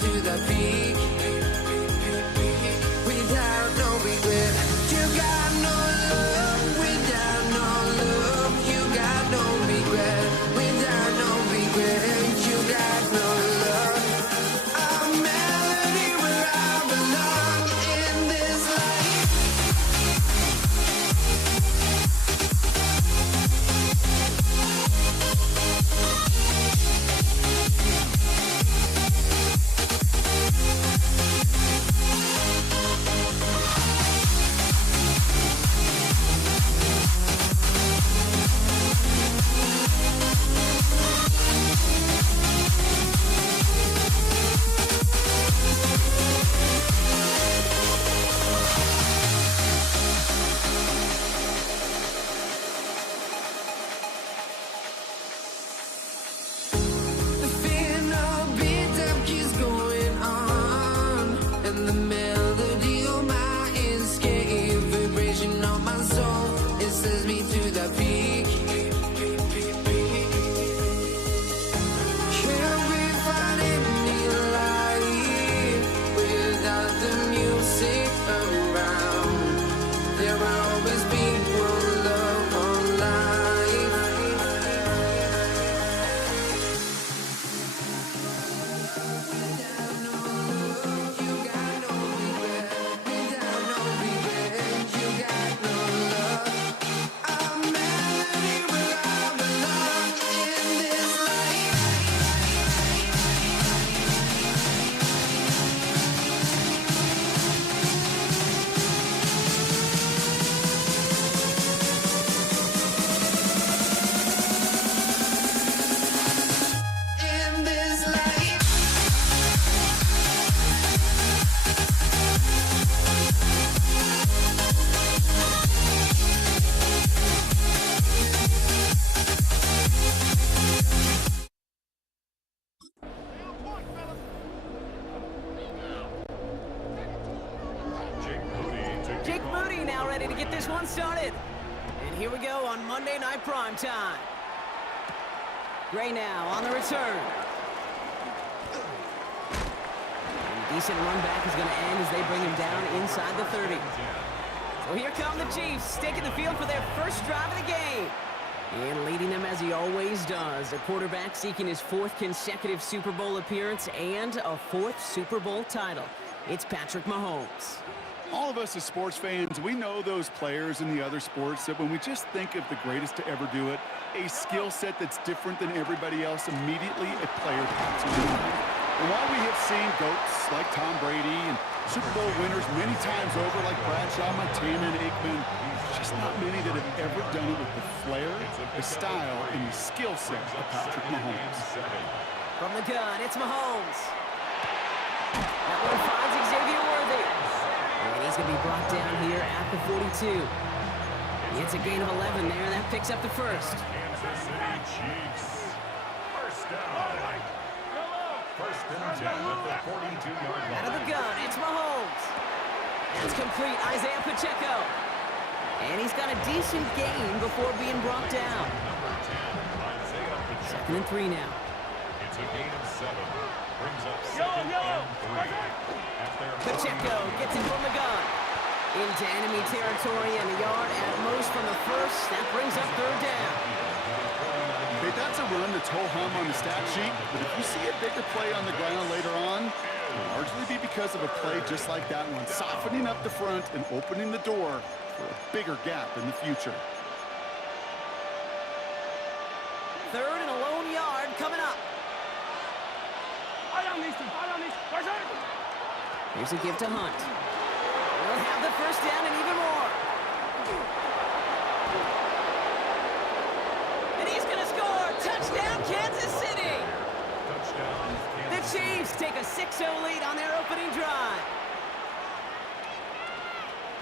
to the peak without no regret. You got no love without no love. You got no regret without no regret. You got no love. A melody where I belong in this life. Jake Moody now ready to get this one started. And here we go on Monday Night Primetime. Gray now on the return. And a decent run back is going to end as they bring him down inside the 30. So here come the Chiefs, taking the field for their first drive of the game. And leading them as he always does, the quarterback seeking his 4th consecutive Super Bowl appearance and a 4th Super Bowl title. It's Patrick Mahomes. All of us as sports fans, we know those players in the other sports that when we just think of the greatest to ever do it, a skill set that's different than everybody else, immediately a player pops in mind. And while we have seen GOATs like Tom Brady and Super Bowl winners many times over like Bradshaw, Montana, and Aikman, there's just not many that have ever done it with the flair, the style, and the skill set of Patrick Mahomes. From the gun, it's Mahomes. That one finds Xavier Worthy. And he's going to be brought down here at the 42. It's a gain of 11 there, and that picks up the first. Kansas City Chiefs. First down. First and 10 at the 42-yard line. Out of the gun, it's Mahomes. That's complete, Isaiah Pacheco. And he's got a decent gain before being brought down. Number 10, Isaiah Pacheco. 2nd and 3 now. It's a gain of 7. Brings up 2nd and 3. Pacheco gets it from the gun. Into enemy territory and a yard at most from the first. That brings up 3rd down. Okay, that's a run that's ho-hum on the stat sheet, but if you see a bigger play on the ground later on, it will largely be because of a play just like that one, softening up the front and opening the door for a bigger gap in the future. 3rd and a lone yard coming up. Here's a give to Hunt. We'll have the first down and even more. And he's going to score. Touchdown, Kansas City. Touchdown, The Chiefs take a 6-0 lead on their opening drive.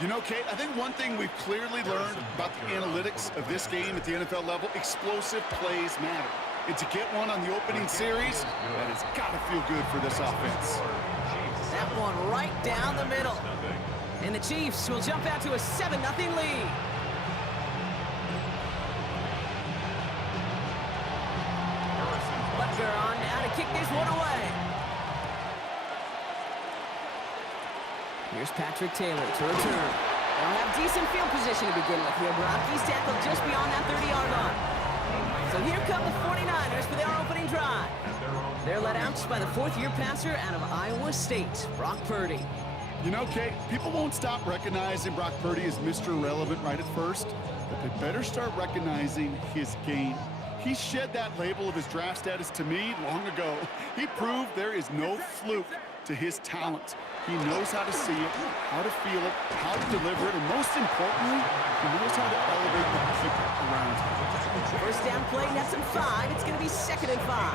You know, Kate, I think one thing we've clearly learned about the analytics of this game at the NFL level, explosive plays matter. And to get one on the opening series, that has got to feel good for this offense. That one right down the middle. And the Chiefs will jump out to a 7-0 lead. Butker on now to kick this one away. Here's Patrick Taylor to return. They'll have decent field position to begin with here, Brock. He's tackled just beyond that 30-yard line. So here come the 49ers for their opening drive. They're led out by the fourth-year passer out of Iowa State, Brock Purdy. You know, Kate, people won't stop recognizing Brock Purdy as Mr. Irrelevant right at first, but they better start recognizing his game. He shed that label of his draft status to me long ago. He proved there is no fluke to his talent. He knows how to see it, how to feel it, how to deliver it, and most importantly, he knows how to elevate the people around him. First down play, nets him 5. It's going to be 2nd and 5.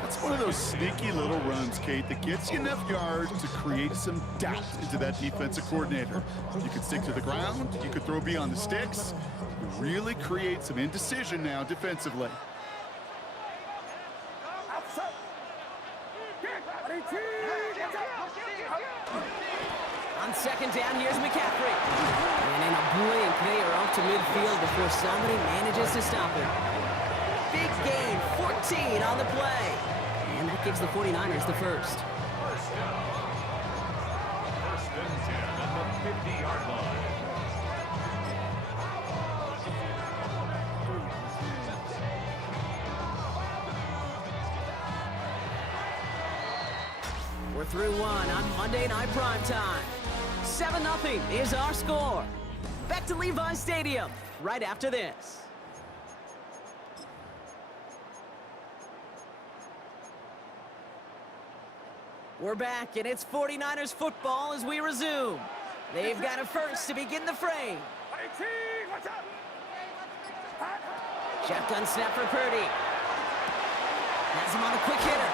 That's one of those sneaky little runs, Kate, that gets you enough yards to create some doubt into that defensive coordinator. You can stick to the ground, you could throw beyond the sticks, you really create some indecision now defensively. On 2nd down, here's McCaffrey. And in a blink, they are off to midfield before somebody manages to stop him. Big gain, 14 on the play. And that gives the 49ers the first. First down. First and 10 at the 50-yard line. We're through one on Monday Night Primetime. 7-0 is our score. Back to Levi's Stadium right after this. We're back, and it's 49ers football as we resume. They've got a first to begin the frame. Shotgun snap for Purdy. Has him on a quick hitter.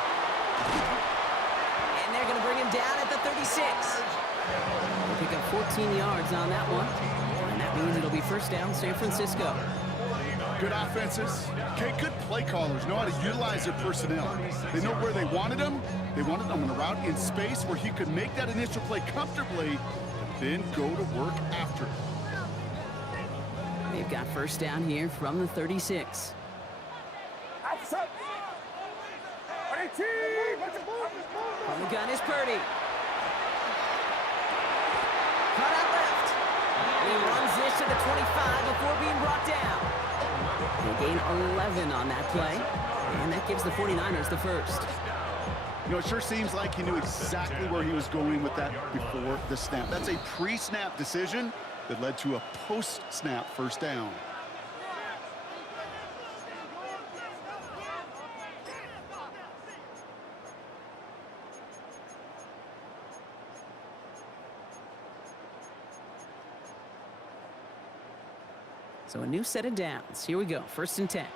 And they're going to bring him down at the 36. They'll pick up 14 yards on that one. And that means it'll be first down San Francisco. Good offenses. Okay, good play callers know how to utilize their personnel. They know where they wanted him. They wanted him on a route in space where he could make that initial play comfortably, but then go to work after. They've got first down here from the 36. On the gun is Purdy. Cut out left. And he runs this to the 25 before being brought down. They gain 11 on that play, and that gives the 49ers the first. You know, it sure seems like he knew exactly where he was going with that before the snap. That's a pre-snap decision that led to a post-snap first down. So a new set of downs. Here we go. First and 10.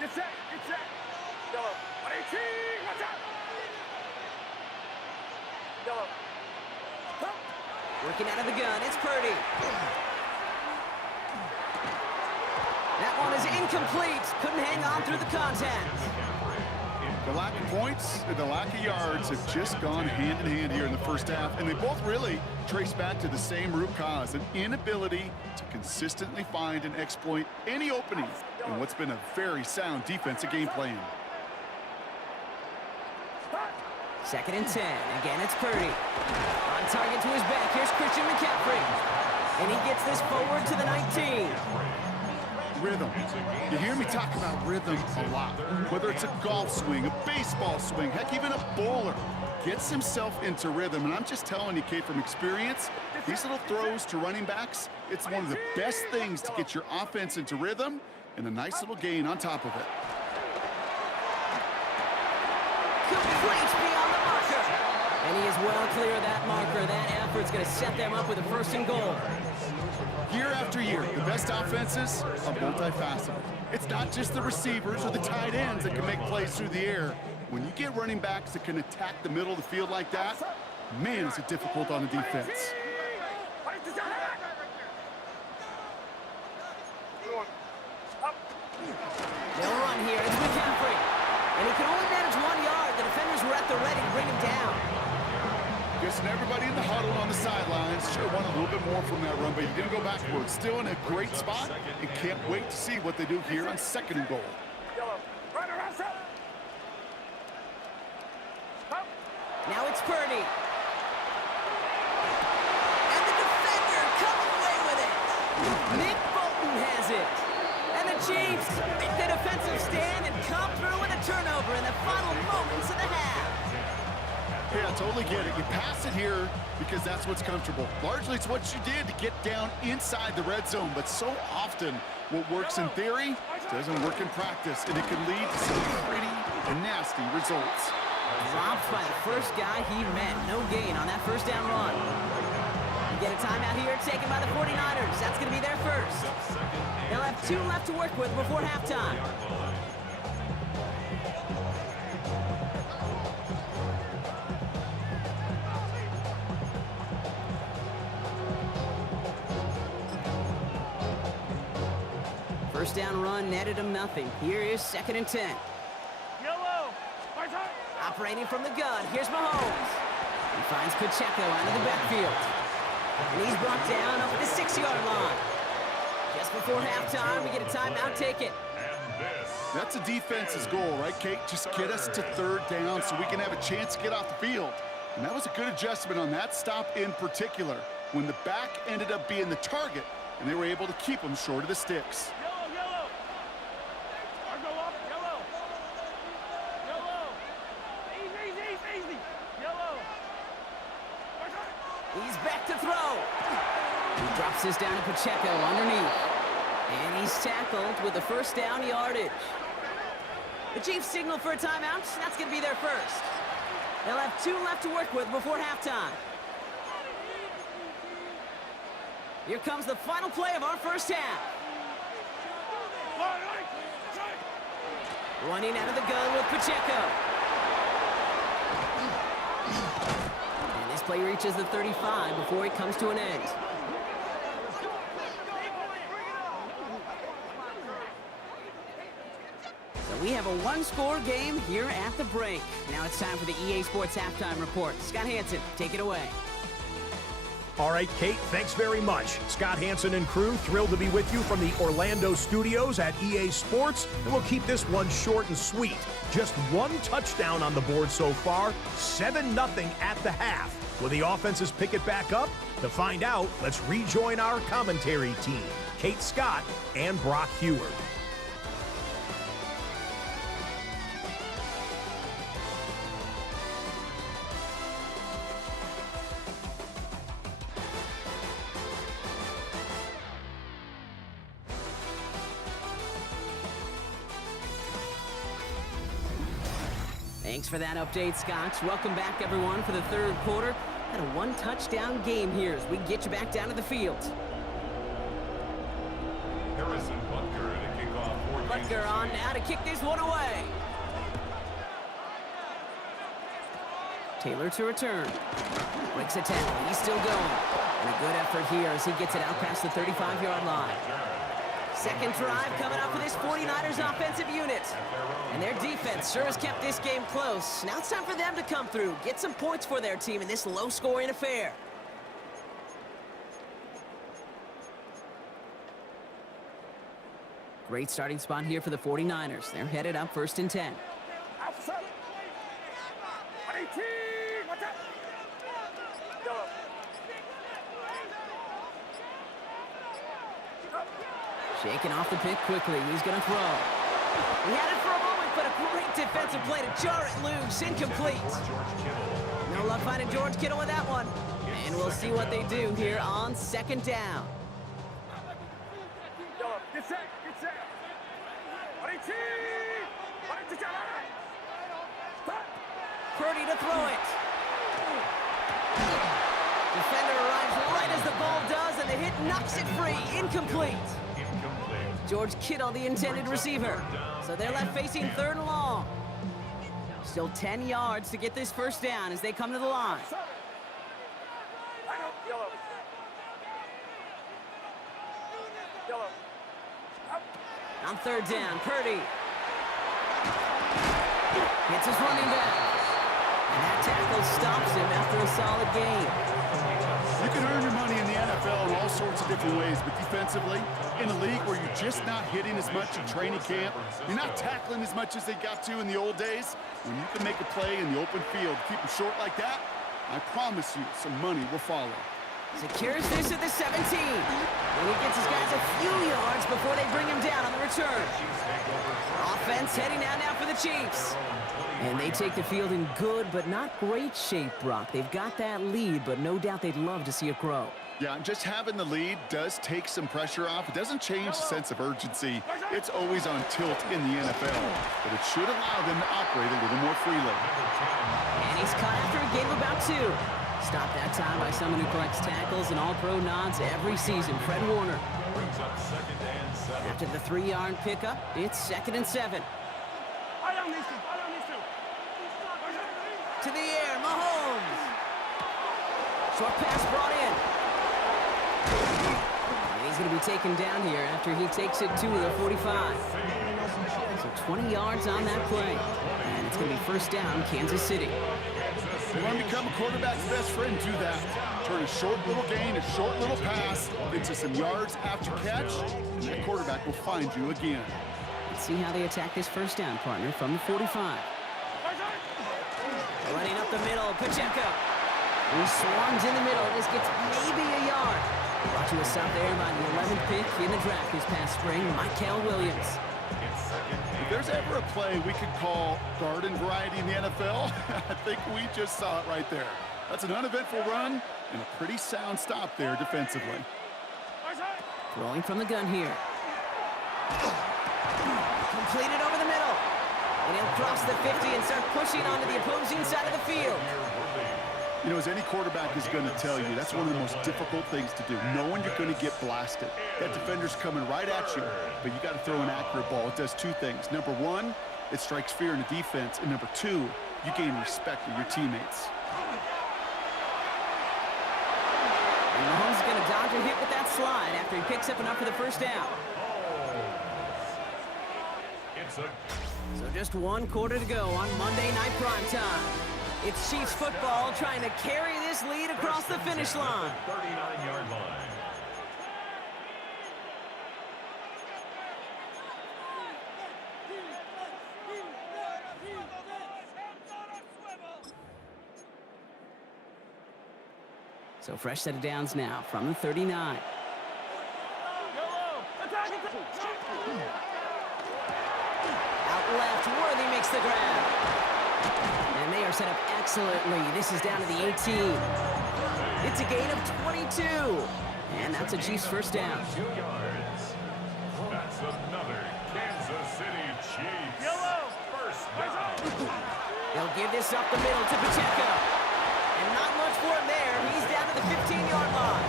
Get set. Yellow. 118. Watch out. Yellow. Working out of the gun. It's Purdy. That one is incomplete. Couldn't hang on through the contact. The lack of points and the lack of yards have just gone hand in hand here in the first half, and they both really trace back to the same root cause, an inability to consistently find and exploit any opening in what's been a very sound defensive game plan. 2nd and 10. Again, it's Purdy. On target to his back. Here's Christian McCaffrey. And he gets this forward to the 19. Rhythm. You hear me talk about rhythm a lot. Whether it's a golf swing, a baseball swing, heck, even a bowler gets himself into rhythm. And I'm just telling you, Kate, from experience, these little throws to running backs, it's one of the best things to get your offense into rhythm and a nice little gain on top of it. Complete beyond the marker. And he is well clear of that marker. That effort's going to set them up with a first and goal. Year after year, the best offenses are multifaceted. It's not just the receivers or the tight ends that can make plays through the air. When you get running backs that can attack the middle of the field like that, man, is it difficult on the defense. They'll run here. It's McCaffrey. And he can only manage 1 yard. The defenders were at the ready to bring him down. Guessing everybody in the huddle on the sidelines should have won a little bit more from that run, but he didn't go backwards. Still in a great spot, and can't wait to see what they do here on 2nd and goal. Now it's Purdy. Nick Bolton has it. And the Chiefs make the defensive stand and come through with a turnover in the final moments of the half. Yeah, I totally get it. You pass it here because that's what's comfortable. Largely, it's what you did to get down inside the red zone, but so often what works in theory doesn't work in practice, and it can lead to some pretty nasty results. Dropped by the first guy he met. No gain on that first down run. You get a timeout here taken by the 49ers. That's going to be their first. They'll have 2 left to work with before halftime. First down run netted him nothing. Here is 2nd and 10. Yellow. Operating from the gun, here's Mahomes. He finds Pacheco out of the backfield. And he's brought down up at the 6-yard line. Just before halftime, we get a timeout taken. That's a defense's goal, right, Kate? Just get us to 3rd down so we can have a chance to get off the field. And that was a good adjustment on that stop in particular, when the back ended up being the target, and they were able to keep him short of the sticks. Yellow. Go up. Yellow. Easy. Yellow. He's back to throw. He drops this down to Pacheco underneath. And he's tackled with the first down yardage. The Chiefs signal for a timeout. That's going to be their first. They'll have 2 left to work with before halftime. Here comes the final play of our first half. Running out of the gun with Pacheco. And this play reaches the 35 before it comes to an end. So we have a 1-score game here at the break. Now it's time for the EA Sports Halftime Report. Scott Hanson, take it away. All right, Kate, thanks very much. Scott Hanson and crew, thrilled to be with you from the Orlando studios at EA Sports, and we'll keep this one short and sweet. Just 1 touchdown on the board so far, 7-0 at the half. Will the offenses pick it back up? To find out, let's rejoin our commentary team, Kate Scott and Brock Heward. Thanks for that update, Scott. Welcome back, everyone, for the 3rd quarter. Got a 1-touchdown game here as we get you back down to the field. Harrison Butker to kick off for Butker on now to kick this one away. Taylor to return. Breaks a tackle. He's still going. And a good effort here as he gets it out past the 35-yard line. 2nd drive coming up for this 49ers offensive unit. And their defense sure has kept this game close. Now it's time for them to come through, get some points for their team in this low-scoring affair. Great starting spot here for the 49ers. They're headed up 1st and 10. Outside. 118. Watch out. Yellow. Shaking off the pick quickly. He's going to throw. He had it for a moment, but a great defensive play to jar it loose. Incomplete. No luck finding George Kittle with that one. And we'll see what they do here on 2nd down. Yellow. Get set. 118. 118. Purdy to throw it. Defender arrives right as the ball does, and the hit knocks it free. Incomplete. George Kittle, the intended receiver. So they're left facing 3rd and long. Still 10 yards to get this first down as they come to the line. Yellow. On 3rd down, Purdy hits his running back. And that tackle stops him after a solid game. You can earn your money in the NFL in all sorts of different ways, but defensively, in a league where you're just not hitting as much in training camp, you're not tackling as much as they got to in the old days, when you can make a play in the open field, keep them short like that, I promise you some money will follow. Secures this at the 17. And he gets his guys a few yards before they bring him down on the return. Offense heading out now for the Chiefs. And they take the field in good but not great shape, Brock. They've got that lead, but no doubt they'd love to see it grow. Yeah, and just having the lead does take some pressure off. It doesn't change the sense of urgency. It's always on tilt in the NFL, but it should allow them to operate a little more freely. And he's caught after a gain of about 2. Stopped that time by someone who collects tackles and all-pro nods every season, Fred Warner. Brings up 2nd and 7. After the 3-yard pickup, it's 2nd and 7. To the air, Mahomes. Short pass brought in. And he's going to be taken down here after he takes it to the 45. So 20 yards on that play. And it's going to be first down, Kansas City. You want to become a quarterback's best friend, do that. Turn a short little gain, a short little pass into some yards after catch, and that quarterback will find you again. Let's see how they attack this first down, partner, from the 45. Running up the middle, Pacheco. He swarms in the middle. This gets maybe a yard. Brought to a stop there by the 11th pick in the draft this past spring, Mikael Williams. If there's ever a play we could call garden variety in the NFL, I think we just saw it right there. That's an uneventful run and a pretty sound stop there defensively. Throwing from the gun here. Completed over the middle. And he'll cross the 50 and start pushing onto the opposing side of the field. You know, as any quarterback is going to tell you, that's one of the most difficult things to do, knowing you're going to get blasted. That defender's coming right at you, but you got to throw an accurate ball. It does 2 things. Number 1, it strikes fear in the defense, and number 2, you gain respect of your teammates. And Mahomes is going to dodge a hit with that slide after he picks up enough for the first down. So just 1 quarter to go on Monday Night Primetime. It's Chiefs football trying to carry this lead across the finish line. 39-yard line. So fresh set of downs now from the 39. Out left, Worthy makes the grab. And they are set up excellently. This is down to the 18. It's a gain of 22. And that's a Chiefs first down. 2 yards. That's another Kansas City Chiefs. First down. They'll give this up the middle to Pacheco. And not much for him there. He's down to the 15-yard line.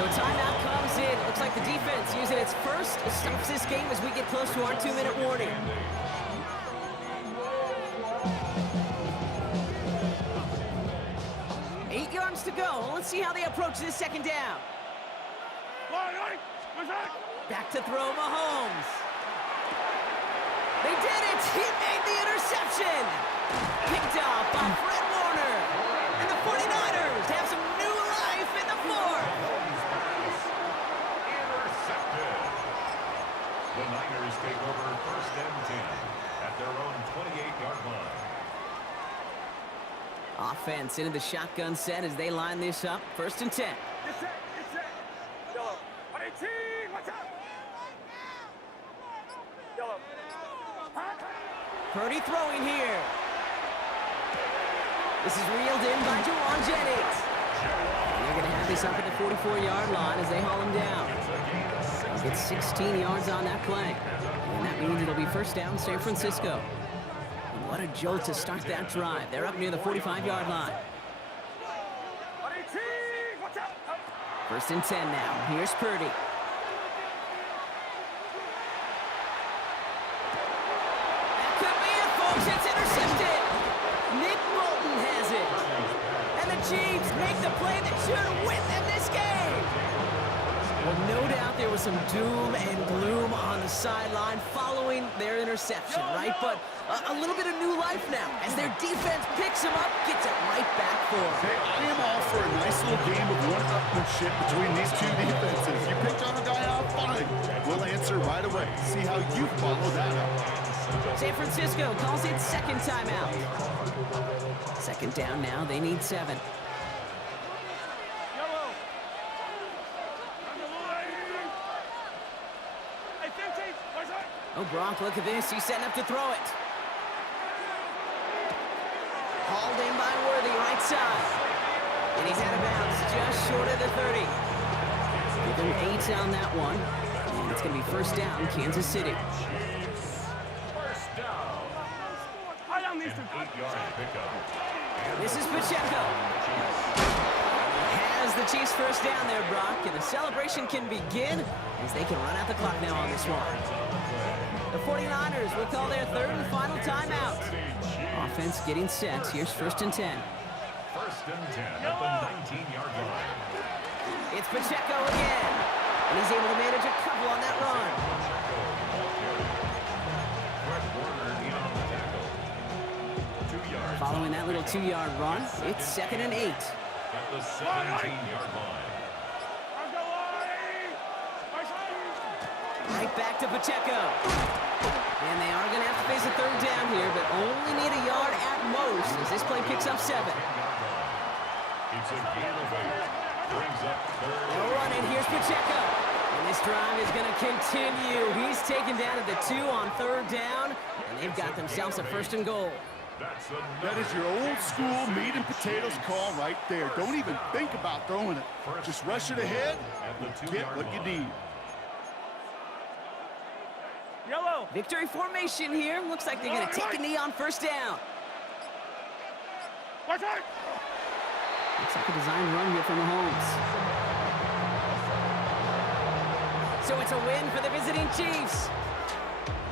So timeout comes in. Looks like the defense using its first stops this game as we get close to our 2-minute warning. To go. Let's see how they approach this second down. Back to throw, Mahomes. They did it! He made the interception! Picked off by Fred Warner. And the 49ers have some new life in the 4th. Intercepted. The Niners take over first and 10 at their own 28-yard line. Offense into the shotgun set as they line this up. First and 10. Purdy throwing here. This is reeled in by Jauan Jennings. And they're going to have this up at the 44-yard line as they haul him down. Get 16 yards on that play. And that means it'll be first down San Francisco. What a jolt to start that drive. They're up near the 45-yard line. First and 10 now. Here's Purdy. That could be it, folks. It's intercepted. Nick Bolton has it. And the Chiefs make the play that should win them this game. Well, no doubt there was some doom and gloom on the sideline following their interception, right? But a little bit of new life now as their defense picks them up, gets it right back for them. Hey, I am all for a nice little game of one-upmanship between these 2 defenses. You picked on a guy out, fine. We'll answer right away. See how you follow that up. San Francisco calls it second timeout. Second down now. They need 7. Oh, Brock, look at this. He's setting up to throw it. Hauled in by Worthy, right side. And he's out of bounds, just short of the 30. Give them 8 on that one. And it's going to be first down, Kansas City. First down. I don't need An to. 8-yard pickup. This is Pacheco. Has the Chiefs first down there, Brock. And the celebration can begin as they can run out the clock now on this one. The 49ers will call their third and final timeout. Offense getting set. Here's first and 10. First and 10 at the 19-yard line. It's Pacheco again. And he's able to manage a couple on that run. Fred Warner in on the tackle. 2 yards. Following that little 2-yard run, it's second and 8. At the 17-yard line. Right back to Pacheco. And they are going to have to face a third down here, but only need a yard at most as this play picks up 7. It's a gain of 8. Brings up third. They'll run it. Here's Pacheco. And this drive is going to continue. He's taken down at the 2 on third down, and they've got themselves a first and goal. That is your old school meat and potatoes call right there. Don't even think about throwing it. Just rush it ahead and get what you need. Yellow. Victory formation here. Looks like they're going to take a knee on first down. Watch out. Looks like a designed run here from Mahomes. So it's a win for the visiting Chiefs.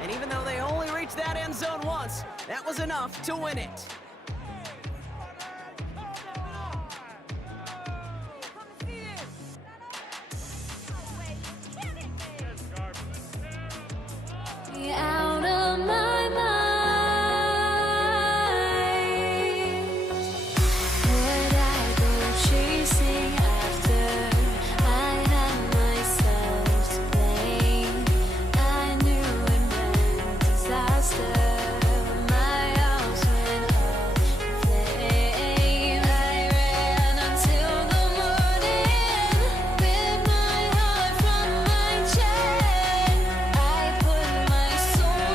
And even though they only reached that end zone once, that was enough to win it. Out of my mind, would I go chasing after? I had myself to blame. I knew it meant disaster. My house went up in flames. I ran until the morning with my heart from my chest. I put my soul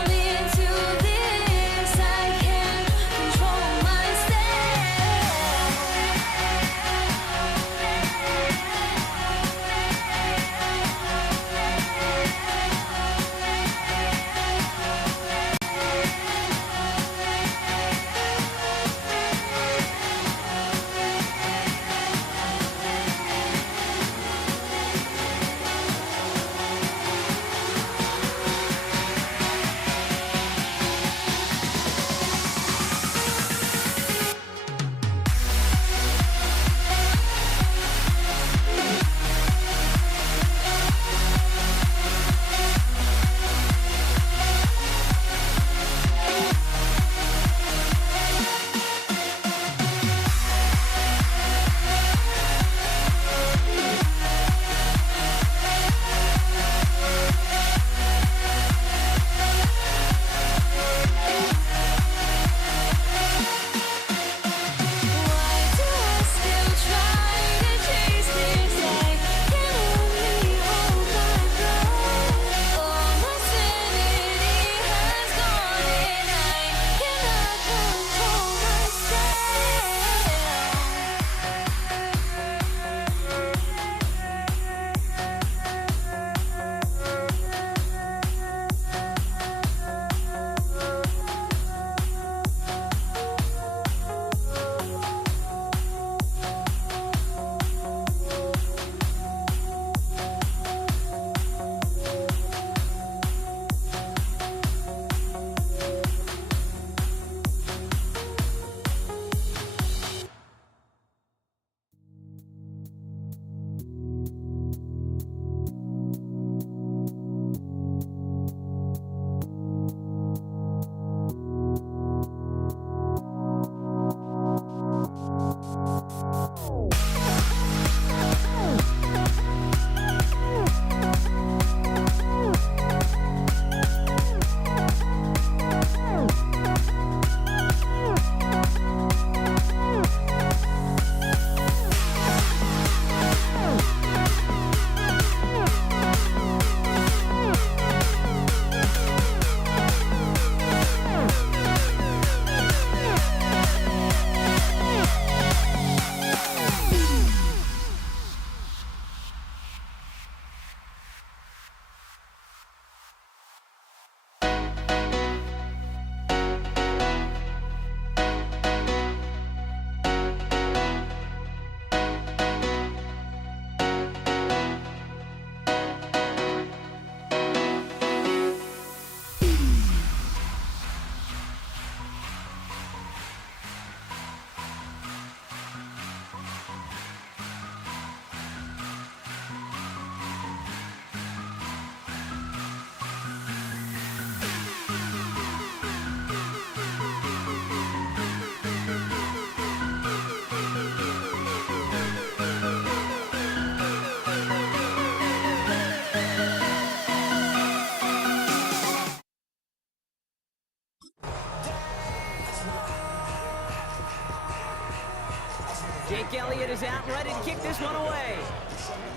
Jake Elliott is out and ready to kick this one away.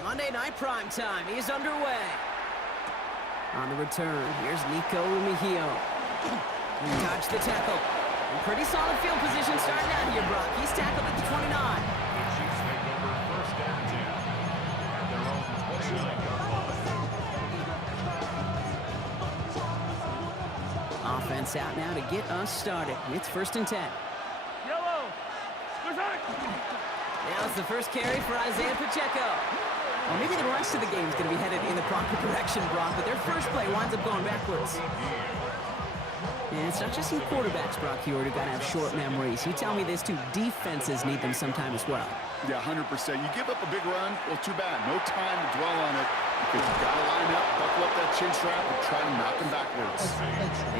Monday Night Prime Time is underway. On the return, here's Nico Mejio. Dodge the tackle. In pretty solid field position starting out here, Brock. He's tackled at the 29. The Chiefs take over first and 10 at their own 29-yard line. Offense out now to get us started. It's first and 10. Yellow. Now it's the first carry for Isaiah Pacheco. Well, maybe the rest of the game is going to be headed in the proper direction, Brock, but their first play winds up going backwards. And it's not just some quarterbacks, Brock, here who got to have short memories. You tell me this too, defenses need them sometime as well. Yeah, 100%. You give up a big run, well, too bad. No time to dwell on it because you got to line up, buckle up that chin strap, and try to knock him backwards.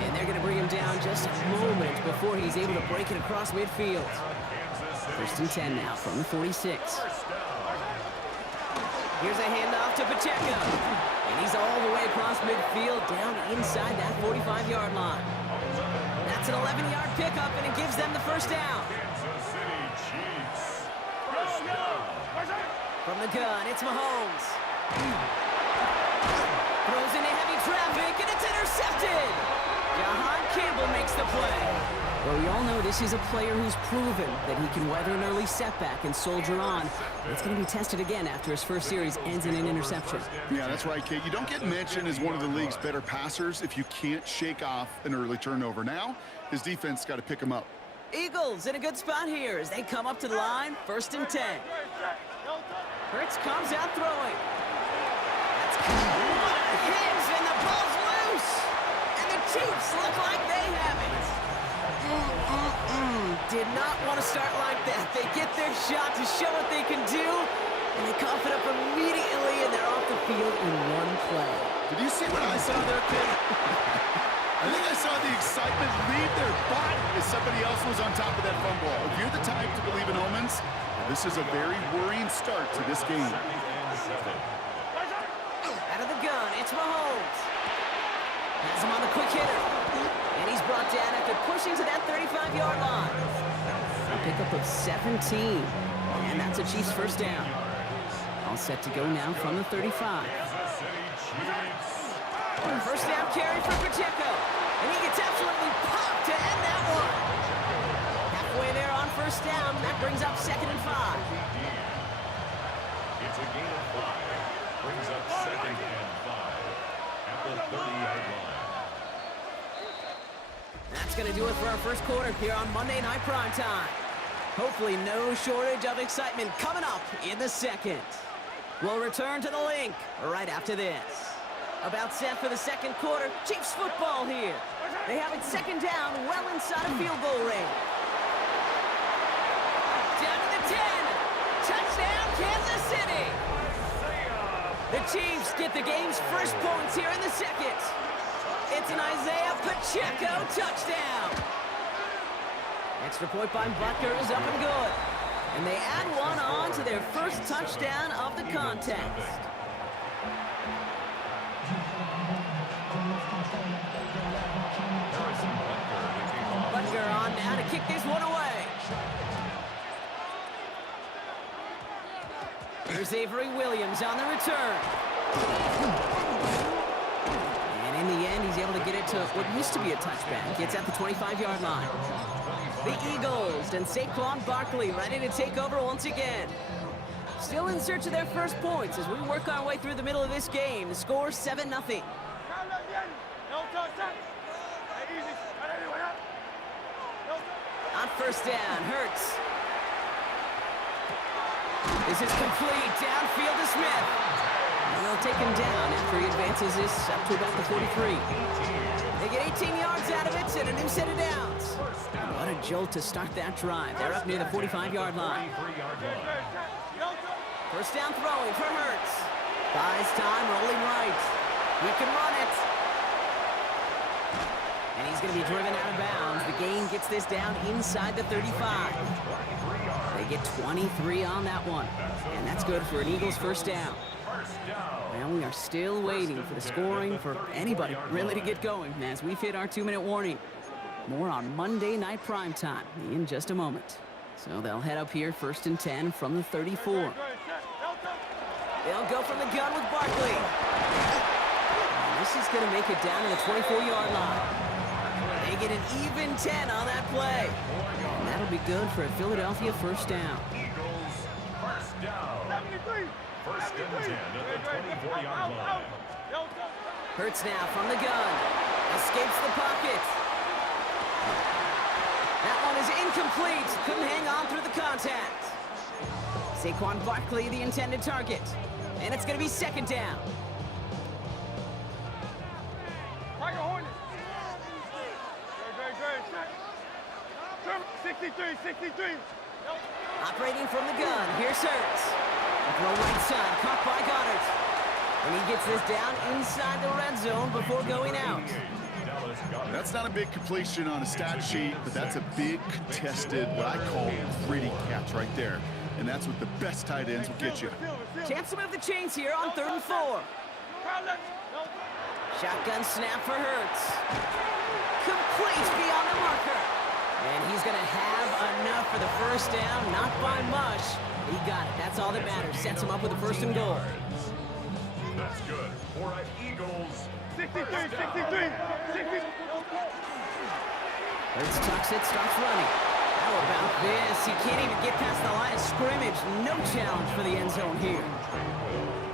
And they're going to bring him down just a moment before he's able to break it across midfield. First and 10 now from the 46. Here's a handoff to Pacheco. And he's all the way across midfield, down inside that 45-yard line. That's an 11-yard pickup, and it gives them the first down. Kansas City Chiefs. First down. From the gun, it's Mahomes. Throws into heavy traffic, and it's intercepted. Jahan Campbell makes the play. Well, we all know this is a player who's proven that he can weather an early setback and soldier on. It's going to be tested again after his first series ends in an interception. Yeah, that's right, Kate. You don't get mentioned as one of the league's better passers if you can't shake off an early turnover. Now, his defense got to pick him up. Eagles in a good spot here as they come up to the line, first and 10. Hurts comes out throwing. That's what a hit, and the ball's loose. And the Chiefs look like they have it. Did not want to start like that. They get their shot to show what they can do, and they cough it up immediately, and they're off the field in one play. Did you see what I saw there, Kate? I think I saw the excitement leave their body as somebody else was on top of that fumble. If you're the type to believe in omens, this is a very worrying start to this game. Out of the gun, it's Mahomes. Has him on the quick hitter. And he's brought down after pushing to that 35-yard line. A pickup of 17. And that's a Chiefs first down. All set to go now from the 35. First down carry for Pacheco. And he gets absolutely popped to end that one. Halfway there on first down. That brings up second and 5. It's a gain of 5. Brings up second and 5 at the 30-yard line. That's going to do it for our first quarter here on Monday Night Prime Time. Hopefully no shortage of excitement coming up in the second. We'll return to the link right after this. About set for the second quarter. Chiefs football here. They have it second down, well inside a field goal range. Down to the 10. Touchdown, Kansas City. The Chiefs get the game's first points here in the second. It's an Isaiah Pacheco touchdown. Extra point by Butker is up and good. And they add one on to their first touchdown of the contest. Butker on now to kick this one away. Here's Avery Williams on the return. And in the end, he's able to get it to what used to be a touchback. Gets at the 25-yard line. The Eagles and Saquon Barkley ready to take over once again. Still in search of their first points as we work our way through the middle of this game. The score 7-0. On first down, Hurts. This is complete. Downfield to Smith. And they'll take him down after he advances this up to about the 43. They get 18 yards out of it and a new set of downs. What a jolt to start that drive. They're up near the 45-yard line. First down throwing for Hurts. Buys time, rolling right. He can run it. And he's going to be driven out of bounds. The gain gets this down inside the 35. They get 23 on that one. And that's good for an Eagles first down. Well, we are still waiting for the scoring for anybody really to get going as we've hit our 2-minute warning. More on Monday Night Prime Time in just a moment. So they'll head up here, 1st and 10 from the 34. They'll go from the gun with Barkley. And this is going to make it down to the 24-yard line. They get an even 10 on that play. And that'll be good for a Philadelphia 1st down. Eagles, first down. First and 10 at the 24-yard line. Hurts now from the gun. Escapes the pocket. That one is incomplete. Couldn't hang on through the contact. Saquon Barkley, the intended target. And it's going to be 2nd down. Tiger Hornet. Good. 63. Operating from the gun. Here's Hurts. Throw right side. Caught by Goddard. And he gets this down inside the red zone before going out. That's not a big completion on a stat sheet, but that's a big contested, what I call gritty catch right there. And that's what the best tight ends will get you. Chance to move the chains here on 3rd and 4. Shotgun snap for Hurts. Complete beyond the marker. And he's going to have enough for the 1st down, not by much. He got it. That's all that matters. Sets him up with a 1st and goal. That's good for an Eagles. 63. Hurts tucks it, starts running. How about this? He can't even get past the line of scrimmage. No challenge for the end zone here.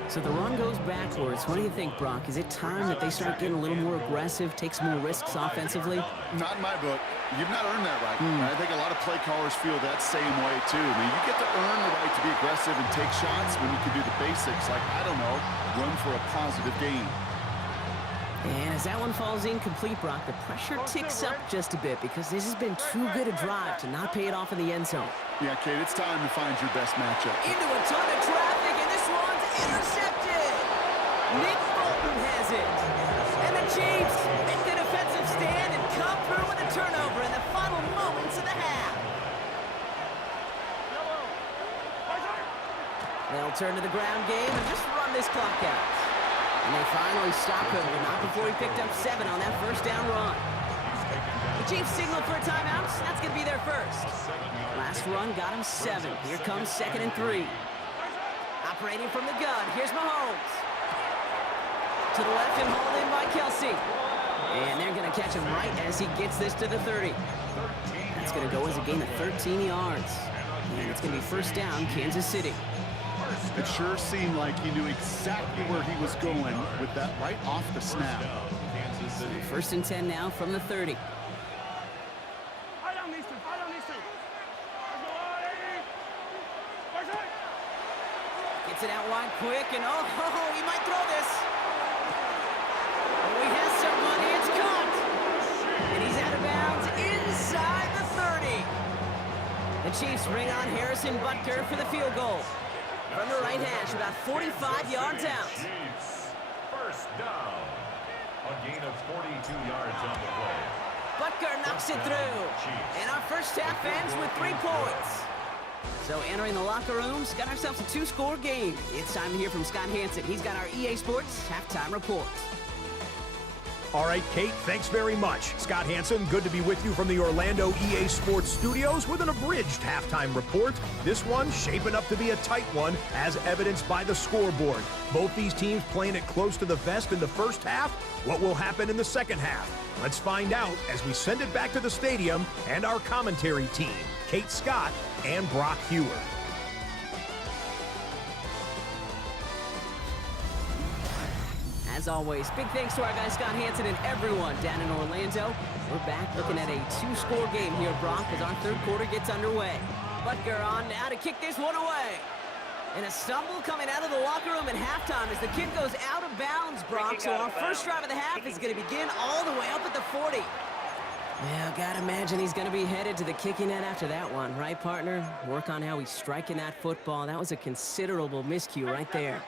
So the run goes backwards. What do you think, Brock? Is it time that they start getting a little more aggressive, take some more risks offensively? Not in my book. You've not earned that right. I think a lot of play callers feel that same way, too. I mean, you get to earn the right to be aggressive and take shots when you can do the basics, like, I don't know, run for a positive gain. And as that one falls incomplete, Brock, the pressure ticks up just a bit because this has been too good a drive to not pay it off in the end zone. Yeah, Kate, it's time to find your best matchup. Into a ton of traffic, and this one's intercepted. Nick Bolton has it. And the Chiefs make the defensive stand and come through with a turnover in the final moments of the half. They'll turn to the ground game and just run this clock out. And they finally stop him, but not before he picked up 7 on that 1st down run. The Chiefs signal for a timeout. That's going to be their 1st. Last run got him 7. Here comes 2nd and 3. Operating from the gun, here's Mahomes. To the left and hauled in by Kelsey. And they're going to catch him right as he gets this to the 30. That's going to go as a gain of 13 yards. And it's going to be 1st down, Kansas City. It sure seemed like he knew exactly where he was going with that right off the snap. 1st and 10 now from the 30. Gets it out wide quick, and oh, he might throw this. Oh, he has somebody, it's caught. And he's out of bounds inside the 30. The Chiefs bring on Harrison Butker for the field goal. From the right hash, about 45 yards out. Chiefs, 1st down. A gain of 42 yards on the play. Butker knocks it through. And our 1st half ends with 3 points. So entering the locker rooms, got ourselves a 2-score game. It's time to hear from Scott Hanson. He's got our EA Sports halftime report. All right, Kate, thanks very much. Scott Hanson, good to be with you from the Orlando EA Sports Studios with an abridged halftime report. This one shaping up to be a tight one, as evidenced by the scoreboard. Both these teams playing it close to the vest in the 1st half. What will happen in the 2nd half? Let's find out as we send it back to the stadium and our commentary team, Kate Scott and Brock Hewer. As always, big thanks to our guy Scott Hanson and everyone down in Orlando. We're back looking at a 2-score game here, Brock, as our 3rd quarter gets underway. Butker on now to kick this one away. And a stumble coming out of the locker room at halftime as the kick goes out of bounds, Brock. So our 1st drive of the half is going to begin all the way up at the 40. Yeah, gotta imagine he's going to be headed to the kicking net after that one, right, partner? Work on how he's striking that football. That was a considerable miscue right there.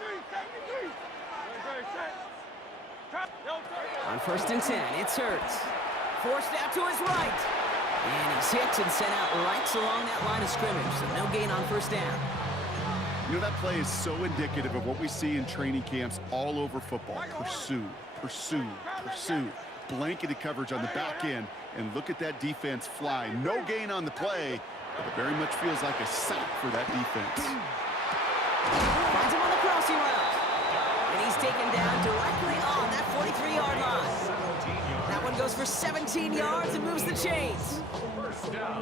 On 1st and 10, it's Hurts. Forced out to his right. And he's hit and sent out right along that line of scrimmage, so no gain on 1st down. You know, that play is so indicative of what we see in training camps all over football. Pursue, pursue, pursue. Blanketed coverage on the back end, and look at that defense fly. No gain on the play, It very much feels like a sack for that defense. Finds him on the crossing route. And he's taken down directly on that 43-yard line. That one goes for 17 yards and moves the chains.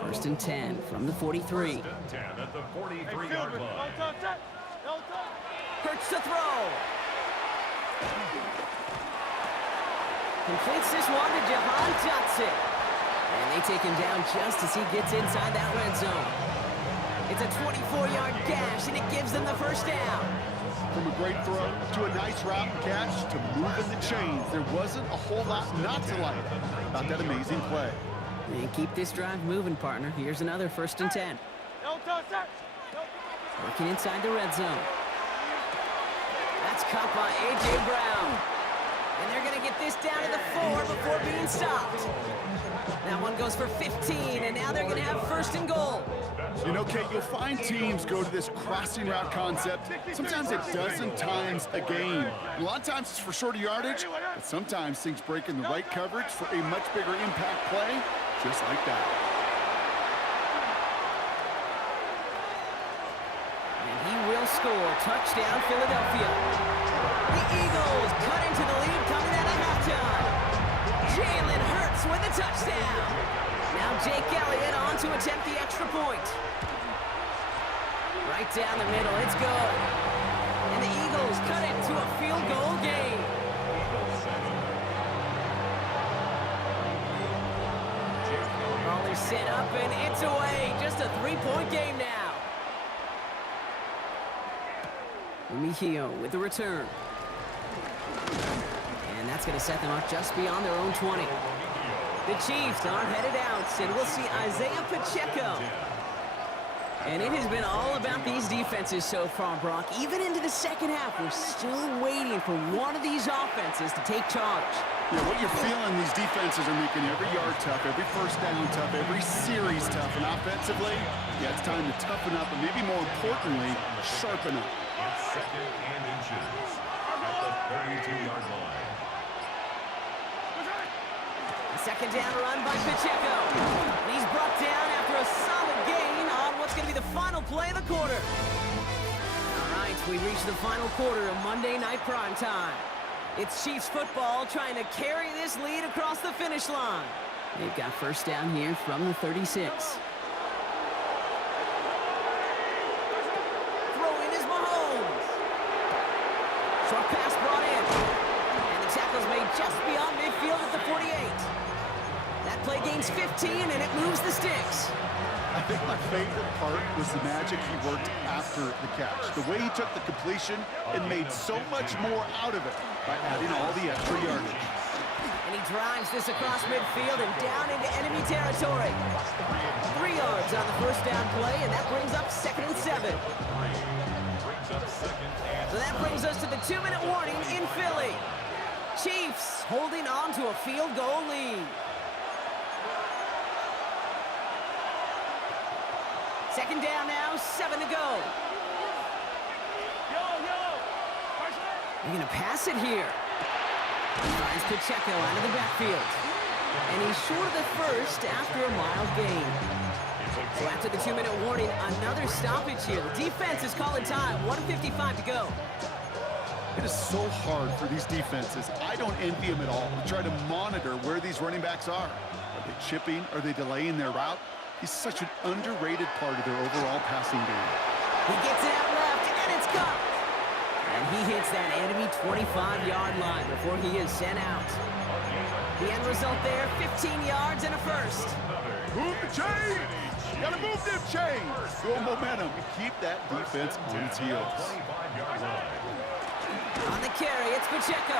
First and 10 from the 43. 10 at the 43-yard line. Hurts to throw. Completes this one to Jahan Johnson. And they take him down just as he gets inside that red zone. It's a 24-yard gash, and it gives them the first down. From a great throw to a nice route and catch to moving the chains, there wasn't a whole lot not to like about that amazing play. And keep this drive moving, partner. Here's another first and 10. Working inside the red zone. That's caught by A.J. Brown. And they're going to get this down to the 4 before being stopped. That one goes for 15, and now they're going to have first and goal. You know, Kate, you'll find teams go to this crossing route concept sometimes a dozen times a game. A lot of times it's for shorter yardage, but sometimes things break in the right coverage for a much bigger impact play, just like that. And he will score. Touchdown, Philadelphia. The Eagles cut into the lead coming out of halftime. Jalen Hurts with a touchdown. Now Jake Elliott on to attempt the extra point. Right down the middle, it's good. And the Eagles cut it to a field goal game. Ball is set up and it's away. Just a 3-point game now. Mejio with the return. And that's going to set them up just beyond their own 20. The Chiefs are headed out, and we'll see Isaiah Pacheco. And it has been all about these defenses so far, Brock. Even into the second half, we're still waiting for one of these offenses to take charge. Yeah, what you're feeling, these defenses are making every yard tough, every first down tough, every series tough. And offensively, yeah, it's time to toughen up, and maybe more importantly, sharpen up. It's second and inches at the 32-yard line. Second down run by Pacheco. And he's brought down after a solid gain on what's going to be the final play of the quarter. All right, we reached the final quarter of Monday Night Prime Time. It's Chiefs football trying to carry this lead across the finish line. They've got first down here from the 36. Throw in is Mahomes. Short pass brought in. And the tackle's made just beyond midfield at the 48. That play gains 15, and it moves the sticks. I think my favorite part was the magic he worked after the catch. The way he took the completion and made so much more out of it by adding all the extra yardage. And he drives this across midfield and down into enemy territory. 3 yards on the first down play, and that brings up second and 7. So that brings us to the 2-minute warning in Philly. Chiefs holding on to a field goal lead. Second down now, 7 to go. They're going to pass it here. Finds Pacheco out of the backfield. And he's short of the first after a mild gain. So after the 2-minute warning, another stoppage here. The defense is calling time, 1:55 to go. It is so hard for these defenses. I don't envy them at all to try to monitor where these running backs are. Are they chipping? Are they delaying their route? He's such an underrated part of their overall passing game. He gets it out left, and it's caught. And he hits that enemy 25-yard line before he is sent out. The end result there, 15 yards and a first. Move the chains! You gotta move them chains! Build momentum and keep that defense on its heels. On the carry, it's Pacheco.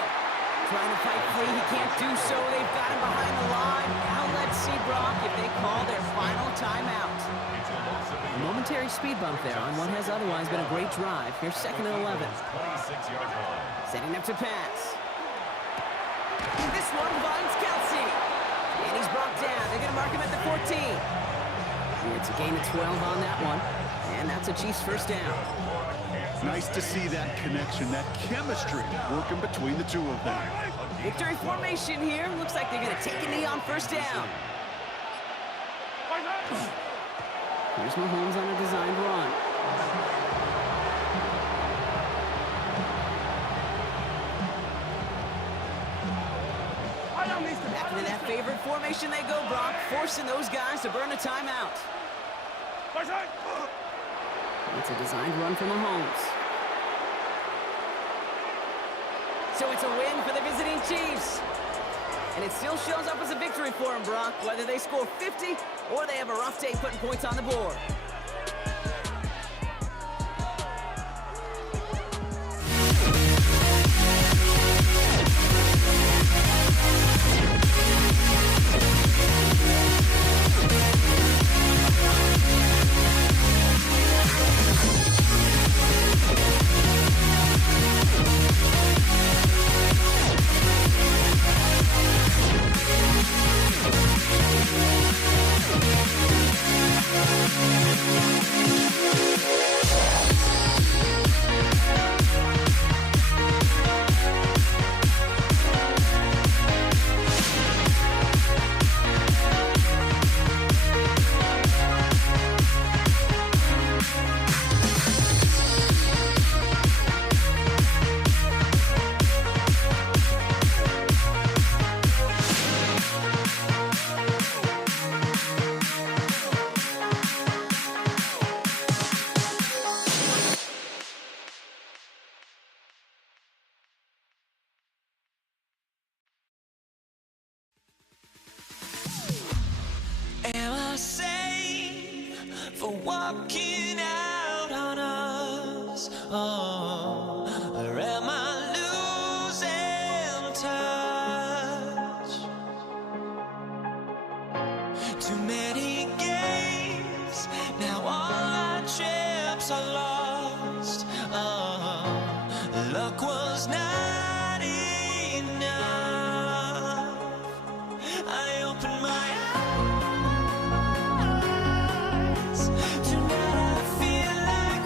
Trying to fight free, he can't do so. They've got him behind the line. Now let's see, Brock, if they call their final timeout. A momentary speed bump there on what has otherwise been a great drive. Here's second and 11. Setting up to pass. This one finds Kelsey. And he's brought down. They're going to mark him at the 14. It's a gain of 12 on that one. And that's a Chiefs first down. Nice to see that connection, that chemistry working between the two of them. Victory formation here. Looks like they're going to take a knee on first down. Here's Mahomes on a designed run. Back into that favorite formation they go, Brock, forcing those guys to burn a timeout. It's a designed run for Mahomes. So it's a win for the visiting Chiefs. And it still shows up as a victory for them, Brock, whether they score 50 or they have a rough day putting points on the board. Am I safe for walking out on us? Oh, or am I losing touch? Too many games, now all our chips are lost. Oh, luck was not enough. I opened my eyes. Tonight I feel like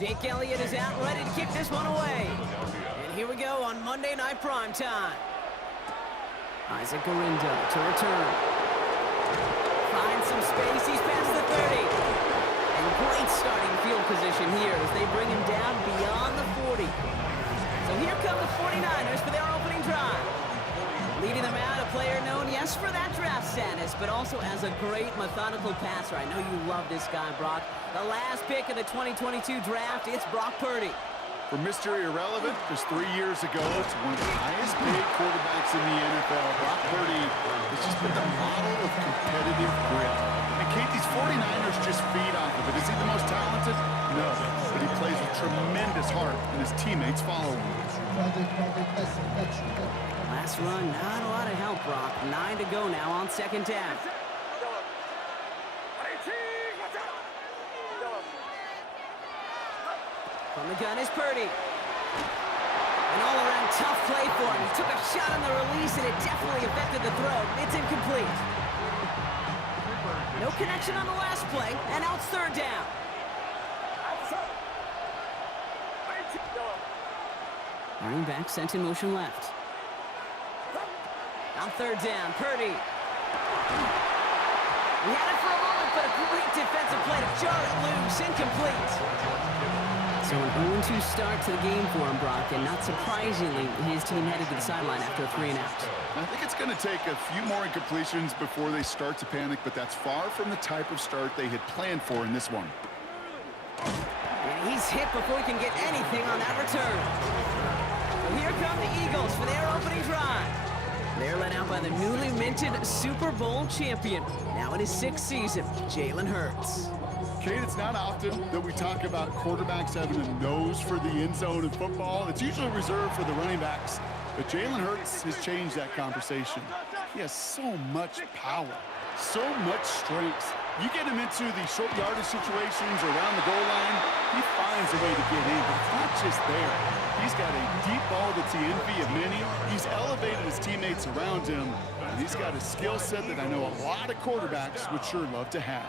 Jake Elliott is out ready to kick this one away. And here we go on Monday Night Primetime. Isaac Garindo to return. Finds some space. He's past the 30. And great starting field position here as they bring him down beyond the 40. So here come the 49ers for their opening drive. Leading them out, a player known, yes, for that draft status, but also as a great methodical passer. I know you love this guy, Brock. The last pick of the 2022 draft, it's Brock Purdy. For Mr. Irrelevant, just 3 years ago, to one of the highest paid quarterbacks in the NFL, Brock Purdy has just been the model of competitive grit. And Kate, these 49ers just feed off of it. Is he the most talented? No, but he plays with tremendous heart, and his teammates follow him. Last run, not a lot of help, Brock. 9 to go now on second down. From the gun is Purdy. An all-around tough play for him. He took a shot on the release, and it definitely affected the throw. It's incomplete. No connection on the last play, and now it's third down. Running back sent in motion left. On third down, Purdy. He had it for a moment, but a great defensive play to jar it loose. Incomplete. So an 0-2 start to the game for him, Brock, and not surprisingly, his team headed to the sideline after a 3-and-out. I think it's going to take a few more incompletions before they start to panic, but that's far from the type of start they had planned for in this one. And he's hit before he can get anything on that return. So here come the Eagles for their opening drive. They're led out by the newly minted Super Bowl champion, now in his 6th season, Jalen Hurts. Kate, it's not often that we talk about quarterbacks having a nose for the end zone in football. It's usually reserved for the running backs. But Jalen Hurts has changed that conversation. He has so much power, so much strength. You get him into the short yardage situations around the goal line, he finds a way to get in. But it's not just there. He's got a deep ball that's the envy of many. He's elevated his teammates around him. And he's got a skill set that I know a lot of quarterbacks would sure love to have.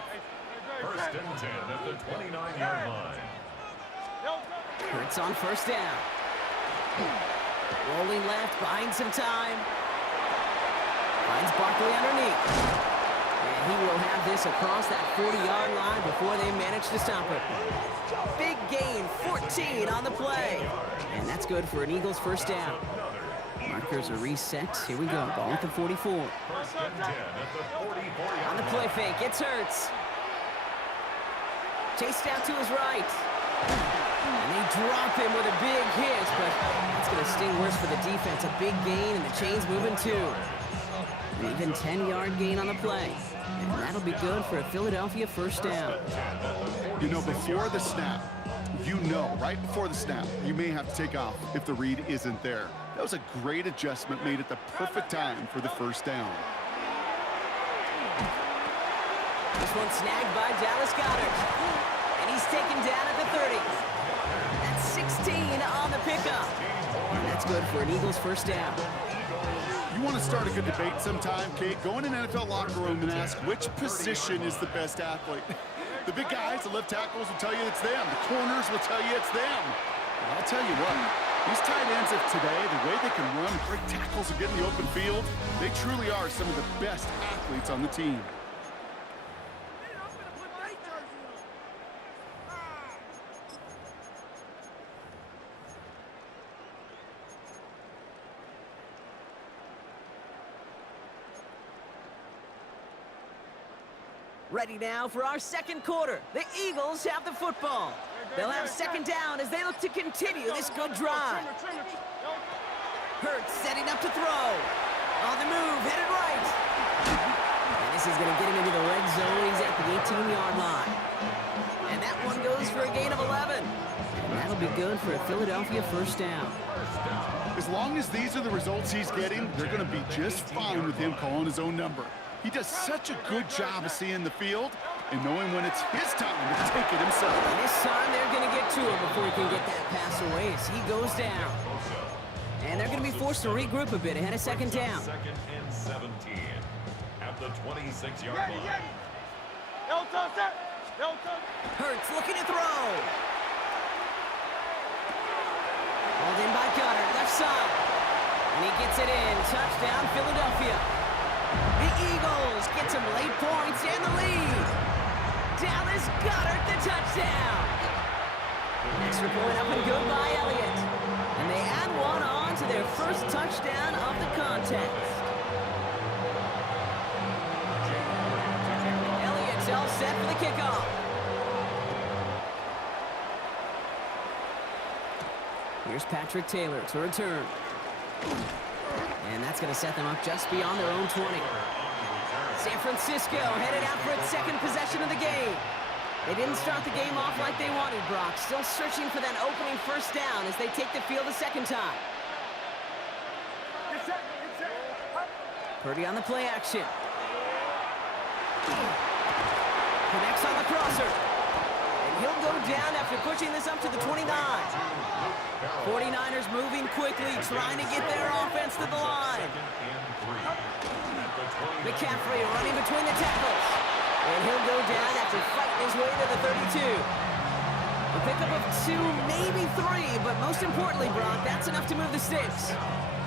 First and 10 at the 29-yard line. Hurts on first down. Rolling left, buying some time. Finds Barkley underneath. And he will have this across that 40-yard line before they manage to stop it. Big gain, 14 on the play. And that's good for an Eagles first down. Markers are reset. Here we go, ball at the 44. First and 10 at the 44-yard On the play fake, it's Hurts. Chased out to his right. And they drop him with a big hit, but that's going to sting worse for the defense. A big gain, and the chain's moving too. An even 10-yard gain on the play. And that'll be good for a Philadelphia first down. You know, before the snap, right before the snap, you may have to take off if the read isn't there. That was a great adjustment made at the perfect time for the first down. This one snagged by Dallas Goedert. And he's taken down at the 30. That's 16 on the pickup. And that's good for an Eagles first down. You want to start a good debate sometime, Kate? Go in an NFL locker room and ask which position is the best athlete. The big guys, the left tackles will tell you it's them. The corners will tell you it's them. And I'll tell you what, these tight ends of today, the way they can run, great tackles and get in the open field, they truly are some of the best athletes on the team. Ready now for our second quarter. The Eagles have the football. They'll have second down as they look to continue this good drive. Hurts setting up to throw. On the move, headed right. And this is going to get him into the red zone. He's at the 18-yard line. And that one goes for a gain of 11. And that'll be good for a Philadelphia first down. As long as these are the results he's getting, they're going to be just fine with him calling his own number. He does such a good job of seeing the field and knowing when it's his time to take it himself. And this time they're going to get to him before he can get that pass away as he goes down. And they're going to be forced to regroup a bit ahead of second down. Second and 17 at the 26-yard line. Hurts looking to throw. Hauled in by Goddard, left side. And he gets it in. Touchdown, Philadelphia. The Eagles get some late points and the lead. Dallas Goddard, the touchdown. Extra point up and good by Elliott. And they add one on to their first touchdown of the contest. Elliott's all set for the kickoff. Here's Patrick Taylor to return. And that's going to set them up just beyond their own 20. San Francisco headed out for its second possession of the game. They didn't start the game off like they wanted, Brock. Still searching for that opening first down as they take the field a second time. Purdy on the play action. Connects on the crosser. And he'll go down after pushing this up to the 29. 49ers moving quickly, trying to get their offense to the line. McCaffrey running between the tackles. And he'll go down after fighting his way to the 32. A pickup of 2, maybe 3, but most importantly, Brock, that's enough to move the sticks.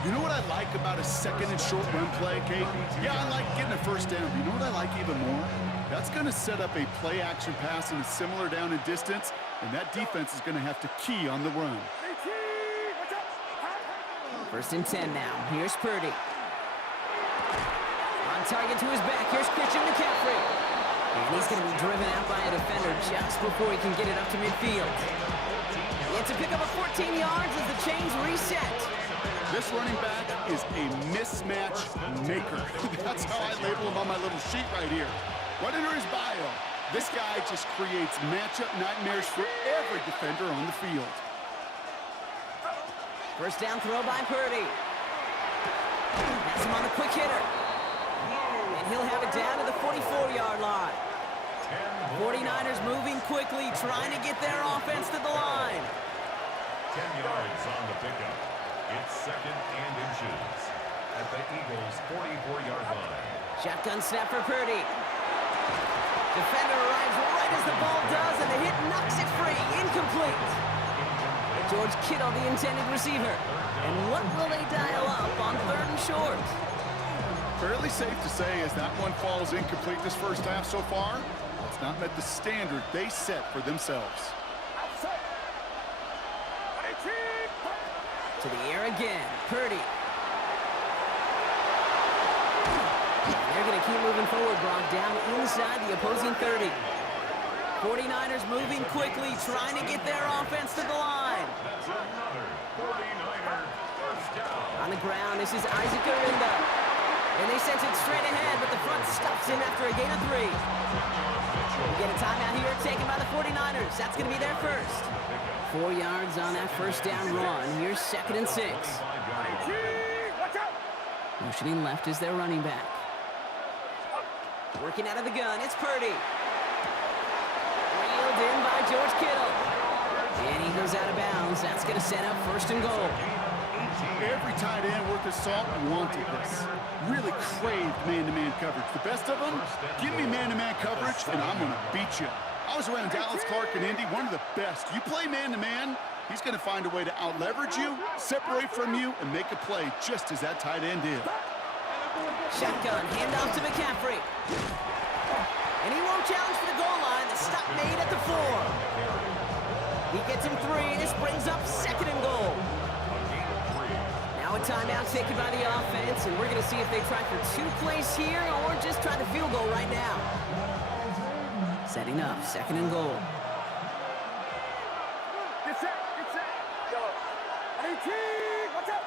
You know what I like about a second and short run play, Kate? Yeah, I like getting a first down. But you know what I like even more? That's going to set up a play action pass in a similar down and distance, and that defense is going to have to key on the run. First and 10 now. Here's Purdy. On target to his back. Here's Christian McCaffrey. And he's going to be driven out by a defender just before he can get it up to midfield. It's a pickup of 14 yards as the chains reset. This running back is a mismatch maker. That's how I label him on my little sheet right here. Right under his bio, this guy just creates matchup nightmares for every defender on the field. First down throw by Purdy. Has him on the quick hitter. And he'll have it down to the 44-yard line. 49ers moving quickly, trying to get their offense to the line. 10 yards on the pickup. It's second and inches at the Eagles' 44-yard line. Shotgun snap for Purdy. Defender arrives right as the ball does, and the hit knocks it free. Incomplete. George Kittle, the intended receiver. And what will they dial up on third and short? Fairly safe to say as that one falls incomplete this first half so far, it's not met the standard they set for themselves. To the air again, Purdy. They're going to keep moving forward, Brock, down inside the opposing 30. 49ers moving quickly, trying to get their offense to the line. That's another 49er first down. On the ground, this is Isaac Arinda. And they sent it straight ahead, but the front stops him after a gain of 3. We get a timeout here taken by the 49ers. That's going to be their first. 4 yards on that first down run. Here's second and 6. Motioning left is their running back. Working out of the gun, it's Purdy. Reeled in by George Kittle. And he goes out of bounds. That's going to set up first and goal. Every tight end worth his salt wanted this. Really craved man-to-man coverage. The best of them, give me man-to-man coverage, and I'm going to beat you. I was around Dallas Clark and Indy, one of the best. You play man-to-man, he's going to find a way to out-leverage you, separate from you, and make a play just as that tight end did. Shotgun, handoff to McCaffrey. And he won't challenge for the goal line. The stop made at the 4. He gets him 3. This brings up second and goal. Now a timeout taken by the offense, and we're going to see if they try for 2 plays here or just try the field goal right now. Setting up, 2nd and goal. Get set, get set. Yo. 18, watch out.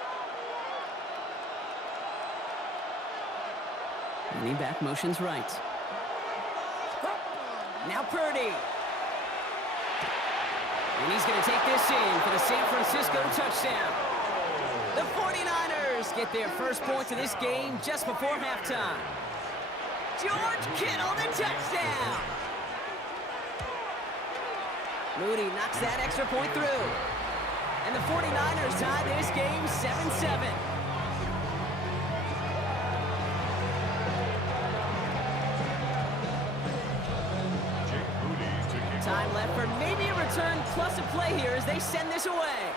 Running back motions right. Now Purdy. And he's going to take this in for the San Francisco touchdown. The 49ers get their first points of this game just before halftime. George Kittle, the touchdown. Moody knocks that extra point through. And the 49ers tie this game 7-7. Time left for maybe a return plus a play here as they send this away.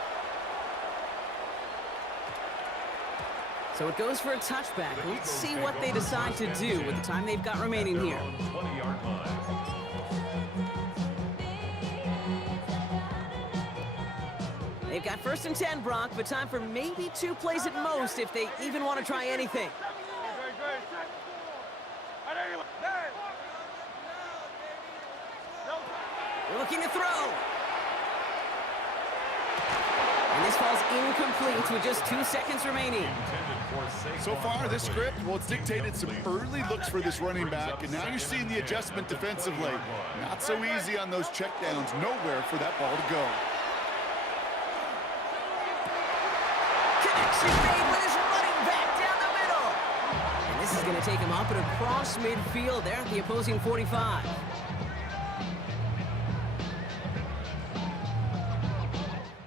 So it goes for a touchback. Let's see what they decide to do with the time they've got remaining here. 20-yard line. They've got 1st and 10, Brock, but time for maybe 2 plays at most if they even want to try anything. Good, good. Set. All right, anyway. There. They're looking to throw. And this falls incomplete with just 2 seconds remaining. So far, this script, well, it's dictated some early looks for this running back, and now you're seeing the adjustment defensively. Not so easy on those checkdowns. Nowhere for that ball to go. Connection made with his running back down the middle. And this is going to take him up and across midfield there at the opposing 45.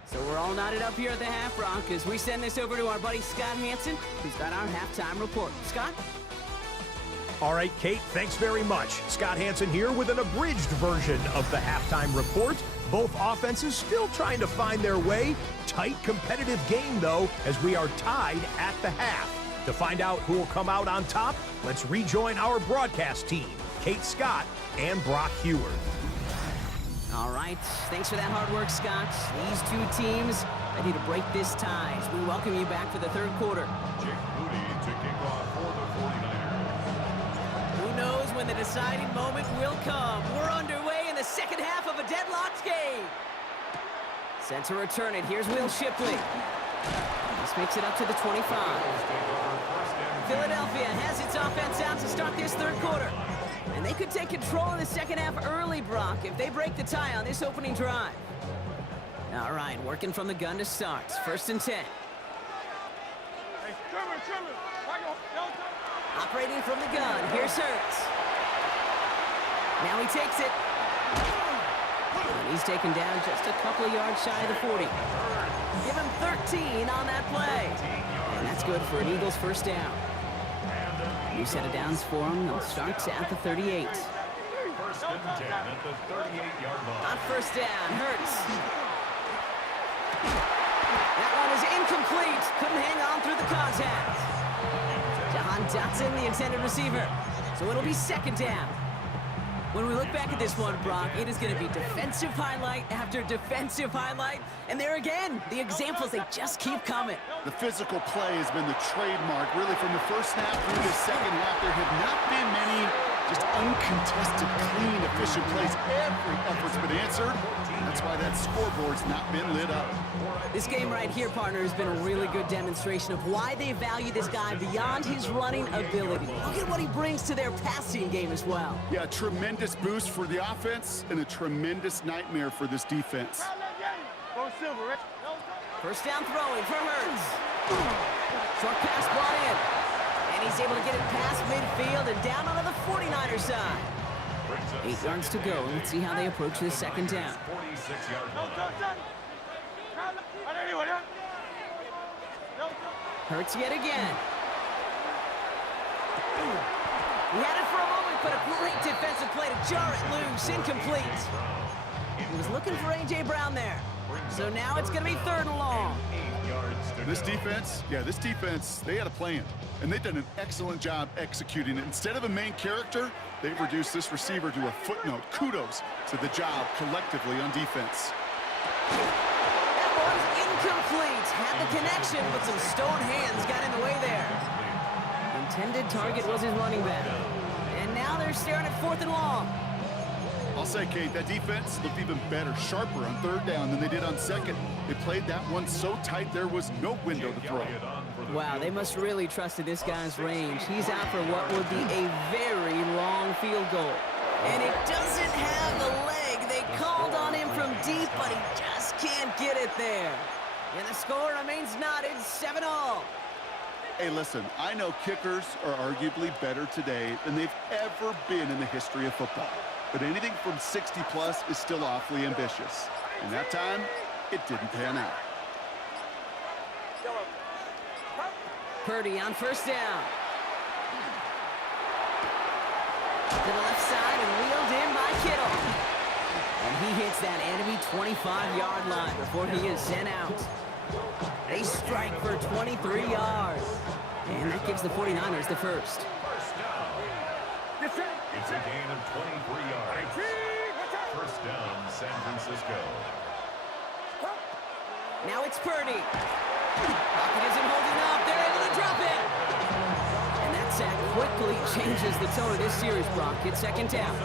So we're all knotted up here at the half, Brock, as we send this over to our buddy Scott Hanson, who's got our halftime report. Scott? All right, Kate, thanks very much. Scott Hanson here with an abridged version of the halftime report. Both offenses still trying to find their way. Tight, competitive game, though, as we are tied at the half. To find out who will come out on top, let's rejoin our broadcast team, Kate Scott and Brock Heward. All right, thanks for that hard work, Scott. These 2 teams ready to break this tie as we welcome you back for the 3rd quarter. Jake Moody to kick off for the 49ers. Who knows when the deciding moment will come? We're underway in the 2nd half of a deadlocked game. Set to return it. Here's Will Shipley. This makes it up to the 25. Philadelphia has its offense out to start this 3rd quarter. And they could take control of the 2nd half early, Brock, if they break the tie on this opening drive. All right, working from the gun to start. 1st and 10. Hey, Trimmer. Operating from the gun. Here's Hurts. Now he takes it. And he's taken down just a couple of yards shy of the 40. Give him 13 on that play. And that's good for an Eagles 1st down. New set of downs for him. They'll start at the 38. 1st and 10 at the 38-yard line. On 1st down, Hurts. That one is incomplete. Couldn't hang on through the contact. Jahan Dotson, the intended receiver. So it'll be 2nd down. When we look back at this one, Brock, it is going to be defensive highlight after defensive highlight. And there again, the examples, they just keep coming. The physical play has been the trademark, really, from the 1st half through the 2nd half. There have not been many just uncontested, clean, efficient plays. Every effort's been answered. That's why that scoreboard's not been lit up. This game right here, partner, has been a really good demonstration of why they value this guy beyond his running ability. Look at what he brings to their passing game as well. Yeah, a tremendous boost for the offense and a tremendous nightmare for this defense. Go Silver, right? 1st down throwing for Hurts. Short pass brought in. And he's able to get it past midfield and down onto the 49er side. 8 yards to go. Let's see how they approach this 2nd down. 46-yard line. Hurts yet again. He had it for a moment, but a great defensive play to jar it loose. Incomplete. He was looking for A.J. Brown there. So now it's going to be 3rd and long. This defense, they had a plan. And they've done an excellent job executing it. Instead of a main character, they've reduced this receiver to a footnote. Kudos to the job collectively on defense. That one's incomplete. Had the connection, but some stone hands got in the way there. Intended target was his running back. And now they're staring at 4th and long. I'll say, Kate. That defense looked even better, sharper on third down than they did on second. They played that one so tight there was no window to throw. Wow, they must really trust this guy's range. He's out for what would be a very long field goal. And it doesn't have the leg. They called on him from deep, but he just can't get it there. And the score remains knotted, 7-all. Hey, listen, I know kickers are arguably better today than they've ever been in the history of football. But anything from 60-plus is still awfully ambitious. And that time, it didn't pan out. Purdy on first down. To the left side and wheeled in by Kittle. And he hits that enemy 25-yard line before he is sent out. They strike for 23 yards. And that gives the 49ers the first. It's a gain of 23 yards. First down, San Francisco. Now it's Purdy. Pocket isn't holding up. They're able to drop it. And that sack quickly changes the tone of this series, Brock. It's second down.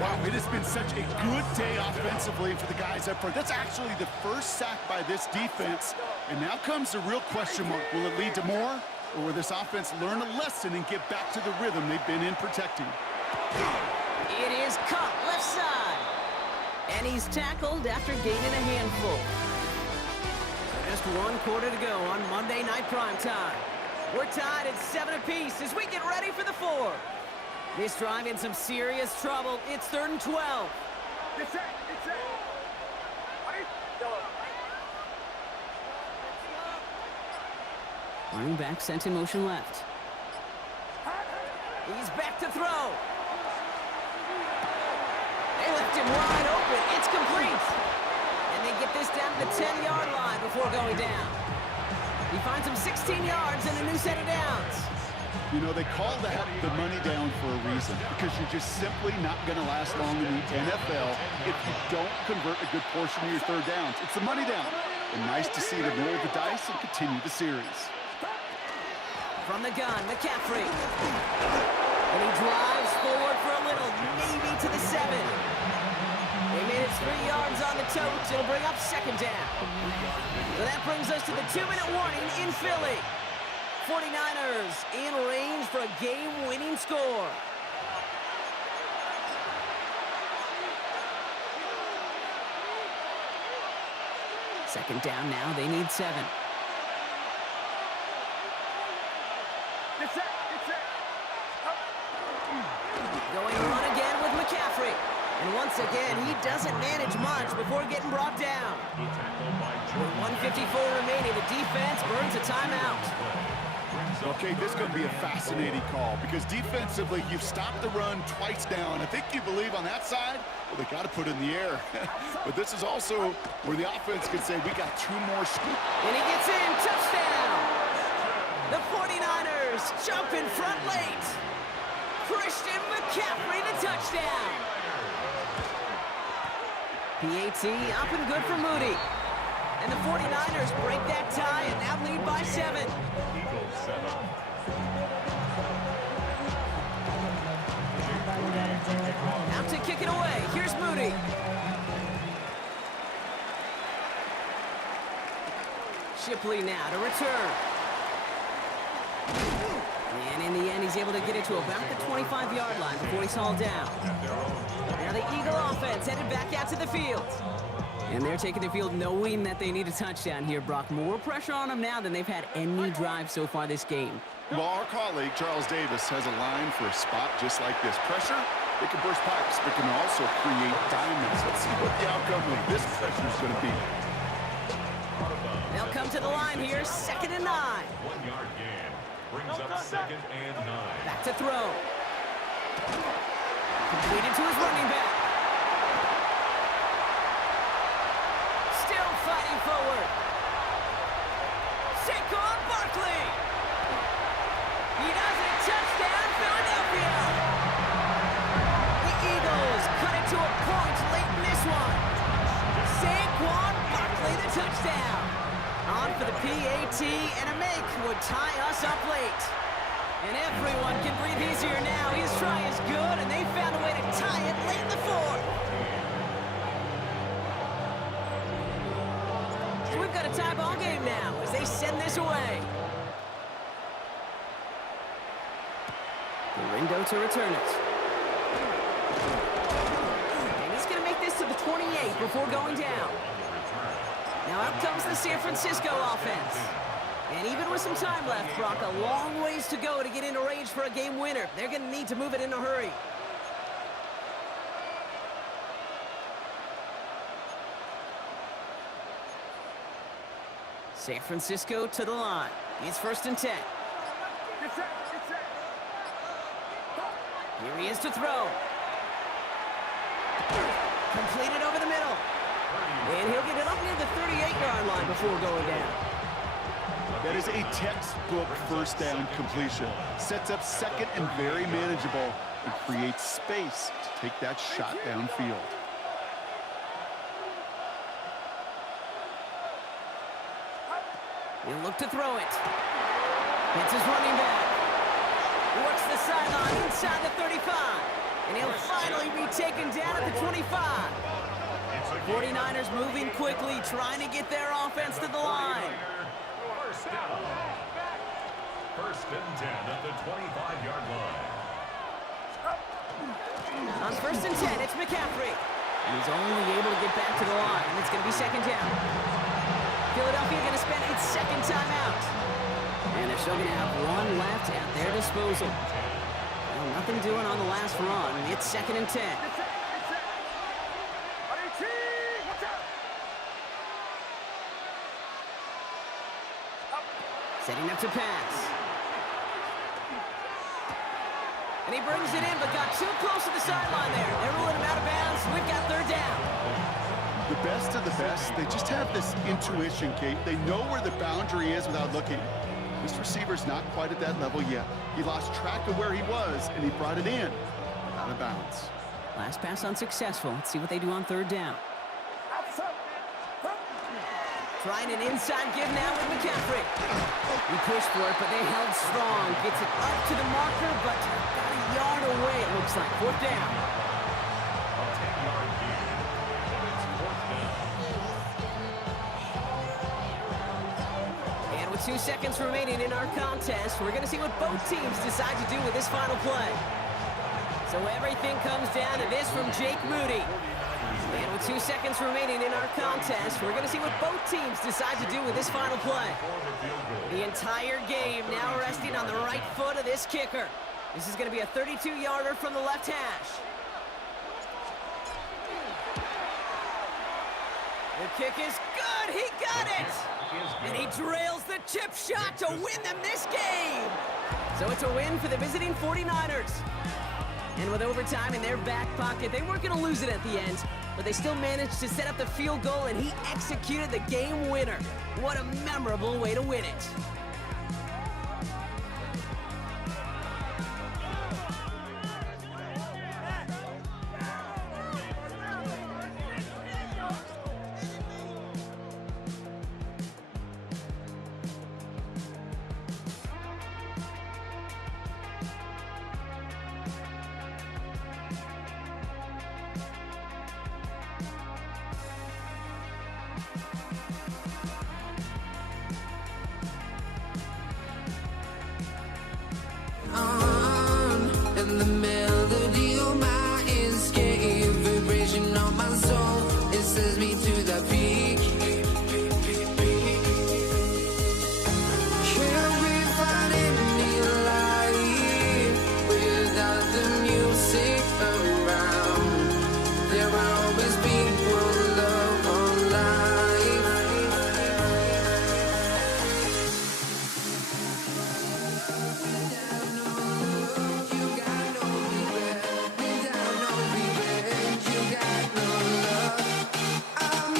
Wow, it has been such a good day offensively for the guys up front. That's actually the first sack by this defense. And now comes the real question mark. Will it lead to more? Or will this offense learn a lesson and get back to the rhythm they've been in protecting? It is Cup, left side. And he's tackled after gaining a handful. Just one quarter to go on Monday Night Primetime. We're tied at 7 apiece as we get ready for the fourth. This drive in some serious trouble. It's 3rd and 12. Running back sent in motion left. He's back to throw. They left him wide open. It's complete. And they get this down to the 10-yard line before going down. He finds him 16 yards and a new set of downs. You know, they call that the money down for a reason, because you're just simply not going to last long in the NFL if you don't convert a good portion of your third downs. It's the money down. And nice to see them roll the dice and continue the series. From the gun, McCaffrey. And he drives forward for a little, maybe to the 7. They made it 3 yards on the totes. It'll bring up second down. So that brings us to the 2-minute warning in Philly. 49ers in range for a game-winning score. Second down now, they need 7. Going run again with McCaffrey. And once again, he doesn't manage much before getting brought down. With 1:54 remaining, the defense burns a timeout. Okay, this is going to be a fascinating call, because defensively, you've stopped the run twice down. I think you believe on that side, well, they got to put it in the air. But this is also where the offense could say, we got 2 more. And he gets in, touchdown! The 49ers jump in front late. Christian McCaffrey, the touchdown. PAT up and good for Moody. And the 49ers break that tie and now lead by 7. Eagles 7. Out to kick it away. Here's Moody. Shipley now to return. And in the end, he's able to get it to about the 25-yard line before he's hauled down. Now the Eagle offense headed back out to the field. And they're taking the field knowing that they need a touchdown here, Brock. More pressure on them now than they've had any drive so far this game. Well, our colleague, Charles Davis, has a line for a spot just like this. Pressure, it can burst pipes, but can also create diamonds. Let's see what the outcome of this pressure is going to be. They'll come to the line here, 2nd and 9. 1-yard gain. Brings up 2nd and 9. Back to throw. Completed to his running back. Still fighting forward. Saquon Barkley. He does it. Touchdown, Philadelphia. The Eagles cut it to a point late in this one. Saquon Barkley, the touchdown. On for the PAT, and a make would tie us up late. And everyone can breathe easier now. His try is good, and they found a way to tie it late in the 4th. we've got a tie ball game now as they send this away. Rindo to return it. And he's going to make this to the 28 before going down. Now out comes the San Francisco offense. And even with some time left, Brock, a long ways to go to get into range for a game winner. They're going to need to move it in a hurry. San Francisco to the line. It's 1st and 10. Get set, get set. Here he is to throw. Completed over the middle. And he'll get it up near the 38-yard line before going down. That is a textbook first down completion. Sets up second and very manageable and creates space to take that shot downfield. He'll look to throw it. It's his running back. Works the sideline inside the 35. And he'll finally be taken down at the 25. 49ers moving quickly, trying to get their offense to the line. First down. 1st and 10 at the 25-yard line. On 1st and 10, it's McCaffrey. And he's only able to get back to the line. And it's going to be 2nd down. Philadelphia going to spend its 2nd timeout. And they're still going to have one left at their disposal. Well, nothing doing on the last run. It's 2nd and 10. Get set, get set. RAT, watch out. Setting up to pass. And he brings it in, but got too close to the sideline there. They're ruling him out of bounds. We've got 3rd down. The best of the best, they just have this intuition, Kate. They know where the boundary is without looking. This receiver's not quite at that level yet. He lost track of where he was, and he brought it in. Out of bounds. Last pass unsuccessful. Let's see what they do on 3rd down. Outside. Trying an inside give now with McCaffrey. He pushed for it, but they held strong. Gets it up to the marker, but about a yard away, it looks like. 4th down. A 10-yard gain. It's 4th down. And with 2 seconds remaining in our contest, we're going to see what both teams decide to do with this final play. So everything comes down to this from Jake Moody. And with 2 seconds remaining in our contest, we're going to see what both teams decide to do with this final play. The entire game now resting on the right foot of this kicker. This is going to be a 32-yarder from the left hash. The kick is good. He got it. And he drills the chip shot to win them this game. So it's a win for the visiting 49ers. And with overtime in their back pocket, they weren't going to lose it at the end, but they still managed to set up the field goal, and he executed the game winner. What a memorable way to win it. And the melody of my escape, vibration on my soul, it sends me to the peak. Can't we find any light without the music around? There will always be one love on life. I'm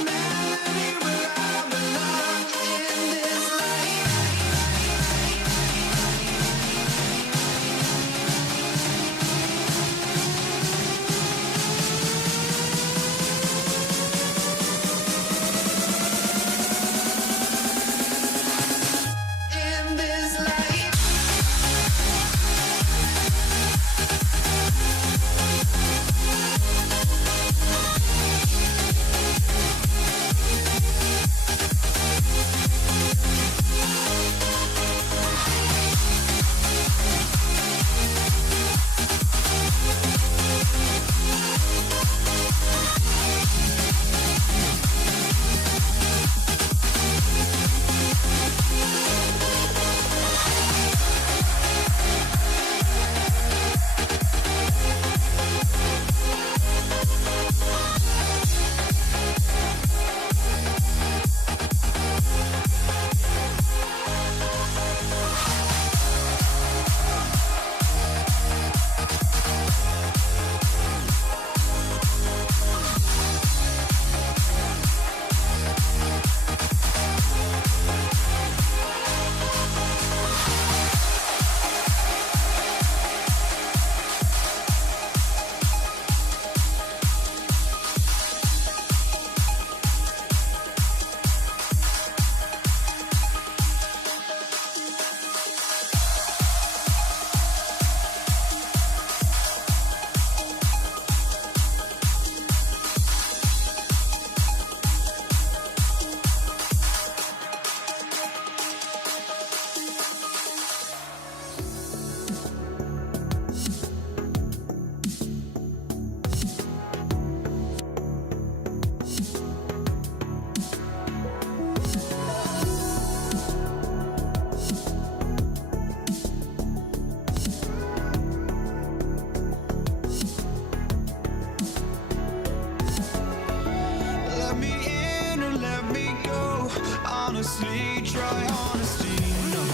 honestly, try honesty. No,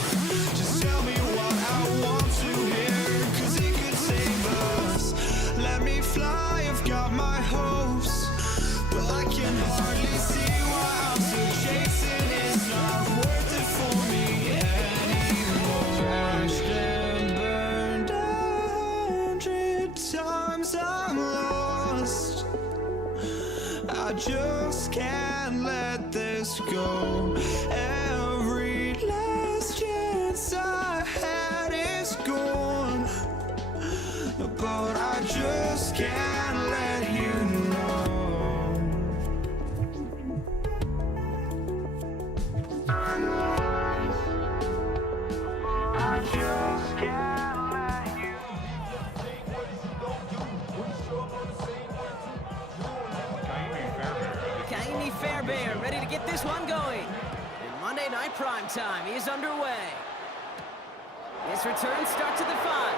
just tell me what I want to hear, 'cause it could save us. Let me fly, I've got my hopes, but I can hardly see why I'm still chasing. It's not worth it for me anymore. Crashed and burned 100 times, I'm lost. I just can't let this go. Every last chance I had is gone, but I just can't let you know. I just can't let you. Kaimi Fairbairn ready to get this one going. And Monday Night Prime Time is underway. This return starts at the 5.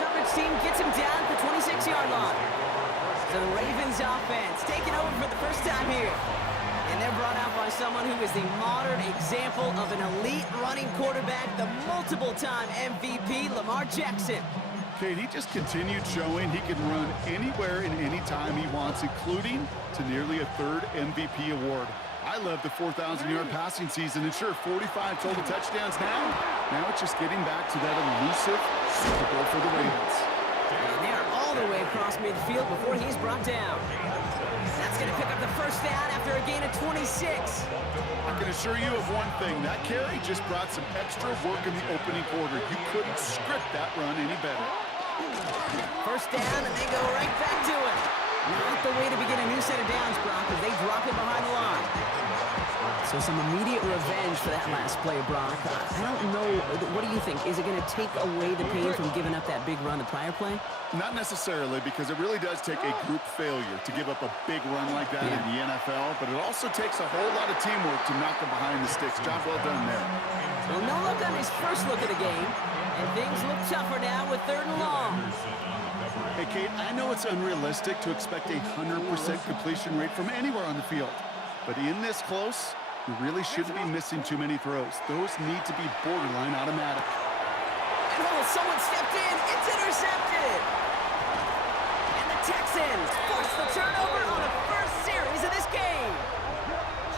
Coverage team gets him down at the 26-yard line. So the Ravens offense taking over for the first time here. And they're brought out by someone who is the modern example of an elite running quarterback, the multiple-time MVP, Lamar Jackson. Kate, he just continued showing he can run anywhere and anytime he wants, including to nearly a third MVP award. I love the 4,000-yard passing season, and sure, 45 total touchdowns now it's just getting back to that elusive Super Bowl for the Ravens. And they're all the way across midfield before he's brought down. That's going to pick up the first down after a gain of 26. I can assure you of one thing, that carry just brought some extra work in the opening quarter. You couldn't script that run any better. First down, and they go right back to it. Not the way to begin a new set of downs, Brock, as they drop it behind the line. So some immediate revenge for that last play, Brock. I don't know. What do you think? Is it going to take away the pain from giving up that big run the prior play? Not necessarily, because it really does take a group failure to give up a big run like that in the NFL, but it also takes a whole lot of teamwork to knock them behind the sticks. Job well done there. Well, no look on his first look at the game, and things look tougher now with 3rd and long. Hey, Kate, I know it's unrealistic to expect a 100% completion rate from anywhere on the field, but in this close, you really shouldn't be missing too many throws. Those need to be borderline automatic. And someone stepped in. It's intercepted. And the Texans force the turnover on the first series of this game.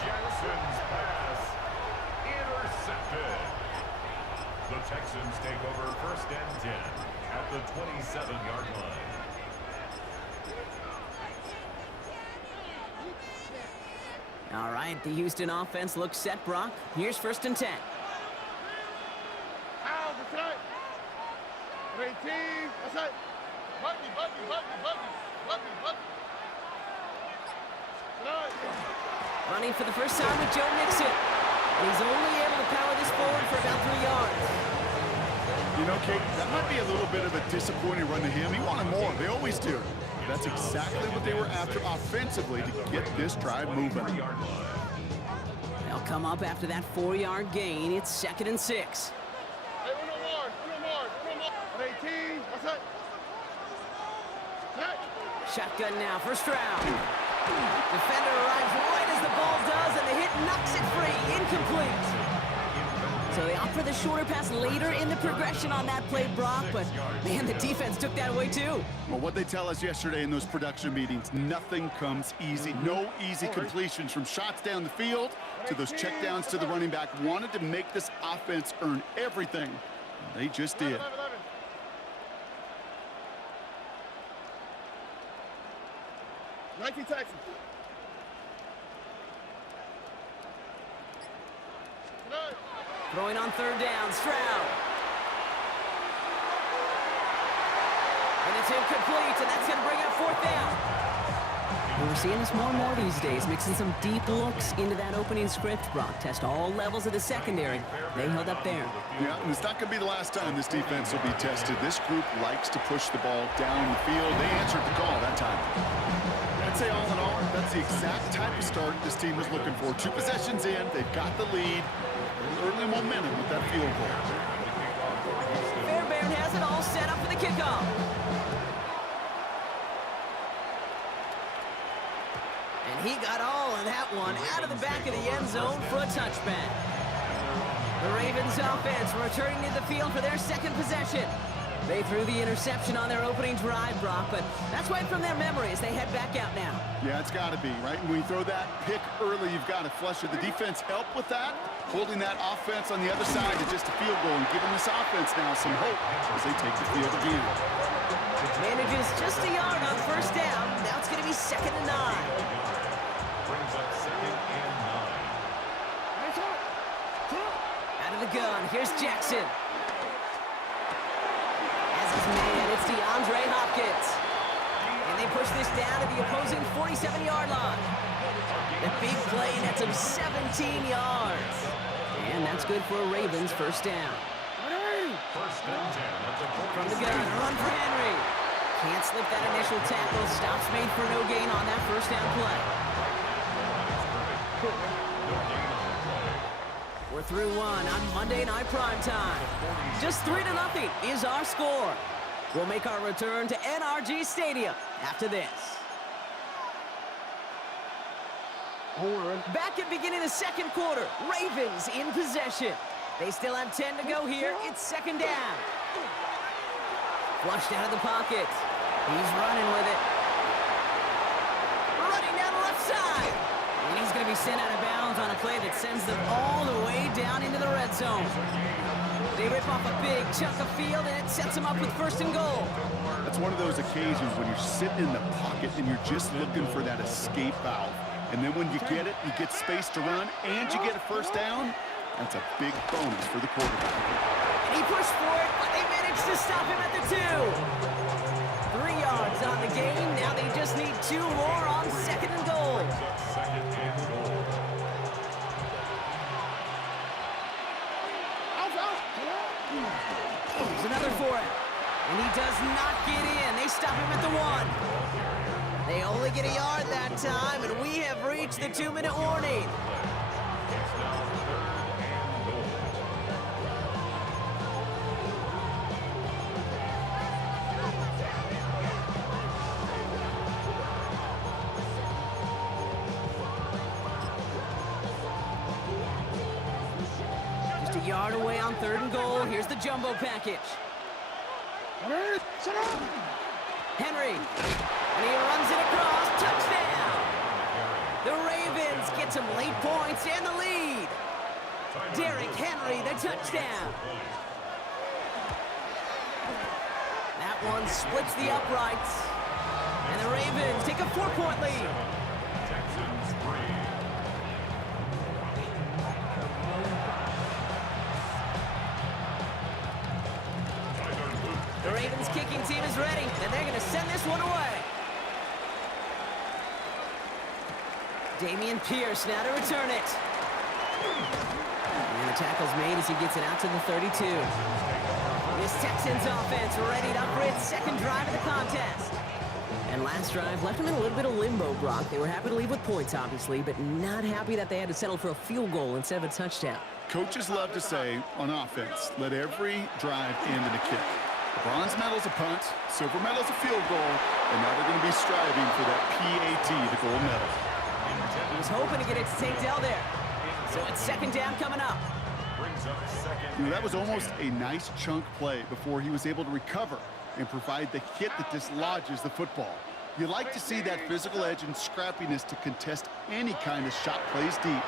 Jackson's pass intercepted. The Texans take over 1st and 10 at the 27-yard line. All right, the Houston offense looks set, Brock. Here's 1st and 10. Out the side. 18. That's it. Buggy. Running for the first time with Joe Mixon. And he's only able to power this forward for about 3 yards. You know, Kate, that might be a little bit of a disappointing run to him. He wanted more. They always do. That's exactly what they were after offensively to get this drive moving. They'll come up after that 4-yard gain. It's 2nd and 6. Hey, uno more. 18. That's it. Shotgun now, first round. Defender arrives right as the ball does, and the hit knocks it free. Incomplete. So they opt for the shorter pass later in the progression on that play, Brock, but man, the defense took that away too. Well, what they tell us yesterday in those production meetings, nothing comes easy. No easy completions, from shots down the field to those checkdowns to the running back. Wanted to make this offense earn everything. They just did. 19 Texans. Throwing on 3rd down, Stroud. And it's incomplete, and that's going to bring up 4th down. And we're seeing this more and more these days, mixing some deep looks into that opening script. Brock test all levels of the secondary. They held up there. Yeah, and it's not going to be the last time this defense will be tested. This group likes to push the ball down the field. They answered the call that time. I'd say all in all, that's the exact type of start this team was looking for. 2 possessions in, they've got the lead. Early momentum with that field goal. Fairbairn has it all set up for the kickoff. And he got all of that one out of the back of the end zone for a touchback. The Ravens offense returning to the field for their second possession. They threw the interception on their opening drive, Brock, but that's right from their memory as they head back out now. Yeah, it's got to be, right? When you throw that pick early, you've got to flush it. The defense helped with that, holding that offense on the other side to just a field goal and giving this offense now some hope as they take the field again. Manages just a yard on first down. Now it's going to be 2nd and 9. Brings up 2nd and 9. Out of the gun, here's Jackson. As his man, it's DeAndre Hopkins. And they push this down to the opposing 47-yard line. The big play nets him 17 yards. And that's good for a Ravens first down. First and 10 at the 46. From the gun, run for Henry. Can't slip that initial tackle. Stops made for no gain on that first down play. We're through one on Monday Night Primetime. Just 3-0 is our score. We'll make our return to NRG Stadium after this. Back at beginning of second quarter, Ravens in possession. They still have 10 to go here. It's 2nd down. Flushed out of the pocket. He's running with it. Running down the left side. And he's going to be sent out of bounds on a play that sends them all the way down into the red zone. They rip off a big chunk of field, and it sets them up with 1st and goal. That's one of those occasions when you're sitting in the pocket and you're just looking for that escape valve. And then when you get it, you get space to run, and you get a first down. That's a big bonus for the quarterback. And he pushed for it, but they managed to stop him at the 2. 3 yards on the game. Now they just need 2 more on 2nd and goal. There's another for him. And he does not get in. They stop him at the 1. They only get a yard that time, and we have reached the 2-minute warning. Just a yard away on 3rd and goal. Here's the jumbo package. Henry. And he runs it across. Touchdown! The Ravens get some late points and the lead. Derrick Henry, the touchdown. That one splits the uprights. And the Ravens take a 4-point lead. Texans 3. The Ravens kicking team is ready, and they're going to send this one away. Dameon Pierce now to return it. And the tackle's made as he gets it out to the 32. This Texans offense readied up for its 2nd drive of the contest. And last drive left them in a little bit of limbo, Brock. They were happy to leave with points, obviously, but not happy that they had to settle for a field goal instead of a touchdown. Coaches love to say on offense, let every drive end in a kick. The bronze medal's a punt, silver medal's a field goal, and now they're going to be striving for that PAT, the gold medal. He was hoping to get it to St. Del there. So it's 2nd down coming up. You know, that was almost a nice chunk play before he was able to recover and provide the hit that dislodges the football. You like to see that physical edge and scrappiness to contest any kind of shot plays deep.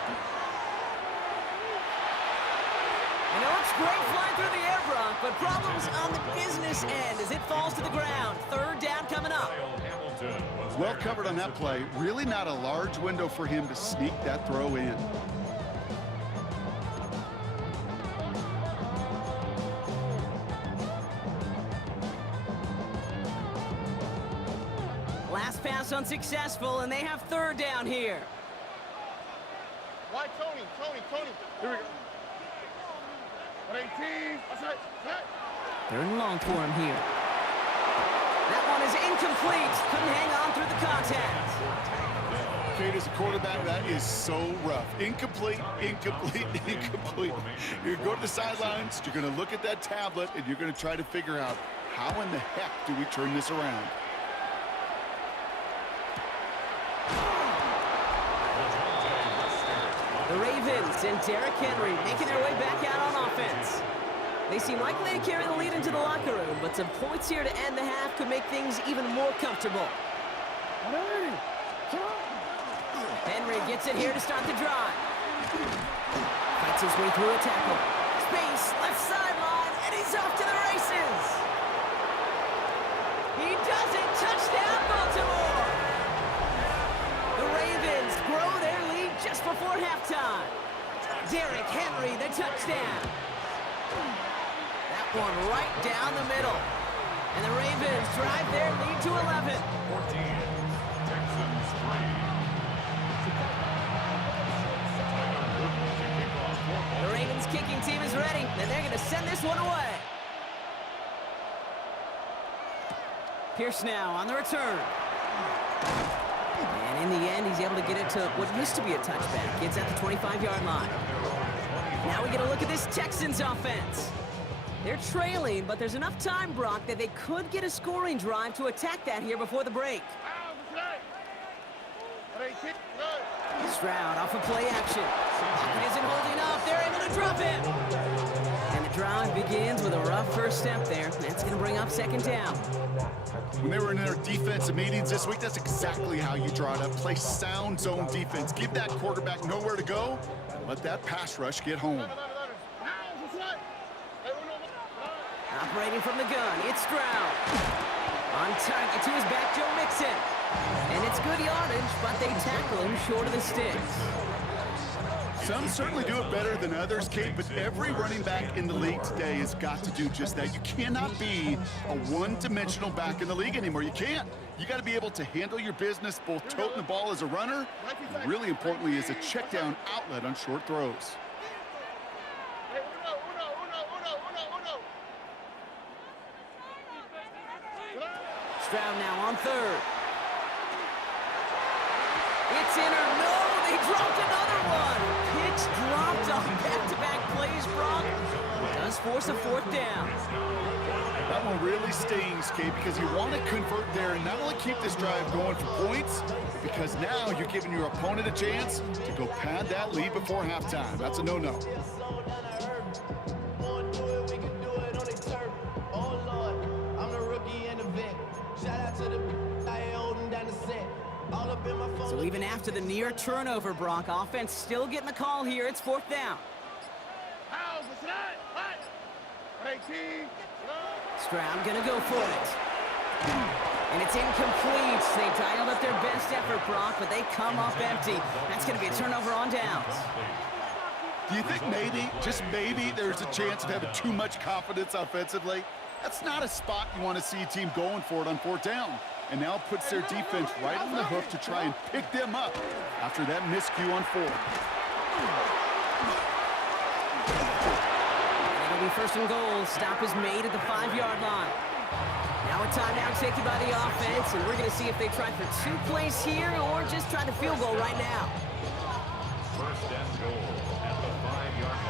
And it looks great flying through the air, Brock, but problems on the business end as it falls to the ground. 3rd down coming up. Well covered on that play. Really not a large window for him to sneak that throw in. Last pass unsuccessful, and they have 3rd down here. Why, Tony? Here we go. 18. Outside. 3rd and long for him here. That one is incomplete. Couldn't hang on through the contact. Kate, as a quarterback, that is so rough. Incomplete. You're going to go to the sidelines, you're going to look at that tablet, and you're going to try to figure out how in the heck do we turn this around. Ravens and Derrick Henry making their way back out on offense. They seem likely to carry the lead into the locker room, but some points here to end the half could make things even more comfortable. Henry gets it here to start the drive. Fights his way through a tackle. Space, left sideline, and he's off to the races. He does it. Touchdown, Baltimore. The Ravens grow their lead just before halftime. Derrick Henry, the touchdown. That one right down the middle. And the Ravens drive their lead to 11. 14, Texans 3. The Ravens kicking team is ready, and they're going to send this one away. Pierce now on the return. And in the end, he's able to get it to what used to be a touchback. It's at the 25-yard line. Now we get a look at this Texans offense. They're trailing, but there's enough time, Brock, that they could get a scoring drive to attack that here before the break. Stroud off of play action. Pocket isn't holding up. They're able to drop him. And the drive begins with a rough first step there. That's going to bring up second down. When they were in their defensive meetings this week, that's exactly how you draw it up. Play sound zone defense. Give that quarterback nowhere to go. Let that pass rush get home. Operating from the gun, it's Stroud. On target to his back, Joe Mixon. And it's good yardage, but they tackle him short of the sticks. Some certainly do it better than others, Kate, but every running back in the league today has got to do just that. You cannot be a one-dimensional back in the league anymore. You can't. You got to be able to handle your business, both toting the ball as a runner, and really importantly as a check-down outlet on short throws. Stroud now on third. It's in or no, they dropped another one. Pitch dropped on back-to-back plays, Brock. Does force a fourth down. That one really stings, Kate, because you want to convert there and not only keep this drive going for points, because now you're giving your opponent a chance to go pad that lead before halftime. That's a no-no. So even after the near turnover, Brock, offense still getting the call here. It's fourth down. Stroud gonna go for it. And it's incomplete. They dialed up their best effort, Brock, but they come up empty. That's gonna be a turnover on downs. Do you think maybe, just maybe, there's a chance of having too much confidence offensively? That's not a spot you want to see a team going for it on fourth down. And now puts their defense right on the hook to try and pick them up after that miscue on fourth. It'll be first and goal. Stop is made at the 5-yard line. Now a timeout taken by the offense, and we're going to see if they try for 2 plays here or just try the field goal right now. First and goal at the 5-yard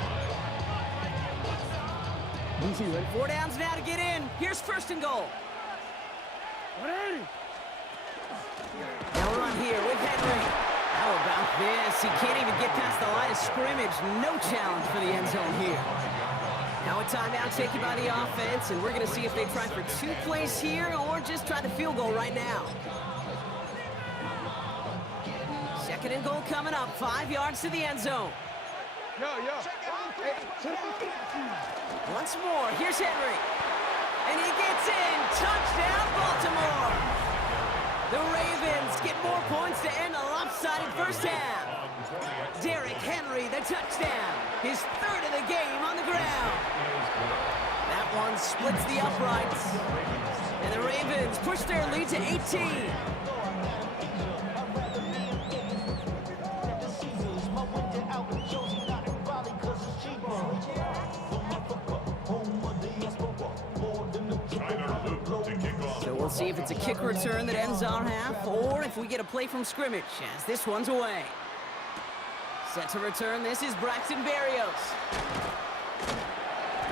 line. 4 downs now to get in. Here's first and goal. Now we're on here with Henry. How about this? He can't even get past the line of scrimmage. No challenge for the end zone here. Now a timeout taken by the offense, and we're going to see if they try for 2 plays here or just try the field goal right now. Second and goal coming up. 5 yards to the end zone. Once more, here's Henry. And he gets in. Touchdown, Baltimore. The Ravens get more points to end a lopsided first half. Derrick Henry, the touchdown. His third of the game on the ground. That one splits the uprights. And the Ravens push their lead to 18. So we'll see if it's a kick return that ends our half, or if we get a play from scrimmage, as this one's away. Set to return, this is Braxton Berrios.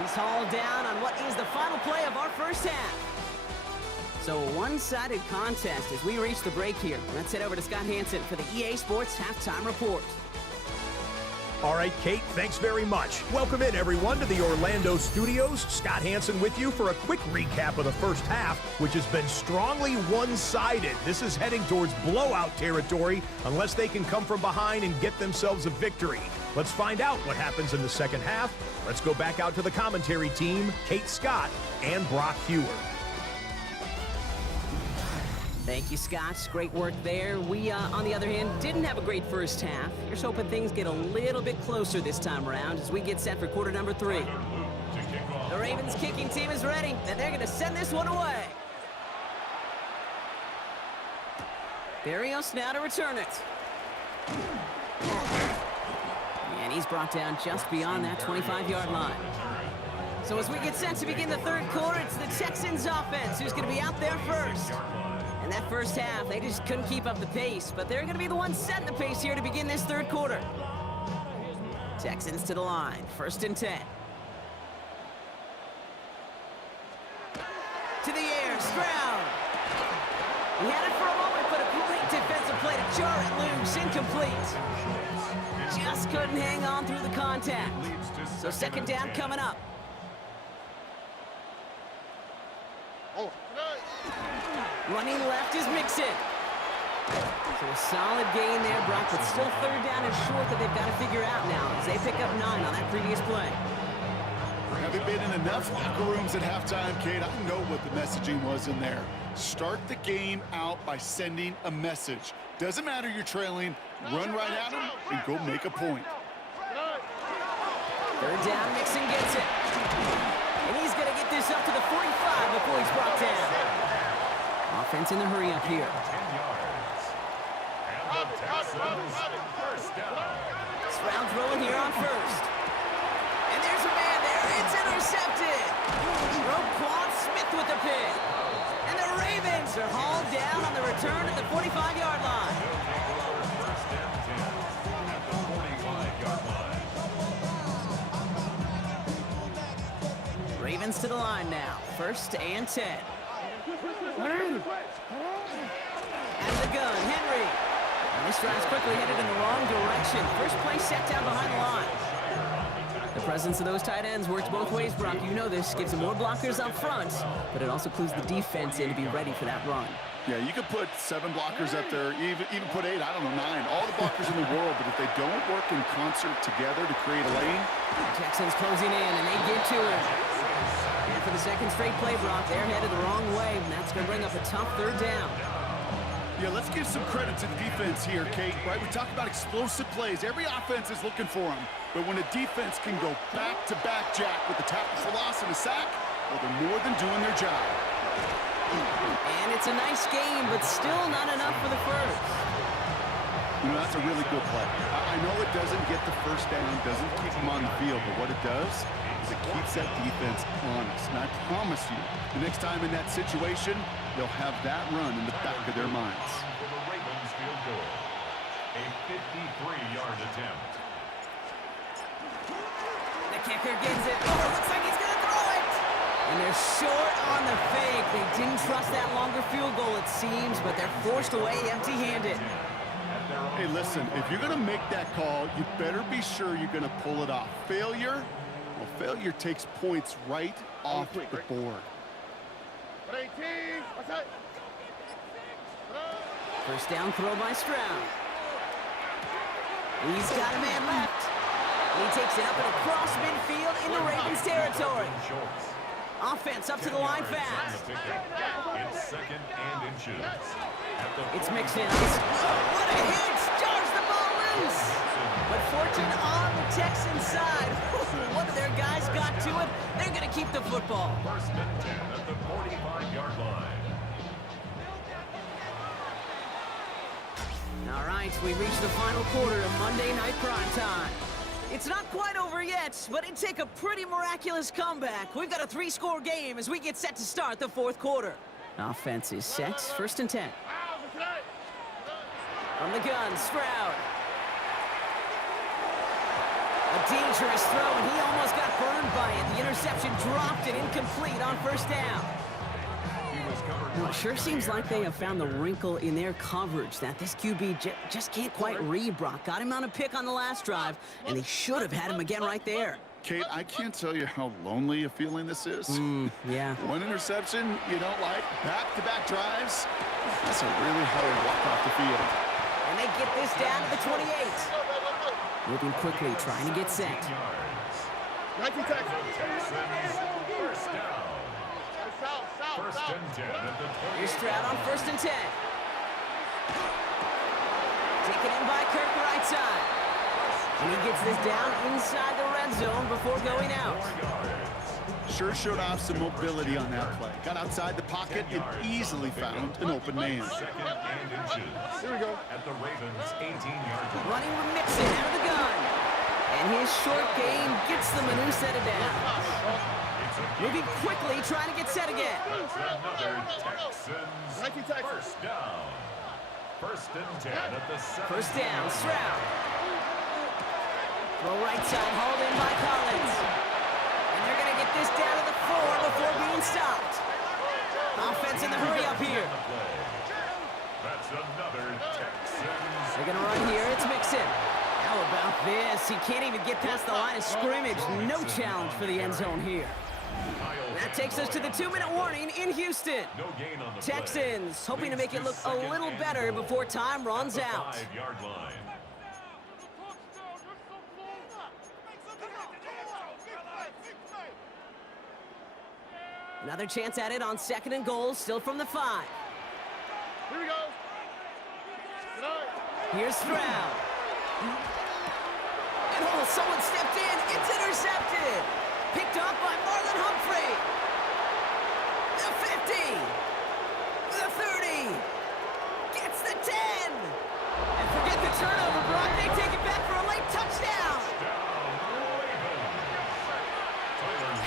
He's hauled down on what is the final play of our first half. So a one-sided contest as we reach the break here. Let's head over to Scott Hanson for the EA Sports Halftime Report. All right, Kate, thanks very much. Welcome in, everyone, to the Orlando studios. Scott Hanson with you for a quick recap of the first half, which has been strongly one-sided. This is heading towards blowout territory unless they can come from behind and get themselves a victory. Let's find out what happens in the second half. Let's go back out to the commentary team, Kate Scott and Brock Hewer. Thank you, Scott. Great work there. We, on the other hand, didn't have a great first half. Here's hoping things get a little bit closer this time around as we get set for quarter number 3. The Ravens kicking team is ready, and they're going to send this one away. Barrios now to return it. And he's brought down just beyond that 25-yard line. So as we get set to begin the third quarter, it's the Texans offense who's going to be out there first. And that first half, they just couldn't keep up the pace, but they're going to be the ones setting the pace here to begin this third quarter. Texans to the line, 1st and 10. To the air, Stroud. He had it for a moment, but a great defensive play to jar it loose, incomplete. Just couldn't hang on through the contact. So 2nd down coming up. Running left is Mixon. So a solid gain there, Brock, but still 3rd down and short that they've got to figure out now as they pick up 9 on that previous play. Having been in enough locker rooms at halftime, Kate, I know what the messaging was in there. Start the game out by sending a message. Doesn't matter you're trailing, run right at them and go make a point. 3rd down, Mixon gets it. And he's going to get this up to the 45 before he's brought down. Offense in the hurry up here. 10 yards. And the Texans, 1st down. Stroud throwing here on 1st. And there's a man there. It's intercepted. Roquan Smith with the pick. And the Ravens are hauled down on the return at the 45-yard line. 1st and 10 at the 45-yard line. Ravens to the line now. 1st and 10. And the gun, Henry. And this drive's quickly headed in the wrong direction. First play set down behind the line. The presence of those tight ends works both ways, Brock. You know this. Gives them more blockers up front, but it also clues the defense in to be ready for that run. Yeah, you could put 7 blockers up there, even put 8, I don't know, 9. All the blockers in the world, but if they don't work in concert together to create a lane. The Texans closing in, and they get to him. And for the 2nd straight play, Brock, they're headed the wrong way, and that's going to bring up a tough 3rd down. Yeah, let's give some credit to the defense here, Kate, right? We talk about explosive plays. Every offense is looking for them. But when a defense can go back-to-back, Jack, with a tackle for loss and a sack, well, they're more than doing their job. And it's a nice game, but still not enough for the first. You know, that's a really good play. I know it doesn't get the 1st down, doesn't keep them on the field, but what it does is it keeps that defense honest. And I promise you, the next time in that situation, they'll have that run in the back of their minds. For the Ravens field goal, a 53-yard attempt. The kicker gets it. Oh, it looks like he's going to throw it. And they're short on the fake. They didn't trust that longer field goal, it seems, but they're forced away empty-handed. Hey, listen, if you're going to make that call, you better be sure you're going to pull it off. Failure takes points right off the board. 18, what's that? 1st down throw by Stroud. He's got a man left. He takes it up and across midfield into Ravens territory. Offense up to the line fast. It's 2nd and inches. It's mixed in. What a hit! Jars the ball loose. But fortune on the Texans side. What their guys got to it. They're going to keep the football. 1st and 10 at the 45-yard line. All right, we reached the final quarter of Monday Night Prime Time. It's not quite over yet, but it'd take a pretty miraculous comeback. We've got a 3-score game as we get set to start the 4th quarter. Offense is set, 1st and 10. From the gun, Stroud. A dangerous throw, and he almost got burned by it. The interception dropped and incomplete on 1st down. He was Well, it sure seems like they have found the wrinkle in their coverage that this QB just can't quite read, Brock. Got him on a pick on the last drive, and they should have had him again right there. Kate, I can't tell you how lonely a feeling this is. Yeah. One interception you don't like, back-to-back drives. That's a really hard walk off the field. And they get this down to the 28. Moving quickly, trying to get set. 19 tackles. First down. First and 10 at the 20. Here's Stroud on 1st and 10. Taken in by Kirk right side. And he gets this down inside the red zone before going out. Sure showed off some mobility on that play. Got outside the pocket and easily found an open man. Second and inches. Here we go. At the Ravens' 18-yard line. Running with Mixon out of the gun. And his short game gets them a new set of downs. Moving quickly, trying to get set again. That's another Texans 19 tackles. first down. First and 10 at the 7. First down, Stroud. Throw right side, hauled in by Collins. And they're going to get this down to the 4 before being stopped. Offense in the hurry up here. That's another Texans. They're going to run here. It's Mixon. How about this? He can't even get past the line of scrimmage. No challenge for the end zone here. That takes us to the 2-minute warning in Houston. No gain on the play. Texans hoping to make it look a little better before time runs out. 5-yard line. Another chance at it on 2nd and goal, still from the 5. Here we go. Here's Stroud. And oh, someone stepped in. It's intercepted. Picked off by Marlon Humphrey. The 50. The 30. Gets the 10. And forget the turnover, Brock. They take it back for a late touchdown.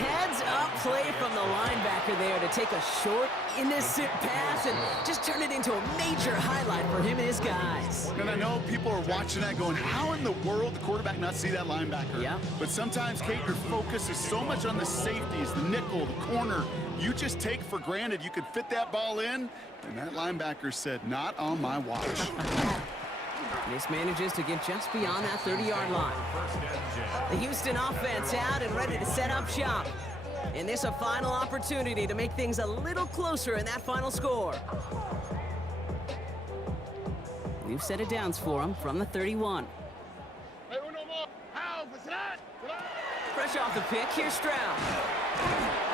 Heads up play from the linebacker there to take a short, innocent pass and just turn it into a major highlight for him and his guys. And I know people are watching that going, how in the world the quarterback not see that linebacker? Yeah. But sometimes, Kate, your focus is so much on the safeties, the nickel, the corner. You just take for granted you could fit that ball in, and that linebacker said, not on my watch. This manages to get just beyond that 30-yard line. The Houston offense out and ready to set up shop. And this a final opportunity to make things a little closer in that final score. New set of downs for them from the 31. Fresh off the pick, here's Stroud.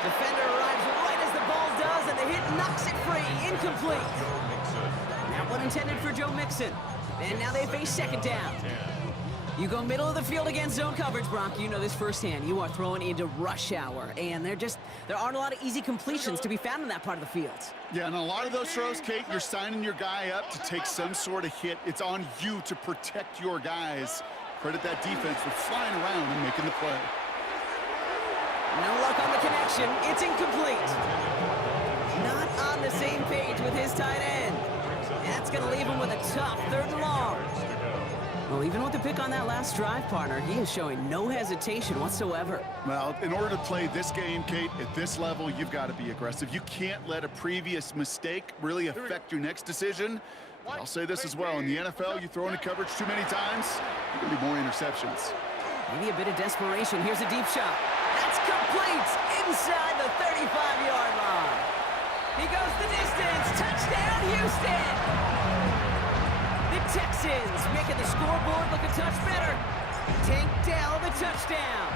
Defender arrives right as the ball does, and the hit knocks it free. Incomplete. That one intended for Joe Mixon. And now they face 2nd down. You go middle of the field against zone coverage, Brock. You know this firsthand. You are throwing into rush hour, and there aren't a lot of easy completions to be found in that part of the field. Yeah, and a lot of those throws, Kate, you're signing your guy up to take some sort of hit. It's on you to protect your guys. Credit that defense for flying around and making the play. No luck on the connection. It's incomplete. Not on the same page with his tight end. That's going to leave him with a tough 3rd and long. Well, even with the pick on that last drive, partner, he is showing no hesitation whatsoever. Well, in order to play this game, Kate, at this level, you've got to be aggressive. You can't let a previous mistake really affect your next decision. But I'll say this as well. In the NFL, you throw into coverage too many times, you're going to be more interceptions. Maybe a bit of desperation. Here's a deep shot. That's complete inside the 35-yard line. He goes the distance. Touchdown, Houston! The Texans making the scoreboard look a touch better. Tank Dell the touchdown.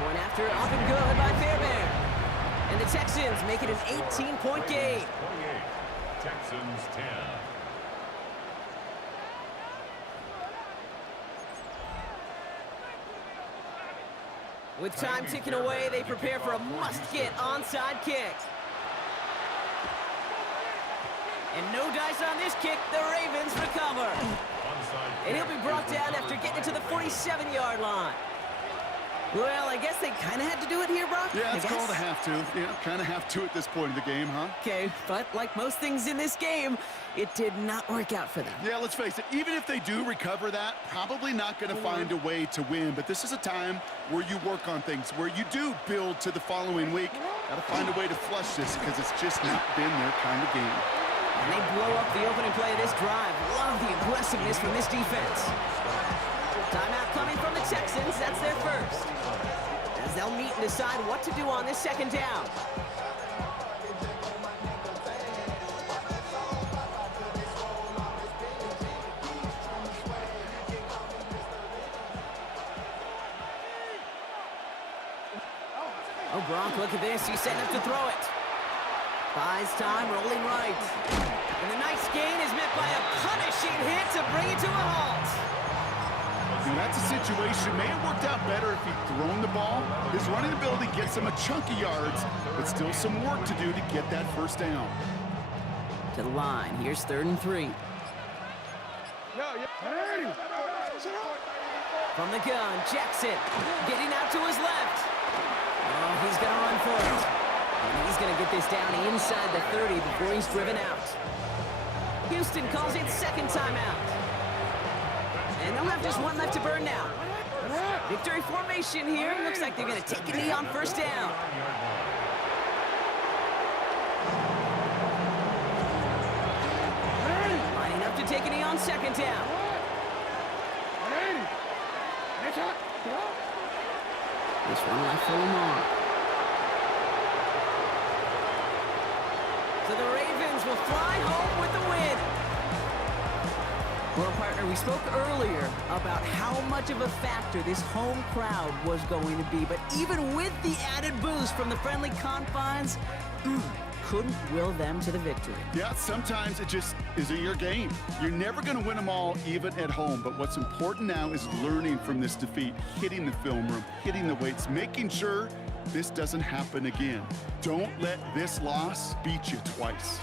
Point after up and good by Fairbairn. And the Texans make it an 18-point game. 28, Texans 10. With time ticking away, they prepare for a must-get onside kick. And no dice on this kick. The Ravens recover. And he'll be brought down after getting it to the 47-yard line. Well, I guess they kind of had to do it here, Brock. Yeah, it's called a have to. Yeah, kind of have to at this point of the game, huh? Okay, but like most things in this game, it did not work out for them. Yeah, let's face it, even if they do recover that, probably not going to find a way to win. But this is a time where you work on things, where you do build to the following week. Got to find a way to flush this because it's just not been their kind of game. And they blow up the opening play of this drive. Love the aggressiveness from this defense. Timeout coming from the Texans. That's their first. As they'll meet and decide what to do on this second down. Oh, Gronk, look at this. He's setting up to throw it. Buys time, rolling right. And the nice gain is met by a punishing hit to bring it to a halt. Now that's a situation. May have worked out better if he'd thrown the ball. His running ability gets him a chunk of yards, but still some work to do to get that first down. To the line. Here's 3rd and 3. From the gun, Jackson getting out to his left. Oh, he's going to run for it. And he's going to get this down inside the 30 before he's driven out. Houston calls it second timeout. And they'll have just one left to burn now. Victory formation here. Looks like they're going to take a knee on first down. Lining up to take a knee on second down. This one left for Lamar. So the Ravens will fly home with the win. Well, partner, we spoke earlier about how much of a factor this home crowd was going to be. But even with the added boost from the friendly confines, couldn't will them to the victory. Yeah, sometimes it just isn't your game. You're never going to win them all, even at home. But what's important now is learning from this defeat, hitting the film room, hitting the weights, making sure this doesn't happen again. Don't let this loss beat you twice.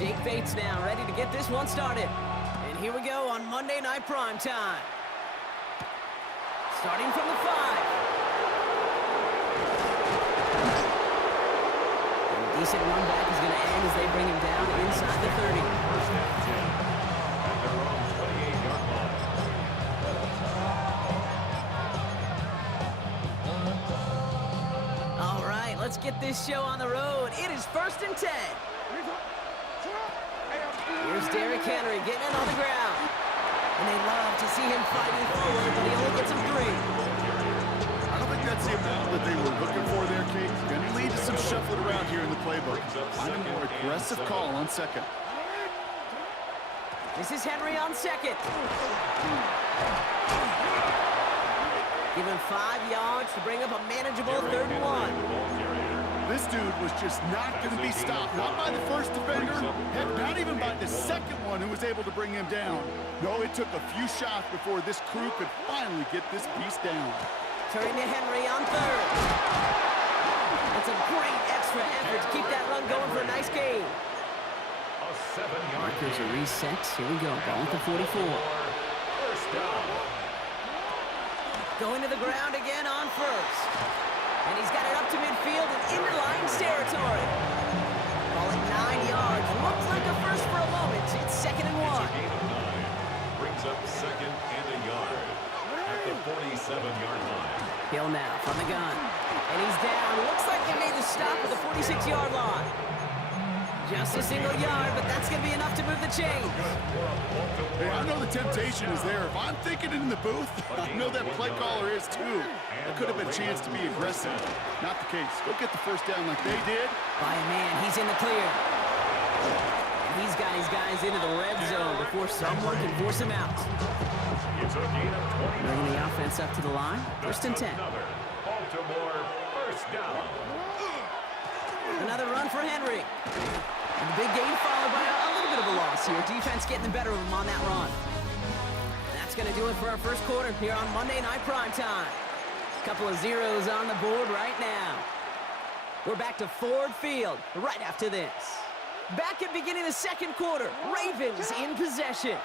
Jake Bates now ready to get this one started. And here we go on Monday Night Prime Time. Starting from the 5. And a decent run back is going to end as they bring him down inside the 30. First and 10 at their own 28-yard line. All right, let's get this show on the road. It is 1st and 10. Here's Derrick Henry getting it on the ground. And they love to see him fighting forward, but he only gets him 3. I don't think that's the amount that they were looking for there, Kate. Going to lead to some shuffling around here in the playbook. Find a more aggressive call on second. This is Henry on second. Give him 5 yards to bring up a manageable 3rd and 1. This dude was just not going to be stopped. Not by the first defender. Heck, not even by the second one who was able to bring him down. No, it took a few shots before this crew could finally get this beast down. Turning to Henry on 3rd. That's a great extra effort to keep that run going for a nice gain. A 7-yard Markers are reset. Here we go. Ball at the 44. first down. Going to the ground again on 1st. And he's got it up to midfield and into Lions territory. Ball at 9 yards. Looks like a first for a moment. It's 2nd and 1. It's a gain of 9. Brings up 2nd and a yard at the 47-yard line. Hill now from the gun. And he's down. Looks like they made the stop at the 46-yard line. Just a single yard, but that's going to be enough to move the chains. Hey, I know the temptation is there. If I'm thinking it in the booth, I know that play caller is too. That could have been a chance to be aggressive. Not the case. Go get the first down like they did. By a man, he's in the clear. And he's got his guys into the red zone before someone can force him out. It's a gain of 20. Bringing the offense up to the line. 1st and 10. Another Baltimore first down. Another run for Henry. And the big gain followed by a little bit of a loss here. Defense getting the better of him on that run. That's going to do it for our first quarter here on Monday Night Prime Time. Couple of zeros on the board right now. We're back to Ford Field right after this. Back at beginning of the 2nd quarter. Ravens in possession.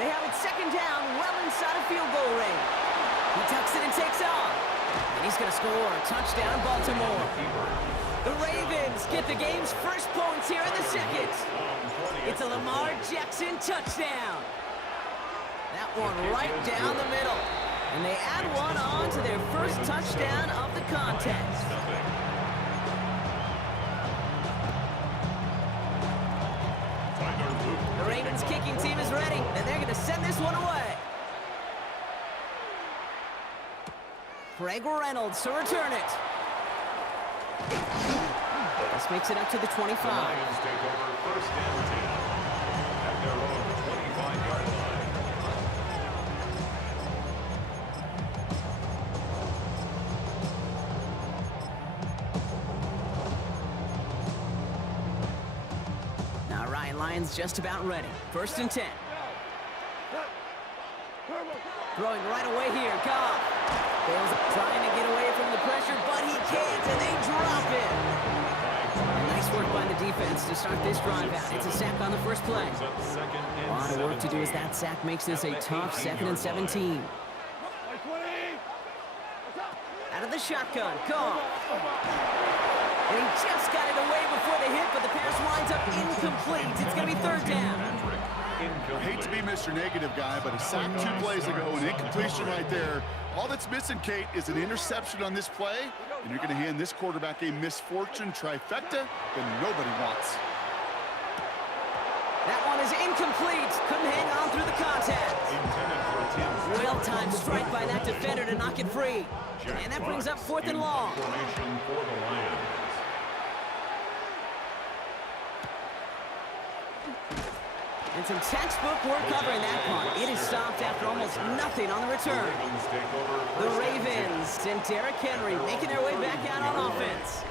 They have it 2nd down, well inside of field goal range. He tucks it and takes off. And he's going to score. Touchdown, Baltimore. The Ravens get the game's first points here in the 2nd. It's a Lamar Jackson touchdown. That one right down the middle. And they add one on to their first touchdown of the contest. The Ravens kicking team is ready, and they're going to send this one away. Craig Reynolds to return it. This makes it up to the 25. The Lions take over first and 10 at their own 25-yard line. All right, Lions just about ready. 1st and 10. Throwing right away here, Goff. Bales trying to get away from the pressure, but he can't, and they drop it. Nice work by the defense to start this drive out. It's a sack on the first play. A lot of work to do as that sack makes this a tough 2nd and 17. Out of the shotgun, Goff. And he just got it away before the hit, but the pass winds up incomplete. It's going to be 3rd down. I hate to be Mr. Negative guy, but a sack 2 plays ago, an incompletion right there. All that's missing, Kate, is an interception on this play, and you're going to hand this quarterback a misfortune trifecta that nobody wants. That one is incomplete. Couldn't hang on through the contact. Well-timed strike by that defender to knock it free. And that brings up 4th and long. Formation for the Lions. And some textbook work covering that punt. It is stopped after almost nothing on the return. The Ravens and Derrick Henry making their way back out on offense.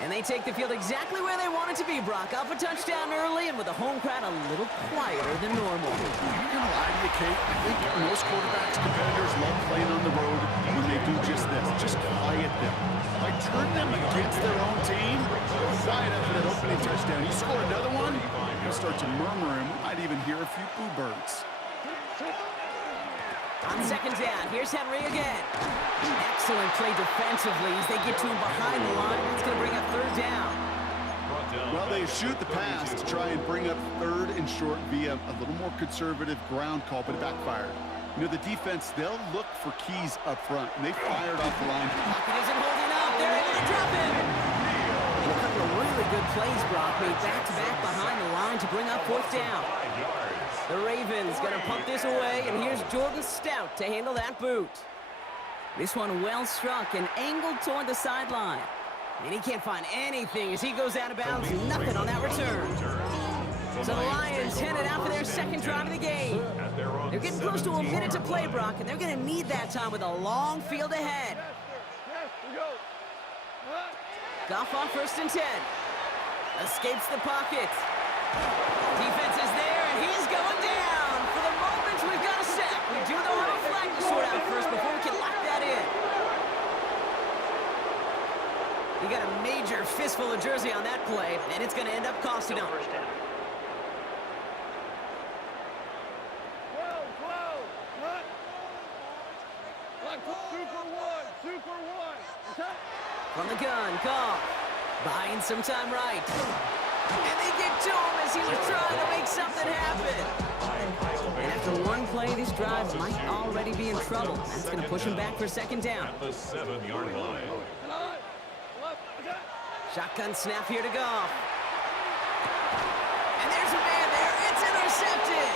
And they take the field exactly where they want it to be, Brock. Up a touchdown early and with the home crowd a little quieter than normal. I'm not going to lie to you, Kate. I think most quarterbacks, competitors love playing on the road when they do just this. Just quiet them. By turning them against their own team, quiet after that opening touchdown. You score another one, teams start to murmur, and we might even hear a few boo birds. On second down, here's Henry again. Excellent play defensively as they get to him behind the line. It's going to bring up third down. Well, they shoot the pass to try and bring up third and short via a little more conservative ground call, but it backfired. You know, the defense, they'll look for keys up front, and they fired off the line. Pocket isn't holding up. They're able to drop him. A couple of really good plays, Brock, made back-to-back behind the line to bring up fourth down. The Ravens going to pump this away, and here's Jordan Stout to handle that boot. This one well struck and angled toward the sideline. And he can't find anything as he goes out of bounds. Nothing on that return. So the Lions headed out for their second drive of the game. They're getting close to a minute to play, Brock, and they're going to need that time with a long field ahead. Goff on first and 10. Escapes the pocket. Defense is there, and he's going down. For the moment, we've got a sack. We do though have a flag to sort out first before we can lock that in. You got a major fistful of jersey on that play, and it's going to end up costing them. From the gun, Goff. Buying some time right. And they get to him as he was trying to make something happen. And after one play, this drive might already be in trouble. That's going to push him back for second down. At the 7-yard line. Shotgun snap here to Goff. And there's a man there. It's intercepted.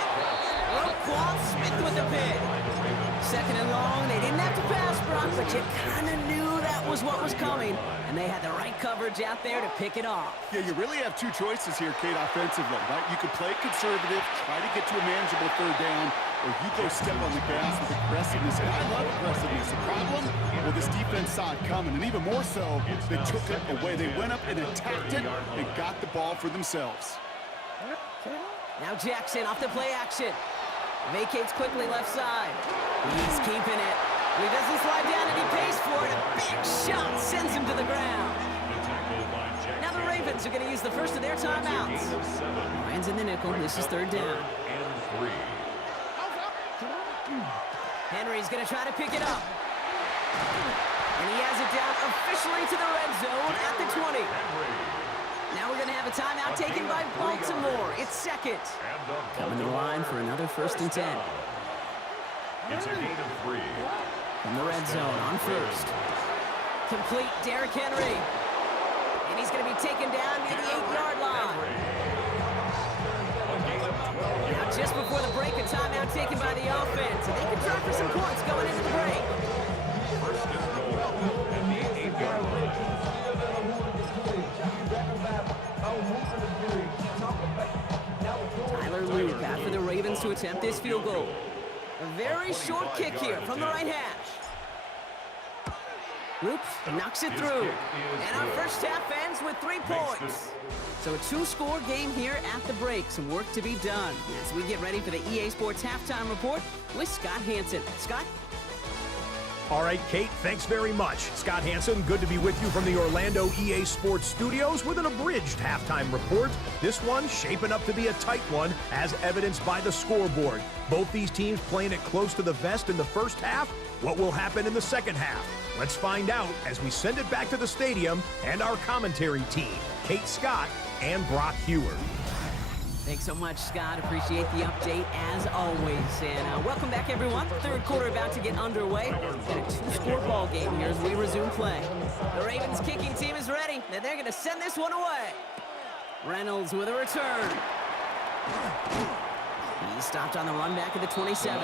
Roquan Smith with the pick. Second and long. They didn't have to pass, Brock, but you kind of knew that was what was coming. And they had the right coverage out there to pick it off. Yeah, you really have two choices here, Kate, offensively, right? You could play conservative, try to get to a manageable third down, or you go step on the gas with aggressiveness. And I love aggressiveness. The problem? Well, this defense saw it coming, and even more so, they took it away. They went up and attacked it and got the ball for themselves. Now Jackson off the play action. Vacates quickly left side. He's keeping it. He doesn't slide down and he pays for it. A big shot sends him to the ground. Now the Ravens are going to use the first of their timeouts. Ryan's in the nickel. This is third down. Henry's going to try to pick it up. And he has it down officially to the red zone at the 20. Now we're going to have a timeout taken by Baltimore. It's second. Coming to the line for another first and 10. It's a gain of 3. From the red zone on first. Complete Derrick Henry. And he's going to be taken down near the 8-yard line. Now just before the break, a timeout taken by the offense. And they can try for some points going into the break. First and goal at the 8-yard line. Tyler Luke after the Ravens to attempt this field goal. A very short kick here from the right hash. Luke knocks it through. And our first half ends with 3 points. So a 2-score game here at the break. Some work to be done as we get ready for the EA Sports Halftime Report with Scott Hanson. Scott? All right, Kate, thanks very much. Scott Hanson, good to be with you from the Orlando EA Sports Studios with an abridged halftime report. This one shaping up to be a tight one, as evidenced by the scoreboard. Both these teams playing it close to the vest in the first half. What will happen in the second half? Let's find out as we send it back to the stadium and our commentary team, Kate Scott and Brock Hewer. Thanks so much, Scott. Appreciate the update, as always. And welcome back, everyone. Third quarter about to get underway. Got a 2-score ball game here as we resume play. The Ravens kicking team is ready, and they're going to send this one away. Reynolds with a return. He stopped on the run back at the 27.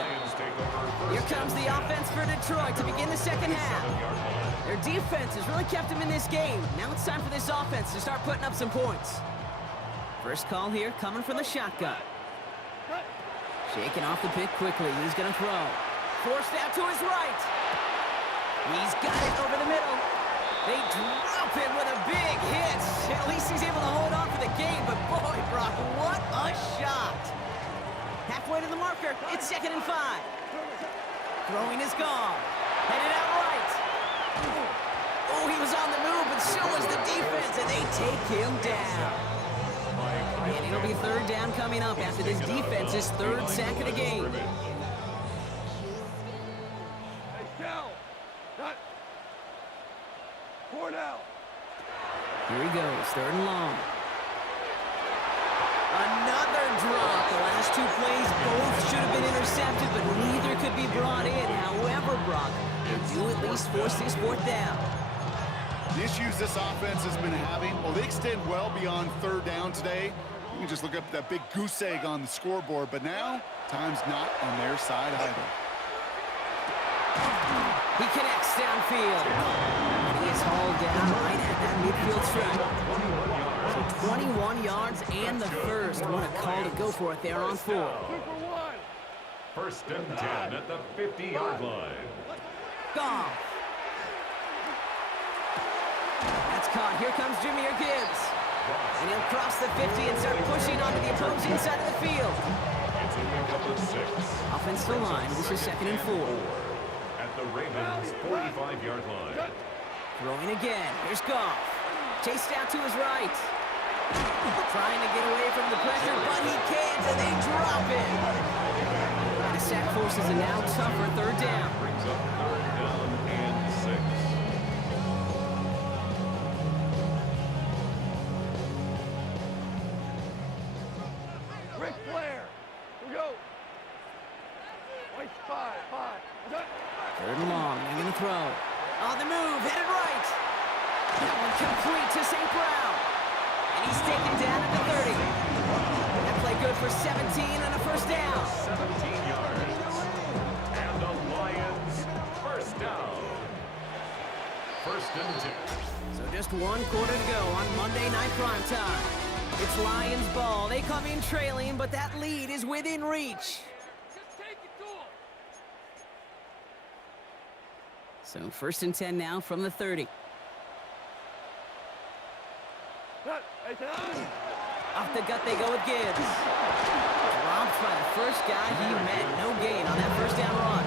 Here comes the offense for Detroit to begin the second half. Their defense has really kept them in this game. Now it's time for this offense to start putting up some points. First call here coming from the shotgun. Shaking off the pick quickly. He's going to throw. Forced out to his right. He's got it over the middle. They drop him with a big hit. At least he's able to hold on for the game. But boy, Brock, what a shot. Halfway to the marker. It's 2nd and 5. Throwing is gone. Headed out right. Oh, he was on the move, but so was the defense, and they take him down. And it'll It'll be third down coming up after this defense's third sack of the game. Hey, Cal. Not. Cornell. Here he goes, third and long. Another drop. The last two plays both should have been intercepted, but neither could be brought in. However, Brock, they do at least force this fourth down. The issues this offense has been having, well, they extend well beyond third down today. You can just look up that big goose egg on the scoreboard, but now, time's not on their side either. He connects downfield. And he is hauled down right at that midfield stripe. So 21 yards and the first. What a call to go for it there on 4. 2 for 1. First and 10 at the 50-yard line. Goff. That's caught. Here comes Jahmyr Gibbs. And he'll cross the 50 and start pushing onto the opposing side of the field. It's a pickup of 6. Offensive line. This is 2nd and 4. At the Ravens' 45-yard line. Throwing again. Here's Goff. Chased out to his right. Trying to get away from the pressure, but he can't, and they drop it. The sack forces a now tougher third down. Brings up third down and 6. Ric Flair. Here we go. White 5. Third and long. They're going to throw. On the move. Headed right. That one complete to St. Brown. And he's taken down at the 30. That play good for 17 and a first down. 17 yards. And the Lions first down. First and 10. So just 1 quarter to go on Monday Night Primetime. It's Lions ball. They come in trailing, but that lead is within reach. So 1st and 10 now from the 30. Off the gut they go with Gibbs. Dropped by the first guy he met. No gain on that first down run.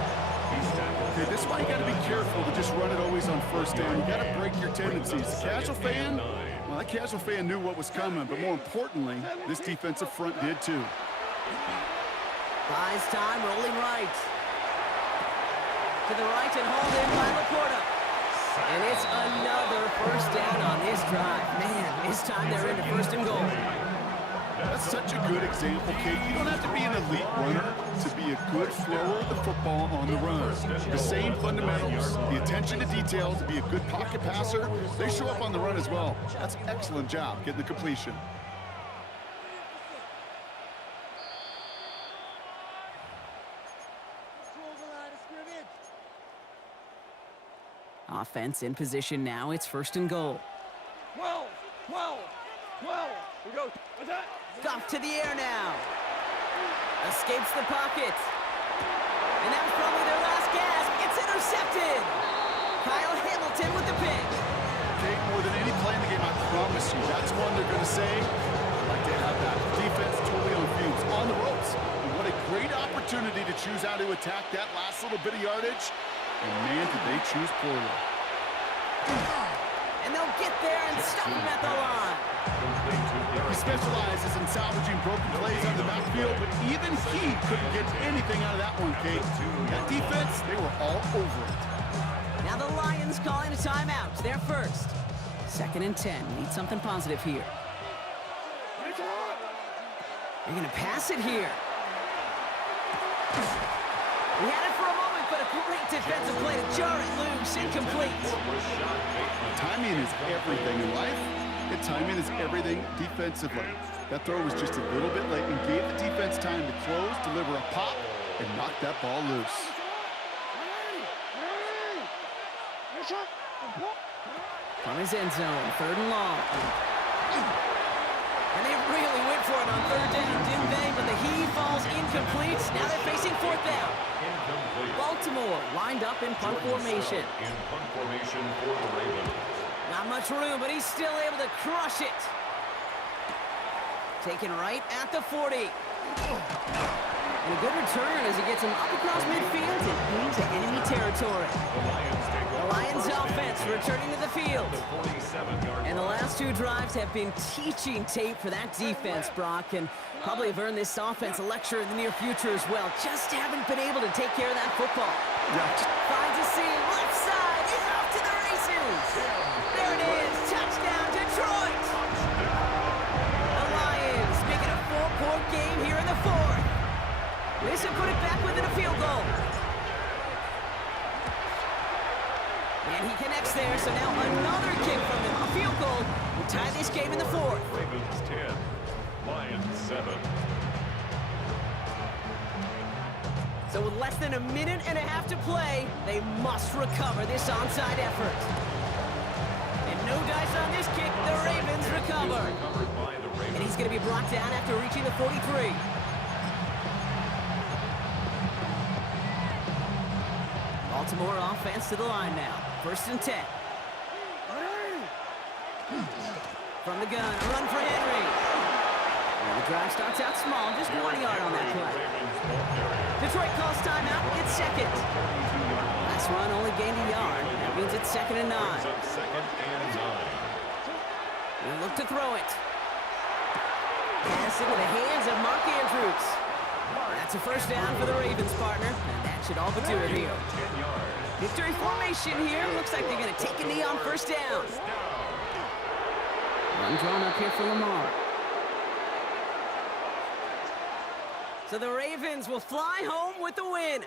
Okay, this is why you got to be careful to just run it always on first down. You got to break your tendencies. The casual fan, well, that casual fan knew what was coming, but more importantly, this defensive front did too. Buys time, rolling right. To the right and hauled in by Laporta. And it's another first down on this drive. Man, this time they're into 1st and goal. That's such a good example, Kate. You don't have to be an elite runner to be a good thrower of the football on the run. The same fundamentals, the attention to detail, to be a good pocket passer, they show up on the run as well. That's an excellent job getting the completion. Offense in position now. It's 1st and goal. 12. Here we go. What's that? Goff to the air now. Escapes the pocket. And that was probably their last gasp. It's intercepted. Kyle Hamilton with the pick. Kate, more than any play in the game, I promise you, that's one they're going to say, I'd like to have that defense totally on fumes, on the ropes. And what a great opportunity to choose how to attack that last little bit of yardage. And man, did they choose poorly. And they'll get there and stop him at the line. He specializes in salvaging broken plays on the backfield, but even he couldn't get anything out of that one, Kate. That defense, they were all over it. Now the Lions calling a timeout. They're first. 2nd and 10. Need something positive here. They're going to pass it here. We had it for a moment, but a great defensive play to jar it loose. Incomplete. Timing is everything in life. And timing is everything defensively. That throw was just a little bit late and gave the defense time to close, deliver a pop, and knock that ball loose. From his end zone, 3rd and long. And they really went for it on 3rd down, didn't they? But the heave falls incomplete. Now they're facing 4th down. Baltimore lined up in punt formation. In punt formation for the Ravens. Not much room, but he's still able to crush it. Taken right at the 40. And a good return as he gets him up across midfield and into enemy territory. The Lions take over. Lions offense returning to the field. 47-yard And the last two drives have been teaching tape for that defense, Brock, and probably have earned this offense a lecture in the near future as well. Just haven't been able to take care of that football. Finds a seam, left side, he's off to the races. There it is, touchdown, Detroit. The Lions make it a 4-point game here in the fourth. This will put it back within a field goal. And he connects there, so now another kick from him. A field goal will tie this game in the fourth. Ravens 10, Lions 7. So with less than a minute and a half to play, they must recover this onside effort. And no dice on this kick, the Ravens recover. Recovered by the And Ravens. he's going to be brought down after reaching the 43. Baltimore offense to the line now. 1st and 10. From the gun, a run for Henry. And the drive starts out small, just 1 yard on that play. Detroit calls timeout, it's second. Last run only gained a yard. That means it's 2nd and 9. Second and 9. He'll look to throw it. Pass into the hands of Mark Andrews. That's a first down for the Ravens, partner. And that should all but do it here. 10 yards. Victory formation here. Looks like they're going to take a knee on first down. Run drawn up here for Lamar. So the Ravens will fly home with the win.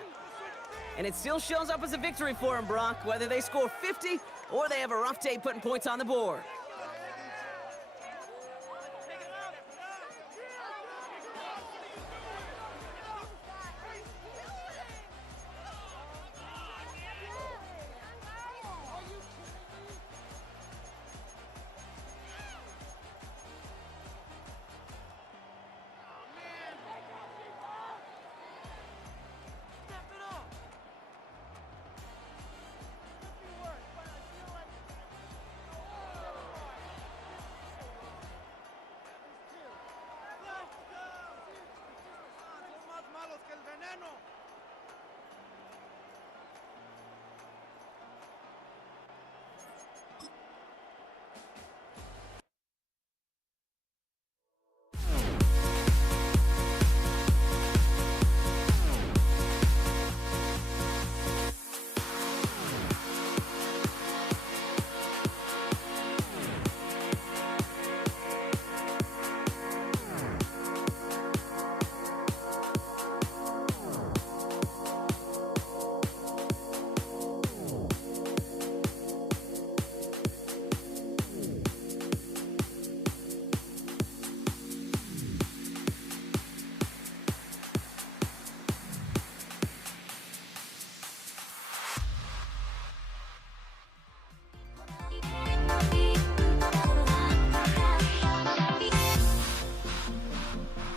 And it still shows up as a victory for them, Brock, whether they score 50 or they have a rough day putting points on the board.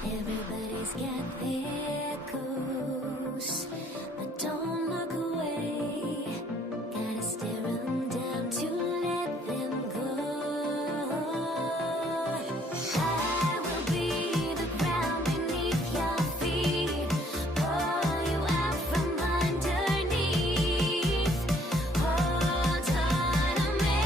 Everybody's got their ghosts, but don't look away. Gotta stare 'em down to let them go. I will be the ground beneath your feet, pull you out from underneath. Hold on to me.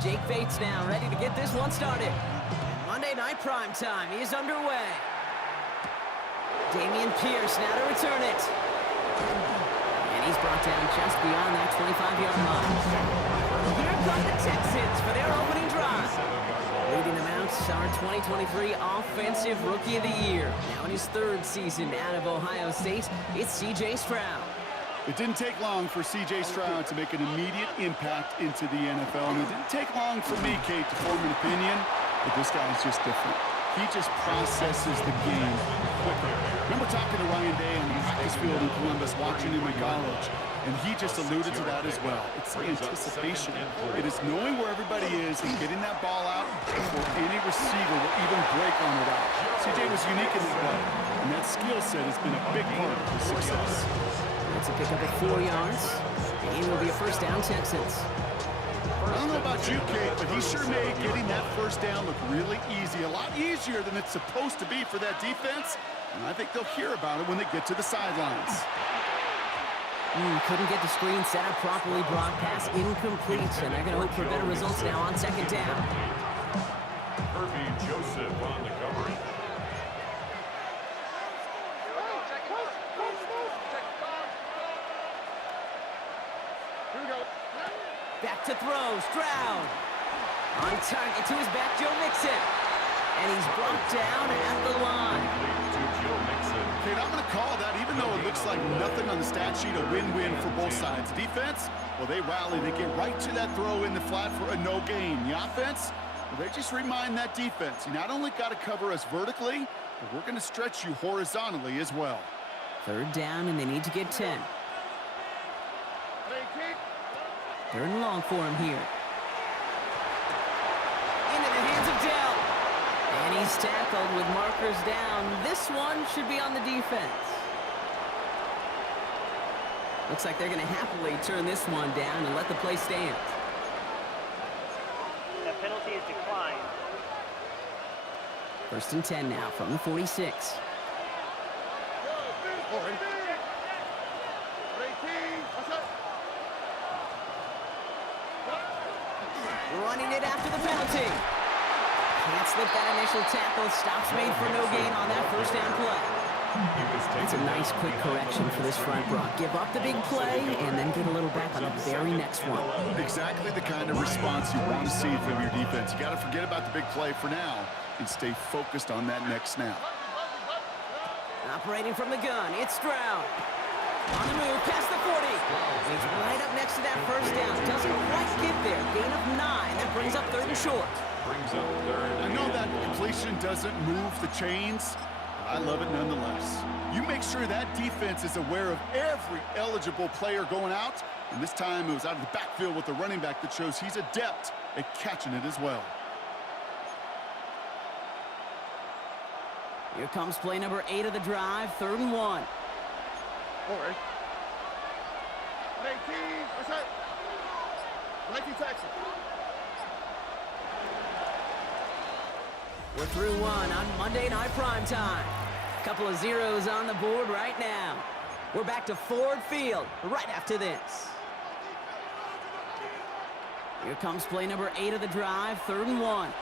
Jake Bates now ready to get this one started. Monday Night Prime Time is underway. Damian Pierce now to return it. And he's brought down just beyond that 25-yard line. Here come the Texans for their opening drive. Leading them out, our 2023 Offensive Rookie of the Year. Now in his third season out of Ohio State, it's C.J. Stroud. It didn't take long for C.J. Stroud to make an immediate impact into the NFL. And it didn't take long for me, Kate, to form an opinion, but this guy's just different. He just processes the game quicker. Remember talking to Ryan Day on the practice field in Columbus, watching him in college, and he just alluded to that as well. It's the anticipation. It is knowing where everybody is and getting that ball out before any receiver will even break on it out. C.J. was unique in that way, and that skill set has been a big part of his success. That's a pickup of 4 yards. And it will be a first down, Texans. I don't know about you, Kate, but he sure made getting that first down look really easy. A lot easier than it's supposed to be for that defense. And I think they'll hear about it when they get to the sidelines. Couldn't get the screen set up properly. Broad pass incomplete. And they're going to hope for better results now on second down. Herbie Joseph on the coverage. Back to throw, Stroud. On target to his back, Joe Mixon. And he's brought down at the line. To Joe Mixon. Kate, I'm going to call that, even though it looks like nothing on the stat sheet, a win-win for both sides. Defense, well, they rally. They get right to that throw in the flat for a no gain. The offense, well, they just remind that defense, you not only got to cover us vertically, but we're going to stretch you horizontally as well. Third down, and they need to get 10. Third and long for him here. Into the hands of Dell. And he's tackled with markers down. This one should be on the defense. Looks like they're going to happily turn this one down and let the play stand. The penalty is declined. First and 10 now from the 46. Running it after the penalty. Can't slip that initial tackle. Stops made for no gain on that first down play. It's a nice quick correction for this front, Brock. Give up the big play and then get a little back on the very next one. Exactly the kind of response you want to see from your defense. You got to forget about the big play for now and stay focused on that next snap. Operating from the gun, it's Stroud. On the move, past the 40. He's right up next to that first down. Doesn't quite get there. Gain of 9. That brings up third and short. Brings up third. I know that completion doesn't move the chains, but I love it nonetheless. You make sure that defense is aware of every eligible player going out, and this time it was out of the backfield with the running back that shows he's adept at catching it as well. Here comes play number 8 of the drive, third and 1. We're through one on Monday Night Prime Time. Couple of zeros on the board right now. We're back to Ford Field right after this. Here comes play number 8 of the drive, third and 1.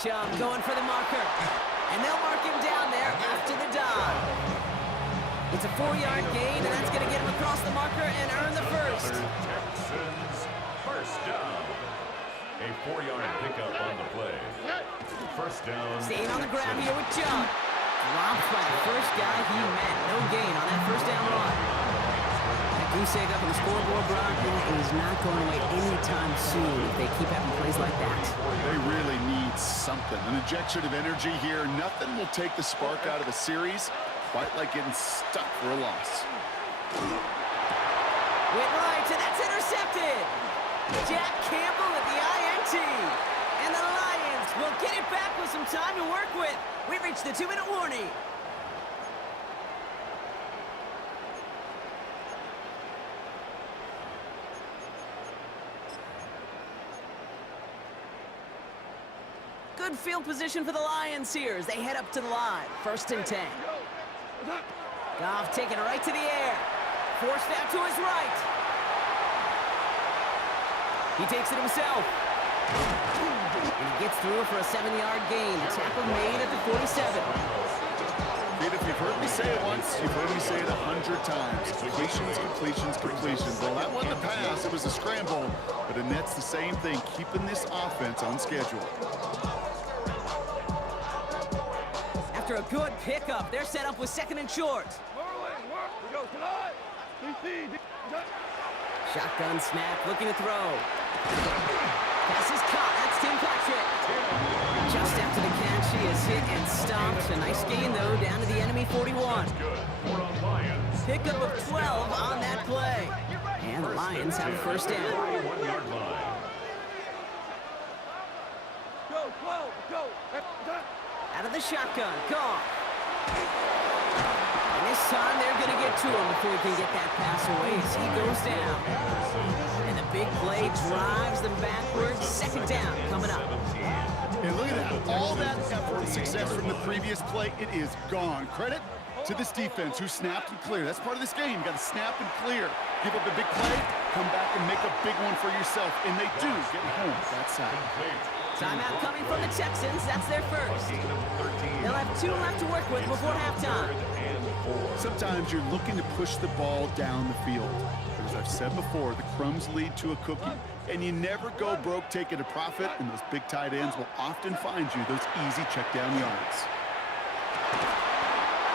Chubb going for the marker. And they'll mark him down there after the dive. It's a 4-yard gain, and that's going to get him across the marker and earn the first. Texans first down. A 4-yard pickup on the play. First down. Staying on the ground here with Chubb. Dropped by the first guy he met. No gain on that first down run. That goose egg up on the scoreboard, Brock, is not going away anytime soon if they keep having plays like that. They really need something. An injection of energy here. Nothing will take the spark out of a series quite like getting stuck for a loss. Went right, and that's intercepted. Jack Campbell at the INT. And the Lions will get it back with some time to work with. We've reached the 2-minute warning. Good field position for the Lions here as they head up to the line. First and 10. Goff taking it right to the air. Forced out to his right. He takes it himself. And he gets through for a 7-yard gain. Tackle made at the 47. Kid, if you've heard me say it once, you've heard me say it 100 times. Completions, completions, completions. Well, that wasn't a pass. It was a scramble. But Annette's the same thing, keeping this offense on schedule. After a good pickup, they're set up with 2nd and short. Shotgun snap, looking to throw. Pass is caught. That's Tim Patrick. Just after the catch, he is hit and stopped. A nice gain, though, down to the enemy 41. Pickup of 12 on that play. And the Lions have a first down. Out of the shotgun, Goff. And this time they're going to get to him before he can get that pass away as he goes down. And the big play drives them backwards. 2nd down coming up. And look at that. All that effort and success from the previous play, it is gone. Credit to this defense who snapped and cleared. That's part of this game. You got to snap and clear. Give up a big play, come back and make a big one for yourself. And they do get home that side. Timeout coming from the Texans. That's their first. They'll have 2 left to work with before halftime. Sometimes you're looking to push the ball down the field. But as I've said before, the crumbs lead to a cookie. And you never go broke taking a profit, and those big tight ends will often find you those easy check down yards.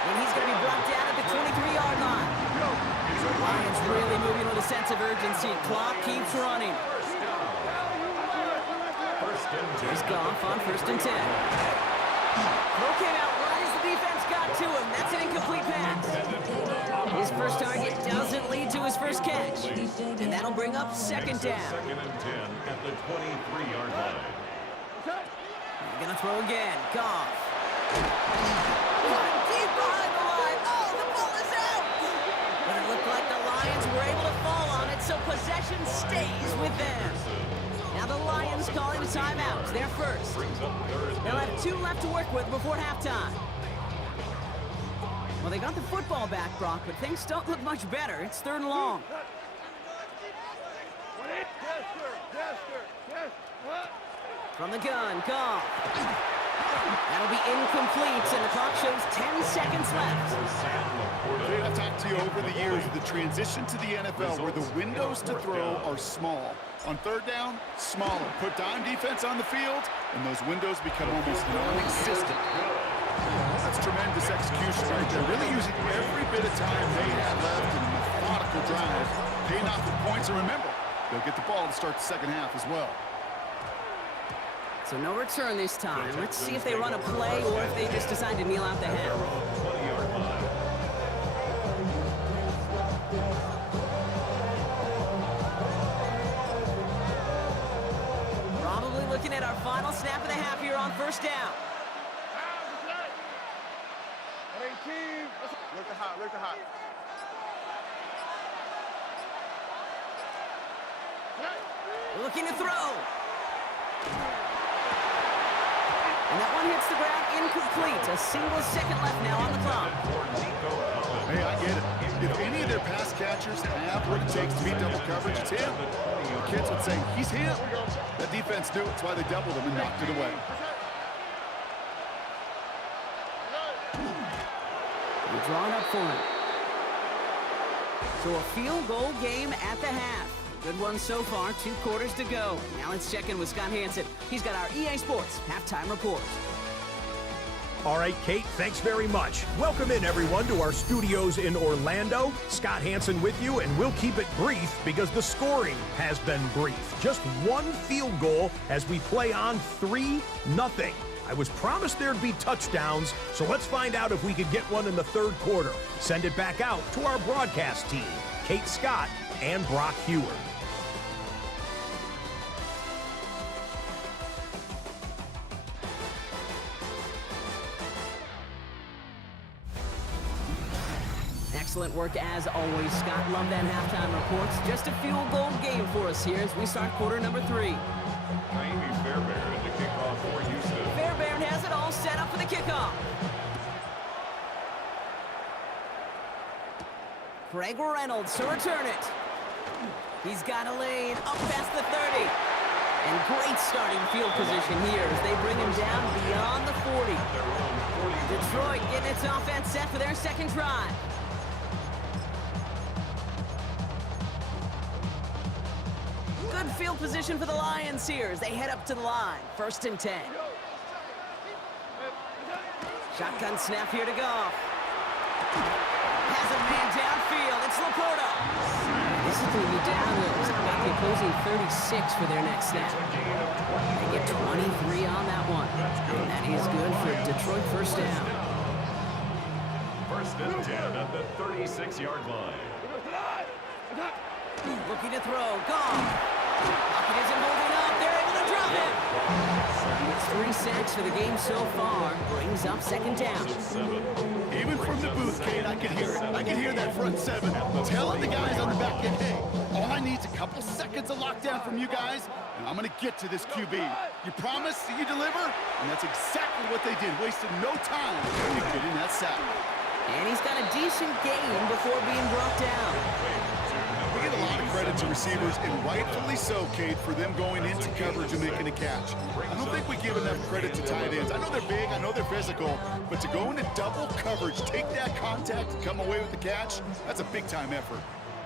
And he's going to be brought down at the 23-yard line. Lions really moving with a sense of urgency. Clock keeps running. Here's Goff on 1st and 10. Throw came out right as the defense got to him. That's an incomplete pass. His first target doesn't lead to his first catch. And that'll bring up 2nd down. 2nd and 10 at the 23-yard line. They're going to throw again. Goff. Deep behind the line. Oh, the ball is out. But it looked like the Lions were able to fall on it, so possession stays with them. Now the Lions calling a timeout. They're first. They'll have 2 left to work with before halftime. Well, they got the football back, Brock, but things don't look much better. It's 3rd and long. From the gun, Goff. That'll be incomplete, and the clock shows 10 seconds left. I've talked to you over the years of the transition to the NFL where the windows to throw are small. On 3rd down, smaller. Put dime defense on the field, and those windows become almost non-existent. That's tremendous execution right there. Really using every bit of time they have left in a methodical drive. Paying off the points, and remember, they'll get the ball to start the 2nd half as well. So no return this time. Let's see if they run a play or if they just decide to kneel out the half. Probably looking at our final snap of the half here on 1st down. Look hot. Looking to throw. And that one hits the ground incomplete. A single second left now on the clock. Hey, I get it. If any of their pass catchers have what it takes to beat double coverage, it's him. The kids would say, he's him. That defense knew it. That's why they doubled him and knocked it away. We're drawing up for him. So a field goal game at the half. Good one so far, 2 quarters to go. Now let's check in with Scott Hanson. He's got our EA Sports halftime report. All right, Kate, thanks very much. Welcome in, everyone, to our studios in Orlando. Scott Hanson with you, and we'll keep it brief because the scoring has been brief. Just 1 field goal as we play on 3-0. I was promised there'd be touchdowns, so let's find out if we could get one in the 3rd quarter. Send it back out to our broadcast team, Kate Scott and Brock Heward. Excellent work as always, Scott. Love that halftime reports. Just a field goal game for us here as we start quarter number 3. Naimi Fairbairn at the kickoff for Houston. Fairbairn has it all set up for the kickoff. Craig Reynolds to return it. He's got a lane up past the 30. And great starting field position here as they bring him down beyond the 40. Detroit getting its offense set for their second drive. Good field position for the Lions here as they head up to the line. 1st and 10. Shotgun snap here to Goff. Has a man downfield. It's Laporta. This is going to be down to about the opposing 36 for their next snap. They get 23 on that one. And that is good for Detroit 1st down. 1st and 10 at the 36-yard line. Looking to throw. Goff. Lockett isn't holding up. They're able to drop him. It's 3 sacks for the game so far. Brings up 2nd down. Even from the booth, Kate, I could hear it. I could hear that front 7 telling the guys on the back end, hey, all I need is a couple seconds of lockdown from you guys, and I'm going to get to this QB. You promise, you deliver? And that's exactly what they did. Wasted no time in getting that sack. And he's got a decent gain before being brought down. We give a lot of credit to receivers, and rightfully so, Kate, for them going into coverage and making a catch. I don't think we give enough credit to tight ends. I know they're big, I know they're physical, but to go into double coverage, take that contact, and come away with the catch, that's a big-time effort.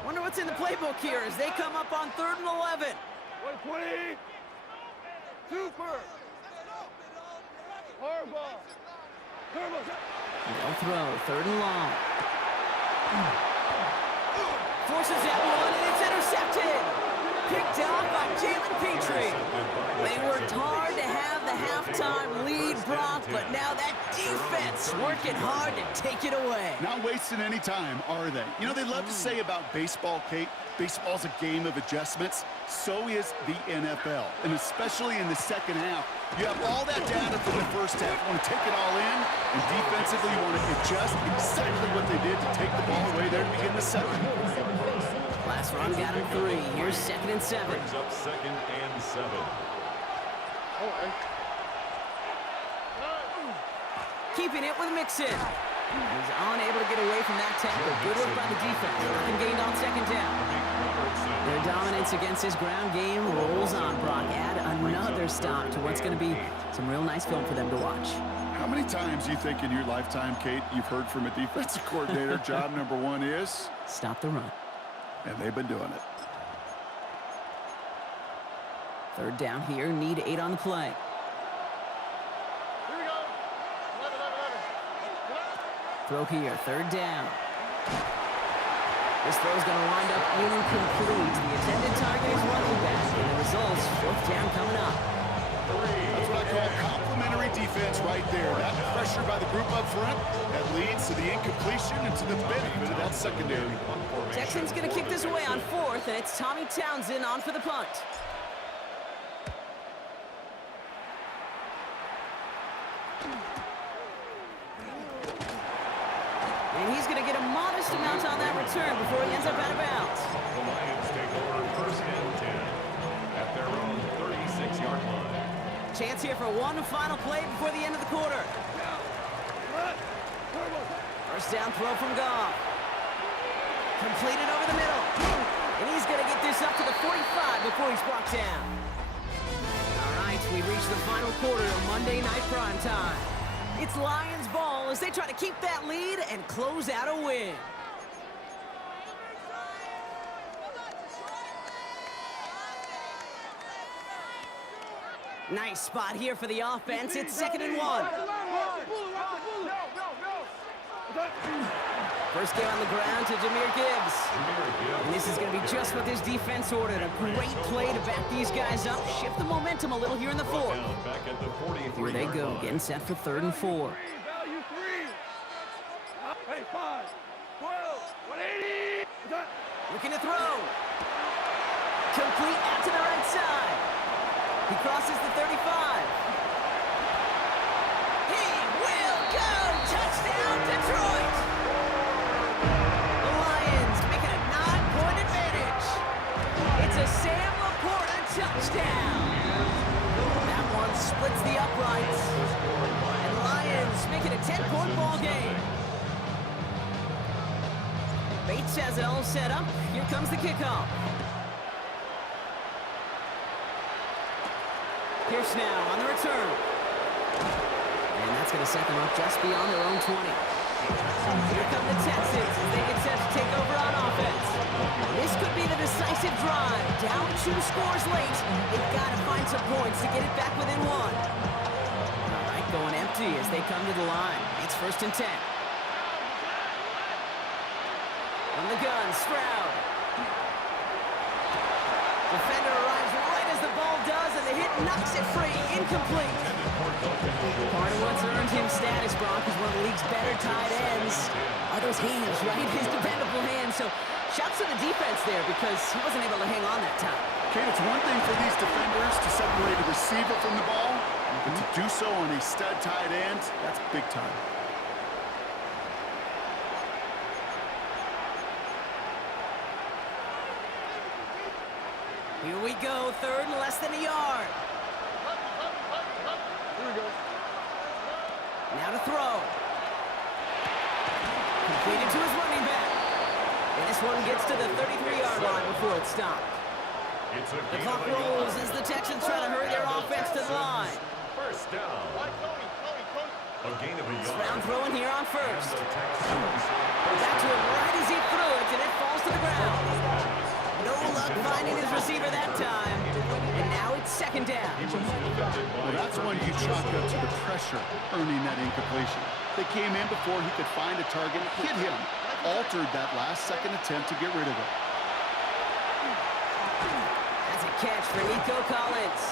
Wonder what's in the playbook here as they come up on 3rd and 11. 120. Super. Hardball. Turbo. No throw, 3rd and long. Forces that one, and it's intercepted. Picked off by Jalen Petrie. They worked hard to have the halftime lead, Brock, but now that defense working hard to take it away. Not wasting any time, are they? You know, they love to say about baseball, Kate, baseball's a game of adjustments. So is the NFL, and especially in the second half. You have all that data from the first half. You want to take it all in, and defensively you want to adjust exactly what they did to take the ball away there to begin the second. Last run got him 3. Here's 2nd and 7. Brings up 2nd and 7. Keeping it with Mixon. He's unable to get away from that tackle. Good work by the defense. Nothing gained on 2nd down. Their dominance against his ground game rolls on, Brock. Add another stop to what's going to be some real nice film for them to watch. How many times do you think in your lifetime, Kate, you've heard from a defensive coordinator, job number 1 is? Stop the run. And they've been doing it. 3rd down here. Need 8 on the play. Here we go. 11. Throw here. 3rd down. This throw's going to wind up incomplete. The intended target is running back, and the results, 4th down coming up. That's what I call complimentary defense right there. That pressure by the group up front, that leads to the incompletion and to the benefit of that secondary. Texans going to kick this away on 4th, and it's Tommy Townsend on for the punt. And he's going to get a modest amount on that return before he ends up out of bounds. The Lions take over 1st and 10 at their own 36-yard line. Chance here for one final play before the end of the quarter. 1st down throw from Goff. Completed over the middle. And he's going to get this up to the 45 before he's brought down. All right, we reach the final quarter of Monday Night Primetime. It's Lions ball as they try to keep that lead and close out a win. Nice spot here for the offense. It's 2nd and 1. First game on the ground to Jahmyr Gibbs. And this is going to be just what this defense ordered. A great play to back these guys up, shift the momentum a little here in the 4th. Here they go, getting set for 3rd and 4. Value 3. Hey, 5. 12. 180. Looking to throw. Complete out to the right side. He crosses the 35. He will go. Touchdown, Detroit. The Lions make it a 9-point advantage. It's a Sam Laporta touchdown. That one splits the uprights. And Lions make it a 10-point ball game. Bates has it all set up. Here comes the kickoff. Pierce now on the return. And that's going to set them up just beyond their own 20. Here come the Texans as they get set to take over on offense. This could be the decisive drive. Down 2 scores late. They've got to find some points to get it back within 1. All right, going empty as they come to the line. It's 1st and 10. From the gun, Stroud. Defender arrives right as the ball does, and the hit knocks it free. Incomplete. Part of what's earned him status, Brock, is one of the league's better tight ends. Are those hands, right? His dependable hands. So shouts to the defense there because he wasn't able to hang on that time. Okay, it's one thing for these defenders to separate a receiver from the ball, but to do so on a stud tight end, that's big time. Here we go, 3rd and less than a yard. Here we go. Now to throw. Completed to his running back. And this one gets to the 33-yard line before it's stopped. The clock rolls as the Texans try to hurry their offense to the line. 1st down. A gain of a yard. Stroud throwing here on 1st. Back to him right as he threw it, and it falls to the ground. No luck finding his receiver that time. And now it's 2nd down. Well, that's one you chalk up to the pressure earning that incompletion. They came in before he could find a target, hit him, altered that last-second attempt to get rid of it. That's a catch for Nico Collins.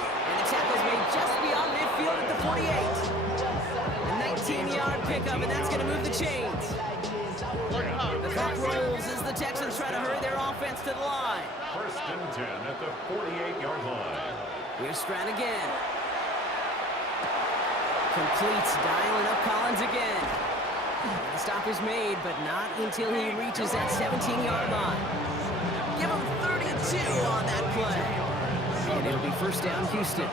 And the tackle's made just beyond midfield at the 48. A 19-yard pickup, and that's going to move the chains. The clock rolls as the Texans try to hurry their offense to the line. 1st and 10 at the 48-yard line. Here's Stroud again. Completes, dialing up Collins again. The stop is made, but not until he reaches that 17-yard line. Give him 32 on that play. And it'll be 1st down, Houston.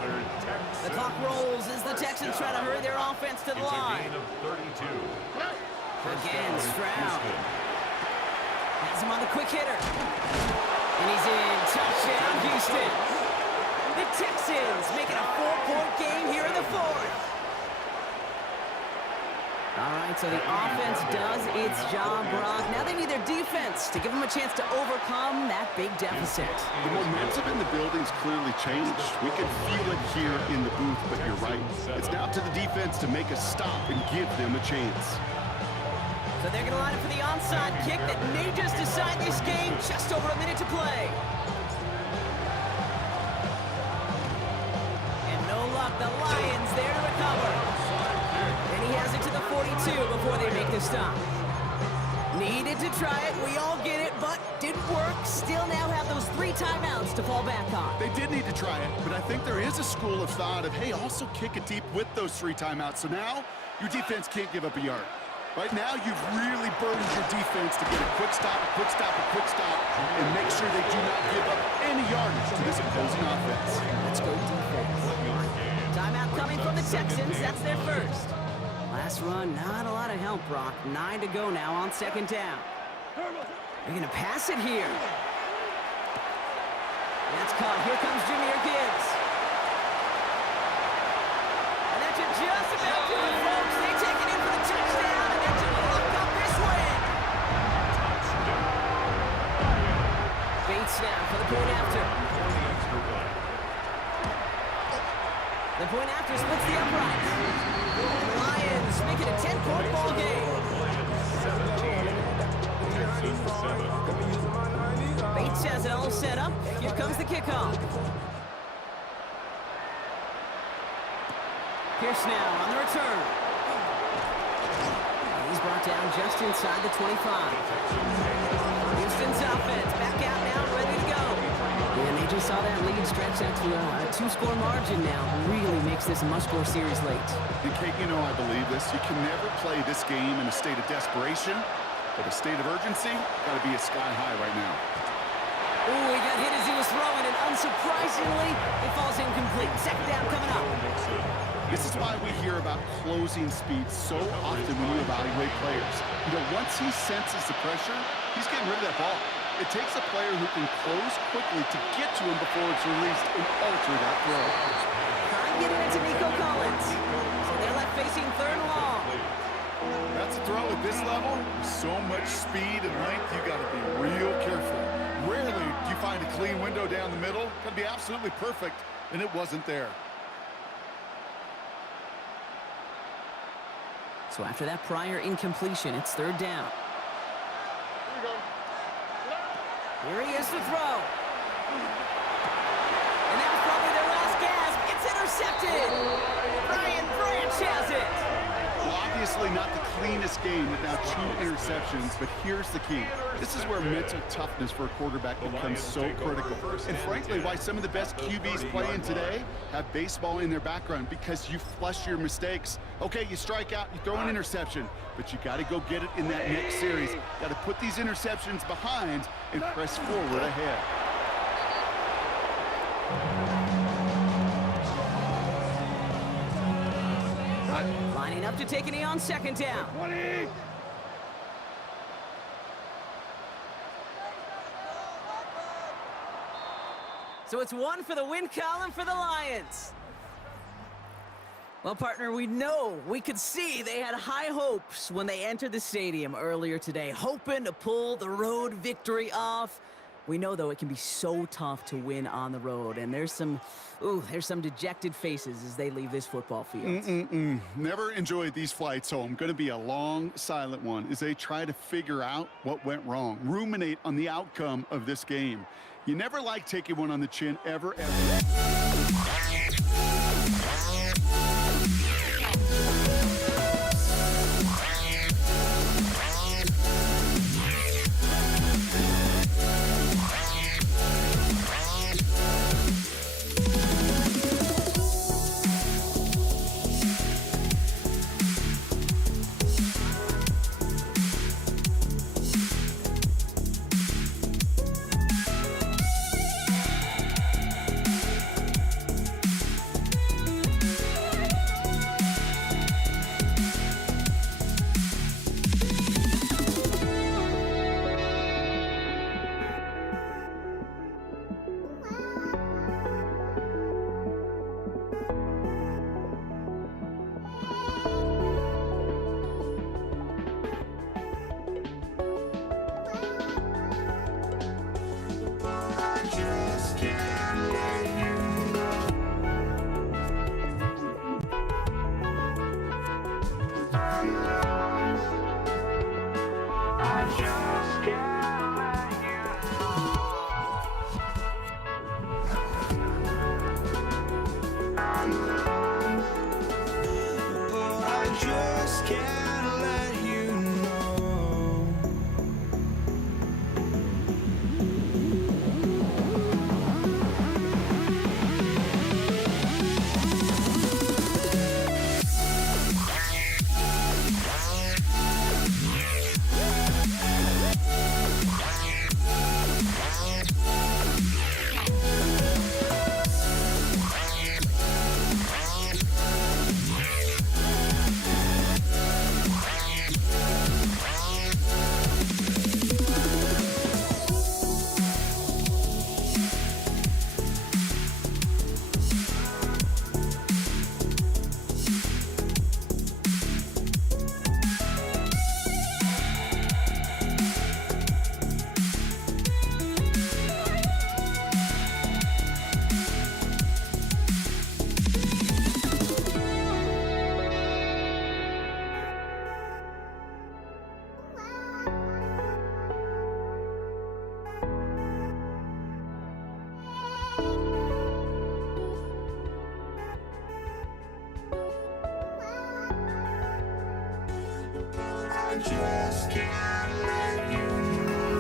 The clock rolls as the Texans try to hurry their offense to the It's a line. gain of 32. Again, Stroud. Has him on the quick hitter. And he's in. Touchdown, Houston. The Texans making a 4-point game here in the 4th. All right, so the offense does its job, Brock. Now they need their defense to give them a chance to overcome that big deficit. The momentum in the building's clearly changed. We can feel it here in the booth, but you're right. It's now up to the defense to make a stop and give them a chance. So they're going to line up for the onside kick that may just decide this game. Just over a minute to play. And no luck, the Lions there to recover. And he has it to the 42 before they make the stop. Needed to try it, we all get it, but didn't work. Still now have those 3 timeouts to fall back on. They did need to try it, but I think there is a school of thought of, hey, also kick it deep with those 3 timeouts. So now your defense can't give up a yard. Right now, you've really burdened your defense to get a quick stop, a quick stop, a quick stop, and make sure they do not give up any yardage to this opposing offense. Let's go defense. Timeout coming from the Texans. That's their first. Last run, not a lot of help, Brock. 9 to go now on 2nd down. They're going to pass it here. That's caught. Here comes Jahmyr Gibbs. And that's just about to it, folks. They take it in for the touchdown, and they're going to lock up this win. Bates now for the point after. The point after splits the uprights. And the Lions make it a 10-point ball game. Bates has it all set up. Here comes the kickoff. Pierce now on the return. And he's brought down just inside the 25. Houston's offense back out now, ready to go. And they just saw that lead stretch out to a 2-score margin now. Really makes this a must-score series late. And Kate, you know I believe this. You can never play this game in a state of desperation, but a state of urgency got to be at sky high right now. Ooh, he got hit as he was throwing, and unsurprisingly, it falls incomplete. 2nd down coming up. This is why we hear about closing speed so often when you evaluate players. You know, once he senses the pressure, he's getting rid of that ball. It takes a player who can close quickly to get to him before it's released and alter that throw. Trying to get it to Nico Collins. So they're left facing third and long. That's a throw at this level. With so much speed and length, you got to be real careful. Rarely do you find a clean window down the middle. Got to be absolutely perfect, and it wasn't there. So after that prior incompletion, it's third down. Here he is to throw. And that was probably their last gasp. It's intercepted. Brian Branch has it. Well, obviously not the cleanest game with now 2 interceptions, but here's the key. This is where mental toughness for a quarterback becomes so critical. And frankly, why some of the best QBs playing today have baseball in their background, because you flush your mistakes. Okay, you strike out, you throw an interception, but you got to go get it in that next series. Got to put these interceptions behind and press forward ahead. Lining up to take a knee on second down. 20. So it's one for the win column for the Lions. Well, partner, we could see they had high hopes when they entered the stadium earlier today, hoping to pull the road victory off. We know, though, it can be so tough to win on the road, and there's some dejected faces as they leave this football field. Never enjoyed these flights home. Going to be a long, silent one as they try to figure out what went wrong, ruminate on the outcome of this game. You never like taking one on the chin, ever. just can't let you know.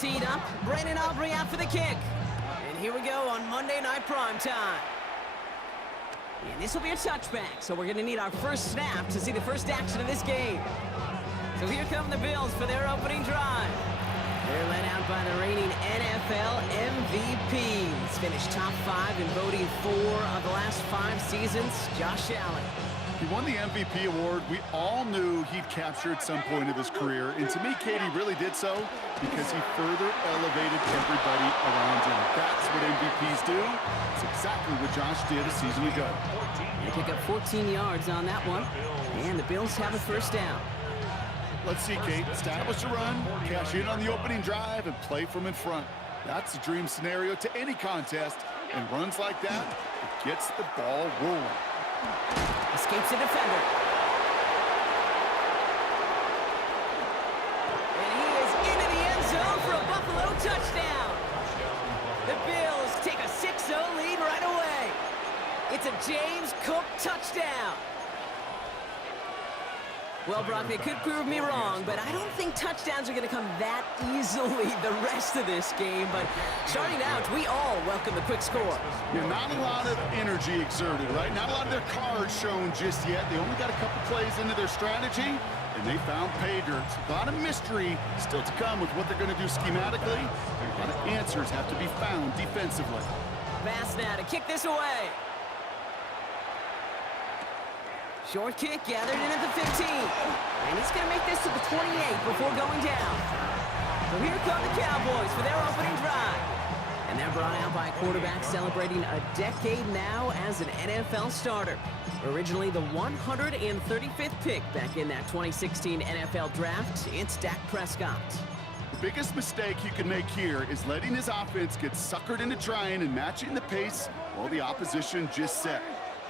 teed up. Brandon Aubrey out for the kick. And here we go on Monday Night Prime Time. And this will be a touchback, so we're going to need our first snap to see the first action of this game. So here come the Bills for their opening drive. They're led out by the reigning NFL MVPs. Finished top 5 in voting 4 of the last 5 seasons, Josh Allen. He won the MVP award. We all knew he'd capture at some point of his career. And to me, Katie really did so because he further elevated everybody around him. That's what MVPs do. It's exactly what Josh did a season ago. They pick up 14 yards on that one. And the Bills have a first down. Let's see, Kate. Establish a run, cash in on the opening drive, and play from in front. That's a dream scenario to any contest. And runs like that, it gets the ball rolling. Escapes the defender. And he is into the end zone for a Buffalo touchdown. The Bills take a 6-0 lead right away. It's a James Cook touchdown. Well, Brock, they could prove me wrong, but I don't think touchdowns are going to come that easily the rest of this game. But starting out, we all welcome the quick score. Yeah, not a lot of energy exerted, right? Not a lot of their cards shown just yet. They only got a couple plays into their strategy, and they found pay dirt. A lot of mystery still to come with what they're going to do schematically. A lot of answers have to be found defensively. Pass now to kick this away. Short kick gathered in at the 15. And he's going to make this to the 28 before going down. So here come the Cowboys for their opening drive. And they're brought out by a quarterback celebrating a decade now as an NFL starter. Originally the 135th pick back in that 2016 NFL Draft, it's Dak Prescott. The biggest mistake you can make here is letting his offense get suckered into trying and matching the pace while the opposition just set.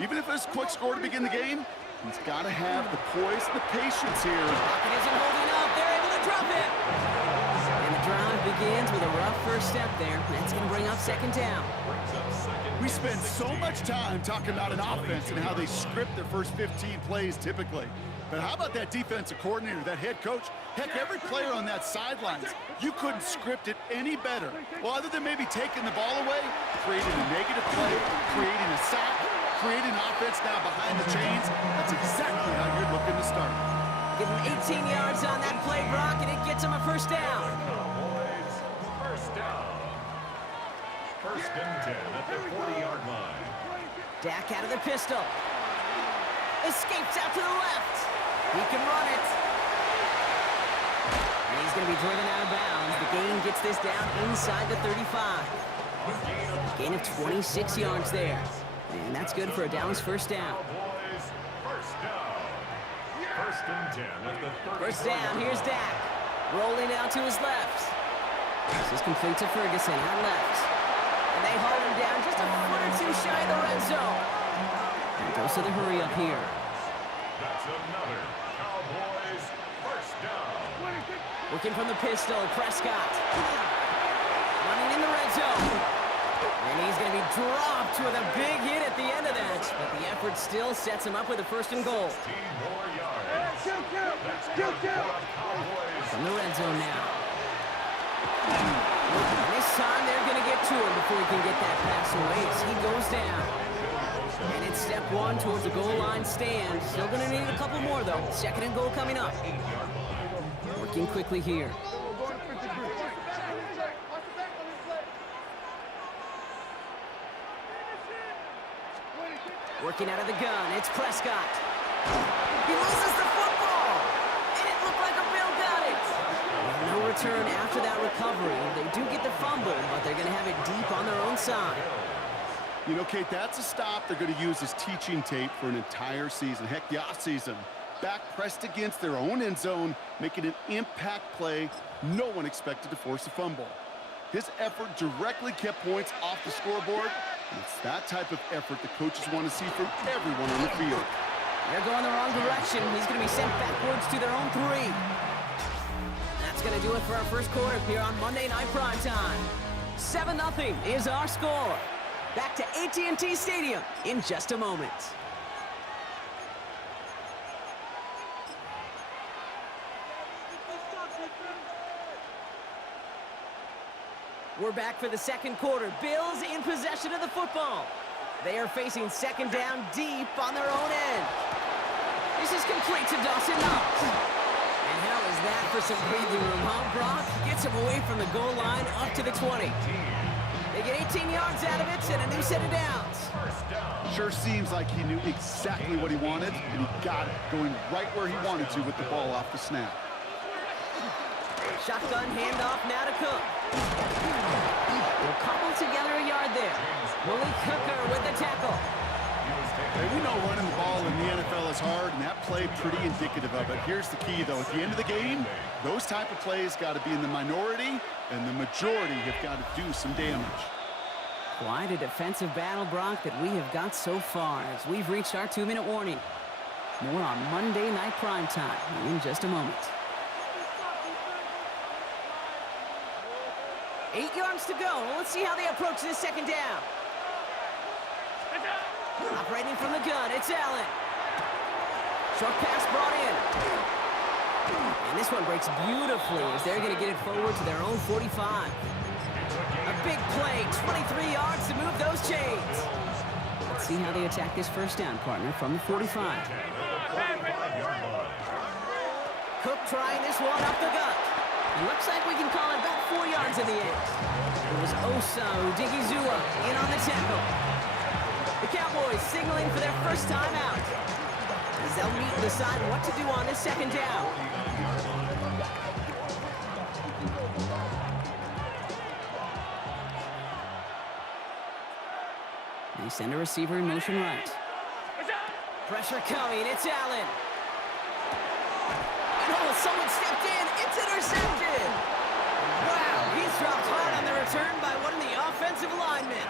Even if it's a quick score to begin the game, he's got to have the poise and the patience here. Pocket isn't holding up. They're able to drop it. And the drive begins with a rough first step there. That's going to bring up second down. We spend so much time talking about an offense and how they script their first 15 plays typically. But how about that defensive coordinator, that head coach? Heck, every player on that sidelines, you couldn't script it any better. Well, other than maybe taking the ball away, creating a negative play, creating a sack, creating offense now behind the chains. That's exactly how you're looking to start. Give him 18 yards on that play, Brock, and it gets him a first down. Cowboys, first down. First and 10 at the 40-yard line. Dak out of the pistol. Escapes out to the left. He can run it. And he's going to be driven out of bounds. The gain gets this down inside the 35. Gain of 26 yards there. And that's good for a Dallas first down. Cowboys, first down. First and 10 at the 30. First down, here's Dak. Rolling out to his left. This is complete to Ferguson out left. And they haul him down just a foot or two shy of the red zone. And goes to the hurry up here. That's another Cowboys first down. Looking from the pistol, Prescott. Running in the red zone. And he's going to be dropped with a big hit at the end of that. But the effort still sets him up with a first and goal. 15 more yards. That's good for the Cowboys. From the red zone now. And this time they're going to get to him before he can get that pass away as he goes down. And it's step one towards the goal line stand. Still going to need a couple more, though. Second and goal coming up. Working quickly here. Working out of the gun, it's Prescott. He loses the football, and it looked like a Bill got it. Well, no return after that recovery. They do get the fumble, but they're going to have it deep on their own side. You know, Kate, that's a stop they're going to use as teaching tape for an entire season. Heck, the offseason. Back pressed against their own end zone, making an impact play no one expected to force a fumble. His effort directly kept points off the scoreboard. And it's that type of effort the coaches want to see from everyone on the field. They're going the wrong direction. He's going to be sent backwards to their own 3. That's going to do it for our first quarter here on Monday Night Prime Time. 7-0 is our score. Back to AT&T Stadium in just a moment. We're back for the second quarter. Bills in possession of the football. They are facing second down deep on their own end. This is complete to Dawson Knox. And how is that for some breathing room, huh, Brock? Gets him away from the goal line up to the 20. They get 18 yards out of it and a new set of downs. Sure seems like he knew exactly what he wanted, and he got it, going right where he wanted to with the ball off the snap. Shotgun handoff now to Cook. We'll cobble together a yard there. Malik Hooker with the tackle. Hey, we know running the ball in the NFL is hard, and that play pretty indicative of it. Here's the key, though. At the end of the game, those type of plays got to be in the minority, and the majority have got to do some damage. Quite a defensive battle, Brock, that we have got so far as we've reached our 2-minute warning. More on Monday Night Primetime in just a moment. 8 yards to go. Let's see how they approach this second down. Operating from the gun, it's Allen. Short pass brought in. And this one breaks beautifully as they're going to get it forward to their own 45. A big play, 23 yards to move those chains. Let's see how they attack this first down, partner, from the 45. Cook trying this one up the gut. It looks like we can call it about 4 yards in the end. It was Osa Odigizua in on the tackle. The Cowboys signaling for their first time out. As they'll meet and decide what to do on this second down. They send a receiver in motion right. Pressure coming, it's Allen. And oh, someone stepped in, it's intercepted. Wow, he's dropped hard on the return by one of the offensive linemen.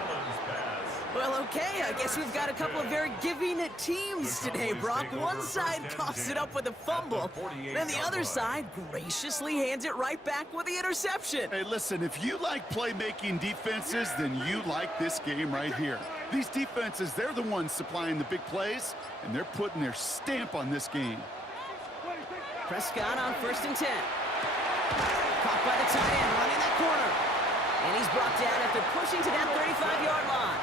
Well, okay, I guess we've got a couple of very giving teams today, Brock. One side coughs it up with a fumble, then the other side graciously hands it right back with the interception. Hey, listen, if you like playmaking defenses, then you like this game right here. These defenses, they're the ones supplying the big plays, and they're putting their stamp on this game. Prescott on 1st and 10. Caught by the tight end, running that corner. And he's brought down after pushing to that 35-yard line.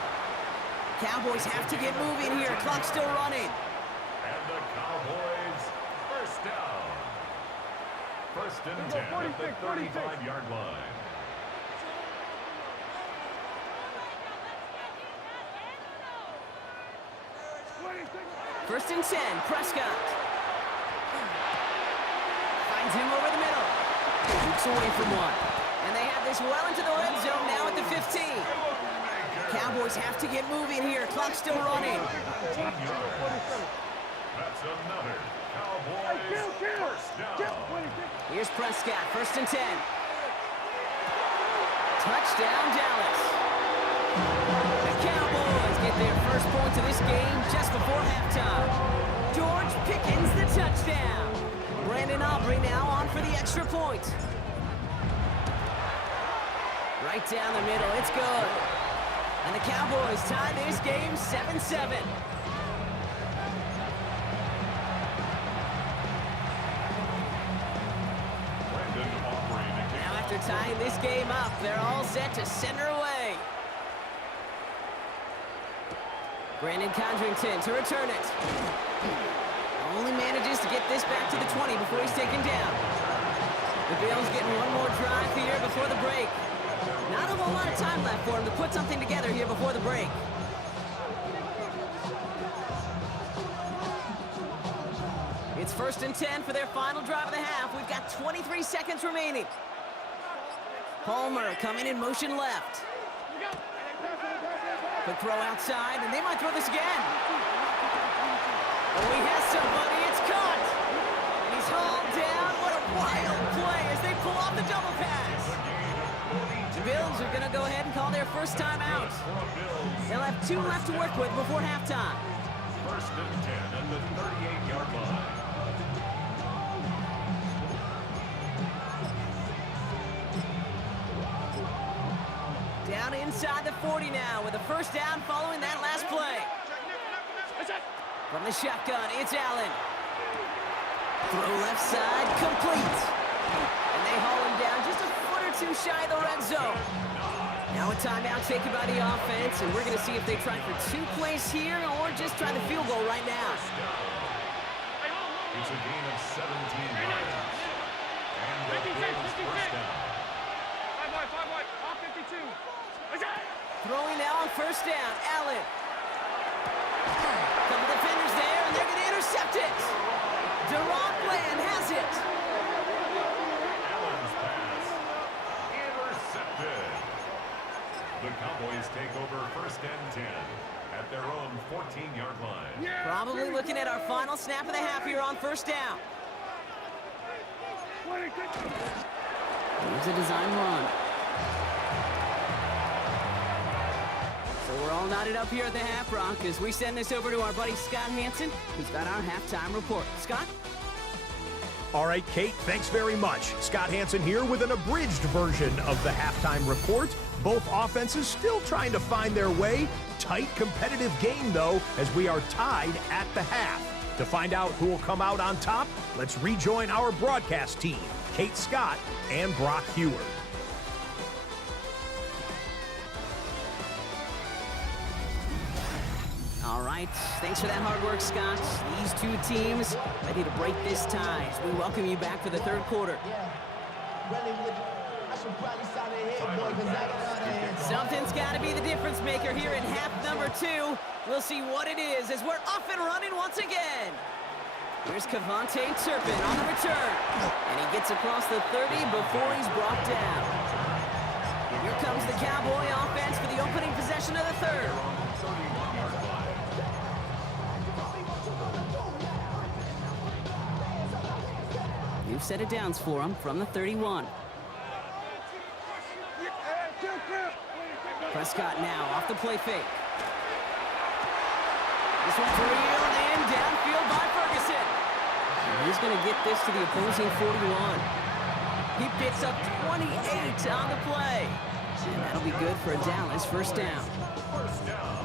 Cowboys have to get moving here. Clock's still running. And the Cowboys, first down. 1st and 10 at the 35-yard line. First and 10, Prescott. Finds him over the middle. Keeps away from one. And they have this well into the red zone now at the 15. Cowboys have to get moving here. Clock's still running. That's another Cowboys first down. Here's Prescott, 1st and 10. Touchdown, Dallas. The Cowboys get their first points of this game just before halftime. George Pickens the touchdown. Brandon Aubrey now on for the extra point. Right down the middle, it's good. And the Cowboys tie this game 7-7. Now after tying this game up, they're all set to send her away. Brandon Condrington to return it. Only manages to get this back to the 20 before he's taken down. The Bills getting one more drive here before the break. Not a whole lot of time left for him to put something together here before the break. It's 1st and 10 for their final drive of the half. We've got 23 seconds remaining. Palmer coming in motion left. Quick throw outside, and they might throw this again. Oh, he has somebody. It's caught. And he's hauled down. What a wild play as they pull off the double pass. The Bills are going to go ahead and call their first time out. They'll have 2 left to work with before halftime. 1st and 10 at the 38-yard line. Down inside the 40 now with a first down following that last play. From the shotgun, it's Allen. Throw left side, complete. And they haul him down just a foot or two shy of the red zone. a timeout taken by the offense, and we're going to see if they try for 2 plays here or just try the field goal right now. It's a gain of 17 yards. And the Bills first down. 5 wide, all 52. Throwing now on first down. Allen. Couple defenders there, and they're going to intercept it. Deron Bland has it. Allen's pass. Intercepted. The Cowboys take over first and 10 at their own 14-yard line. Probably looking at our final snap of the half here on first down. Here's a design run. So we're all knotted up here at the half, Brock, as we send this over to our buddy Scott Hanson, who's got our halftime report. Scott? All right, Kate, thanks very much. Scott Hanson here with an abridged version of the halftime report. Both offenses still trying to find their way. Tight, competitive game, though, as we are tied at the half. To find out who will come out on top, let's rejoin our broadcast team, Kate Scott and Brock Hewer. All right, thanks for that hard work, Scott. These two teams ready to break this tie as we welcome you back for the third quarter. Something's got to be the difference maker here in half number 2. We'll see what it is as we're off and running once again. Here's Kevontae Turpin on the return. And he gets across the 30 before he's brought down. Here comes the Cowboy offense for the opening possession of the third. New set of downs for him from the 31. Prescott now off the play fake. This one's reeled in downfield by Ferguson. And he's going to get this to the opposing 41. He picks up 28 on the play. And that'll be good for a Dallas first down.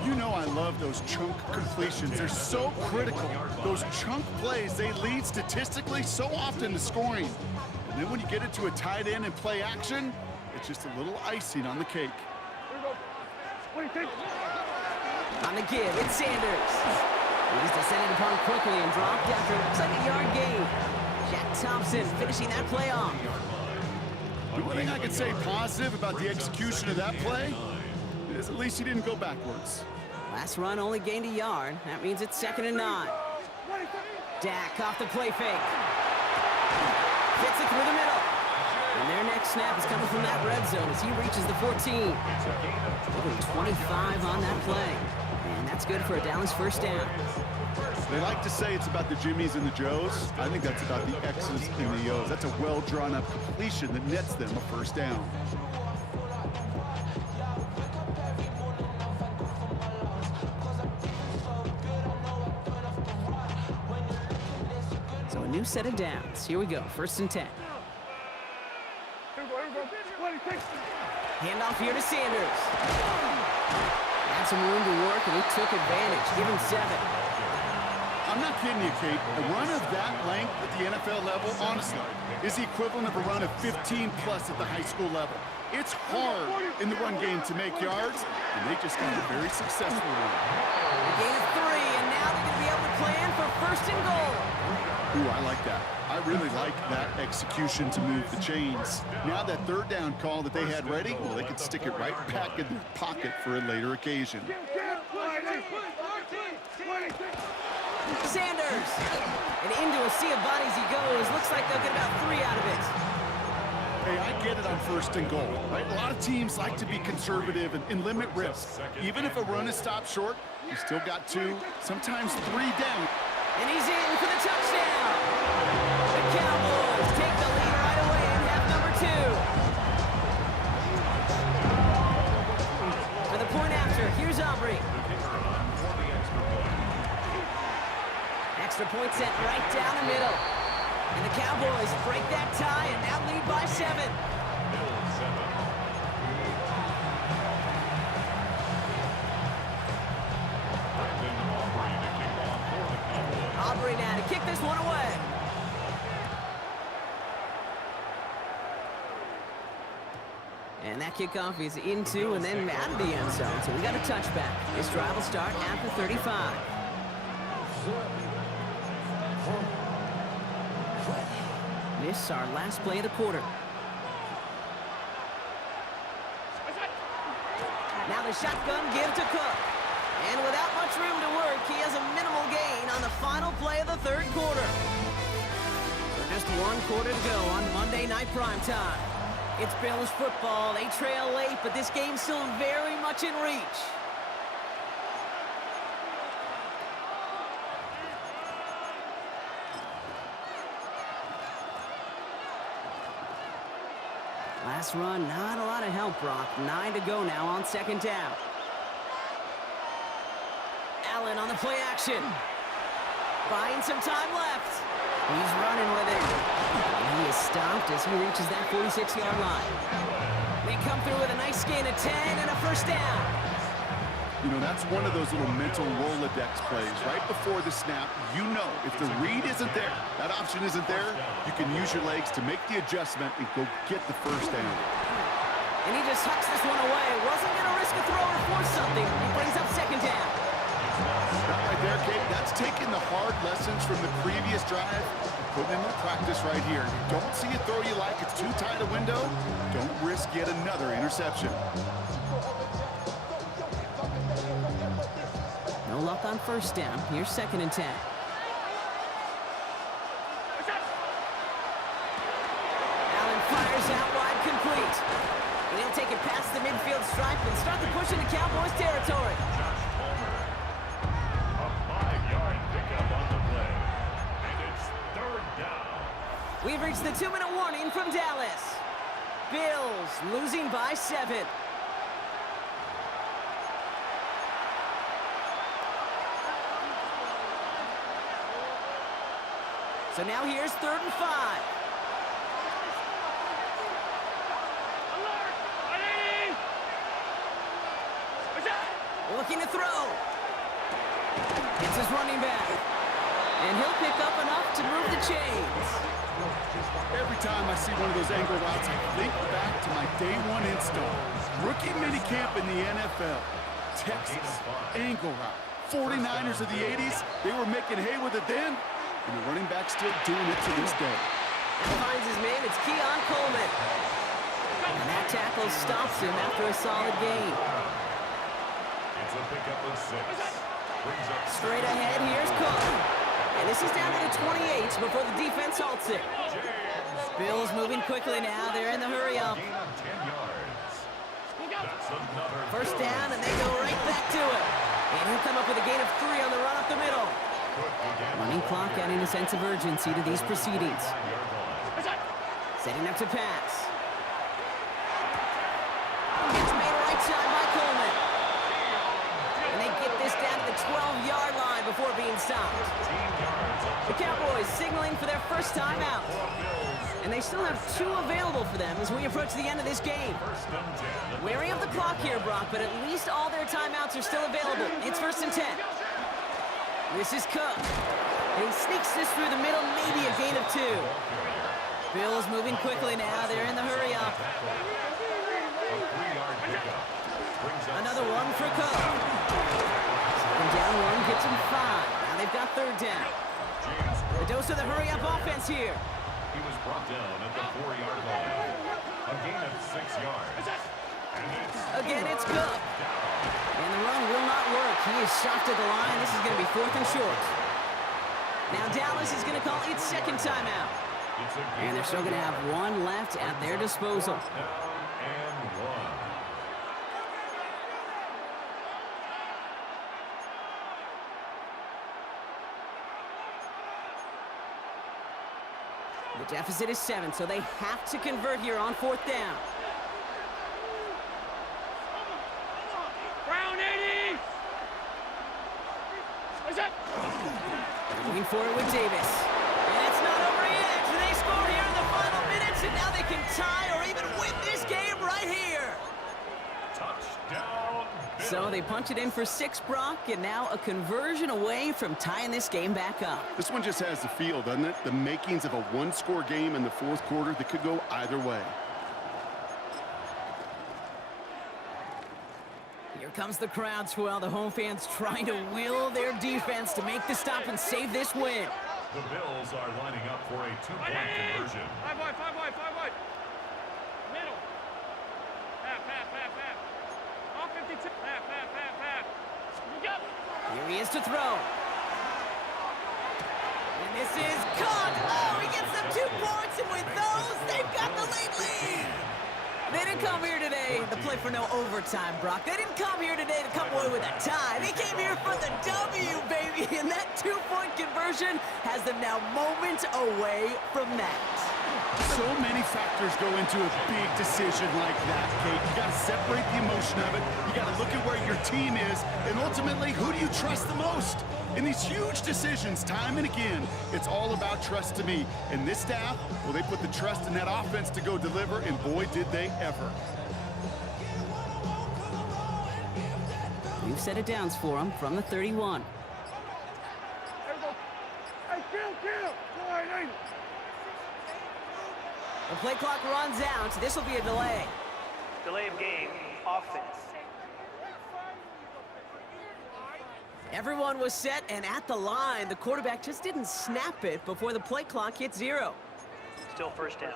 You know I love those chunk completions. They're so critical. Those chunk plays, they lead statistically so often to scoring. And then when you get it to a tight end and play action, it's just a little icing on the cake. On the give, it's Sanders. He's descended upon quickly and dropped after it looks like a yard gain. Jack Thompson finishing that play off. The one thing I can say positive about the execution of that play is at least he didn't go backwards. Last run only gained a yard. That means it's 2nd and 9. Dak off the play fake. Fits it through the middle. And their next snap is coming from that red zone as he reaches the 14. Over 25 on that play. And that's good for a Dallas first down. They like to say it's about the Jimmies and the Joes. I think that's about the X's and the O's. That's a well-drawn-up completion that nets them a first down. So a new set of downs. Here we go, 1st and 10. Handoff here to Sanders. Had some room to work, and he took advantage. Give him 7. I'm not kidding you, Kate. A run of that length at the NFL level, honestly, is the equivalent of a run of 15-plus at the high school level. It's hard in the run game to make yards, and they just got a very successful one. A gain of 3, and now they're going to be able to plan for 1st and goal. Ooh, I like that. I really like that execution to move the chains. Now that 3rd down call that they had ready, well, they could stick it right back in their pocket for a later occasion. Sanders. And into a sea of bodies he goes. Looks like they'll get about 3 out of it. Hey, I get it on 1st and goal, right? A lot of teams like to be conservative and limit risk. Even if a run is stopped short, you still got 2, sometimes 3 down. And he's in for the touchdown. The Cowboys take the lead right away in half number 2. For the point after, here's Aubrey. Extra point sent right down the middle. And the Cowboys break that tie and now lead by 7. Aubrey now to kick this one away. And that kickoff is into and then out of the end zone. So we got a touchback. This drive will start after 35. This our last play of the quarter. Now the shotgun give to Cook. And without much room to work, he has a minimal gain on the final play of the third quarter. So just one quarter to go on Monday Night Primetime. It's Bills football. They trail late, but this game's still very much in reach. Last run, not a lot of help, Brock. 9 to go now on second down. Allen on the play action. Buying some time left. He's running with it. And he is stopped as he reaches that 46-yard line. They come through with a nice gain of 10 and a first down. You know, that's one of those little mental Rolodex plays. Right before the snap, you know if the read isn't there, that option isn't there, you can use your legs to make the adjustment and go get the first down. And he just hucks this one away. Wasn't going to risk a throw or force something. He brings up second down. That right there, Kate, that's taking the hard lessons from the previous drive and putting them in practice right here. You don't see a throw you like, it's too tight a window, don't risk yet another interception. No luck on first down. Here's second and 10. Allen fires out wide, complete. And he'll take it past the midfield stripe and start the push into Cowboys territory. A 5-yard pickup on the play. And it's third down. We've reached the 2-minute warning from Dallas. Bills losing by 7. So now here's 3rd and 5. Looking to throw. It's his running back. And he'll pick up enough to move the chains. Every time I see one of those angle routes, I think back to my day one install. Rookie minicamp in the NFL. Texas, angle route. 49ers of the 80s, they were making hay with it then. And the running back's still doing it to this day. Finds his man, it's Keon Coleman. And that tackle stops him after a solid gain. It's a pickup of 6. Brings up Straight ahead, here's Cook. And this is down to the 28 before the defense halts it. Bills moving quickly now, they're in the hurry up. gain of 10 yards. That's another First down, and they go right back to it. And he'll come up with a gain of 3 on the run up the middle. Running clock adding a sense of urgency to these proceedings. Setting up to pass. It's made right side by Coleman. And they get this down to the 12-yard line before being stopped. The Cowboys signaling for their first timeout. And they still have 2 available for them as we approach the end of this game. Wary of the clock here, Brock, but at least all their timeouts are still available. It's 1st and 10. This is Cook. And he sneaks this through the middle, maybe a gain of 2. Bills moving quickly now. They're in the hurry up. Another one for Cook. Second down 1 gets him 5. Now they've got 3rd down. The dose of the hurry up offense here. He was brought down at the 4-yard line. A gain of 6 yards. Again, it's Cook. And the run will not work. He is stopped at the line. This is going to be 4th and short. Now Dallas is going to call its second timeout. And they're still going to have 1 left at their disposal. The deficit is 7, so they have to convert here on 4th down. Brown 80! What's that? Moving forward with Davis. And it's not over yet. They score here in the final minutes, and now they can tie or even win this game right here. Touchdown, Bills. So they punch it in for 6, Brock, and now a conversion away from tying this game back up. This one just has the feel, doesn't it? The makings of a 1-score game in the 4th quarter that could go either way. Here comes the crowd swell. The home fans trying to will their defense to make the stop and save this win. The Bills are lining up for a two-point conversion. 5 wide. Middle. Half. All 52. Half. You got it. Here he is to throw. And this is caught. Oh, he gets them 2 points, and with those, they've got the late lead. They didn't come here today to play for no overtime, Brock. They didn't come here today to come away with a tie. They came here for the W, baby, and that 2-point conversion has them now moments away from that. So many factors go into a big decision like that, Kate. You got to separate the emotion of it. You got to look at where your team is, and ultimately, who do you trust the most? In these huge decisions, time and again, it's all about trust to me. And this staff, well, they put the trust in that offense to go deliver, and boy, did they ever. We've set it downs for him from the 31. There we go. Hey, kill. Go ahead, The play clock runs out. This will be a delay. Delay of game, offense. Everyone was set and at the line. The quarterback just didn't snap it before the play clock hit 0. Still first down.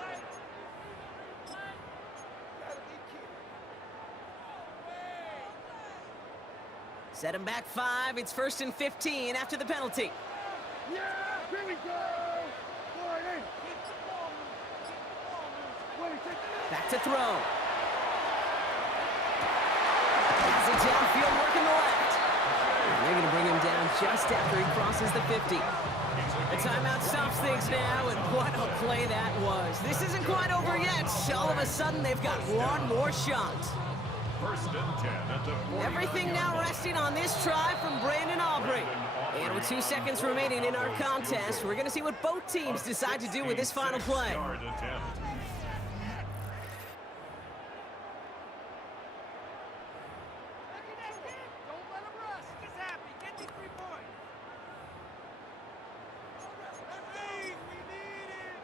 Set him back 5. It's 1st and 15 after the penalty. Yeah, here we go. Go ahead. Back to throw. Pass it downfield, working the left. They're going to bring him down just after he crosses the 50. The timeout stops things now, and what a play that was. This isn't quite over yet. All of a sudden, they've got one more shot. 1st and 10 at the 40. Everything now resting on this try from Brandon Aubrey. And with 2 seconds remaining in our contest, we're going to see what both teams decide to do with this final play. 6-yard attempt. Don't let him rush. Just happy. Get these 3 points. We need it.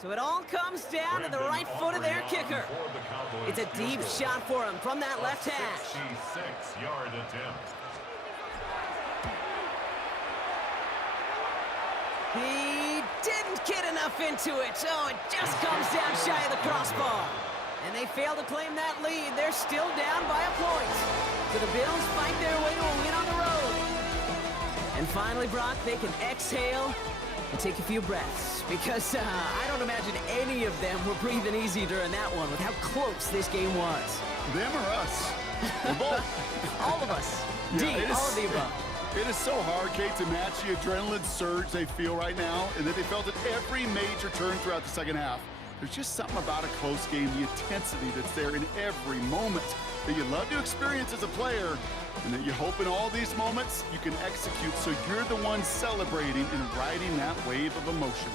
So it all comes down to the right foot of their kicker. It's a deep shot for him from that left hash. 66-yard attempt. He didn't get enough into it, so it just comes down shy of the crossbar. And they fail to claim that lead. They're still down by a point. So the Bills fight their way to a win on the road. And finally, Brock, they can exhale and take a few breaths. Because I don't imagine any of them were breathing easy during that one with how close this game was. Them or us? We're both. All of us. Yeah, D, all of the above. It is so hard, Kate, to match the adrenaline surge they feel right now, and that they felt at every major turn throughout the second half. There's just something about a close game, the intensity that's there in every moment that you love to experience as a player, and that you hope in all these moments you can execute so you're the one celebrating and riding that wave of emotion.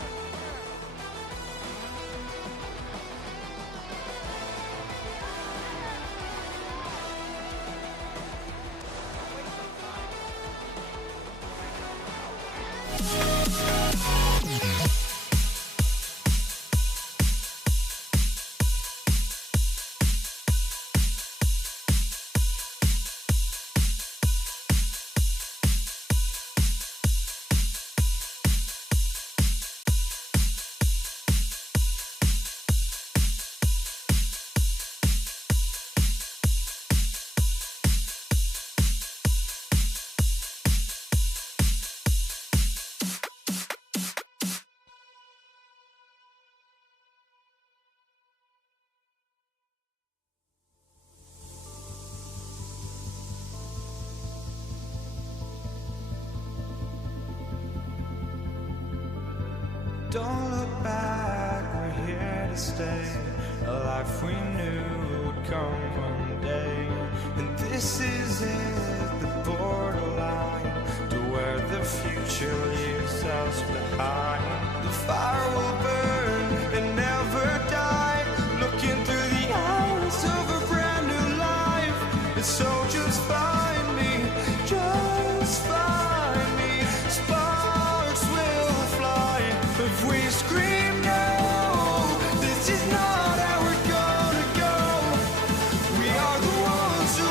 Don't look back, we're here to stay. A life we knew would come one day. And this is it, the borderline to where the future leaves us behind. The fire will burn and never die. Looking through the eyes of a brand new life. And so just find me, just find me. Sparks will fly if we scream no. This is not how we're gonna go. We are the ones who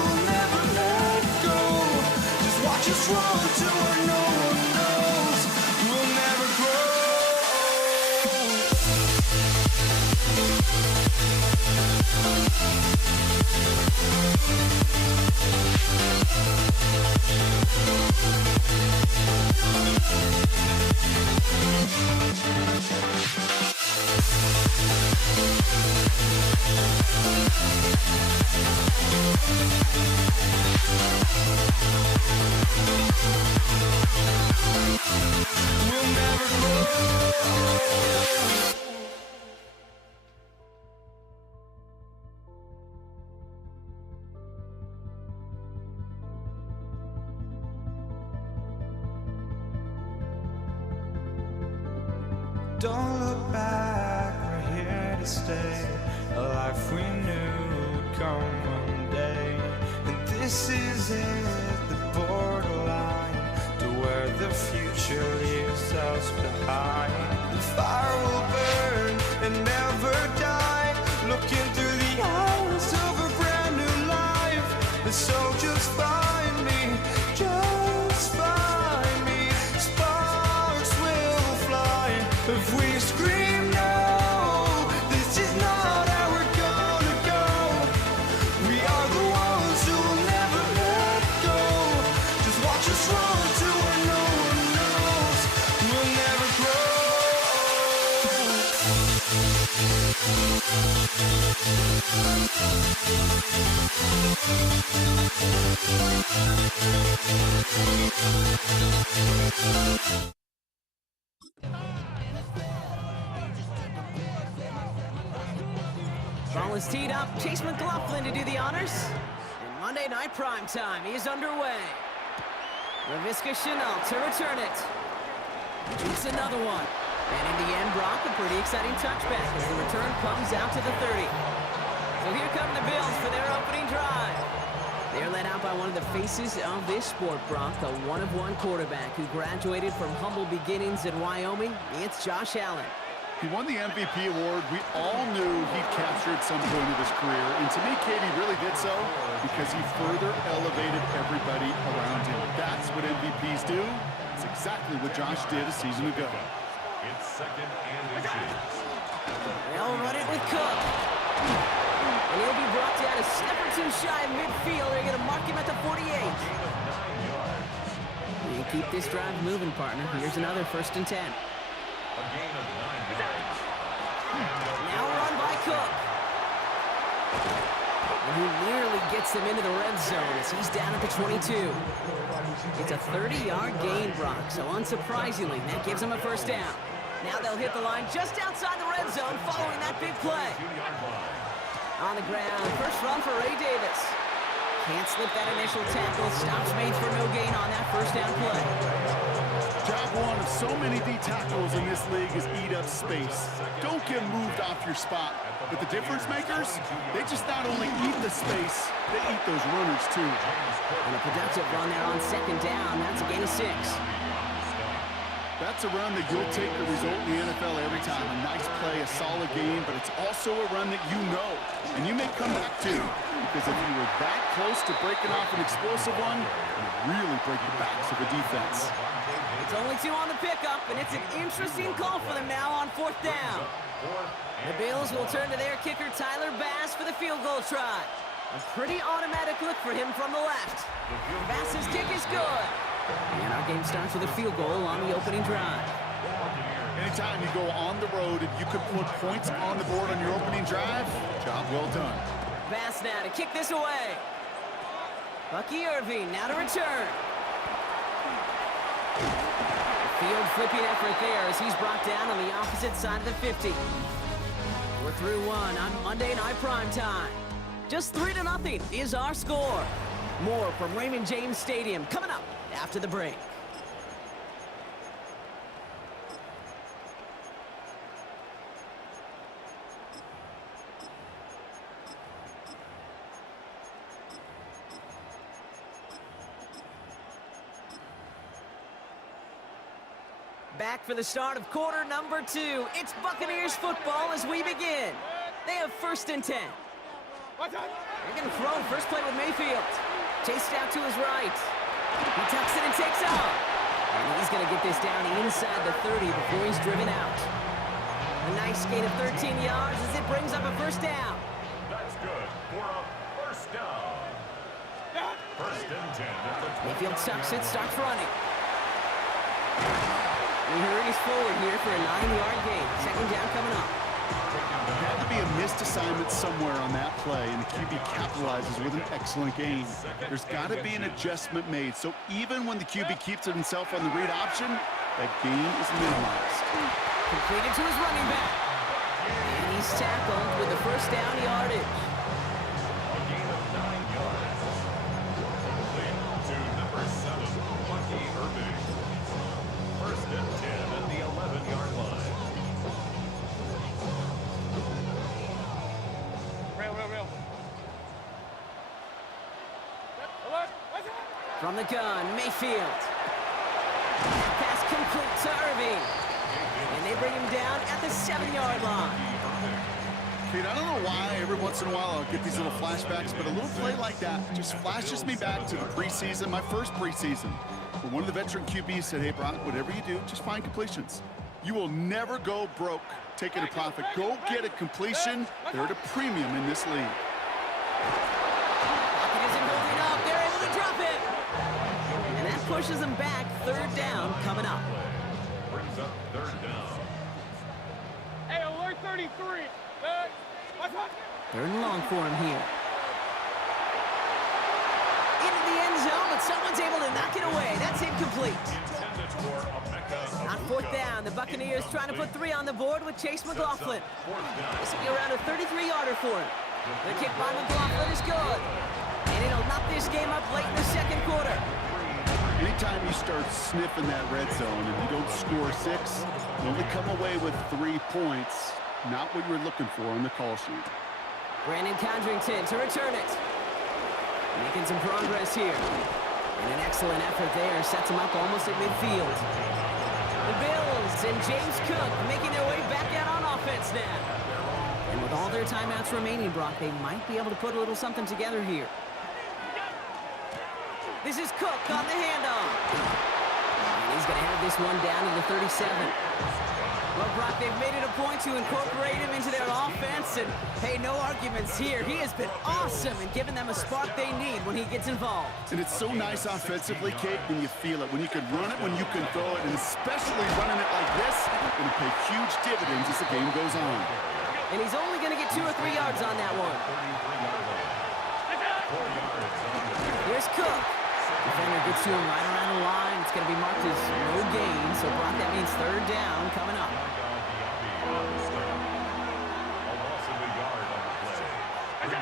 us run to where no one knows. We'll never grow. We'll never grow. Don't look back, we're here to stay. A life we knew would come one day. And this is it, the borderline to where the future leaves us behind. The fire will burn and never die, looking through the eyes of a brand new life. And so just find me, just find me. Sparks will fly if we scream no. This is not how we're gonna go. We are the ones who will never let go. Just watch us run to where no one knows. We'll never grow. Ball is teed up. Chase McLaughlin to do the honors. And Monday Night Prime Time is underway. Laviska Shenault to return it. Shoots another one. And in the end, Brock, a pretty exciting touchback as the return comes out to the 30. So here come the Bills for their opening drive. They're led out by one of the faces of this sport, Brock, a one-of-one quarterback who graduated from humble beginnings in Wyoming. It's Josh Allen. He won the MVP award. We all knew he'd capture at some point of his career. And to me, Katie really did so because he further elevated everybody around him. That's what MVPs do. It's exactly what Josh did a season ago. It's second and inches. They'll run it with Cook. And he'll be brought down a step or two shy of midfield. They're going to mark him at the 48. You keep this drive moving, partner. Here's another 1st and 10. A gain of 9 yards. Now run by Cook. And he nearly gets them into the red zone as he's down at the 22. It's a 30-yard gain, Brock, so unsurprisingly, that gives him a 1st down. Now they'll hit the line just outside the red zone following that big play. On the ground, first run for Ray Davis. Can't slip that initial tackle. Stops made for no gain on that 1st down play. Job one of so many D tackles in this league is eat up space. Don't get moved off your spot. But the difference makers, they just not only eat the space, they eat those runners too. And a productive run there on 2nd down. That's a gain of 6. That's a run that you'll take the result in the NFL every time. A nice play, a solid game, but it's also a run that you know. And you may come back to, because if you were that close to breaking off an explosive one, you really break the backs of the defense. It's only 2 on the pickup, and it's an interesting call for them now on 4th down. The Bills will turn to their kicker, Tyler Bass, for the field goal try. A pretty automatic look for him from the left. Bass's kick is good. And our game starts with a field goal on the opening drive. Anytime you go on the road and you can put points on the board on your opening drive, job well done. Bass now to kick this away. Bucky Irving now to return. Field flipping effort there as he's brought down on the opposite side of the 50. We're through 1 on Monday Night Prime Time. Just 3-0 is our score. More from Raymond James Stadium coming up after the break. Back for the start of quarter number 2. It's Buccaneers football as we begin. They have 1st and 10. They're going to throw first play with Mayfield. Chased out to his right. He tucks it and takes off. And he's going to get this down inside the 30 before he's driven out. A nice gain of 13 yards as it brings up a first down. That's good for a first down. First and 10 at the 20. Mayfield tucks it, starts running. He hurries forward here for a 9-yard gain. Second down coming up. Had to be a missed assignment somewhere on that play, and the QB capitalizes with an excellent gain. There's got to be an adjustment made, so even when the QB keeps it himself on the read option, that gain is minimized. Completed to his running back. And he's tackled with the first down yardage. A gain of 9 yards. Complete to number 7, Bucky Irving. First and 10 at the 11-yard line. Real. From the gun, Mayfield. Pass complete to Irving. And they bring him down at the 7-yard line. Kate, I don't know why every once in a while I'll get these little flashbacks, but a little play like that just flashes me back to the preseason, my first preseason. But one of the veteran QBs said, hey, Brock, whatever you do, just find completions. You will never go broke taking a profit. Go get a completion. They're at a premium in this league. Pocket isn't holding up. They're able to drop it. And that pushes them back. Third down coming up. Brings up third down. Hey, alert 33. Third and long for him here. Into the end zone, but someone's able to knock it away. That's incomplete. Intended for Emeka On Egbuka. fourth down, the Buccaneers trying to put 3 on the board with Chase McLaughlin. This will be around a 33-yarder for him. The kick by McLaughlin is good. And it'll knock this game up late in the second quarter. Anytime you start sniffing that red zone and you don't score 6, you only come away with 3 points. Not what you were looking for on the call sheet. Brandon Condrington to return it. Making some progress here. And an excellent effort there sets him up almost at midfield. The Bills and James Cook making their way back out on offense now. And with all their timeouts remaining, Brock, they might be able to put a little something together here. This is Cook on the handoff. And he's going to have this one down to the 37. Well, Brock, they've made it a point to incorporate him into their offense, and hey, no arguments here. He has been awesome in giving them a spark they need when he gets involved. And it's so nice offensively, Kate, when you feel it, when you can run it, when you can throw it, and especially running it like this, it's going to pay huge dividends as the game goes on. And he's only going to get 2 or 3 yards on that one. Here's Cook. Defender gets to him right around the line. It's going to be marked as no gain, so Brock, that means third down coming up.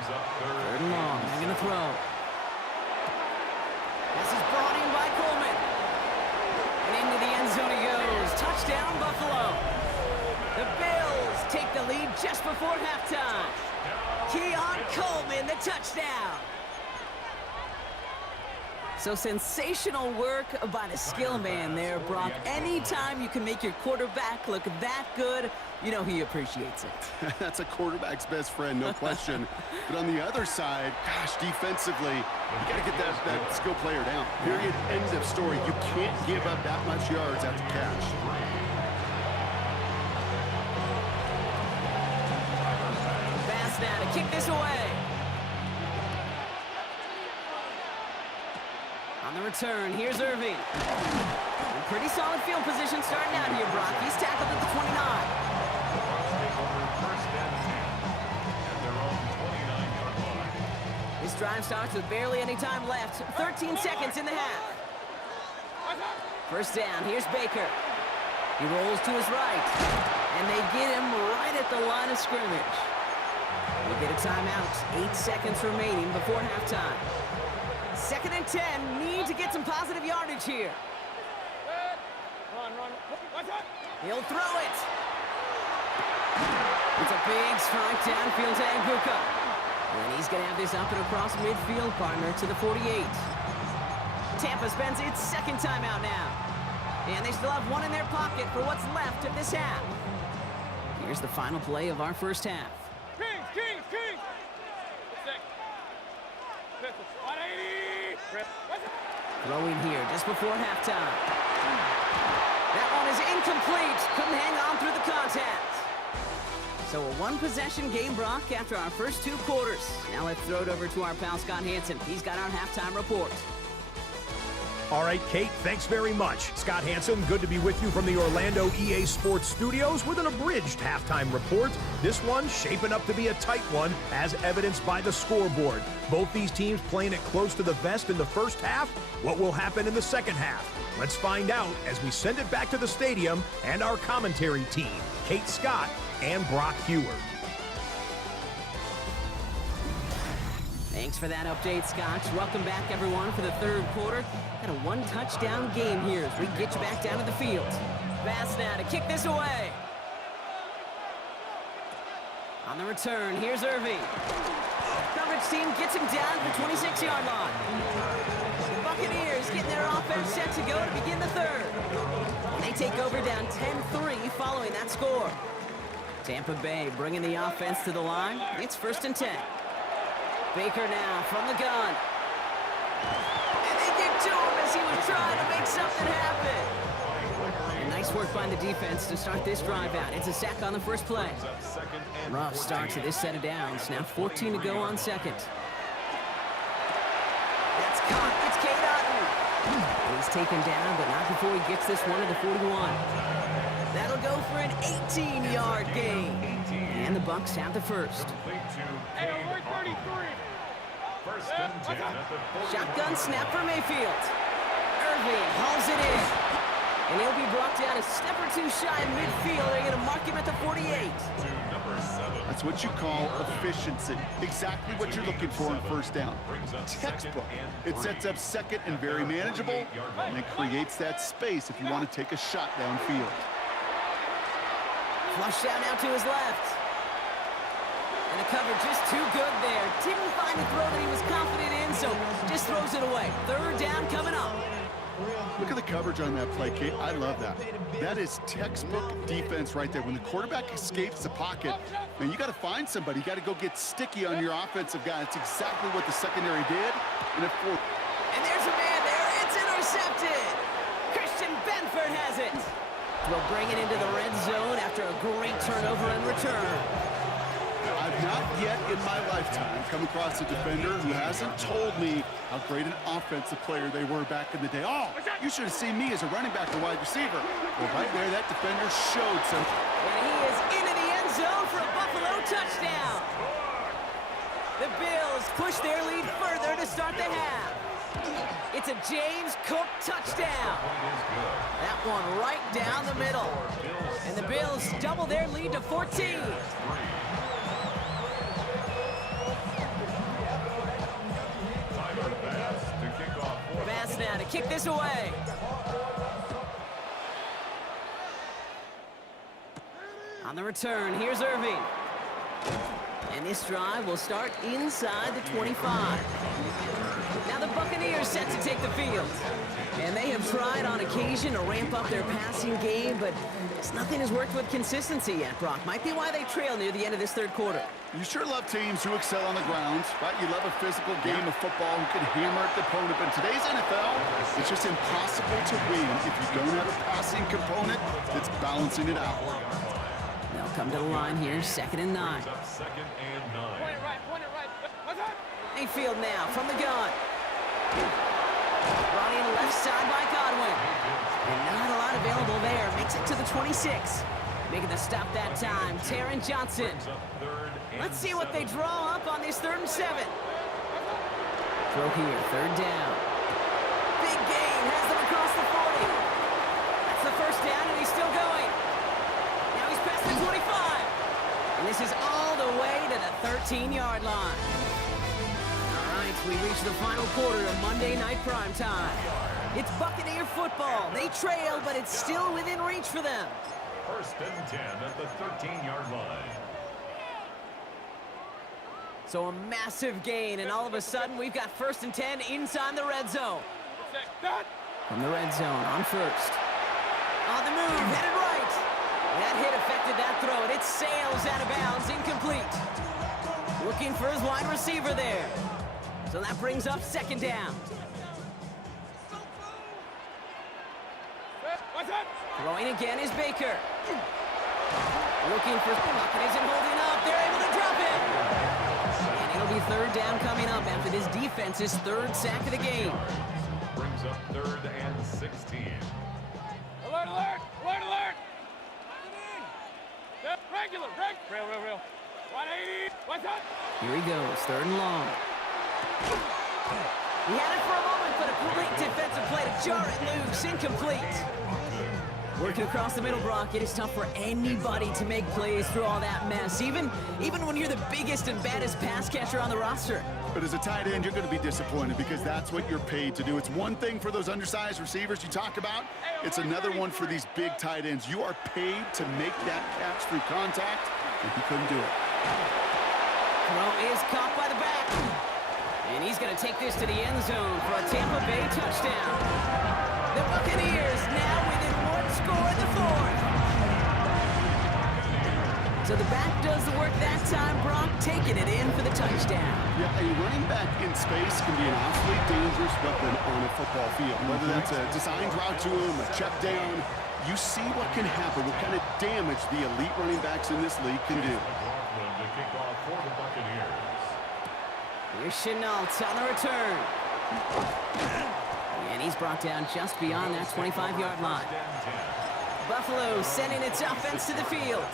Third and long, they're going to throw. This is brought in by Coleman. And into the end zone he goes. Touchdown, Buffalo. The Bills take the lead just before halftime. Keon Coleman, the touchdown. So sensational work by the skill man there, Brock. Anytime you can make your quarterback look that good, you know he appreciates it. That's a quarterback's best friend, no question. But on the other side, gosh, defensively, you got to get that skill player down. Period. End of story. You can't give up that much yards after catch. Pass now to kick this away. On the return, here's Irving. Pretty solid field position starting out here, Brock. He's tackled at the 29. This drive starts with barely any time left. 13 seconds in the half. First down, here's Baker. He rolls to his right. And they get him right at the line of scrimmage. We'll get a timeout. 8 seconds remaining before halftime. Second and 10. Need to get some positive yardage here. Run. He'll throw it. It's a big strike downfield to Egbuka. And he's going to have this up and across midfield, partner, to the 48. Tampa spends its second timeout now. And they still have one in their pocket for what's left of this half. Here's the final play of our first half. Kings! 180! Throwing here just before halftime. That one is incomplete. Couldn't hang on through the contact. So a one-possession game, Brock, after our first 2 quarters. Now let's throw it over to our pal Scott Hanson. He's got our halftime report. All right, Kate, thanks very much. Scott Hanson, good to be with you from the Orlando EA Sports Studios with an abridged halftime report. This one shaping up to be a tight one, as evidenced by the scoreboard. Both these teams playing it close to the vest in the first half. What will happen in the second half? Let's find out as we send it back to the stadium and our commentary team, Kate Scott and Brock Huard. Thanks for that update, Scott. Welcome back, everyone, for the third quarter. Got a one-touchdown game here as we get you back down to the field. Pass now to kick this away. On the return, here's Irving. Coverage team gets him down to the 26-yard line. The Buccaneers getting their offense set to go to begin the third. And they take over down 10-3 following that score. Tampa Bay bringing the offense to the line. It's 1st and 10. Baker now from the gun. And they get to him as he was trying to make something happen. And nice work by the defense to start this drive out. It's a sack on the first play. Rough start to this set of downs. Now 14 to go on second. That's caught. It's Cade Otton. He's taken down, but not before he gets this one to the 41. That'll go for an 18-yard gain. And the Bucs have the first. Shotgun snap for Mayfield. Irving hauls it in. And he'll be brought down a step or two shy in midfield. They're going to mark him at the 48. That's what you call efficiency. Exactly what you're looking for in first down. Textbook. It sets up second and very manageable, and it creates that space if you want to take a shot downfield. Flush out now to his left. And the cover just too good there. Didn't find the throw that he was confident in, so just throws it away. Third down coming up. Look at the coverage on that play, Kate. I love that. That is textbook defense right there. When the quarterback escapes the pocket, man, you got to find somebody. You got to go get sticky on your offensive guy. That's exactly what the secondary did. And there's a man there. It's intercepted. Christian Benford has it. We'll bring it into the red zone after a great turnover and return. I've not yet in my lifetime come across a defender who hasn't told me how great an offensive player they were back in the day. Oh, you should have seen me as a running back or wide receiver. Well, right there, that defender showed some. And he is into the end zone for a Buffalo touchdown. The Bills push their lead further to start the half. It's a James Cook touchdown. That one right down the middle. And the Bills double their lead to 14. Pass now to kick this away. On the return, here's Irving. And this drive will start inside the 25. Now the Buccaneers set to take the field. And they have tried on occasion to ramp up their passing game, but nothing has worked with consistency yet, Brock. Might be why they trail near the end of this third quarter. You sure love teams who excel on the ground, right? You love a physical game of football who can hammer at the opponent. But in today's NFL, it's just impossible to win if you don't have a passing component that's balancing it out. They'll come to the line here, 2nd and 9. Mayfield now from the gun. Brought in left side by Godwin. And not a lot available there. Makes it to the 26. Making the stop that time, Taron Johnson. Let's see what they draw up on this 3rd and 7. Throw here, 3rd down. Big gain, has them across the 40. That's the 1st down, and he's still going. Now he's past the 25. And this is all the way to the 13-yard line. We reach the final quarter of Monday Night Primetime. It's Buccaneer football. They trail, but it's still within reach for them. 1st and 10 at the 13-yard line. So a massive gain, and all of a sudden we've got 1st and 10 inside the red zone. From the red zone on 1st. On the move, headed right. That hit affected that throw, and it sails out of bounds, incomplete. Looking for his wide receiver there. So that brings up 2nd down. Throwing again is Baker. Looking for puck, and isn't holding up. They're able to drop it. And it'll be third down coming up after this defense's third sack of the game. Brings up 3rd and 16. Alert, alert! Alert, alert! Regular, real. 180, what's up? Here he goes, 3rd and long. He had it for a moment, but a great defensive play to jar it loose, incomplete. Working across the middle, Brock, it is tough for anybody to make plays through all that mess, even when you're the biggest and baddest pass catcher on the roster. But as a tight end, you're going to be disappointed because that's what you're paid to do. It's one thing for those undersized receivers you talk about. It's another one for these big tight ends. You are paid to make that catch through contact, and he couldn't do it. Throw is caught by the back. And he's going to take this to the end zone for a Tampa Bay touchdown. The Buccaneers now within one score in the 4th. So the back does the work that time, Brock, taking it in for the touchdown. Yeah, a running back in space can be an awfully dangerous weapon on a football field. Whether that's a designed route to him, a check down, you see what can happen, what kind of damage the elite running backs in this league can do. To kick off for the Buccaneers. Here's Chenault on the return. And he's brought down just beyond that 25-yard line. Buffalo sending its offense to the field.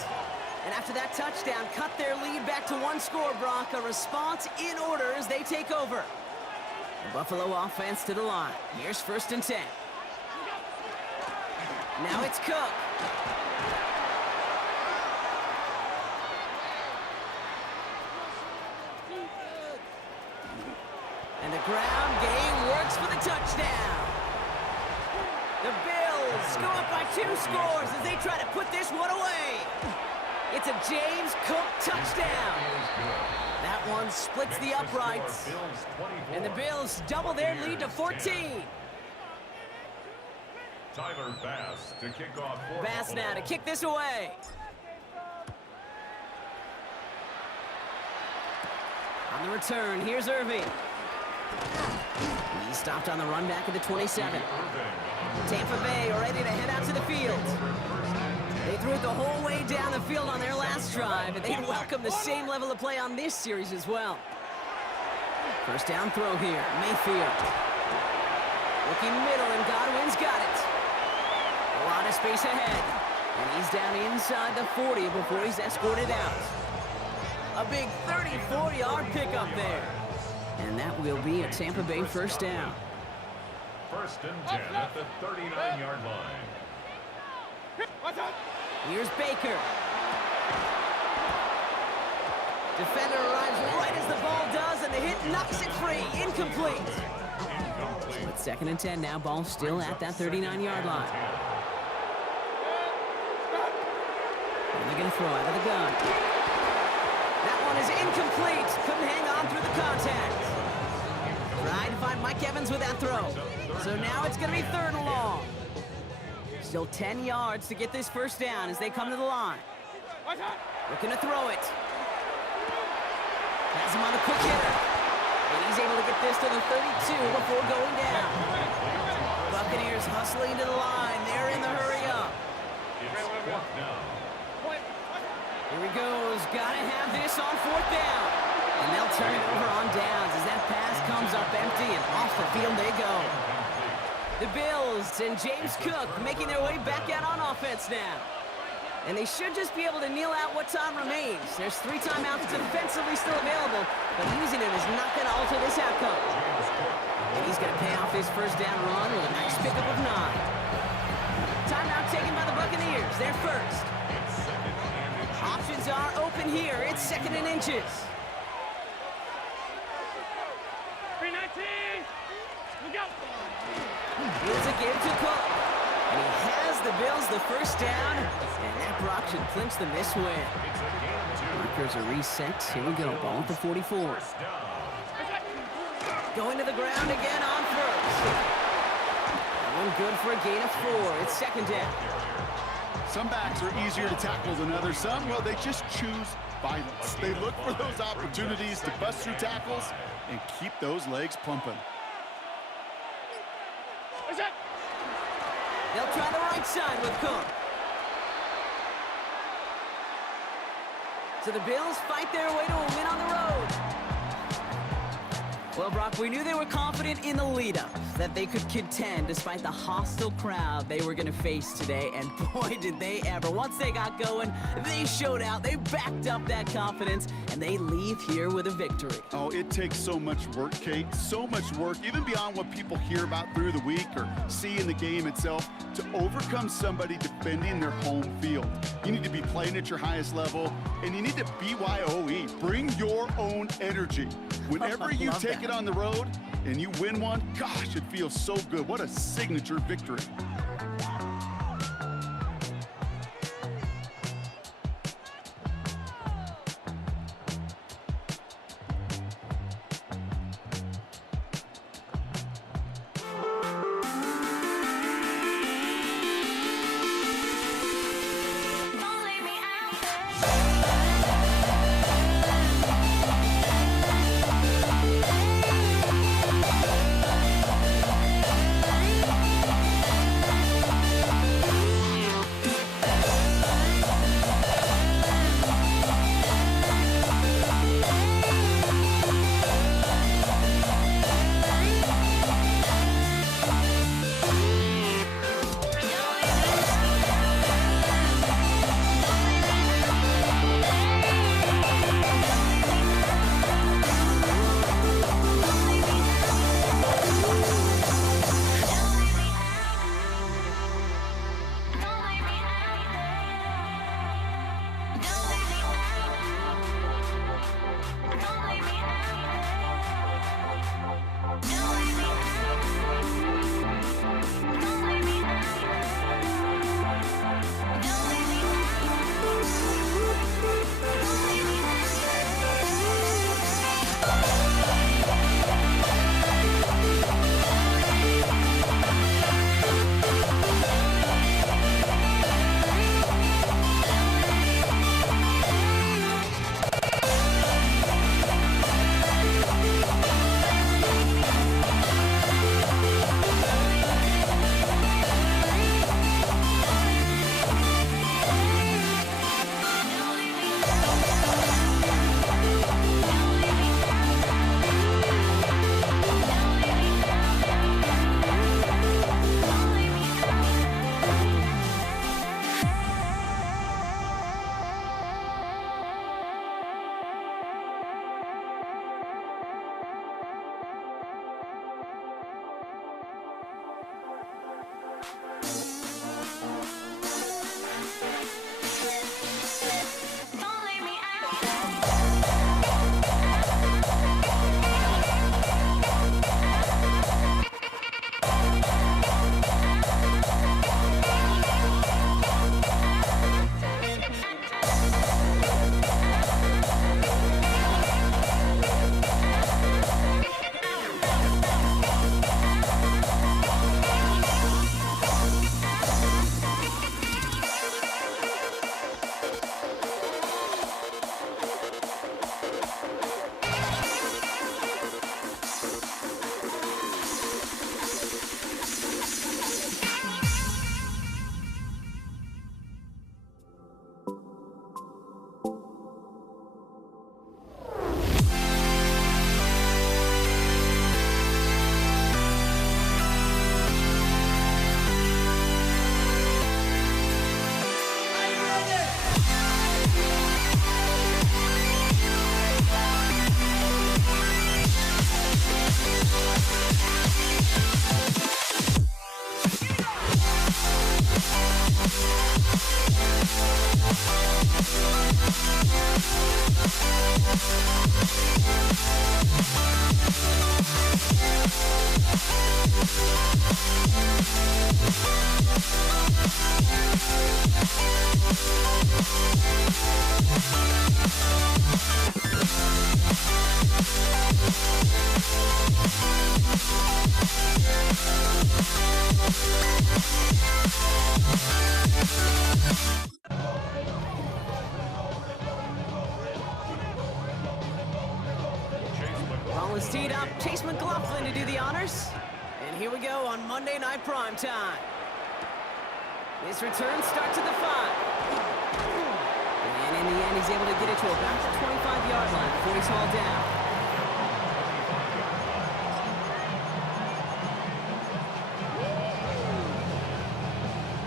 And after that touchdown, cut their lead back to one score, Brock. A response in order as they take over. The Buffalo offense to the line. Here's 1st and 10. Now it's Cook. And the ground game works for the touchdown. The Bills go up by 2 scores as they try to put this one away. It's a James Cook touchdown. That one splits the uprights. And the Bills double their lead to 14. Tyler Bass to kick off for Bass Buffalo. now to kick this away. On the return, here's Irving. He stopped on the run back at the 27. Tampa Bay ready to head out to the field. They threw it the whole way down the field on their last drive, and they welcome the same level of play on this series as well. 1st down throw here, Mayfield. Looking middle, and Godwin's got it. A lot of space ahead, and he's down inside the 40 before he's escorted out. A big 34-yard pickup there. And that will be a Tampa Bay 1st down. 1st and 10 at the 39-yard line. Here's Baker. Defender arrives right as the ball does, and the hit knocks it free. Incomplete. So it's 2nd and 10 now. Ball still at that 39-yard line. And they're going to throw out of the gun. That one is incomplete. Couldn't hang on through the contact. Tried to find Mike Evans with that throw. So now it's going to be 3rd and long. Still 10 yards to get this 1st down as they come to the line. Looking to throw it. Has him on the quick hitter. And he's able to get this to the 32 before going down. Buccaneers hustling to the line. They're in the hurry up. Here he goes. Gotta have this on 4th down. And they'll turn it over on downs as that pass comes up empty, and off the field they go. The Bills and James Cook making their way back out on offense now. And they should just be able to kneel out what time remains. There's 3 timeouts defensively still available, but using it is not going to alter this outcome. And he's going to pay off his 1st down run with a nice pickup of 9. Timeout taken by the Buccaneers. They're 1st. Options are open here. It's 2nd and inches. 319. Look out. Here's a give to Cook. And he has the Bills the 1st down. And that Brock should clinch them this win. Markers are reset. Here we go. Ball at the 44. Going to the ground again on 1st. That one good for a gain of 4. It's 2nd down. Some backs are easier to tackle than others. Some, well, they just choose violence. They look for those opportunities to bust through tackles and keep those legs pumping. They'll try the right side with Cook. So the Bills fight their way to a win on the road. Well, Brock, we knew they were confident in the lead-up, that they could contend despite the hostile crowd they were going to face today, and boy, did they ever. Once they got going, they showed out, they backed up that confidence, and they leave here with a victory. Oh, it takes so much work, Kate, so much work, even beyond what people hear about through the week or see in the game itself, to overcome somebody defending their home field. You need to be playing at your highest level, and you need to BYOE. Bring your own energy. Whenever you take it on the road and you win one, gosh, it feels so good. What a signature victory. teed up Chase McLaughlin to do the honors. And here we go on Monday Night Primetime. This return starts at the 5. And in the end, he's able to get it to about the 25-yard line before he's hauled down.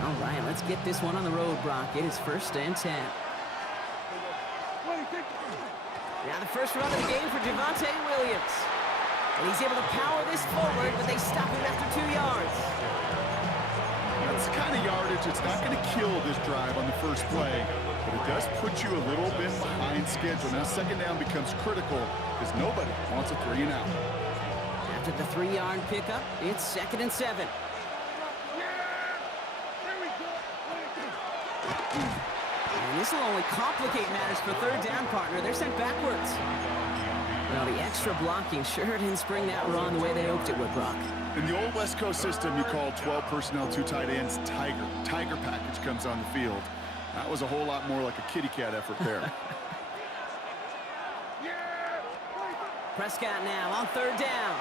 All right, let's get this one on the road, Brock. It is 1st and 10. Now the first run of the game for Javonte Williams. And he's able to power this forward, but they stop him after 2 yards. That's the kind of yardage that's not going to kill this drive on the first play, but it does put you a little bit behind schedule. Now second down becomes critical because nobody wants a 3 and out. After the 3-yard pickup, it's 2nd and 7. And this will only complicate matters for 3rd down, partner. They're sent backwards. Well, the extra blocking sure didn't spring that run the way they hoped it would, Brock. In the old West Coast system, you call 12 personnel, 2 tight ends, Tiger. Tiger package comes on the field. That was a whole lot more like a kitty cat effort there. Prescott now on 3rd down.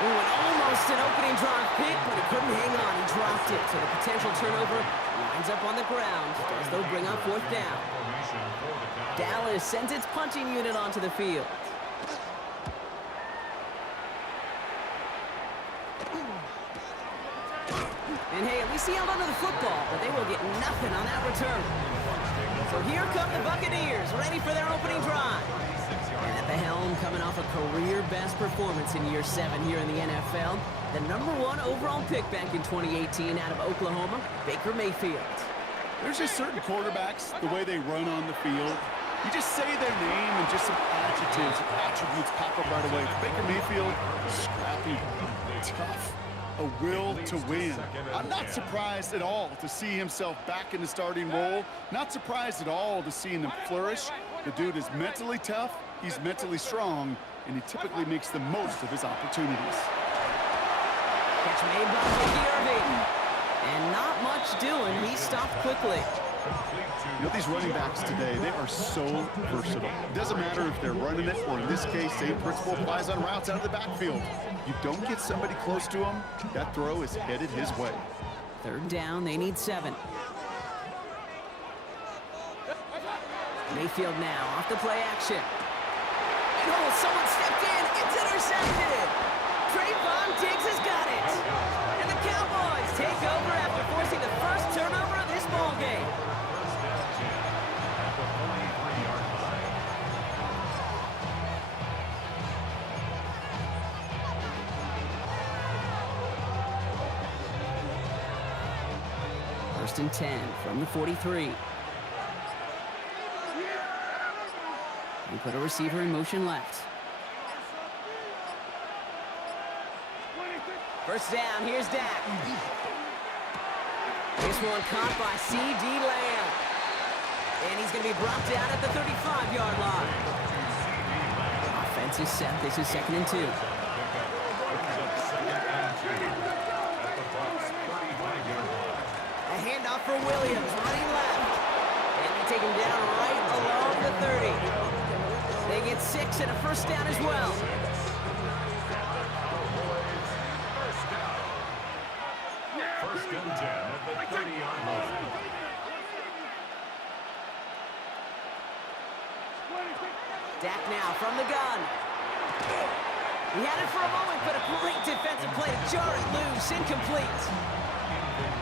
Ooh, and almost an opening drive pick, but he couldn't hang on. He dropped it, so the potential turnover lines up on the ground as they'll bring up 4th down. Dallas sends its punching unit onto the field. And hey, at least he held onto the football, but they will get nothing on that return. So here come the Buccaneers, ready for their opening drive. And at the helm, coming off a career-best performance in year 7 here in the NFL, the #1 overall pick back in 2018 out of Oklahoma, Baker Mayfield. There's just certain quarterbacks, the way they run on the field. You just say their name and just some adjectives, attributes pop up right away. Baker Mayfield, scrappy, tough, a will to win. I'm not surprised at all to see himself back in the starting role. Not surprised at all to see him flourish. The dude is mentally tough, he's mentally strong, and he typically makes the most of his opportunities. Catch made by Ricky Irving. And not much doing. He stopped quickly. You know, these running backs today, they are so versatile. It doesn't matter if they're running it, or in this case, same principle applies on routes out of the backfield. You don't get somebody close to him, that throw is headed his way. 3rd down, they need 7. Mayfield now off the play action. Oh, someone stepped in. It's intercepted. Trayvon Diggs has got it. And the Cowboys take over after forcing the first turnover of this ball game. First and 10 from the 43. We put a receiver in motion left. First down, here's Dak. This one caught by C.D. Lamb. And he's going to be brought down at the 35-yard line. Offense is set. This is 2nd and 2. A handoff for Williams, running left. And they take him down right along the 30. They get 6 and a first down as well. First and 10 at the 30-yard line. Dak now from the gun. He had it for a moment, but a great defensive play to jar it loose, incomplete.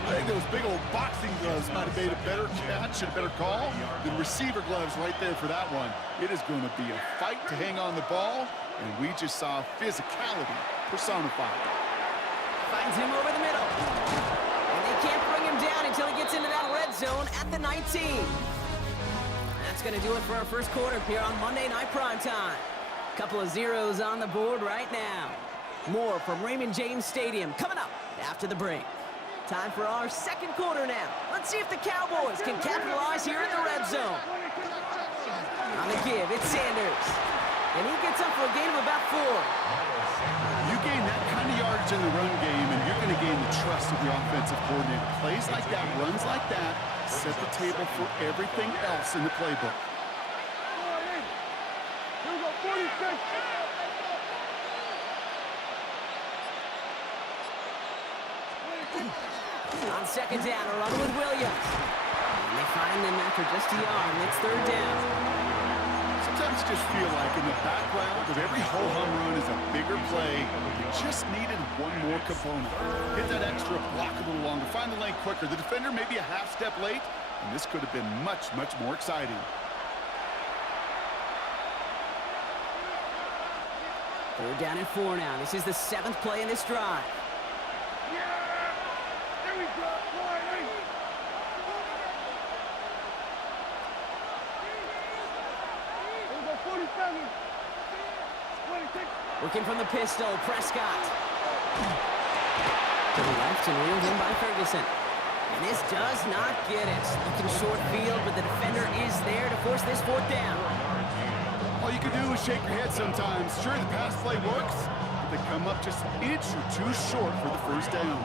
I think those big old boxing gloves might have made a better catch and a better call than receiver gloves right there for that one. It is going to be a fight to hang on the ball, and we just saw physicality personified. Finds him over the middle. And they can't bring him down until he gets into that red zone at the 19. That's going to do it for our first quarter here on Monday Night Primetime. Couple of zeros on the board right now. More from Raymond James Stadium coming up after the break. Time for our second quarter now. Let's see if the Cowboys can capitalize here in the red zone. On the give, it's Sanders. And he gets up for a gain of about 4. You gain that kind of yardage in the run game, and you're going to gain the trust of the offensive coordinator. Plays like that, runs like that, set the table for everything else in the playbook. Here we go, 46. On second down, a run with Williams. And they find them after just a yard, and it's third down. Sometimes you just feel like in the background of every ho-hum run is a bigger play. You just needed one more component. Hit that extra block a little longer, find the lane quicker. The defender maybe a half step late, and this could have been much, much more exciting. Third down and 4 now. This is the 7th play in this drive. There we go. Here we go, 47. 26. Working from the pistol, Prescott. To the left and reeled in by Ferguson. And this does not get it. Looking short field, but the defender is there to force this 4th down. All you can do is shake your head sometimes. Sure, the pass play works, but they come up just an inch or two short for the first down.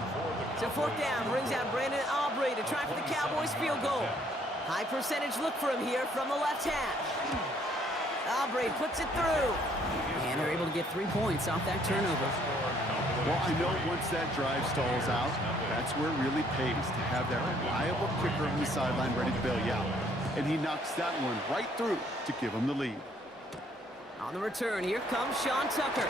So 4th down brings out Brandon Aubrey to try for the Cowboys field goal. High percentage look for him here from the left hash. Aubrey puts it through. And they're able to get 3 points off that turnover. Well, I know once that drive stalls out, that's where it really pays to have that reliable kicker on the sideline ready to bail you out. And he knocks that one right through to give him the lead. On the return, here comes Sean Tucker.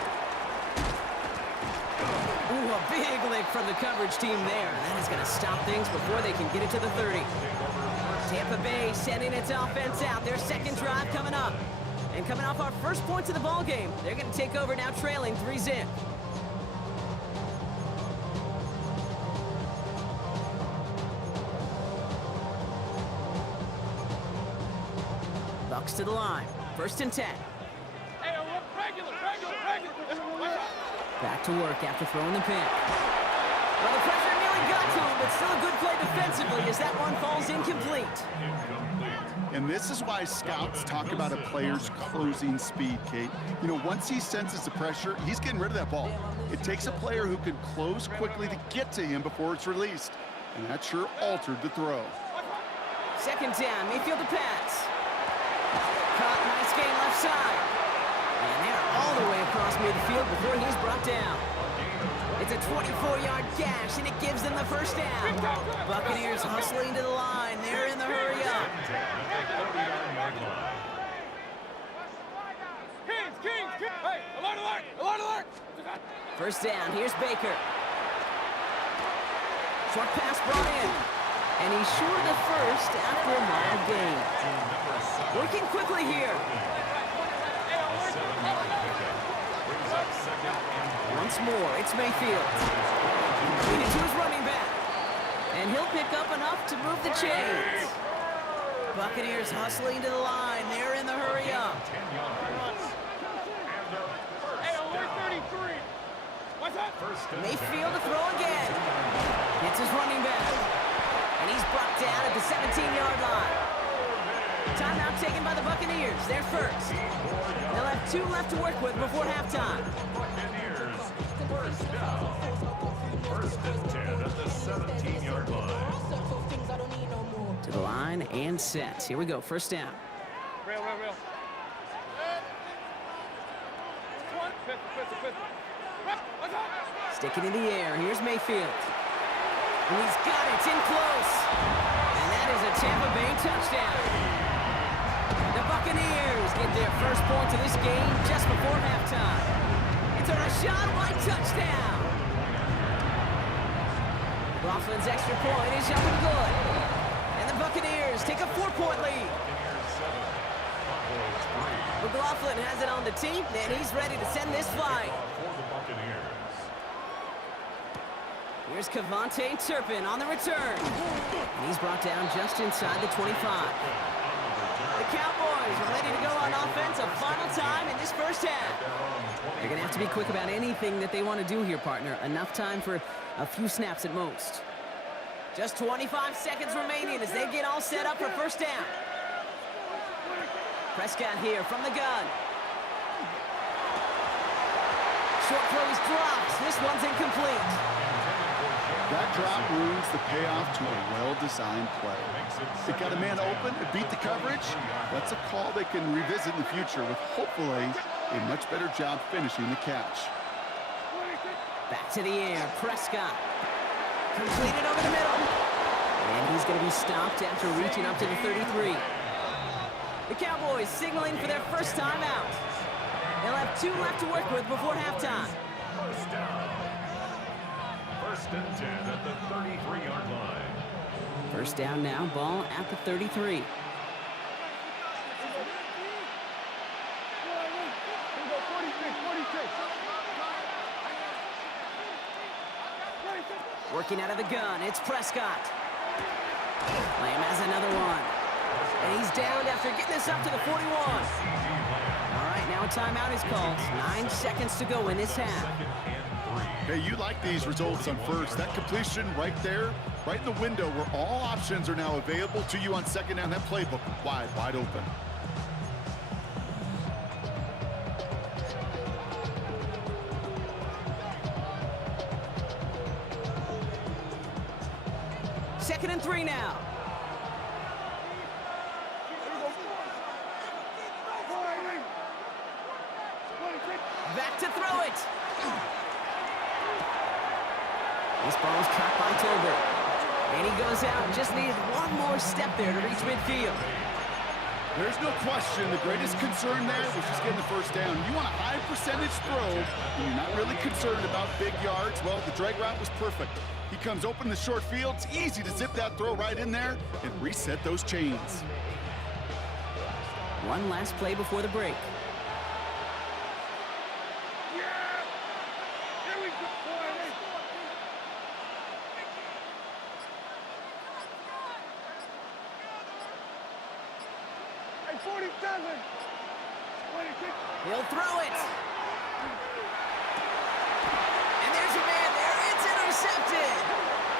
Ooh, a big lick from the coverage team there. That is going to stop things before they can get it to the 30. Tampa Bay sending its offense out. Their second drive coming up. And coming off our first points of the ball game, they're going to take over now trailing 3-zip. Bucks to the line. 1st and 10. Back to work after throwing the pick. Well, the pressure nearly got to him, but still a good play defensively as that one falls incomplete. And this is why scouts talk about a player's closing speed, Kate. You know, once he senses the pressure, he's getting rid of that ball. It takes a player who can close quickly to get to him before it's released. And that sure altered the throw. 2nd down, Mayfield to pass. Caught, nice gain left side. And they're all the way across midfield before he's brought down. It's a 24-yard gash, and it gives them the 1st down. Buccaneers hustling to the line. They're in the hurry up. Kings! Hey, alert! 1st down, here's Baker. Short pass brought in. And he's short of the 1st after a mild gain. Working quickly here. Once more, it's Mayfield. Leading to his running back. And he'll pick up enough to move the chains. Buccaneers hustling to the line. They're in the hurry up. Mayfield to throw again. It's his running back. And he's brought down at the 17-yard line. Timeout taken by the Buccaneers. They're first. They'll have 2 left to work with before halftime. Buccaneers, 1st down. 1st and 10 at the 17-yard line. To the line and set. Here we go. 1st down. Real. Stick it in the air. Here's Mayfield. And he's got it. It's in close. And that is a Tampa Bay touchdown. The Buccaneers get their first points of this game just before halftime. It's a Rachaad White touchdown. Laughlin's extra point is up and good. And the Buccaneers take a 4-point lead. McLaughlin has it on the team, and he's ready to send this flight. For the Buccaneers. Here's Kevontae Turpin on the return. And he's brought down just inside the 25. The Cowboys are ready to go on offense a final time in this 1st half. They're going to have to be quick about anything that they want to do here, partner. Enough time for a few snaps at most. Just 25 seconds remaining as they get all set up for 1st down. Prescott here from the gun. Short throw is dropped. This one's incomplete. That drop ruins the payoff to a well-designed play. It got a man open, it beat the coverage. That's a call they can revisit in the future with hopefully a much better job finishing the catch. Back to the air, Prescott. Completed over the middle. And he's going to be stopped after reaching up to the 33. The Cowboys signaling for their first timeout. They'll have 2 left to work with before halftime. First down. First and 10 at the 33-yard line. First down now, ball at the 33. Working out of the gun, it's Prescott. Lamb has another one. And he's down after getting this up to the 41. All right, now a timeout is called. 9 seconds to go in this half. Hey, you like these results on first. That completion right there, right in the window where all options are now available to you on second down. That playbook wide open. Second and 3 now. Back to throw it. This ball's caught by Tolbert. And he goes out. Just needed one more step there to reach midfield. There's no question the greatest concern there was just getting the first down. You want a high percentage throw, and you're not really concerned about big yards. Well, the drag route was perfect. He comes open in the short field. It's easy to zip that throw right in there and reset those chains. One last play before the break. He'll throw it. And there's your man there. It's intercepted.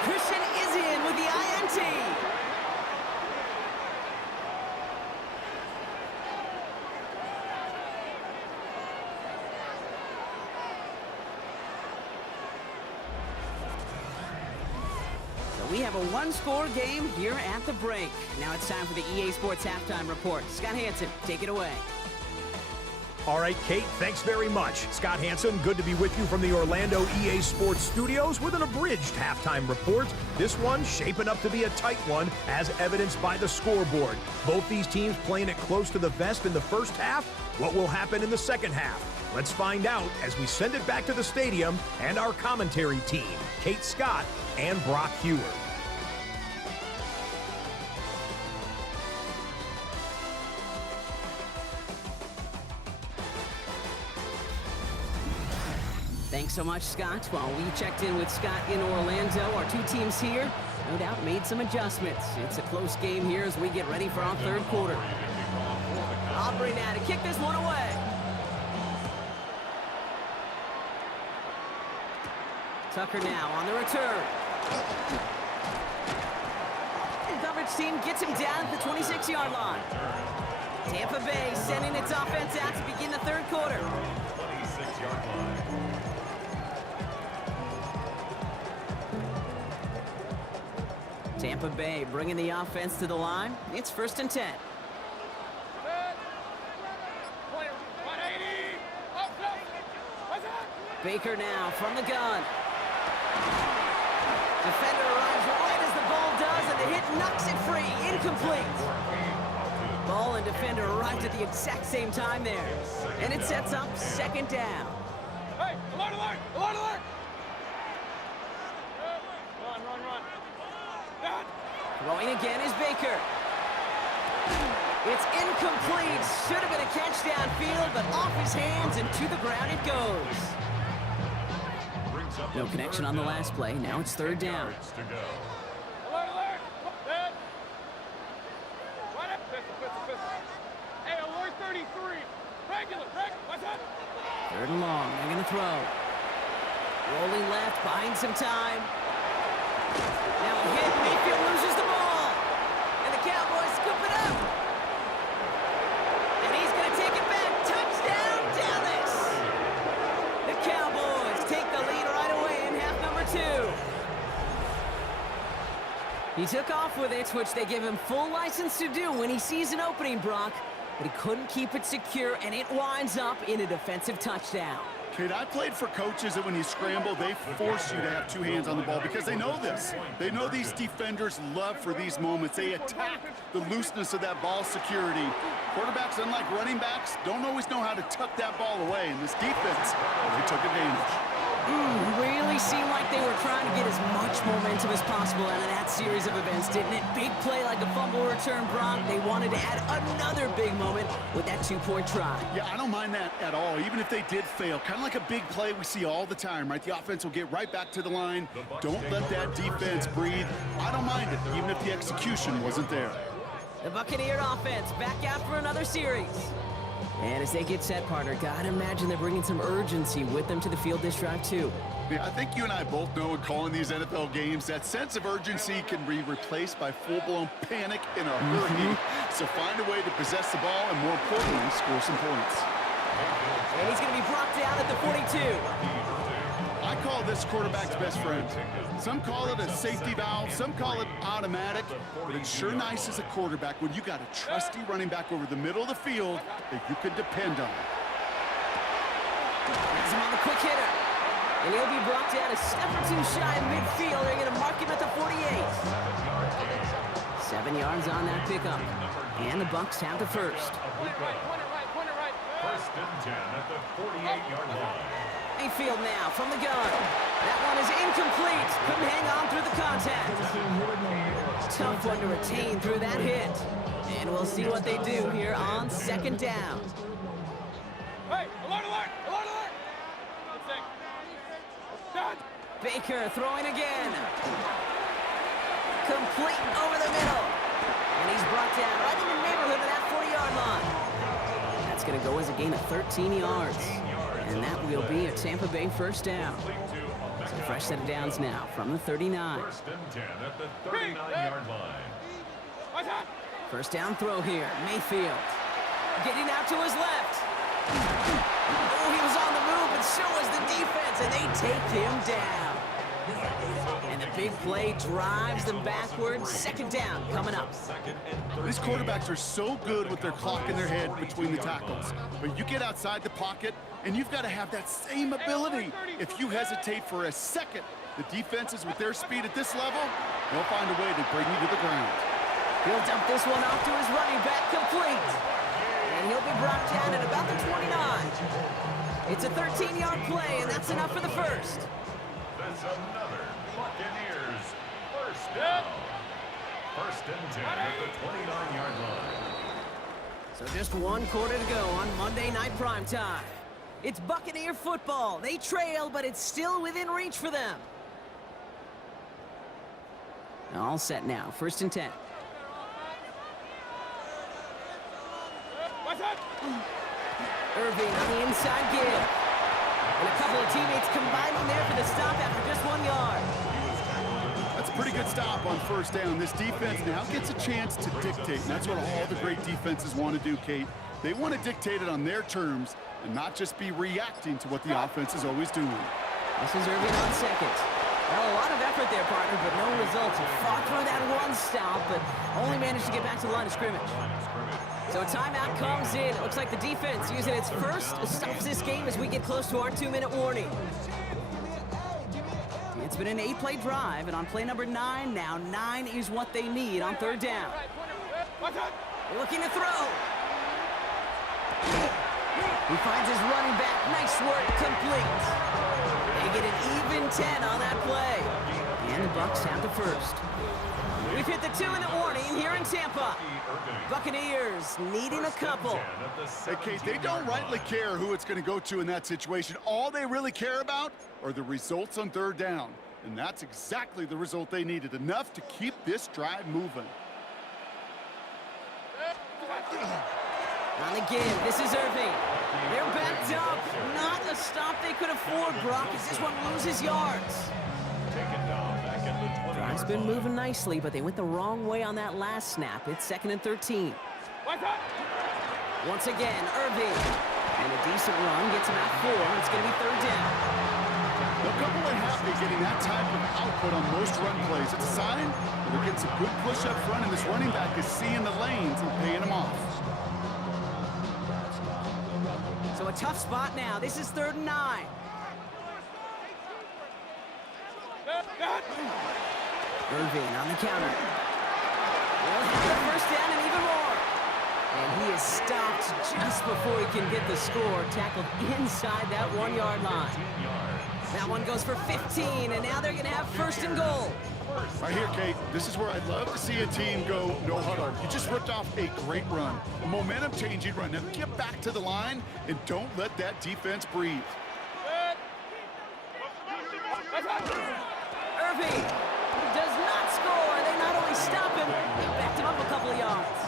Christian Izien with the INT. So we have a one-score game here at the break. Now it's time for the EA Sports Halftime Report. Scott Hanson, take it away. All right, Kate, thanks very much. Scott Hanson, good to be with you from the Orlando EA Sports Studios with an abridged halftime report. This one shaping up to be a tight one, as evidenced by the scoreboard. Both these teams playing it close to the vest in the first half. What will happen in the second half? Let's find out as we send it back to the stadium and our commentary team, Kate Scott and Brock Hewer. Thanks so much, Scott. While we checked in with Scott in Orlando, our 2 teams here, no doubt, made some adjustments. It's a close game here as we get ready for our third quarter. Aubrey now to kick this one away. Tucker now on the return. Coverage team gets him down at the 26-yard line. Tampa Bay sending its offense out to begin the third quarter. 26-yard line. Tampa Bay bringing the offense to the line. It's first and 10. Baker now from the gun. Defender arrives right as the ball does, and the hit knocks it free. Incomplete. Ball and defender arrived at the exact same time there. And it sets up second down. Hey, alert, alert, alert, alert! Run, run. Throwing again is Baker. It's incomplete. Should have been a catch downfield, but off his hands and to the ground it goes. No connection on the last play. Now it's third down. Alert, alert! Dead! Right up, pistol. Hey, alert 33! Regular, what's up? Third and long. They're going to throw. Rolling left, buying some time. Now a hit. Mayfield loses the ball. And the Cowboys scoop it up. And he's going to take it back. Touchdown, Dallas! The Cowboys take the lead right away in half number 2. He took off with it, which they give him full license to do when he sees an opening, Brock. But he couldn't keep it secure, and it winds up in a defensive touchdown. Kate, I played for coaches that when you scramble, they force you to have two hands on the ball because they know this. They know these defenders love for these moments. They attack the looseness of that ball security. Quarterbacks, unlike running backs, don't always know how to tuck that ball away. In this defense, they took advantage. Really seemed like they were trying to get as much momentum as possible out of that series of events, didn't it? Big play like a fumble return, Brock. They wanted to add another big moment with that two-point try. Yeah, I don't mind that at all, even if they did fail. Kind of like a big play we see all the time, right? The offense will get right back to the line. Don't let that defense breathe. I don't mind it, even if the execution wasn't there. The Buccaneer offense back out for another series. And as they get set, partner, gotta imagine they're bringing some urgency with them to the field this drive, too. Yeah, I think you and I both know in calling these NFL games, that sense of urgency can be replaced by full-blown panic in a hurry. So find a way to possess the ball and, more importantly, score some points. And he's going to be brought down at the 42. I call this quarterback's best friend. Some call it a safety valve, some call it automatic, but it's sure nice as a quarterback when you got a trusty running back over the middle of the field that you can depend on. Has him on the quick hitter. And he'll be brought down a step or two shy of midfield. They're going to mark him at the 48. 7 yards on that pickup. And the Bucs have the first. First and 10 at the 48-yard line. Mayfield now from the gun. That one is incomplete. Couldn't hang on through the contact. Tough one to retain through that hit. And we'll see what they do here on second down. Hey, alert, alert, alert, alert! Done. Baker throwing again. Complete over the middle. And he's brought down right in the neighborhood of that 40-yard line. That's going to go as a gain of 13 yards. And that will be a Tampa Bay first down. So fresh set of downs now from the 39. First and 10 at the 39-yard line. First down throw here. Mayfield getting out to his left. Oh, he was on the move, but so was the defense, and they take him down. And the big play drives them backwards. Second down coming up. These quarterbacks are so good with their clock in their head between the tackles. But you get outside the pocket, and you've got to have that same ability. If you hesitate for a second, the defenses with their speed at this level, they'll find a way to bring you to the ground. He'll dump this one off to his running back, complete. And he'll be brought down at about the 29. It's a 13-yard play, and that's enough for the first. That's another Buccaneers first down. First and 10 at the 29-yard line. So just 1 quarter to go on Monday Night Primetime. It's Buccaneer football. They trail, but it's still within reach for them. All set now. First and 10. Irving on the inside give. And a couple of teammates combining there for the stop after just 1 yard. That's a pretty good stop on first down. This defense now gets a chance to dictate, and that's what all the great defenses want to do, Kate. They want to dictate it on their terms and not just be reacting to what the offense is always doing. This is Irving on second. Well, a lot of effort there, partner, but no results. He fought through that one stop, but only managed to get back to the line of scrimmage. So a timeout comes in. It looks like the defense using its first stops this game as we get close to our 2-minute warning. It's been an 8-play drive, and on play number 9 now, 9 is what they need on third down. Looking to throw. He finds his running back. Nice work, complete. They get an even 10 on that play. And the Bucs have the first. We've hit the 2-minute warning here in Tampa. Buccaneers needing a couple. Hey, Kate, they don't rightly care who it's going to go to in that situation. All they really care about are the results on third down. And that's exactly the result they needed. Enough to keep this drive moving. On the give, this is Irving. They're backed up. Not a stop they could afford, Brock, as this one loses yards. Drive's been moving nicely, but they went the wrong way on that last snap. It's 2nd and 13. Once again, Irving. And a decent run gets him out 4. It's going to be third down. A couple are happy getting that type of output on most run plays. It's a sign that they're getting some good push up front, and this running back is seeing the lanes and paying them off. So a tough spot now. This is 3rd and 9. Irving on the counter. Will have the first down and even more. And he is stopped just before he can get the score. Tackled inside that 1-yard line. That one goes for 15, and now they're going to have 1st and goal. Right here, Kate, this is where I'd love to see a team go no huddle. You just ripped off a great run, a momentum-changing run. Now get back to the line and don't let that defense breathe. Irving does not score. They not only stop him, they backed him up a couple of yards.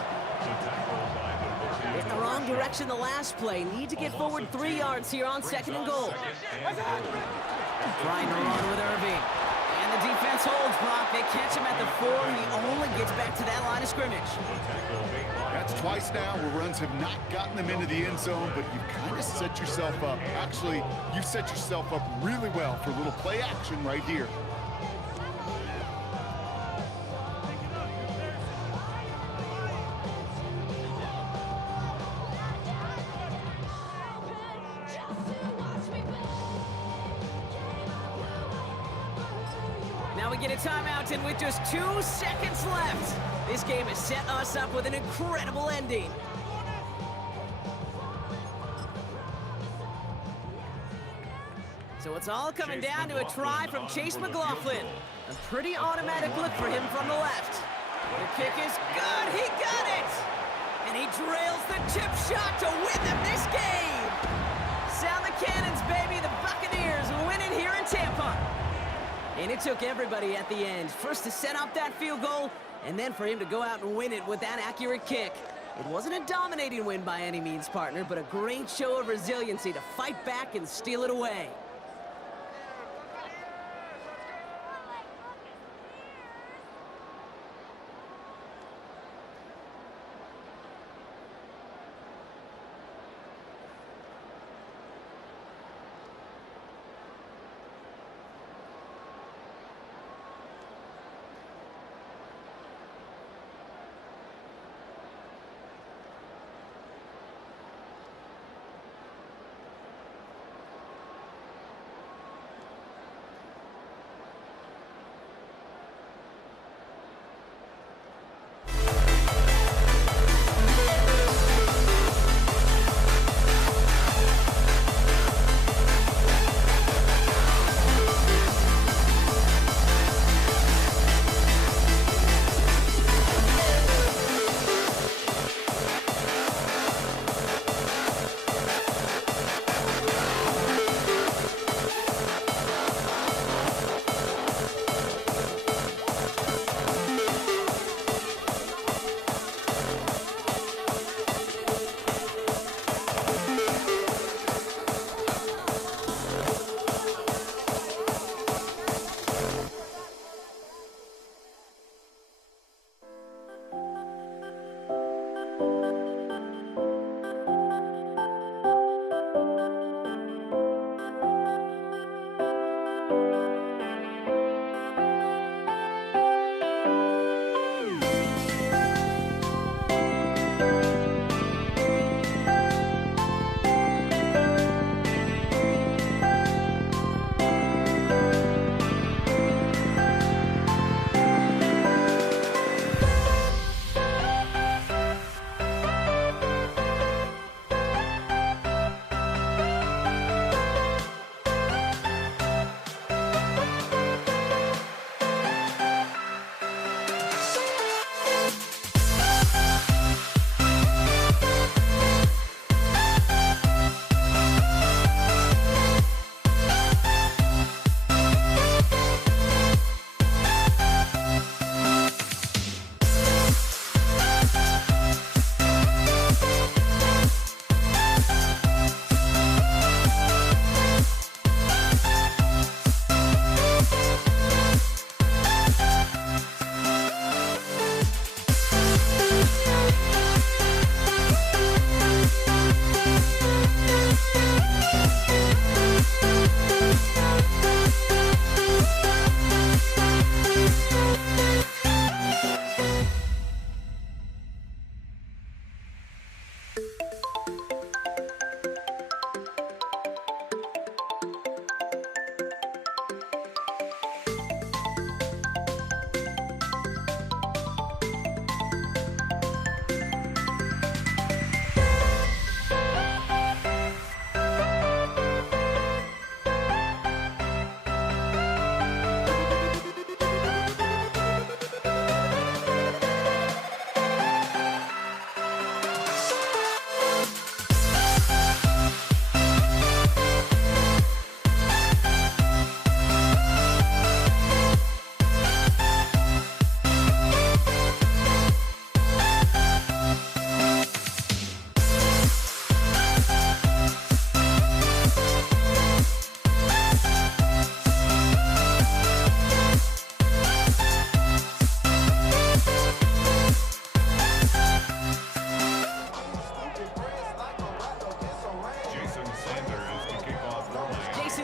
In the wrong direction the last play. Need to get forward 3 yards here on 2nd and goal. Trying to run with Irving. And the defense holds, Brock. They catch him at the 4. He only gets back to that line of scrimmage. That's twice now where runs have not gotten them into the end zone, but you've kind of set yourself up. Actually, you've set yourself up really well for a little play action right here. Now we get a timeout, and with just 2 seconds left, this game has set us up with an incredible ending. So it's all coming down to a try from Chase McLaughlin. A pretty automatic look for him from the left. The kick is good. He got it! And he drills the chip shot to win them this game. Sound the cannons, baby. The Buccaneers win it here in Tampa. And it took everybody at the end. First to set up that field goal, and then for him to go out and win it with that accurate kick. It wasn't a dominating win by any means, partner, but a great show of resiliency to fight back and steal it away.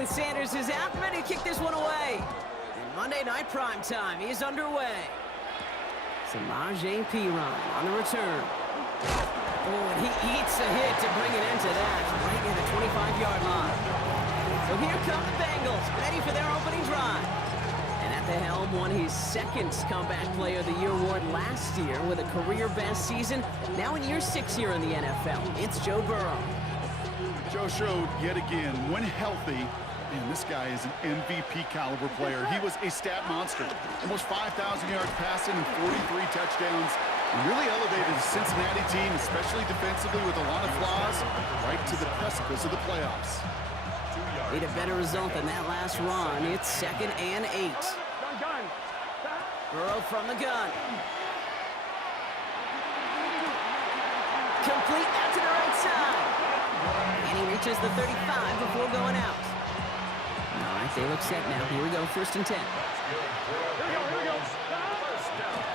Emmanuel Sanders is out, ready to kick this one away. And Monday Night Primetime is underway. Samaje Perine on the return. Oh, and he eats a hit to bring an end to that, right near the 25-yard line. So here come the Bengals, ready for their opening drive. And at the helm, won his second Comeback Player of the Year award last year with a career-best season. Now in year 6 here in the NFL, it's Joe Burrow. Joe showed yet again, when healthy, man, this guy is an MVP caliber player. He was a stat monster. Almost 5,000 yards passing and 43 touchdowns. And really elevated the Cincinnati team, especially defensively with a lot of flaws, right to the precipice of the playoffs. Need a better result than that last run. It's 2nd and 8. Burrow from the gun. Complete out to the right side. And he reaches the 35 before going out. All right, they look set now. Here we go, 1st and 10.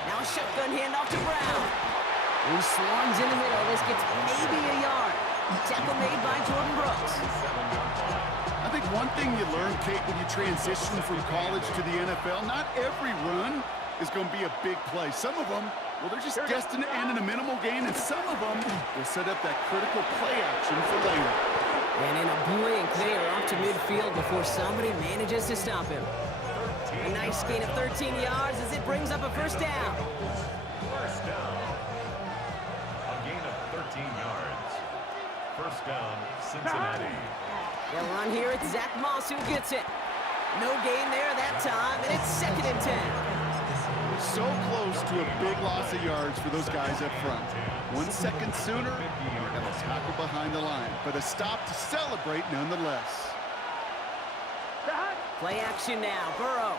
Now a shotgun handoff to Brown. He swarms in the middle. This gets maybe a yard. Tackle made by Jordan Brooks. I think one thing you learn, Kate, when you transition from college to the NFL, not every run is going to be a big play. Some of them, well, they're just destined to end in a minimal gain, and some of them will set up that critical play action for later. And in a blink, they are off to midfield before somebody manages to stop him. A nice gain of 13 yards as it brings up a 1st down. First down. A gain of 13 yards. First down, Cincinnati. They'll run here. It's Zach Moss who gets it. No gain there that time, and it's 2nd and 10. So close to a big loss of yards for those guys up front. 1 second sooner, they're going to tackle behind the line. But a stop to celebrate nonetheless. Play action now. Burrow.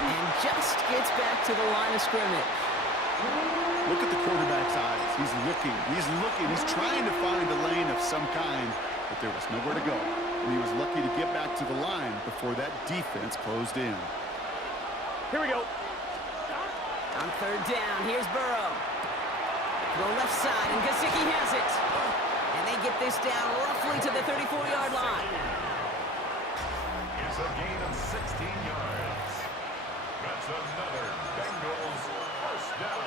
And just gets back to the line of scrimmage. Look at the quarterback's eyes. He's looking. He's trying to find a lane of some kind, but there was nowhere to go. And he was lucky to get back to the line before that defense closed in. Here we go. On 3rd down, here's Burrow. Go left side, and Gesicki has it. And they get this down roughly to the 34-yard line. It's a gain of 16 yards. That's another Bengals first down.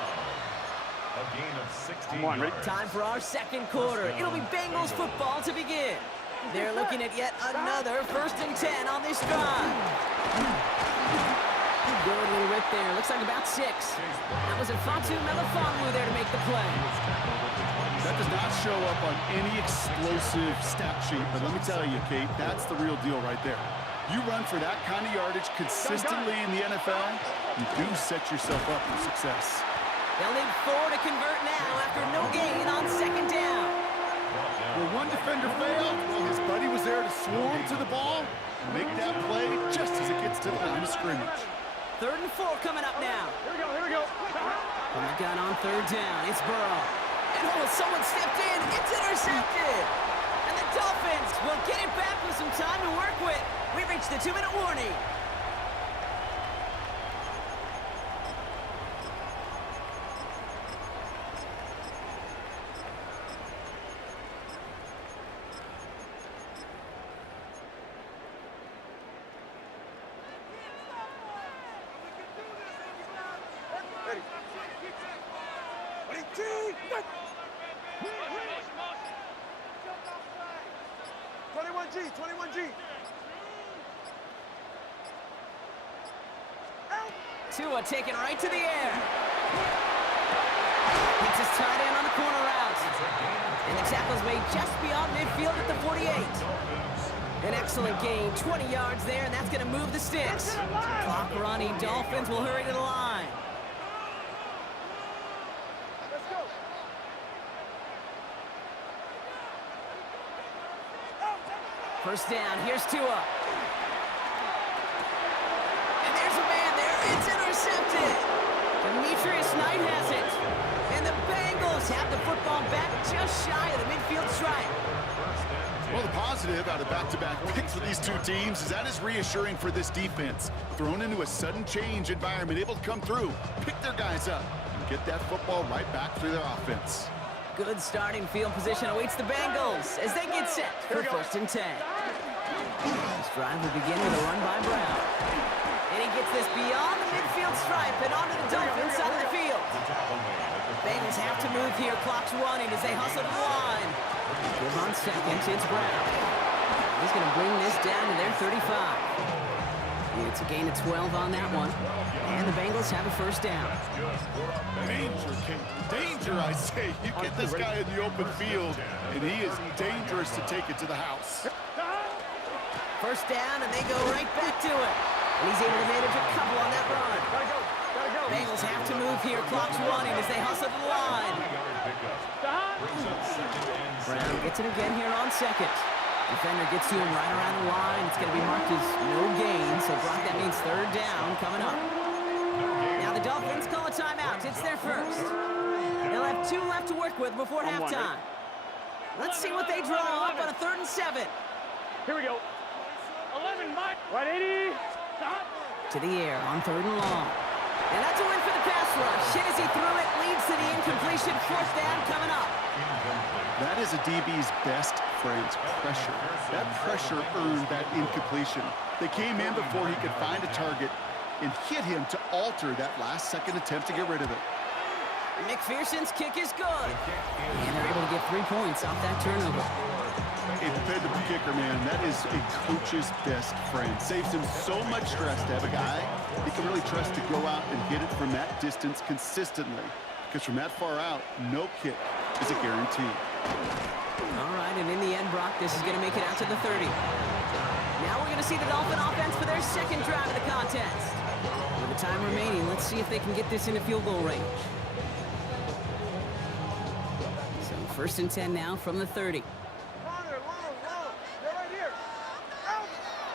A gain of 16 yards. Time for our 2nd quarter. It'll be Bengals football to begin. They're looking at yet another 1st and 10 on this drive. Good little rip there. Looks like about 6. That was a Fatu Melifonwu there to make the play. That does not show up on any explosive stat sheet, but let me tell you, Kate, that's the real deal right there. You run for that kind of yardage consistently in the NFL, you do set yourself up for success. They'll need 4 to convert now after no gain on 2nd down. Where one defender failed, well, his buddy was there to swarm to the ball and make that play just as it gets to the line of scrimmage. 3rd and 4 coming up now. Here we go. From the gun on 3rd down, it's Burrow. And oh, someone stepped in. It's intercepted. And the Dolphins will get it back with some time to work with. We reached the 2-minute warning. Ready. 21G. Tua taken right to the air. Hits his tight end on the corner route. And the tackle's made just beyond midfield at the 48. An excellent gain, 20 yards there, and that's going to move the sticks. Clock running, Dolphins will hurry to the line. Let's go. First down, here's Tua. And there's a man there, it's intercepted. Demetrius Knight has it. And the Bengals have the football back just shy of the midfield stripe. Well, the positive out of back-to-back picks for these two teams is that is reassuring for this defense. Thrown into a sudden change environment, able to come through, pick their guys up, and get that football right back through their offense. Good starting field position awaits the Bengals as they get set for first and 10. This drive will begin with a run by Brown. And he gets this beyond the midfield stripe and onto the Dolphins side of the field. Bengals have to move here. Clock's running as they hustle to the line. Give on second, it's Brown. He's going to bring this down to their 35. It's a gain of 12 on that one. And the Bengals have a first down. Danger, Kate. Danger, I say. You get this guy in the open field, and he is dangerous to take it to the house. First down, and they go right back to it. And he's able to manage a couple on that run. Bengals have to move here. Clock's running as they hustle to the line. Brown gets it again here on second. Defender gets to him right around the line. It's going to be marked as no gain. So, Brock, that means third down coming up. Now the Dolphins call a timeout. It's their first. They'll have 2 left to work with before halftime. Let's see what they draw up on a 3rd and 7. Here we go. 11, Mike. Right, 80. Stop. To the air on 3rd and long. And that's a win for the pass rush. Hit as he threw it, leads to the incompletion. 4th down coming up. That is a DB's best friend's pressure. That pressure earned that incompletion. They came in before he could find a target and hit him to alter that last-second attempt to get rid of it. McPherson's kick is good. And they're able to get 3 points off that turnover. A dependable kicker, man. That is a coach's best friend. Saves him so much stress to have a guy he can really trust to go out and hit it from that distance consistently. Because from that far out, no kick is a guarantee. All right, and in the end, Brock, this is going to make it out to the 30. Now we're going to see the Dolphin offense for their second drive of the contest. With the time remaining, let's see if they can get this into field goal range. So first and 10 now from the 30.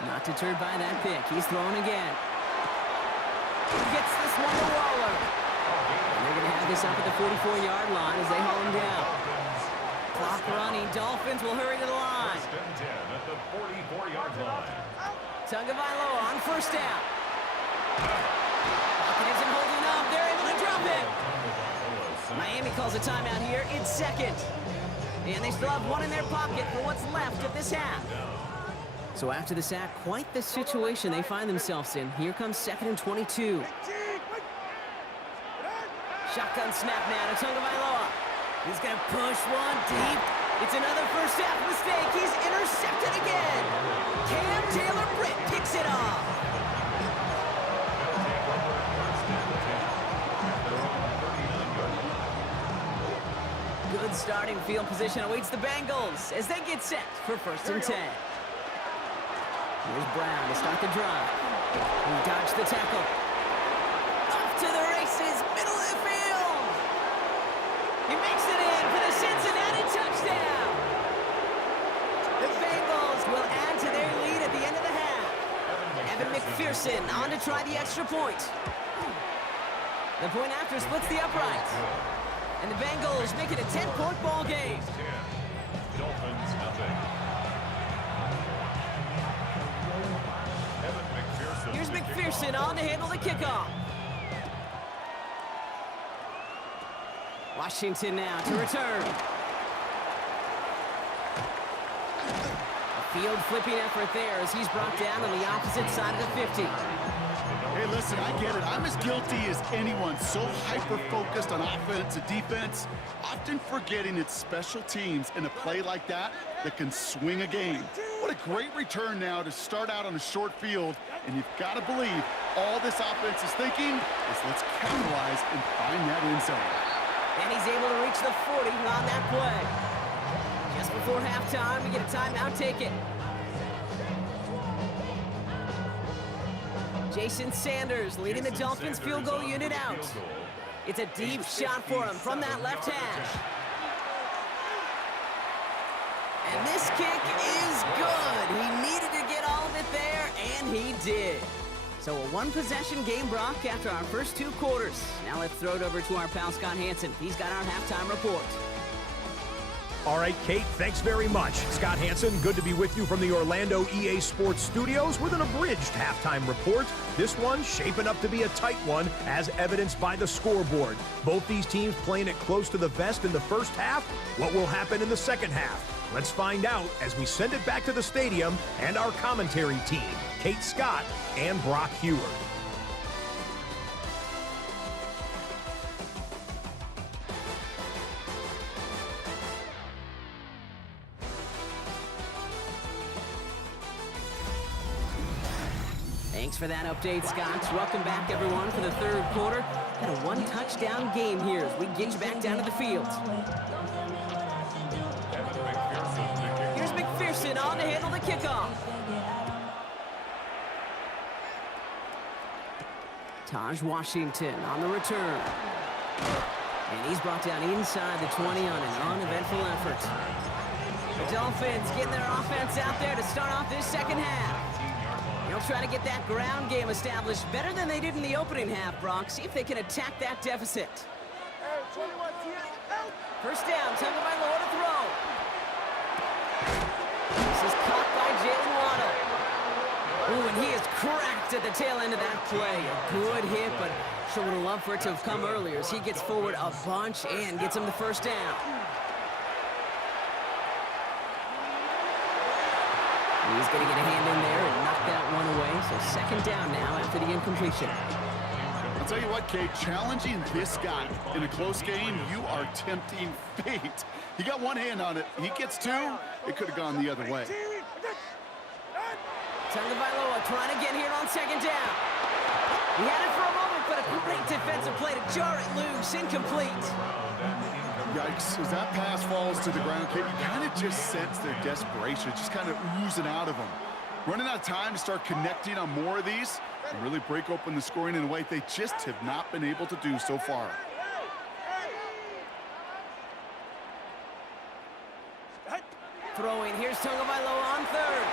Not deterred by that pick. He's throwing again. He gets this one to Waller. And they're going to have this up at the 44-yard line as they haul him down. Clock running. Dolphins will hurry to the line. First and 10 at the 44-yard line. Tagovailoa on first down. Pocket isn't holding up. They're able to drop it. Miami calls a timeout here. It's second. And they still have one in their pocket for what's left of this half. So after the sack, quite the situation they find themselves in. Here comes 2nd and 22. Shotgun snap now to Tagovailoa. He's going to push one deep. It's another first half mistake. He's intercepted again. Cam Taylor-Britt picks it off. Good starting field position awaits the Bengals as they get set for first and 10. Here's Brown to start the drive. He dodged the tackle. Off to the races, middle of the field. He makes it in for the Cincinnati touchdown. The Bengals will add to their lead at the end of the half. Evan McPherson on to try the extra point. The point after splits the uprights. And the Bengals make it a 10-point ball game. Dolphins nothing. Here's McPherson on to handle the kickoff. Washington now to return. A field flipping effort there as he's brought down on the opposite side of the 50. Hey, listen, I get it. I'm as guilty as anyone. So hyper-focused on offense and defense, often forgetting it's special teams in a play like that that can swing a game. What a great return now to start out on a short field, and you've got to believe all this offense is thinking is let's capitalize and find that end zone. And he's able to reach the 40 on that play. Just before halftime, we get a timeout taken. Jason Sanders leading the Dolphins field goal unit out. It's a deep shot for him from that left hash. And this kick is good. He needed to get all of it there, and he did. So a one-possession game, Brock, after our first 2 quarters. Now let's throw it over to our pal Scott Hansen. He's got our halftime report. All right, Kate, thanks very much. Scott Hanson, good to be with you from the Orlando EA Sports Studios with an abridged halftime report. This one shaping up to be a tight one, as evidenced by the scoreboard. Both these teams playing it close to the vest in the first half. What will happen in the second half? Let's find out as we send it back to the stadium and our commentary team, Kate Scott and Brock Hewer. Thanks for that update, Scott. Welcome back, everyone, for the third quarter. Had a one-touchdown game here as we get you back down to the field. Here's McPherson on to handle the kickoff. Taj Washington on the return. And he's brought down inside the 20 on an uneventful effort. The Dolphins getting their offense out there to start off this second half. They'll try to get that ground game established better than they did in the opening half, Brock. See if they can attack that deficit. First down, Tagovailoa to throw. This is caught by Jalen Waddle. Oh, and he is cracked at the tail end of that play. A good hit, but sure would have loved for it to have come earlier as he gets forward a bunch and gets him the first down. He's going to get a hand in there and knock that one away. So second down now after the incompletion. I'll tell you what, Kate, challenging this guy in a close game, you are tempting fate. He got one hand on it. He gets two. It could have gone the other way. Tagovailoa trying to get here on second down. He had it for a moment, but a great defensive play to jar it loose. Incomplete. Yikes, as that pass falls to the ground, Kate, you kind of just sense their desperation, just kind of oozing out of them. Running out of time to start connecting on more of these and really break open the scoring in a way they just have not been able to do so far. Throwing, here's Tagovailoa on third.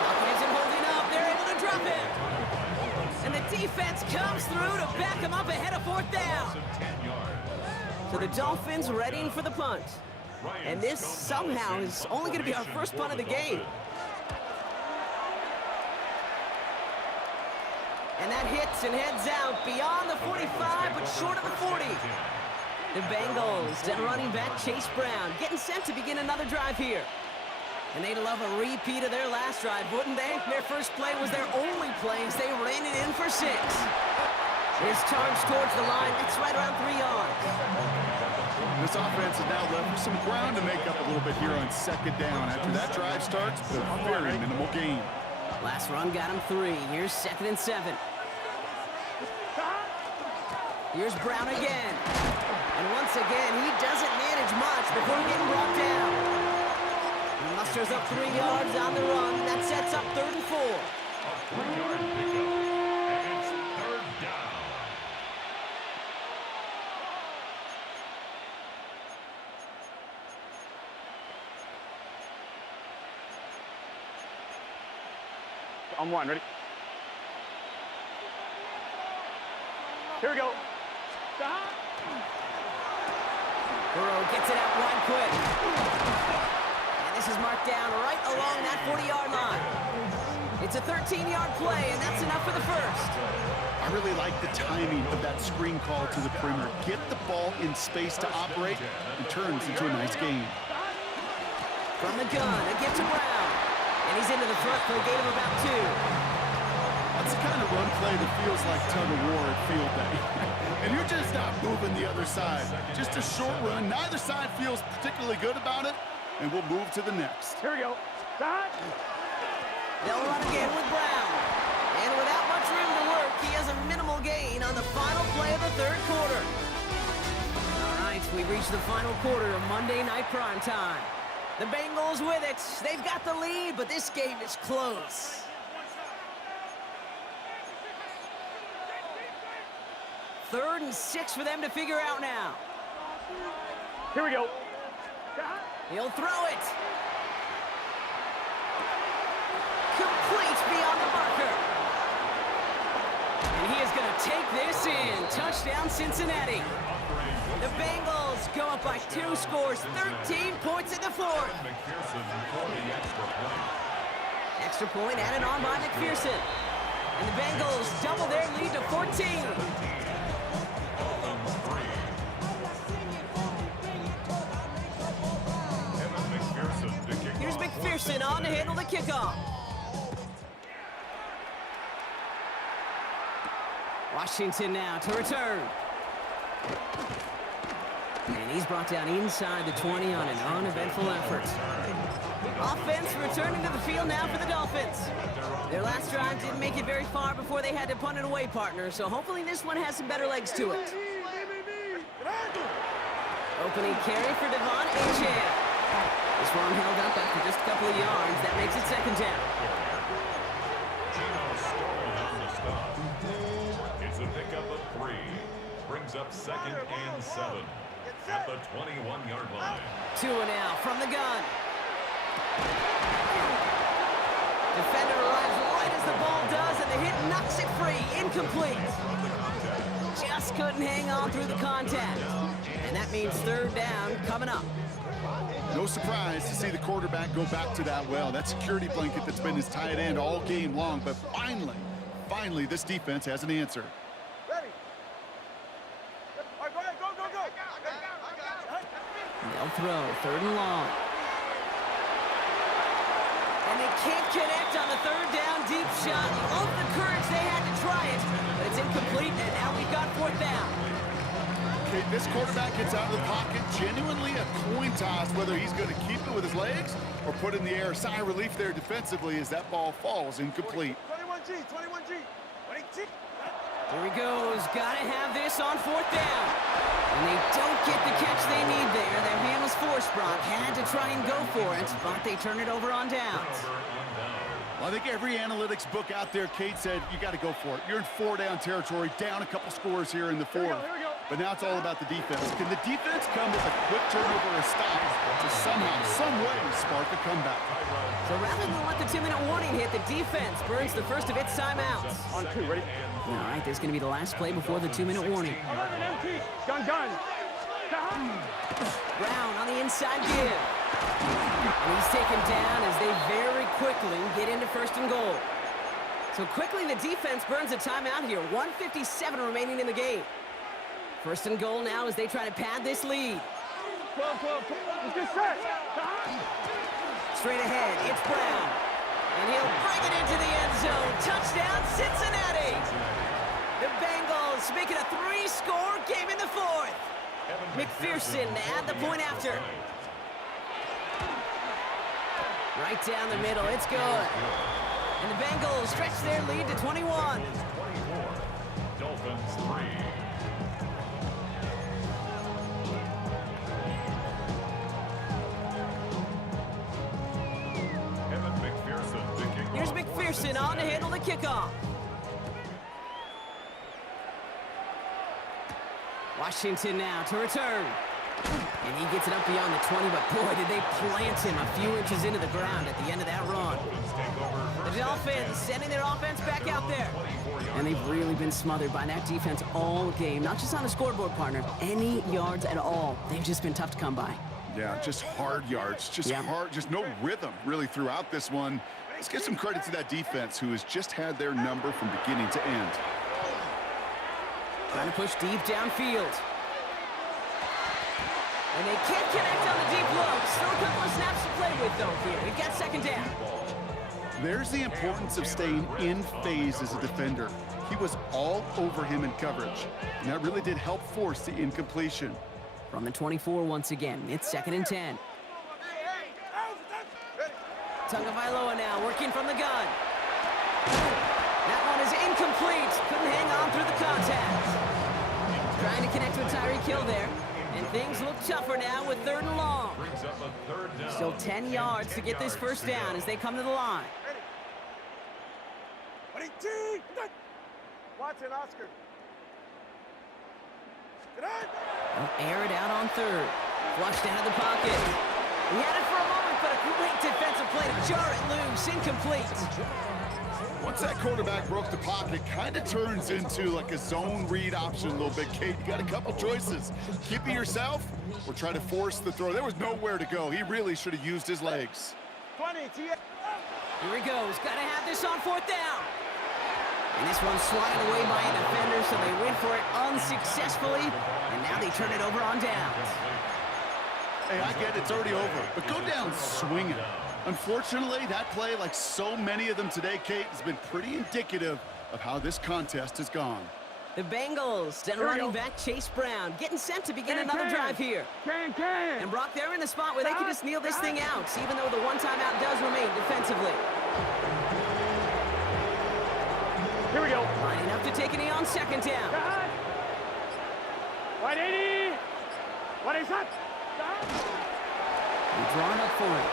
Pocket isn't holding up, they're able to drop him. And the defense comes through to back him up ahead of fourth down. So the Dolphins readying for the punt. And this somehow is only going to be our first punt of the game. And that hits and heads out beyond the 45, but short of the 40. The Bengals, then running back Chase Brown, getting set to begin another drive here. And they'd love a repeat of their last drive, wouldn't they? Their first play was their only play as they ran it in for 6. His charge towards the line, it's right around 3 yards. This offense is now left with some ground to make up a little bit here on second down. After that drive starts, a very minimal gain. Last run got him 3. Here's 2nd and 7. Here's Brown again. And once again, he doesn't manage much before getting brought down. He musters up 3 yards on the run. That sets up 3rd and 4. A 3-yard pickup. And it's 3rd down. On one, ready? Here we go. Burrow gets it out wide quick. And this is marked down right along that 40-yard line. It's a 13-yard play, and that's enough for the first. I really like the timing of that screen call to the perimeter. Get the ball in space to operate, and turns into a nice game. From the gun, a gift to Brown. And he's into the front for a gain of about 2. That's the kind of run play that feels like tug of war at field day. And you're just not moving the other side. Just a short run. Neither side feels particularly good about it, and we'll move to the next. Here we go. Stop. They'll run again with Brown. And without much room to work, he has a minimal gain on the final play of the third quarter. All right, we've reached the final quarter of Monday Night Primetime. The Bengals with it. They've got the lead, but this game is close. Third and 6 for them to figure out now. Here we go. He'll throw it. Complete beyond the marker. And And he is going to take this in. Touchdown, Cincinnati. The Bengals go up by 2 scores, 13 points in the fourth. McPherson for the extra point. Extra point added on by McPherson. And the Bengals double their lead to 14. Dolphins 3. Evan McPherson to kick Here's off. McPherson on to handle the kickoff. Washington now to return. And he's brought down inside the 20 on an uneventful effort. Offense returning to the field now for the Dolphins. Their last drive didn't make it very far before they had to punt it away, partner, so hopefully this one has some better legs to it. Opening carry for Devon Achane. This one held up after just a couple of yards. That makes it second down. Geno Stone on the stop. It's a pickup of 3. Brings up 2nd and 7 at the 21-yard line. Tua now from the gun. Defender arrives right as the ball does, and the hit knocks it free. Incomplete. Just couldn't hang on through the contact. And that means third down coming up. No surprise to see the quarterback go back to that well. That security blanket that's been his tight end all game long. But finally, this defense has an answer. Ready? All right, go ahead, go. They'll throw, third and long. And they can't connect on the third down deep shot. Love the courage they had to try it, but it's incomplete, and now we've got fourth down. Okay, this quarterback gets out of the pocket, genuinely a coin toss whether he's going to keep it with his legs or put it in the air. Sigh of relief there defensively as that ball falls incomplete. 21G, 20G. Here he goes. Got to have this on fourth down. And they don't get the catch they need there. Their hand was forced, Brock. Had to try and go for it, but they turn it over on downs. Well, I think every analytics book out there, Kate, said you got to go for it. You're in 4-down territory, down a couple scores here in the fourth. Here we go. But now it's all about the defense. Can the defense come with a quick turnover or a stop to somehow, some way, spark a comeback? So rather than let the 2-minute warning hit, the defense burns the first of its timeouts. On 2, ready? All right, there's going to be the last play before the 2-minute warning. Gun. Brown on the inside give. And he's taken down as they very quickly get into first and goal. So quickly the defense burns a timeout here. 1:57 remaining in the game. First and goal now as they try to pad this lead. 12. Let's get set. Straight ahead, it's Brown. And he'll bring it into the end zone. Touchdown, Cincinnati! The Bengals make it a 3-score game in the fourth. McPherson to add the point after. Right down the middle, it's good. And the Bengals stretch their lead to 21. 24. Dolphins 3. Evan McPherson to kick Here's off. McPherson on to handle the kickoff. Washington now to return. And he gets it up beyond the 20, but boy, did they plant him a few inches into the ground at the end of that run. The Dolphins sending their offense back out there. And they've really been smothered by that defense all game, not just on the scoreboard, partner, any yards at all. They've just been tough to come by. Yeah, just hard yards, just no rhythm really throughout this one. Let's give some credit to that defense who has just had their number from beginning to end. Trying to push deep downfield. And they can't connect on the deep look. Still a couple of snaps to play with, though, here. We've got second down. There's the importance of staying in phase as a defender. He was all over him in coverage, and that really did help force the incompletion. From the 24 once again, it's second and 10. Tagovailoa now working from the gun. That one is incomplete. Couldn't hang on through the contact. Trying to connect with Tyreek Hill there. And things look tougher now with third and long. Brings up a third down. Still 10 yards to get this first down as they come to the line. Watson, Oscar. They'll air it out on third. Flushed out of the pocket. He had it for a moment, but a great defensive play to jar it loose. Incomplete. Once that quarterback broke the pocket, kind of turns into like a zone read option a little bit, Kate. You got a couple choices. Keep it yourself or try to force the throw. There was nowhere to go. He really should have used his legs. 20, Here he goes. Got to have this on 4th down. And this one's swatted away by a defender, so they went for it unsuccessfully. And now they turn it over on downs. Hey, I get it's already over, but go down swinging. Unfortunately, that play, like so many of them today, Kate, has been pretty indicative of how this contest has gone. The Bengals and running back Chase Brown getting set to begin another drive here. And Brock, they're in a spot where they can just kneel this thing out, even though the one timeout does remain defensively. Here we go. Lining up to take a knee on 2nd down. 180. 180. He's drawn up for it.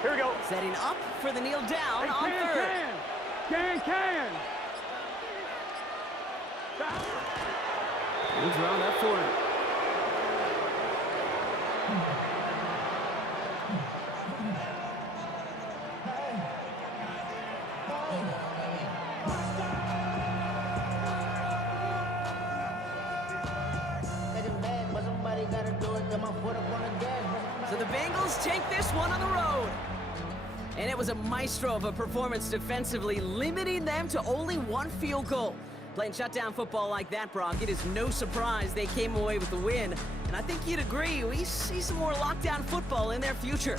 Here we go. Setting up for the kneel down on 3rd. Can. He's drawn up for it. So the Bengals take this one on the road. And it was a maestro of a performance defensively, limiting them to only 1 field goal. Playing shutdown football like that, Brock, it is no surprise they came away with the win. And I think you'd agree, we see some more lockdown football in their future.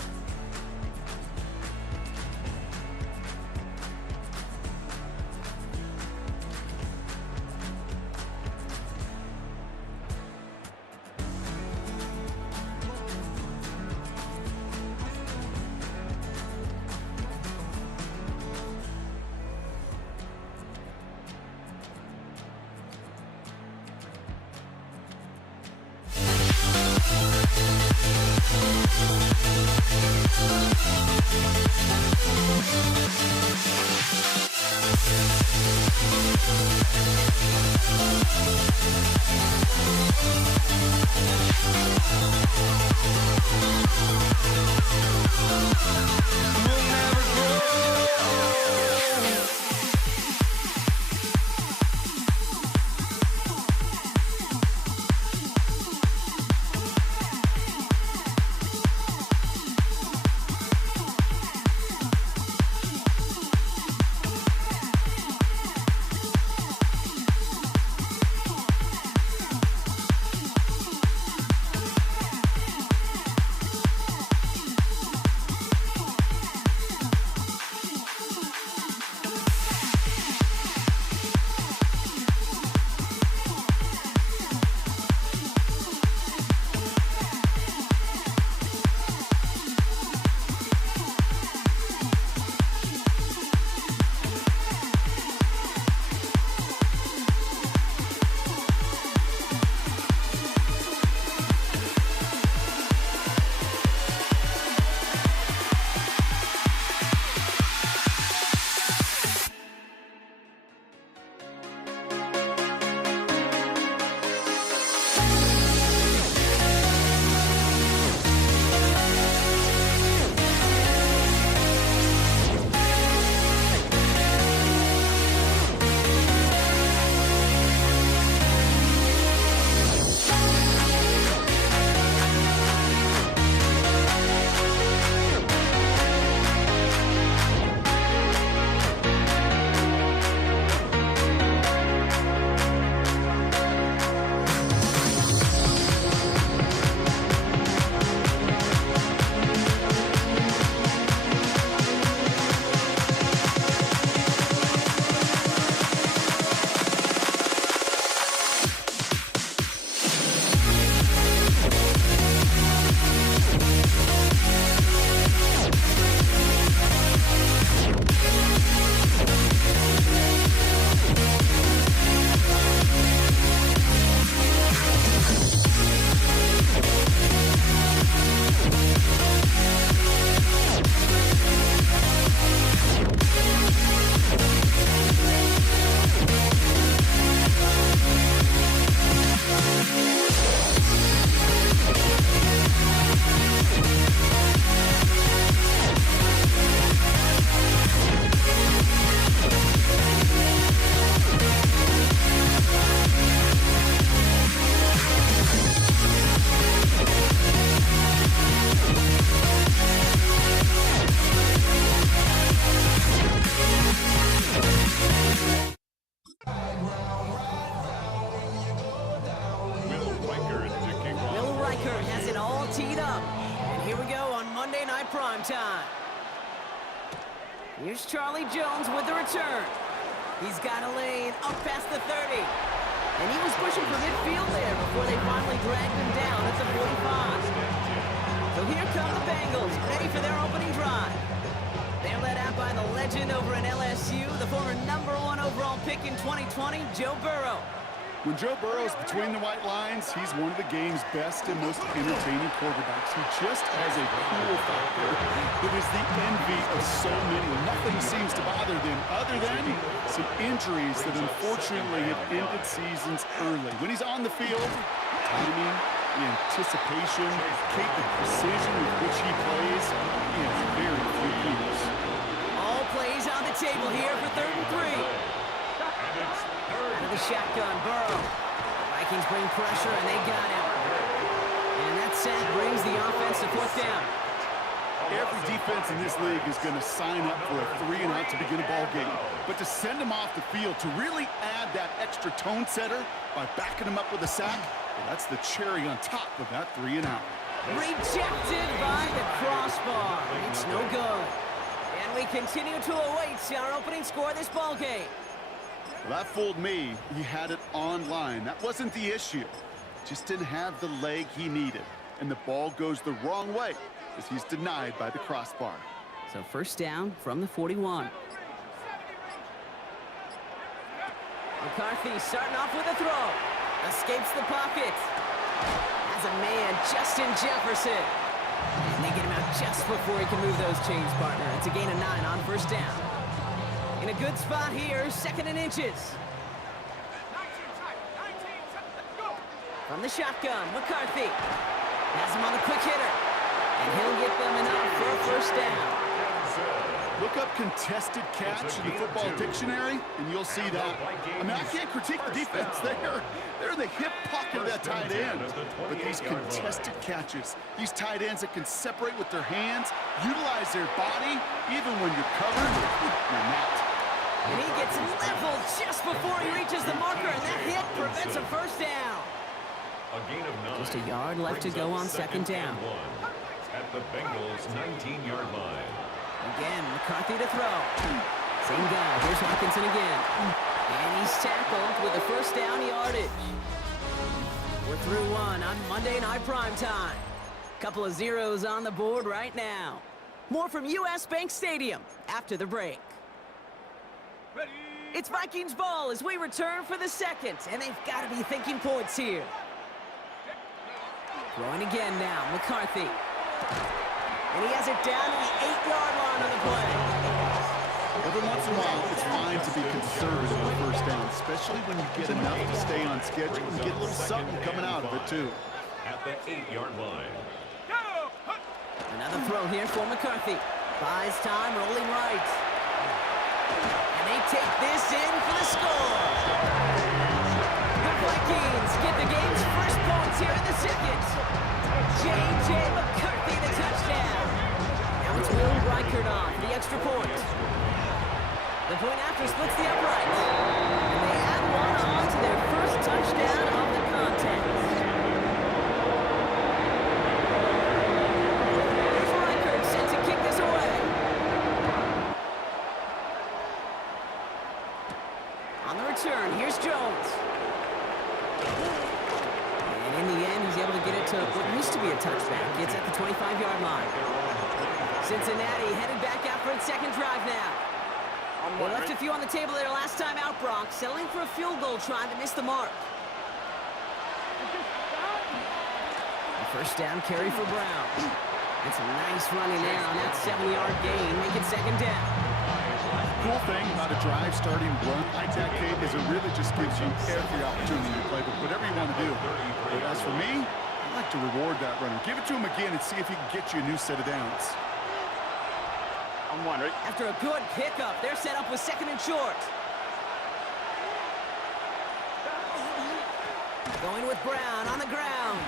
teed up. And here we go on Monday Night Primetime. Here's Charlie Jones with the return. He's got a lane up past the 30. And he was pushing for midfield there before they finally dragged him down at the 45. So here come the Bengals, ready for their opening drive. They're led out by the legend over in LSU, the former #1 overall pick in 2020, Joe Burrow. When Joe Burrow's between the white lines, he's one of the game's best and most entertaining quarterbacks. He just has a cool factor that is the envy of so many. Nothing seems to bother them other than some injuries that unfortunately have ended seasons early. When he's on the field, timing, the anticipation, the precision with which he plays, he has very few peers. All plays on the table here for 3rd and 3. Out of the shotgun, Burrow. Vikings bring pressure, and they got him. And that sack brings the offense to 4th down. Every defense in this league is going to sign up for a 3-and-out to begin a ball game. But to send him off the field, to really add that extra tone setter by backing him up with a sack, well, that's the cherry on top of that 3-and-out. Rejected by the crossbar. It's no good. And we continue to await our opening score of this ball game. Well, that fooled me. He had it online. That wasn't the issue. Just didn't have the leg he needed. And the ball goes the wrong way as he's denied by the crossbar. So 1st down from the 41. McCarthy starting off with a throw. Escapes the pocket. Has a man, Justin Jefferson. And they get him out just before he can move those chains, partner. It's a gain of 9 on 1st down. In a good spot here, 2nd and inches. From the shotgun, McCarthy has him on the quick hitter. And he'll get them enough for a 1st down. Look up contested catch in the football dictionary, and you'll see that. I mean, I can't critique the defense. They're in the hip pocket of that tight end. But these contested catches, these tight ends that can separate with their hands, utilize their body, even when you're covered, you're not. And he gets leveled just before he reaches the marker, and that hit prevents a 1st down. A gain of 9. Just a yard left to go on 2nd down. At the Bengals' 19-yard line. Again, McCarthy to throw. Same guy. Here's Hawkinson again. And he's tackled with the 1st down yardage. We're through 1 on Monday Night Primetime. Couple of zeros on the board right now. More from US Bank Stadium after the break. It's Vikings ball as we return for the 2nd, and they've got to be thinking points here. Throwing again now, McCarthy. And he has it down to the 8-yard line on the play. Every once in a while, it's fine to be conservative with 1st down, especially when you get enough to stay on schedule and get a little something coming out of it, too. At the 8-yard line. Another throw here for McCarthy. Buys time, rolling right. And they take this in for the score. The Vikings get the game's first points here in the 2nd. J.J. McCarthy, the touchdown. Now it's Will Reichert on for the extra point. The point after splits the upright. And they add 1 on to their first touchdown of the contest. Here's Reichert set to kick this away. On the return, here's Jones. And in the end, he's able to get it to what used to be a touchback. It's at the 25-yard line. Cincinnati headed back out for its 2nd drive now. They left a few on the table there last time out, Bronx, settling for a field goal try that missed the mark. A 1st down carry for Brown. And some nice running there on that 7-yard gain. Make it 2nd down. Cool thing about a drive starting run like that, Kate, is it really just gives you every opportunity to play with whatever you want to do. But as for me, I like to reward that runner. Give it to him again and see if he can get you a new set of downs. I'm wondering. After a good pickup, they're set up with 2nd and short. Going with Brown on the ground.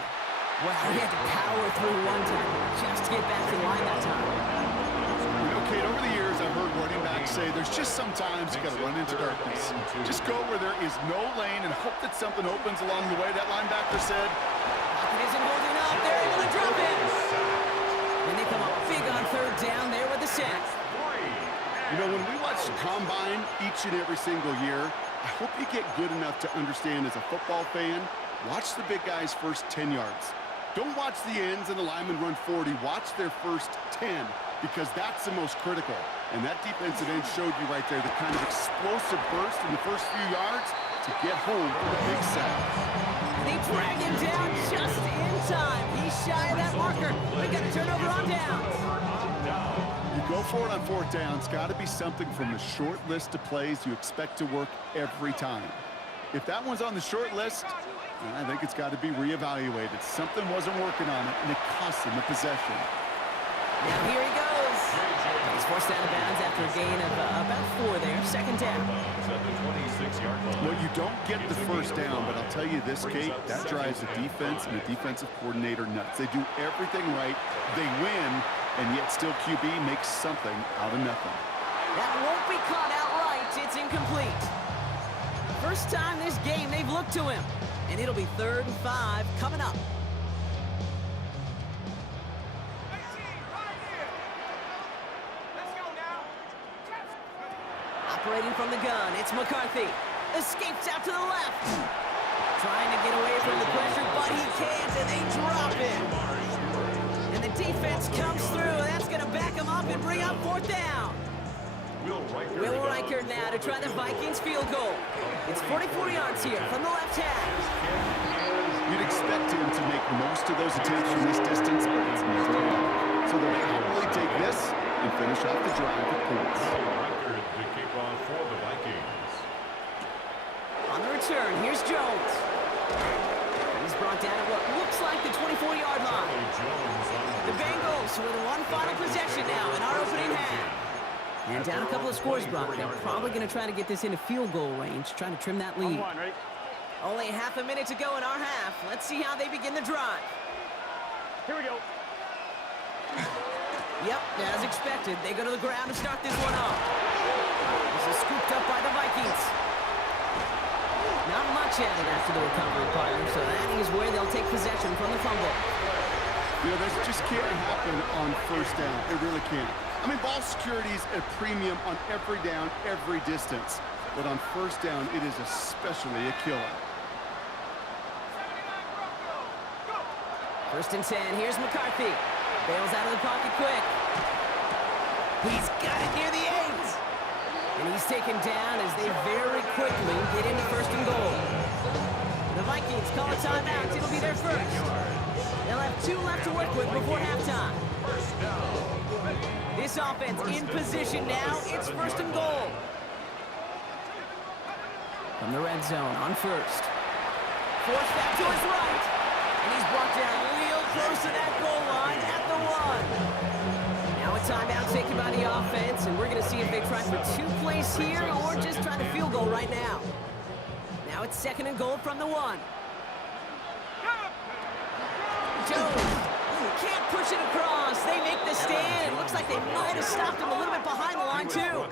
Well, he had to power through 1 tackle just to get back to the line that time. You know, Kate, over the years, I've heard running backs say there's just sometimes you got to run into darkness. Just go where there is no lane and hope that something opens along the way. That linebacker said. It isn't holding up. They're able to drop it. brought down there with the sack. You know, when we watch the Combine each and every single year, I hope you get good enough to understand as a football fan, watch the big guys' first 10 yards. Don't watch the ends and the linemen run 40. Watch their first 10, because that's the most critical. And that defensive end showed you right there the kind of explosive burst in the first few yards to get home for the big sack. They drag him down just in time. He's shy of that marker. We got a turnover on downs. You go for it on fourth down. It's got to be something from the short list of plays you expect to work every time. If that one's on the short list, I think it's got to be reevaluated. Something wasn't working on it, and it cost him the possession. Now here he goes. He's forced out of bounds after a gain of about 4 there. Second down. Well, you don't get the first down, but I'll tell you this, Kate, that drives the defense and the defensive coordinator nuts. They do everything right. They win, and yet still QB makes something out of nothing. That won't be caught outright. It's incomplete. First time this game they've looked to him. And it'll be 3rd and 5 coming up. Operating from the gun, it's McCarthy. Escapes out to the left. Trying to get away from the pressure, but he can't, and they drop him. And the defense comes through. That's going to back him up and bring up 4th down. Will Reichert now to try the Vikings field goal. It's 44 yards here from the left half. You'd expect him to make most of those attempts from this distance, but it's never enough. So they'll probably take this and finish off the drive with points. On the return, here's Jones. He's brought down at what looks like the 24-yard line. The Bengals with one final possession now in our opening half. And down a couple of scores, Brock. They're probably going to try to get this into field goal range, trying to trim that lead. Only half a minute to go in our half. Let's see how they begin the drive. Here we go. Yep, as expected, they go to the ground to start this one off. This is scooped up by the Vikings. Not much added after the recovery, partner, so that is where they'll take possession from the fumble. You know, that just can't happen on first down. It really can't. I mean, ball security's a premium on every down, every distance. But on first down, it is especially a killer. 1st and 10, here's McCarthy. Bails out of the pocket quick. He's got it near the 8. And he's taken down as they very quickly get into 1st and goal. The Vikings call a timeout. It'll be their first. They'll have 2 left to work with before halftime. This offense in position now. It's 1st and goal. From the red zone on 1st. Forced back to his right. And he's brought down real close to that goal line at the 1. Now a timeout taken by the offense, and we're going to see if they try for 2 plays here or just try the field goal right now. Now it's 2nd and goal from the 1. Jones can't push it across. They make the stand. It looks like they might have stopped him a little bit behind the line, too.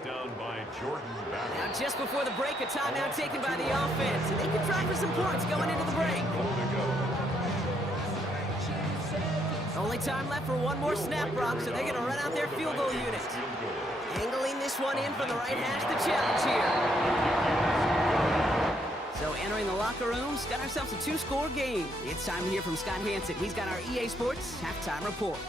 Now just before the break, a timeout taken by the offense, and they can try for some points going into the break. Only time left for one more snap, Brock, so they're going to run out their field goal unit. Angling this one in from the right hash, the challenge here. So entering the locker rooms, got ourselves a 2-score game. It's time to hear from Scott Hanson. He's got our EA Sports halftime report.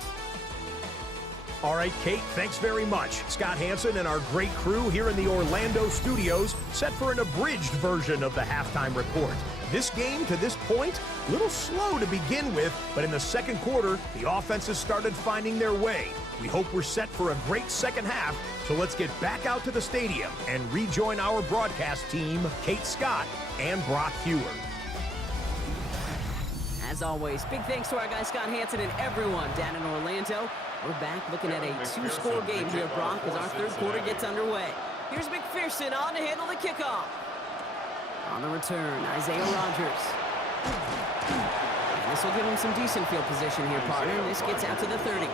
All right, Kate, thanks very much. Scott Hanson and our great crew here in the Orlando studios set for an abridged version of the halftime report. This game, to this point, a little slow to begin with, but in the second quarter, the offenses started finding their way. We hope we're set for a great second half, so let's get back out to the stadium and rejoin our broadcast team, Kate Scott and Brock Hewer. As always, big thanks to our guy Scott Hanson and everyone down in Orlando. We're back looking at a 2-score game here, Brock, as our third quarter gets underway. Here's McPherson on to handle the kickoff. On the return, Isaiah Rodgers. And this will give him some decent field position here, partner. This gets out to the 30.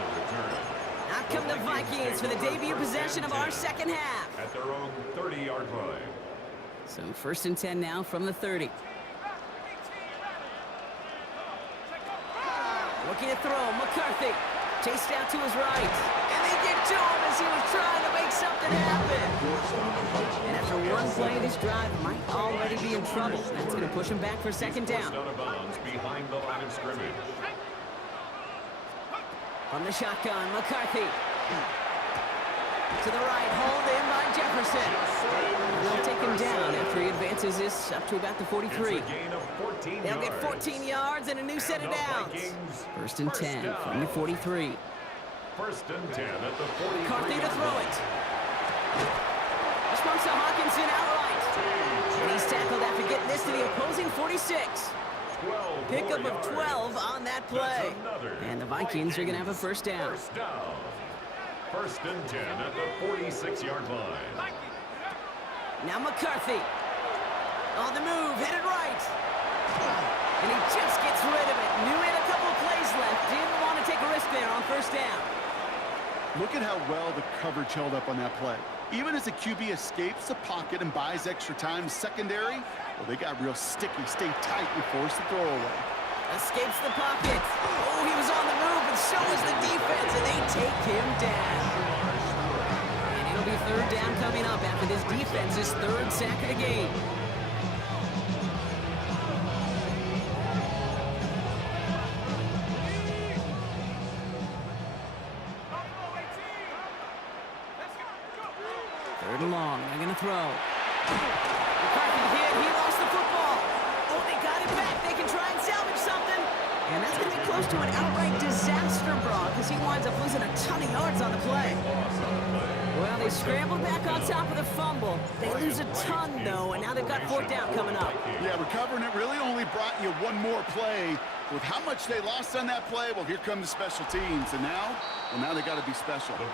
Out come the Vikings for the debut possession of our second half. At their own 30-yard line. So 1st and 10 now from the 30. Looking to throw, McCarthy. Chased out to his right. And they get to him as he was trying to make something happen. And after one play, this drive might already be in trouble. That's going to push him back for second down. Out of bounds behind the line of scrimmage. From the shotgun, McCarthy. To the right, hauled in by Jefferson. They'll take him down after he advances this up to about the 43. It's a gain of 14 They'll get yards. 14 yards and a new set of And the downs. Vikings, First and 10 down. from the 43. First and 10 at the 43. McCarthy to throw it. Response to Hawkinson outright. And he's tackled after getting this to the opposing 46. 12 Pickup more of yards. 12 on that play. That's another And the Vikings are going to have a first down. First down. First and 10 at the 46-yard line. Now McCarthy. On the move, headed right. And he just gets rid of it. Knew he had a couple of plays left. Didn't want to take a risk there on first down. Look at how well the coverage held up on that play. Even as the QB escapes the pocket and buys extra time secondary, well, they got real sticky, stay tight, and force the throw away. Escapes the pocket. Oh, he was on the move, and so is the defense, and they take him down. And it'll be third down coming up after this defense's third sack of the game. Third and long, they're going to throw. McCarthy hit, he lost the football. Oh, they got it back. They can try and salvage something. And that's going to be close to an outright disaster, Brock, because he winds up losing a ton of yards on the play. Well, they scrambled back on top of the fumble. They lose a ton, though, and now they've got fourth down coming up. Yeah, recovering it really only brought you one more play. With how much they lost on that play, well, here come the special teams. And now they got to be special. The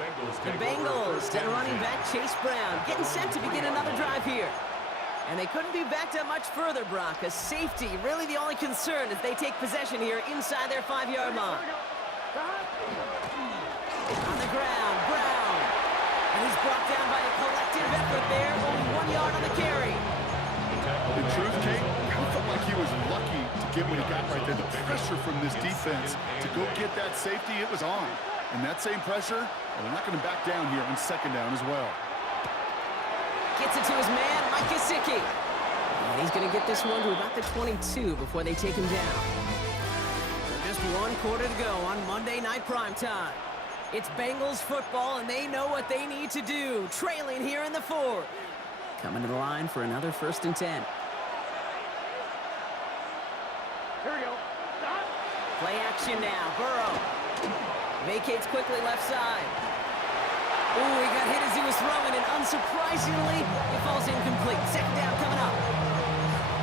Bengals to running back Chase Brown, getting set to begin another drive here. And they couldn't be backed up much further, Brock, as safety really the only concern as they take possession here inside their 5-yard line. On the ground, Brown. And he's brought down by a collective effort there, only 1 yard on the carry. The truth, Kate, I felt like he was lucky to get what he got right there. The pressure from this defense to go get that safety, it was on. And that same pressure, well, they're not going to back down here on second down as well. Gets it to his man, Mike Gesicki. And he's going to get this one to about the 22 before they take him down. So just 1 quarter to go on Monday Night Primetime. It's Bengals football, and they know what they need to do, trailing here in the fourth. Coming to the line for another first and 10. Here we go. Play action now, Burrow. Vacates quickly left side. Ooh, he got hit as he was throwing, and unsurprisingly, it falls incomplete. Second down coming up.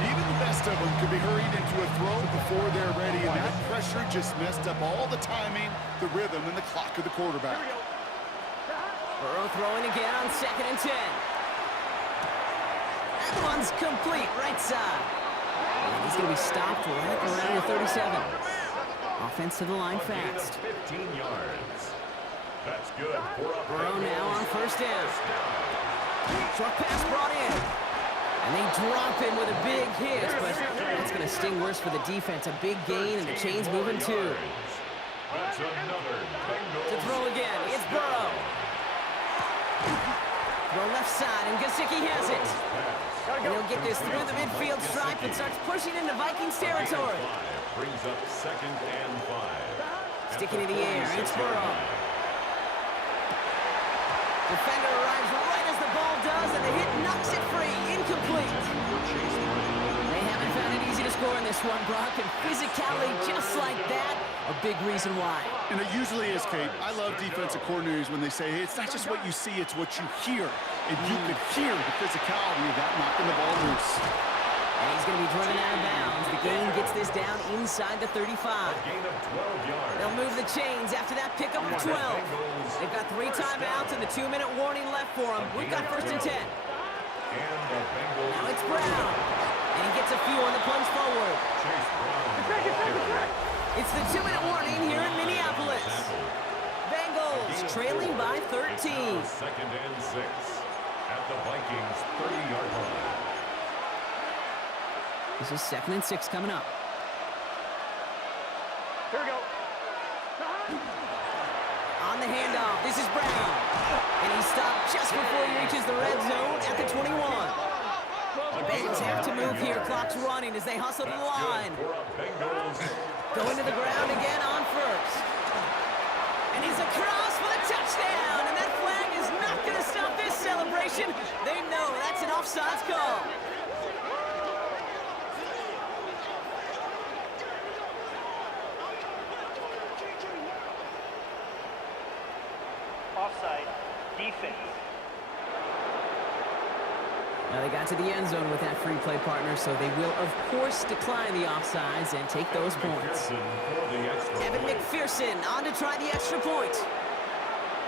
Even the best of them could be hurried into a throw before they're ready, and that pressure just messed up all the timing, the rhythm, and the clock of the quarterback. Burrow throwing again on second and 10. That one's complete, right side. And he's going to be stopped right around the 37. Offense to the line fast. 15 yards. That's good for a Burrow now on first down. Short pass brought in. And they drop him with a big hit, but that's going to sting worse for the defense. A big gain, and the chain's moving too. That's another Bengals. To throw again, it's Burrow. Throw left side, and Gesicki has it. And he'll get this through the midfield stripe and starts pushing into Vikings territory. Brings up second and 5. Sticking in the air, it's Burrow. Defender arrives right as the ball does, and the hit knocks it free. Incomplete. They haven't found it easy to score in this one, Brock, and physicality just like that, a big reason why. And it usually is, Kate. I love defensive coordinators when they say, hey, it's not just what you see, it's what you hear. And you could hear the physicality of that knocking the ball loose. And he's going to be driven out of bounds. The game gets this down inside the 35. Gain of 12 yards. They'll move the chains after that pickup of 12. They've got 3 timeouts and the 2-minute warning left for them. We've got first and 10. And the Bengals. Now it's Brown. And he gets a few on the plunge forward. Chase Brown. It's the 2-minute warning here in Minneapolis. Bengals trailing by 13. Second and 6 at the Vikings 30-yard line. This is second and 6 coming up. Here we go. On the handoff, This is Brown. And he stopped just before he reaches the red zone at the 21. The Bengals have to move here. Clock's running as they hustle to the line. Going to the ground again on first. And he's across for the touchdown. And that flag is not going to stop this celebration. They know that's an offsides call. Offside. Defense. Now they got to the end zone with that free play partner, so they will, of course, decline the offsides and take those points. Evan McPherson on to try the extra point.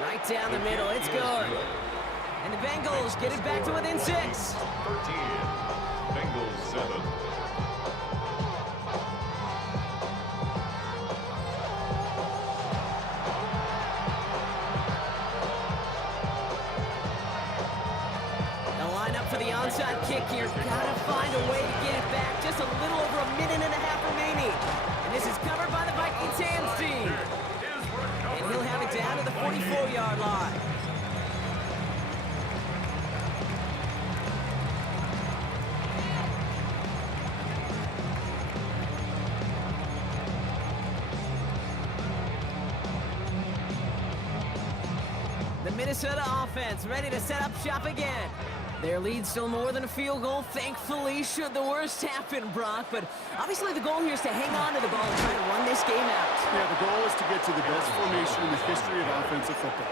Right down the middle, it's good. And the Bengals get it back to within 6. 13. Bengals 7. For the onside kick here, gotta find a way to get it back. Just a little over a minute and a half remaining. And this is covered by the Vikings hands team. And he'll have it down to the 44-yard line. The Minnesota offense ready to set up shop again. Their lead still more than a field goal, thankfully, should the worst happen, Brock. But obviously the goal here is to hang on to the ball and try to run this game out. Yeah, the goal is to get to the best formation in the history of offensive football.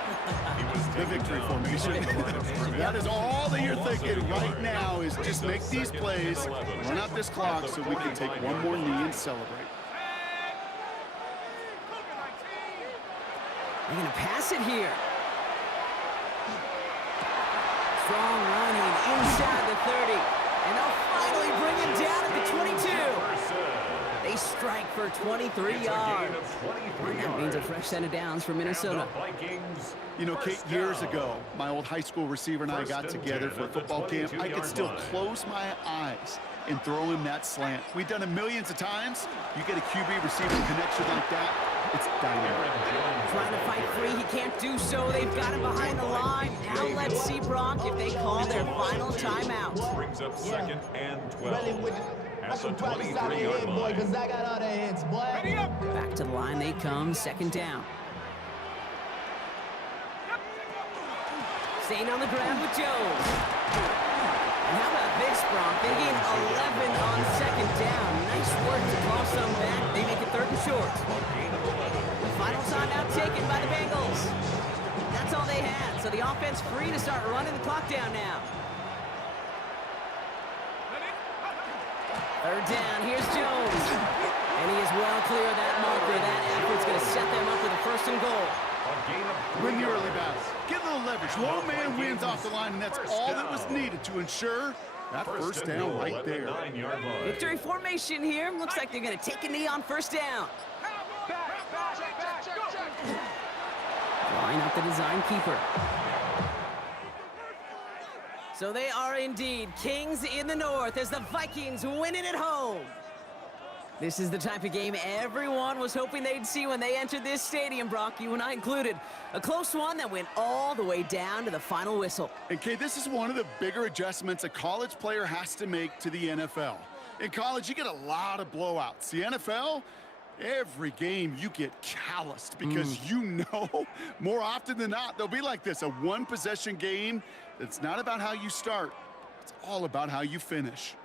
The victory formation. That is all that you're thinking right now is just make these plays, run out this clock so we can take one more knee and celebrate. They're going to pass it here. Strong running inside the 30. And they'll finally bring him down at the 22. They strike for 23 yards. And that means a fresh set of downs for Minnesota. You know, Kate, years ago, my old high school receiver and I got together for a football camp. I could still close my eyes and throw him that slant. We've done it millions of times. You get a QB receiver connection like that, it's dynamic. Trying to fight free, he can't do so. They've got him behind the line. Now let's see, Brock, if they call their final timeout. Brings up 2nd and 12. At the 23-yard line. Back to the line they come, 2nd down. Staying on the ground with Jones. And how about this, Brock? They gain 11 on 2nd down. Nice work to draw some back. They make it 3rd and short. Final timeout taken by the Bengals. That's all they had, so the offense free to start running the clock down now. 3rd down, here's Jones. And he is well clear of that marker. That effort's going to set them up with a 1st and goal. Win the early battles. Get a little leverage. One man wins off the line, and that's all that was needed to ensure that 1st down right there. Victory formation here. Looks like they're going to take a knee on 1st down. Line up the design keeper. So they are indeed kings in the north as the Vikings win it at home. This is the type of game everyone was hoping they'd see when they entered this stadium, Brock, you and I included. A close one that went all the way down to the final whistle. And Kay, this is one of the bigger adjustments a college player has to make to the NFL. In college, you get a lot of blowouts. The NFL, every game you get calloused because you know more often than not they'll be like this, a one-possession game. It's not about how you start. It's all about how you finish.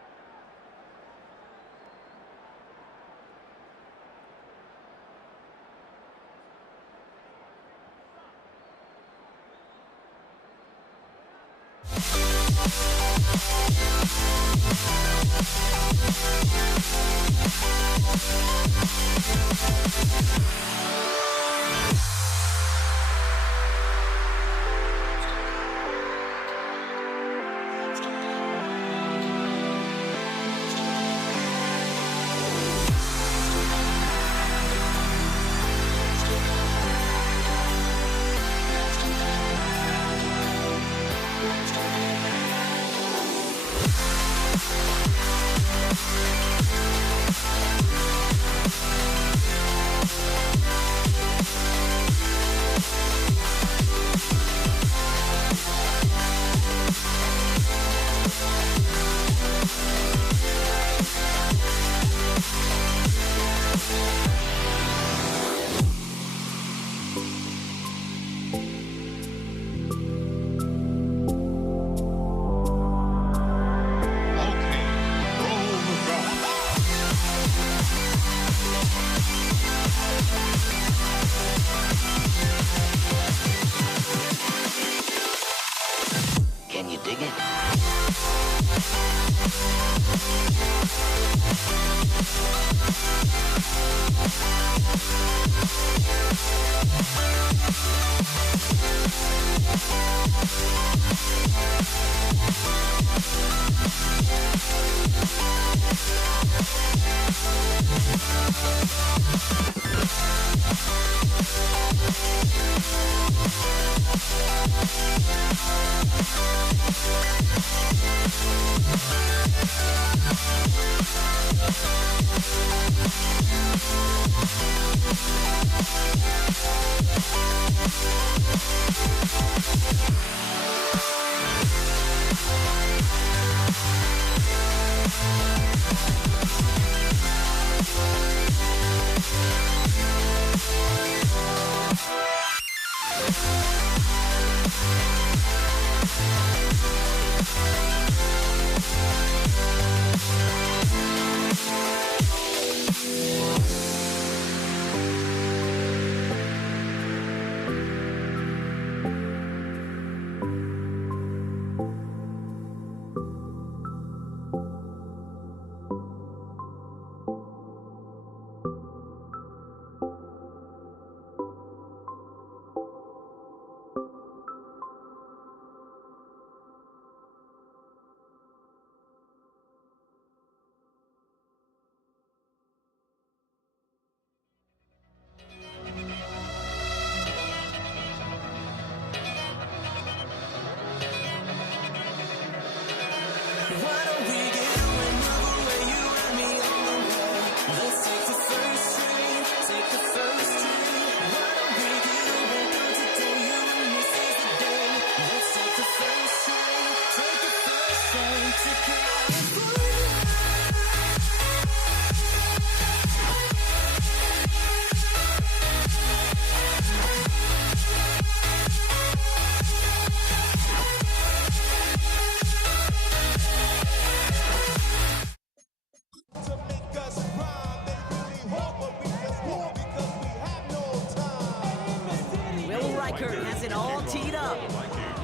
Kurt has it all teed up.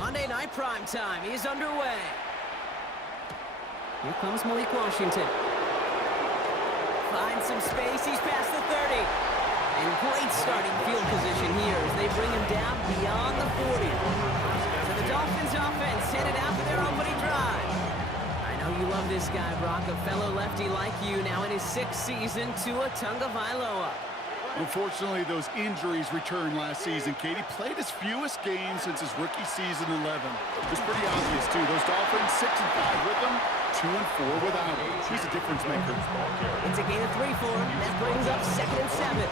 Monday Night Prime Time is underway. Here comes Malik Washington. Finds some space, he's past the 30. And great starting field position here as they bring him down beyond the 40. So the Dolphins offense headed out for their opening drive. I know you love this guy, Brock, a fellow lefty like you, now in his 6th season, Tua Tagovailoa. Unfortunately, those injuries returned last season. Katie played his fewest games since his rookie season 11. It was pretty obvious, too. Those Dolphins, 6-5 with him, 2-4 without him. He's a difference maker. It's a gain of 3 for him. That brings up 2nd and 7.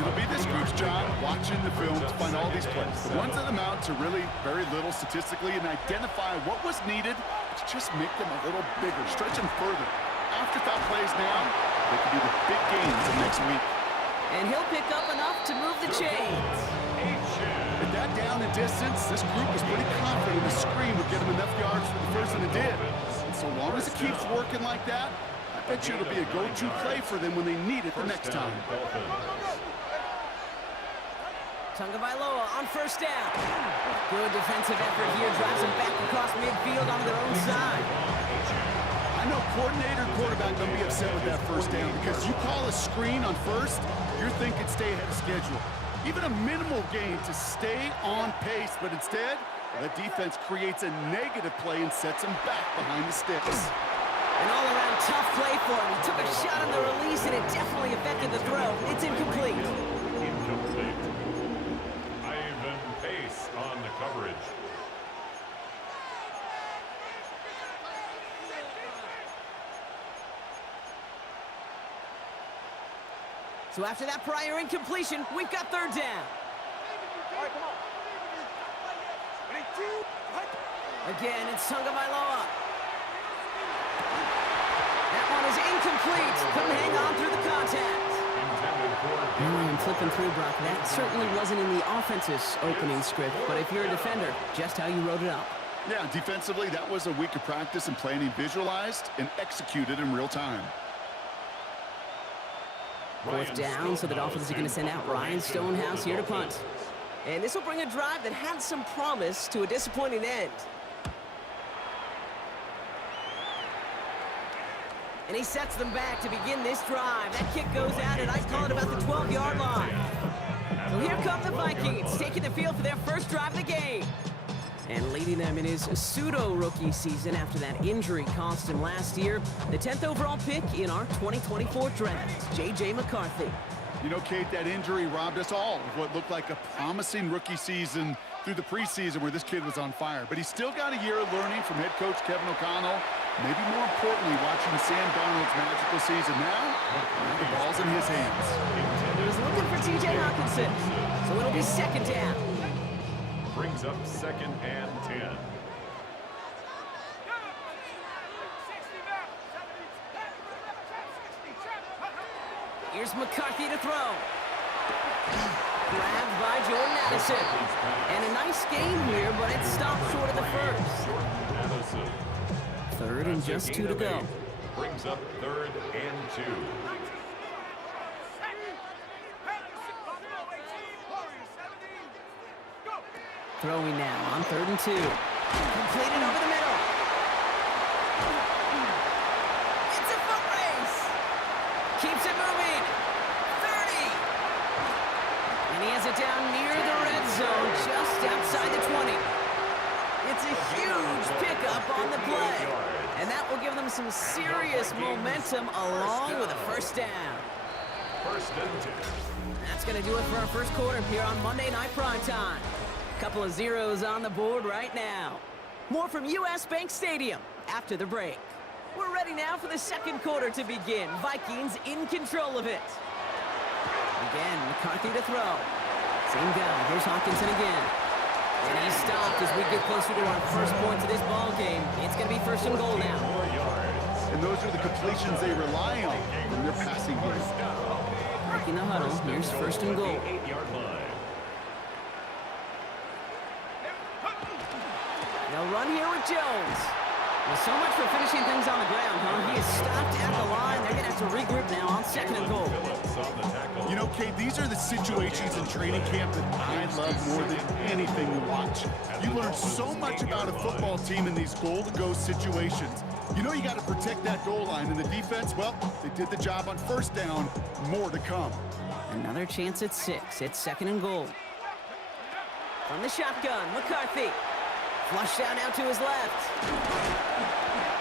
It'll be this group's job watching the film to find all these plays. The ones that amount to really very little statistically and identify what was needed to just make them a little bigger, stretch them further. Afterthought plays now, they could be the big games of next week. And he'll pick up enough to move the chains. With that down and distance, this group was pretty confident the screen would get him enough yards for the first, and it did. And so long as it keeps working like that, I bet you it'll be a go-to play for them when they need it the next time. Tagovailoa on 1st down. Good defensive effort here, drives him back across midfield onto their own side. I know coordinator and quarterback going to be upset with that 1st down because you call a screen on 1st, you're thinking stay ahead of schedule. Even a minimal gain to stay on pace, but instead, the defense creates a negative play and sets him back behind the sticks. An all-around tough play for him. He took a shot on the release, and it definitely affected the throw. It's incomplete. Incomplete. Ivan Pace on the coverage. So after that prior incompletion, we've got 3rd down. All right, come on. Ready, 2, Again, it's Tagovailoa. That one is incomplete. Couldn't hang on through the contact. I'm flipping through, Brock. That certainly wasn't in the offense's opening script, but if you're a defender, just how you wrote it up. Yeah, defensively, that was a week of practice and planning visualized and executed in real time. 4th down, so the Dolphins are going to send out Ryan Stonehouse here to punt. And this will bring a drive that had some promise to a disappointing end. And he sets them back to begin this drive. That kick goes out, and I call it about the 12-yard line. So here come the Vikings, taking the field for their first drive of the game. And leading them in his pseudo-rookie season after that injury cost him last year, the 10th overall pick in our 2024 draft, J.J. McCarthy. You know, Kate, that injury robbed us all of what looked like a promising rookie season through the preseason where this kid was on fire. But he's still got a year of learning from head coach Kevin O'Connell. Maybe more importantly, watching Sam Darnold's magical season. Now, the ball's in his hands. He was looking for T.J. Hawkinson, so it'll be 2nd down. Brings up 2nd and 10. Here's McCarthy to throw. Grabbed by Jordan Addison. And a nice game here, but it stopped short of the first. 3rd and just 2 to go. Brings up 3rd and 2. Throwing now on 3rd and 2. Completed over the middle. It's a foot race. Keeps it moving. 30. And he has it down near the red zone, just outside the 20. It's a huge pickup on the play. And that will give them some serious momentum along with a 1st down. 1st and 10. That's going to do it for our first quarter here on Monday Night Prime Time. Couple of zeros on the board right now. More from U.S. Bank Stadium after the break. We're ready now for the 2nd quarter to begin. Vikings in control of it. Again, McCarthy to throw. Same guy. Here's Hawkinson again. And he's stopped as we get closer to our first point to this ball game. It's going to be 1st and goal now. And those are the completions they rely on from their passing game. Breaking the huddle. Here's 1st and goal. 8-yard line. They'll run here with Jones. Well, so much for finishing things on the ground, huh? He is stopped at the line. They're going to have to regroup now on 2nd and goal. You You know, Kate, these are the situations in training camp that I love more than anything to watch. You learn so much about a football team in these goal-to-go situations. You know you got to protect that goal line, and the defense, well, they did the job on first down. More to come. Another chance at 6. It's 2nd and goal. From the shotgun, McCarthy. Flushed out now to his left.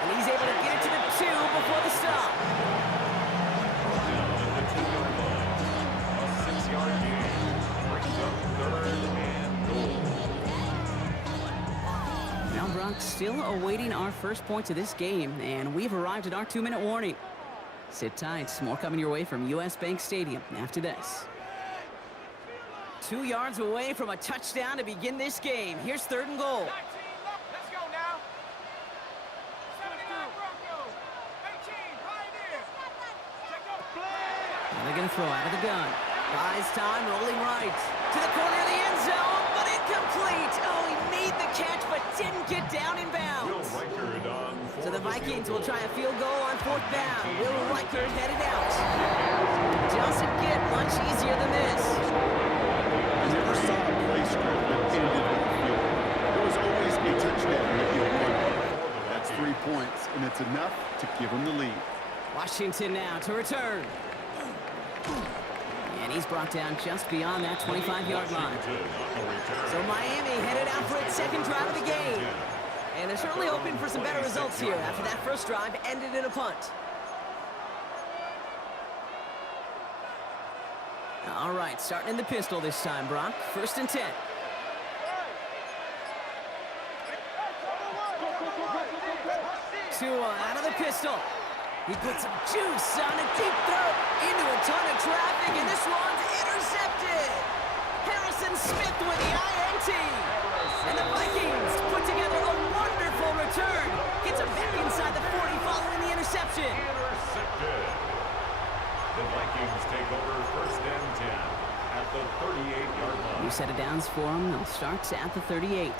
And he's able to get it to the 2 before the stop. A 6-yard gain brings up 3rd and goal. Now Brock still awaiting our first points of this game, and we've arrived at our 2-minute warning. Sit tight, more coming your way from US Bank Stadium after this. 2 yards away from a touchdown to begin this game. Here's 3rd and goal. Let's go now. 79 Broncos. 18, Pioneer. Check up. Now they're going to throw out of the gun. Buys time, rolling right. To the corner of the end zone, but incomplete. Oh, he made the catch, but didn't get down in Will bounds. Reichard on So the Vikings will try a field goal on 4th down. Will Reichard headed out. Doesn't get much easier than this. I never saw a play script that ended with a field goal. There was always a touchdown at the end. That's 3 points, and it's enough to give them the lead. Washington now to return. And he's brought down just beyond that 25-yard line. So Miami headed out for its 2nd drive of the game. And they're certainly hoping for some better results here after that first drive ended in a punt. All right, starting in the pistol this time, Brock. 1st and 10. Tua out of the pistol. He puts some juice on a deep throw into a ton of traffic, and this one's intercepted. Harrison Smith with the INT. And the Vikings put together a wonderful return. Gets him back inside the 40 following the interception. Intercepted. The Vikings take over 1st and 10 at the 38-yard line. New set of downs for them. They'll start at the 38.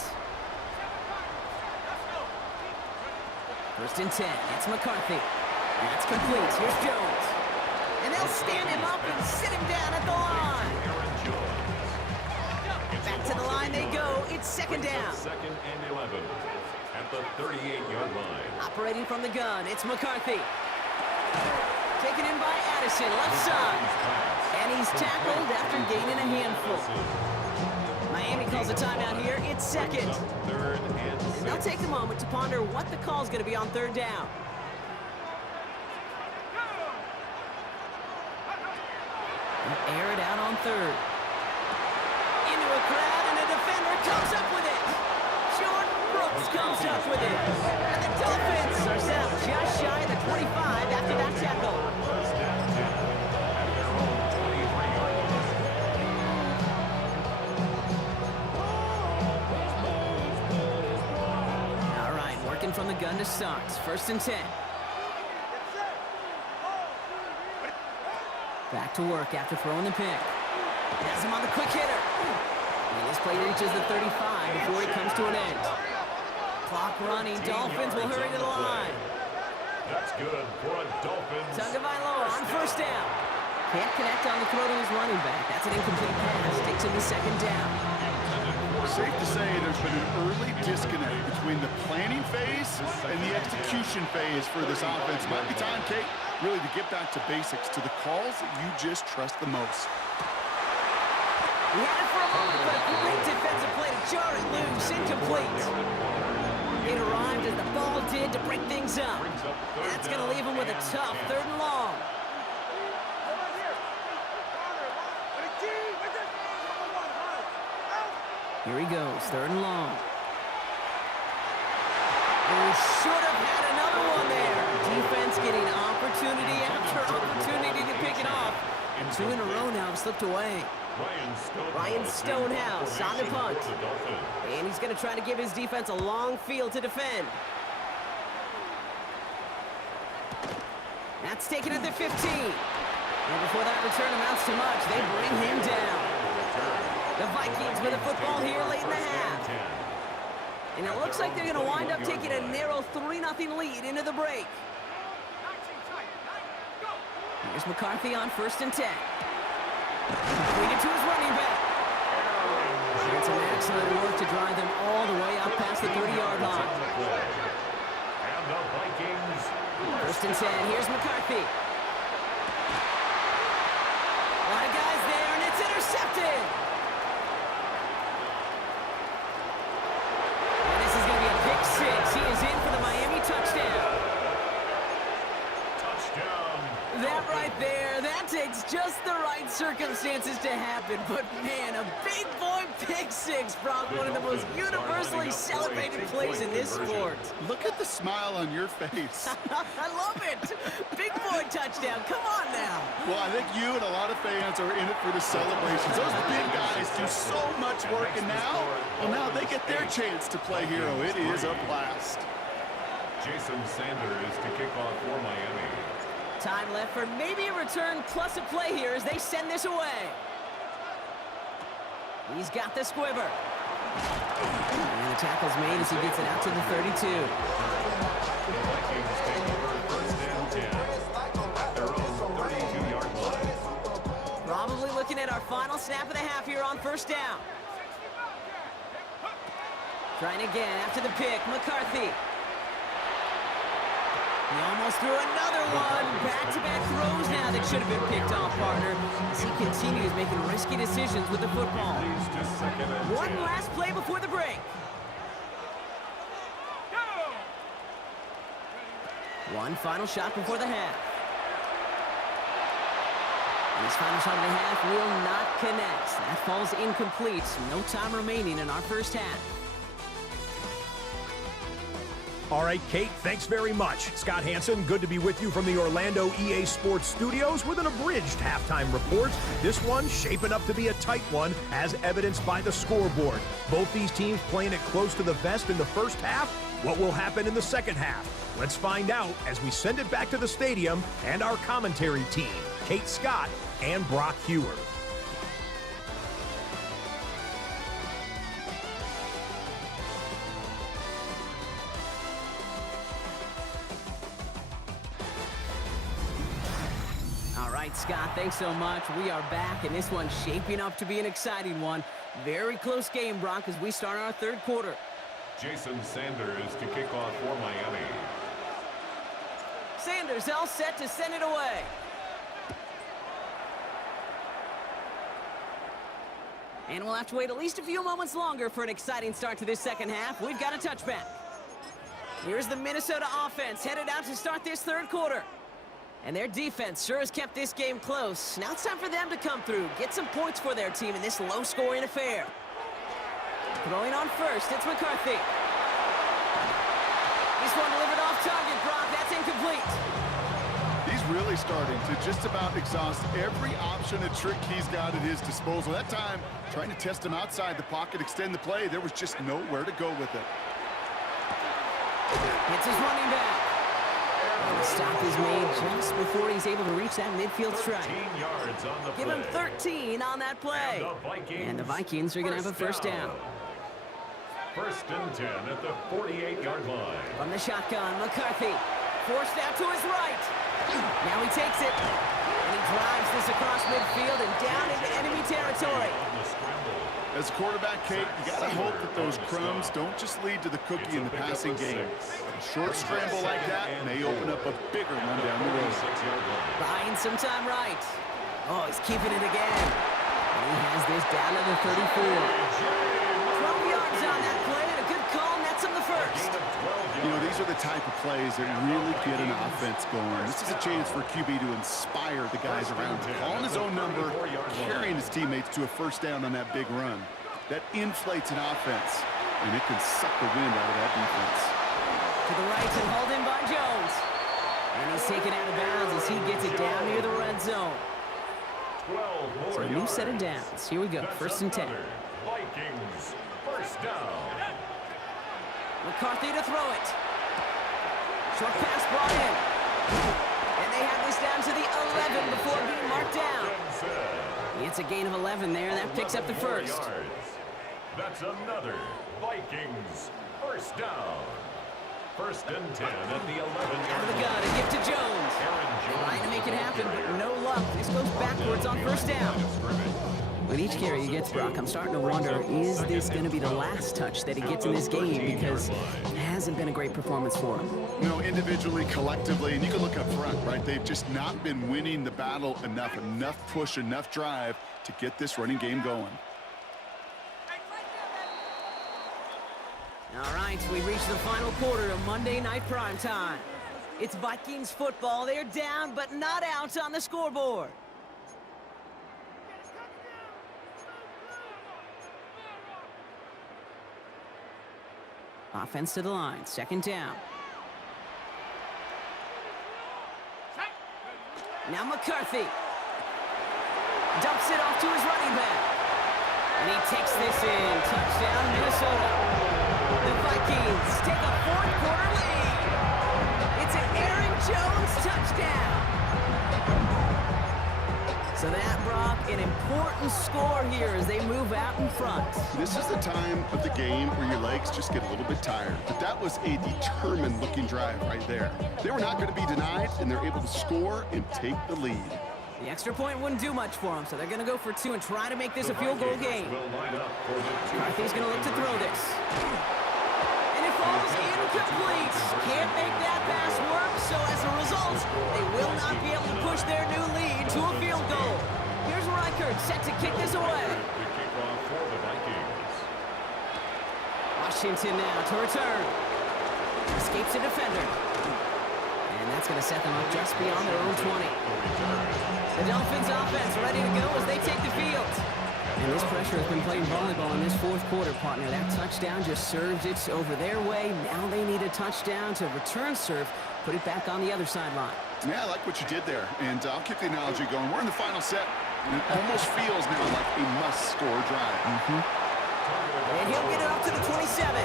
1st and 10. It's McCarthy. That's complete. Here's Jones. And they'll stand him up and sit him down at the line. Aaron Jones. Back to the line they go. It's 2nd down. 2nd and 11 at the 38-yard line. Operating from the gun, it's McCarthy. Taken in by Addison, left side. And he's tackled after gaining a handful. Miami calls a timeout here. It's 2nd. 3rd and 6. They'll take a moment to ponder what the call's going to be on 3rd down. They'll air it out on 3rd. Into a crowd, and a defender comes up with it. Jordan Brooks comes up with it. And the Dolphins are set up just shy of the 25 after that tackle. 1st and 10 at their own 23-yard line. All right, working from the gun to start. 1st and 10. Back to work after throwing the pick. Has him on the quick hitter. And this play reaches the 35 before it comes to an end. Clock running. Dolphins will hurry to the line. That's good for a Dolphins. Tagovailoa on 1st down. Can't connect on the throw to his running back. That's an incomplete pass. Takes him to 2nd down. Safe to say there's been an early disconnect between the planning phase and the execution phase for this offense. Might be time, Kate, really to get back to basics, to the calls that you just trust the most. He had it for a moment, but a great defensive play to jar it loose. Incomplete. It arrived as the ball did to break things up. And that's going to leave him with a tough 3rd and long. Here he goes, 3rd and long. Oh, should have had another one there. Defense getting opportunity after opportunity to pick it off. And 2 in a row now have slipped away. Ryan Stonehouse on the punt. And he's going to try to give his defense a long field to defend. That's taken at the 15. And before that return amounts to much, they bring him down. The Vikings with the football here late in the half. And it looks like they're going to wind up taking a narrow 3-0 lead into the break. Here's McCarthy on 1st and 10. Completed to his running back. And some excellent work to drive them all the way up past the 30-yard line. And the Vikings. First and 10. Here's McCarthy. A lot of guys there, and it's intercepted. And this is going to be a pick six. He is in for the Miami touchdown. Touchdown. That right there, that takes just the right circumstances to happen. But man, a big boy pick six, Brock, one of the most universally celebrated plays in this sport. Look at the smile on your face. I love it. Big boy touchdown. Come on now. Well, I think you and a lot of fans are in it for the celebrations. Those big guys do so much work, and now they get their chance to play hero. It is a blast. Jason Sanders to kick off for Miami. Time left for maybe a return plus a play here as they send this away. He's got the squibber. And the tackle's made as he gets it out to the 32. The Vikings take over first and 10 at their own 32-yard line. Probably looking at our final snap of the half here on first down. Trying again after the pick, McCarthy. He almost threw another one. Back-to-back throws now that should have been picked off, partner, as he continues making risky decisions with the football. Leads to second and One 10. last play before the break. One final shot before the half. And his final shot of the half will not connect. That falls incomplete. No time remaining in our first half. All right, Kate, thanks very much. Scott Hanson, good to be with you from the Orlando EA Sports Studios with an abridged halftime report. This one shaping up to be a tight one, as evidenced by the scoreboard. Both these teams playing it close to the vest in the first half. What will happen in the second half? Let's find out as we send it back to the stadium and our commentary team, Kate Scott and Brock Hewer. Scott, thanks so much. We are back, and this one's shaping up to be an exciting one. Very close game, Brock, as we start our third quarter. Jason Sanders to kick off for Miami. Sanders all set to send it away. And we'll have to wait at least a few moments longer for an exciting start to this second half. We've got a touchback. Here's the Minnesota offense headed out to start this third quarter. And their defense sure has kept this game close. Now it's time for them to come through, get some points for their team in this low-scoring affair. Throwing on first, it's McCarthy. This one delivered off target, Brock. That's incomplete. He's really starting to just about exhaust every option and trick he's got at his disposal. That time, trying to test him outside the pocket, extend the play, there was just nowhere to go with it. It's his running back. And the stop is made just before he's able to reach that midfield strike. 13 yards on the Give him play. 13 on that play. And the Vikings are going to have a first down. First and 10 at the 48-yard line. From the shotgun, McCarthy forced out to his right. Now he takes it, and he drives this across midfield and down into enemy territory. On the scramble. As a quarterback, Kate, you got to hope that those crumbs don't just lead to the cookie in the passing game. A short scramble like that may open up a bigger one down the road. 46-yard line. Buying some time right. Oh, he's keeping it again. And he has this down to the 34. 12 yards on that play, and a good call nets him the first. You know, these are the type of plays that really get an offense going. This is a chance for QB to inspire the guys around him. Calling his own number, carrying his teammates to a first down on that big run. That inflates an offense, and it can suck the wind out of that defense. To the right and hauled in by Jones. And he's taken out of bounds as he gets it down near the red zone. 12 So a new set of downs. Here we go, first and 10. Vikings, first down. McCarthy to throw it. Short pass brought in. And they have this down to the 11 before being marked down. It's a gain of 11 there, and that picks up the first. That's another Vikings first down. First and 10 at the 11-yard Out of the line. gun, a gift to Jones. Aaron Trying to Jones. make it happen, but no luck. This goes backwards on first down. With each carry he gets, Brock, I'm starting to wonder, is this going to be the last touch that he gets in this game? Because it hasn't been a great performance for him. You know, individually, collectively, and you can look up front, right? They've just not been winning the battle enough push, enough drive to get this running game going. All right, we reached the final quarter of Monday Night Primetime. It's Vikings football. They're down, but not out on the scoreboard. Offense to the line, second down. Now McCarthy dumps it off to his running back. And he takes this in. Touchdown, Minnesota. The Vikings take a fourth-quarter lead. It's an Aaron Jones touchdown. So that, Brock, an important score here as they move out in front. This is the time of the game where your legs just get a little bit tired. But that was a determined-looking drive right there. They were not going to be denied, and they're able to score and take the lead. The extra point wouldn't do much for them, so they're going to go for two and try to make this a field goal game. McCarthy's going to look to throw this. And it falls incomplete. Can't make that pass work, so as a result, they will not be able to push their new lead to a field goal. Here's Reichert set to kick this away. The kickoff for the Vikings. Washington now to return. Escapes a defender. And that's going to set them up just beyond their own 20. The Dolphins offense ready to go as they take the field. And this pressure has been playing volleyball in this fourth quarter, partner. That touchdown just served it over their way. Now they need a touchdown to return serve, put it back on the other sideline. Yeah, I like what you did there. And I'll keep the analogy going. We're in the final set, and it almost feels now like a must-score drive. And he'll get it up to the 27.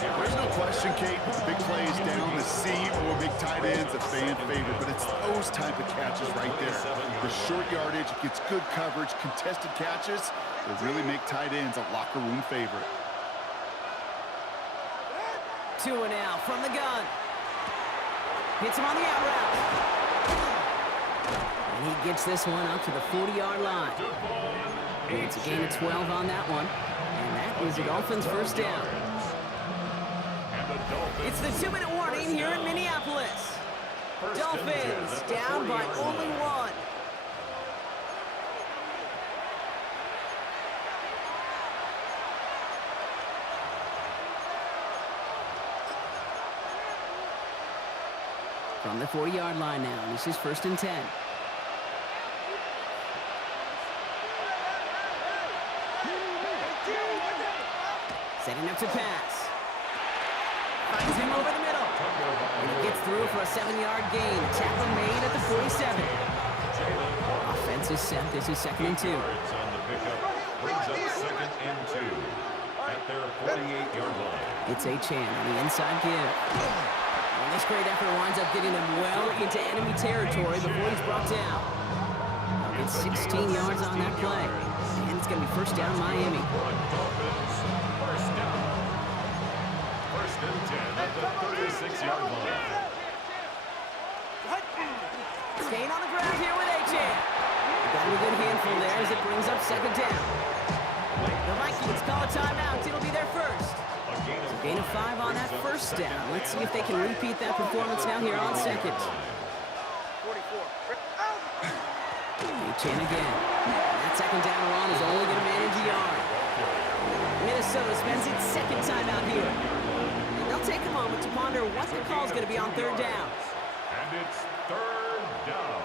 There's no question, Kate, the big plays down the seam or big tight ends, a fan favorite, but it's those type of catches right there. The short yardage, gets good coverage, contested catches that really make tight ends a locker room favorite. 2 and out from the gun. Hits him on the out route. And he gets this one up to the 40-yard line. And it's a gain of 12 on that one. And that is the Dolphins' first down. It's the 2-minute warning here in Minneapolis. Dolphins down by only one. From the 40-yard line now, this is first and 10. Setting up to pass. Finds him over the middle. And he gets through for a 7-yard gain. Tackle made at the 47. Offense is set. This is second and 2. On the pickup brings up second and 2 at their 48-yard line. It's Achane on the inside give. And this great effort winds up getting them well into enemy territory before he's brought down. They'll get 16 yards on that play. And it's going to be first down Miami. Dolphins first down. First and 10 at the 36-yard line. Staying on the ground here with Achane. Got a good handful there as it brings up second down. The Vikings call a timeout. It'll be their first. Gain of 5 on that first down. Let's see if they can repeat that performance now here on second. Achane again. That second down run is only going to manage a yard. Minnesota spends its second timeout here. And they'll take a moment to ponder what the call is going to be on third down. And it's third down.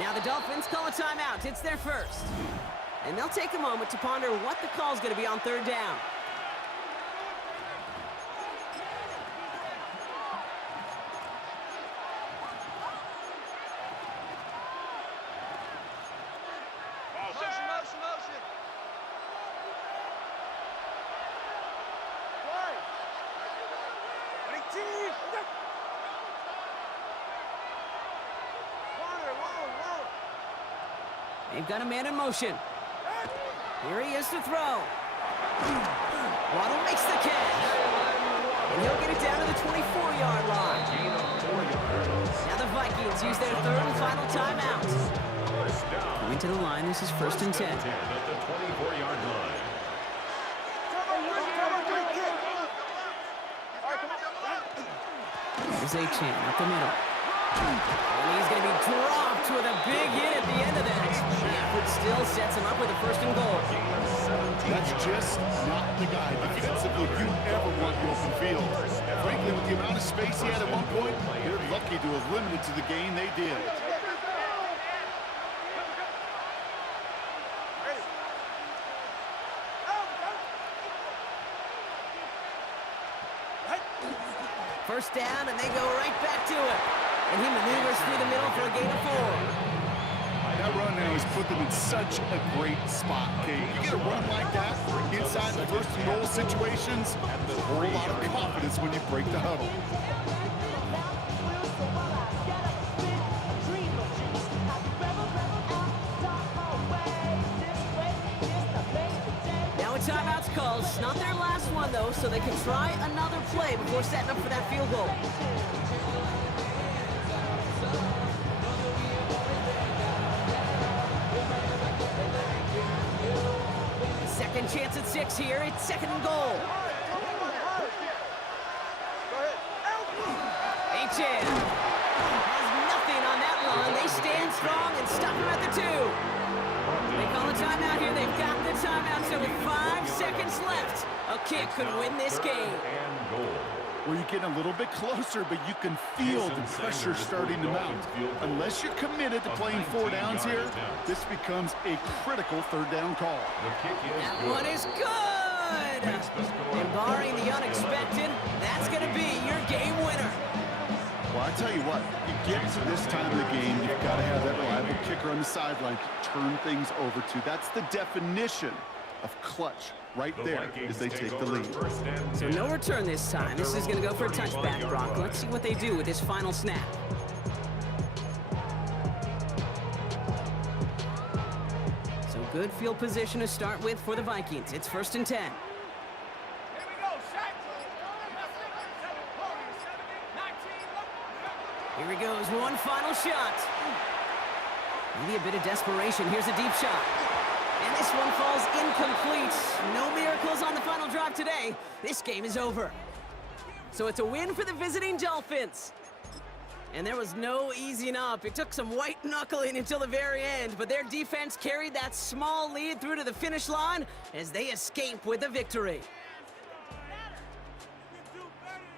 Now the Dolphins call a timeout. It's their first. And they'll take a moment to ponder what the call is going to be on third down. They've got a man in motion. Here he is to throw. Waddle makes the catch. And he'll get it down to the 24-yard line. Gain of 4 yards. Now the Vikings use their third and final timeout. First down. Going to the line, this is first and 10. At the 24-yard line. There's Achane up the middle. And he's going to be dropped with a big hit at the end of that. The effort still sets him up with a first and goal. That's just not the guy defensively you ever want in the open field. Frankly, with the amount of space he had at one point, they're lucky to have limited to the gain they did. First down, and they go right back to it. And he maneuvers through the middle for a gain of 4. That run now has put them in such a great spot, Kate. You get a run like that inside the first and goal situations, there's a whole lot of confidence when you break the huddle. Now a timeout's called. It's not their last one, though, so they can try another play before setting up for that field goal. Second chance at 6 here. It's second and goal. Achane has nothing on that run. They stand strong and stop him at the 2. They call a timeout here. They've got the timeout, so with 5 seconds left, a kick could win this game. And goal. Where you get a little bit closer, but you can feel the pressure starting to mount. Unless you're committed to playing 4 downs here, this becomes a critical third down call. The kick is That good. one is good. And barring the unexpected, that's going to be your game winner. Well, I tell you what, you get to this time of the game, you've got to have that reliable kicker on the sideline to turn things over to. That's the definition of clutch right there as they take the lead. So no return this time. This is going to go for a touchback, Brock. Let's see what they do with this final snap. So good field position to start with for the Vikings. It's first and 10. Here he goes, one final shot. Maybe a bit of desperation. Here's a deep shot. And this one falls incomplete. No miracles on the final drive today. This game is over. So it's a win for the visiting Dolphins. And there was no easing up. It took some white knuckling until the very end, but their defense carried that small lead through to the finish line as they escape with a victory. We'll be right back.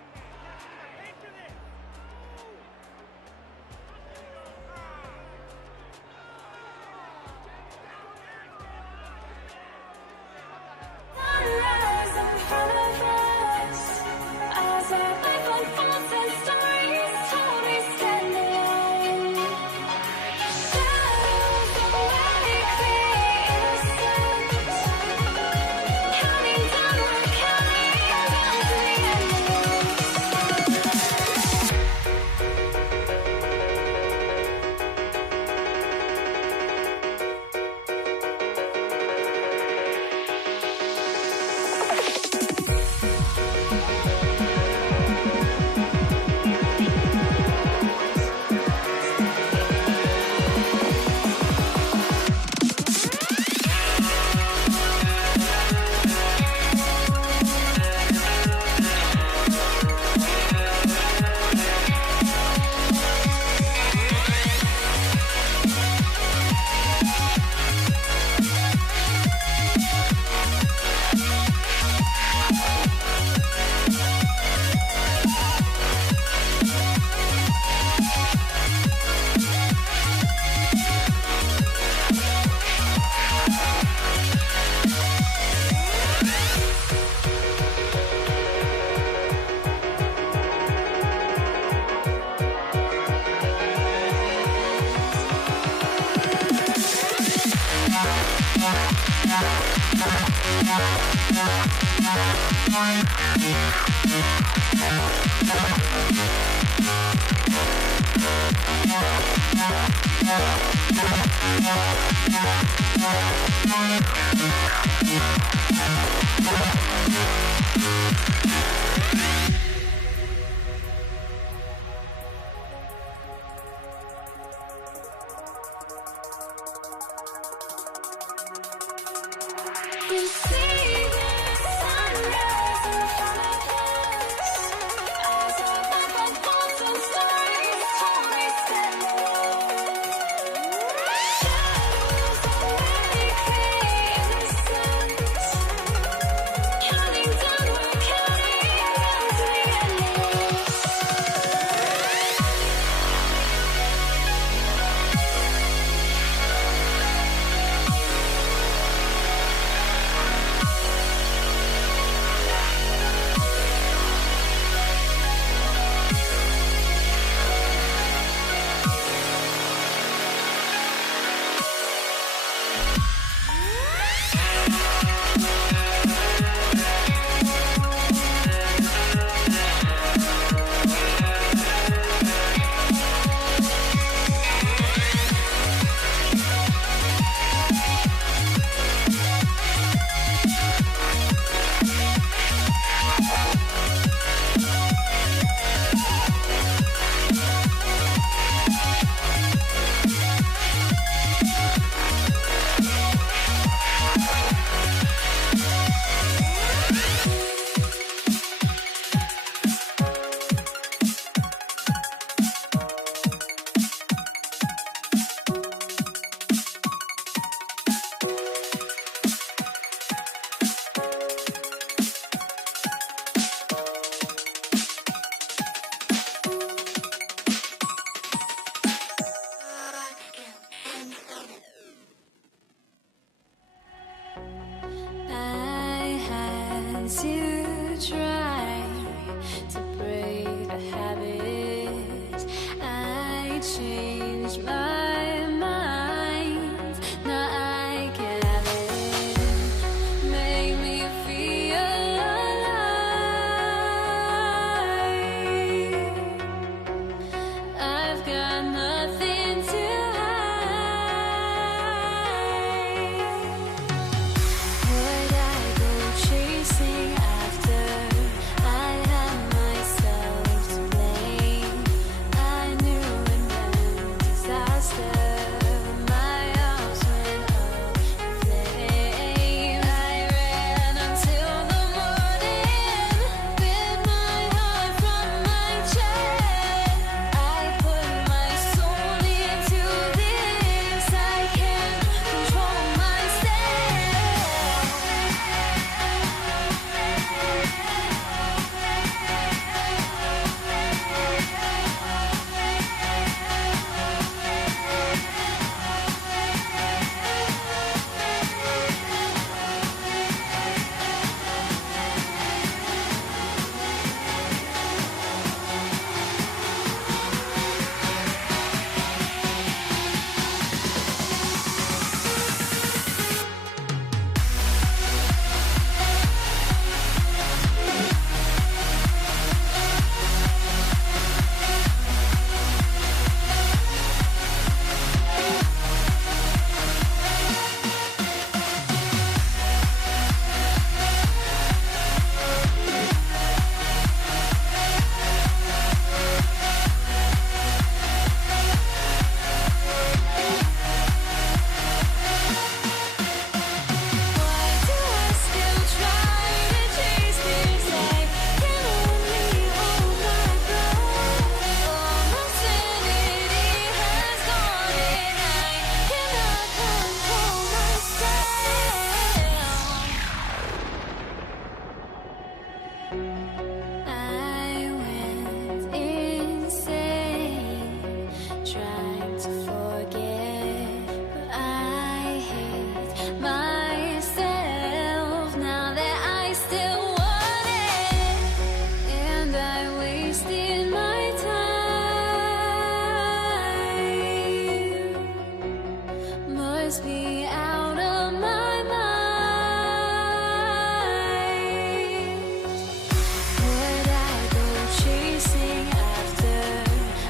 Chasing after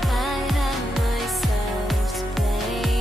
I had myself to blame.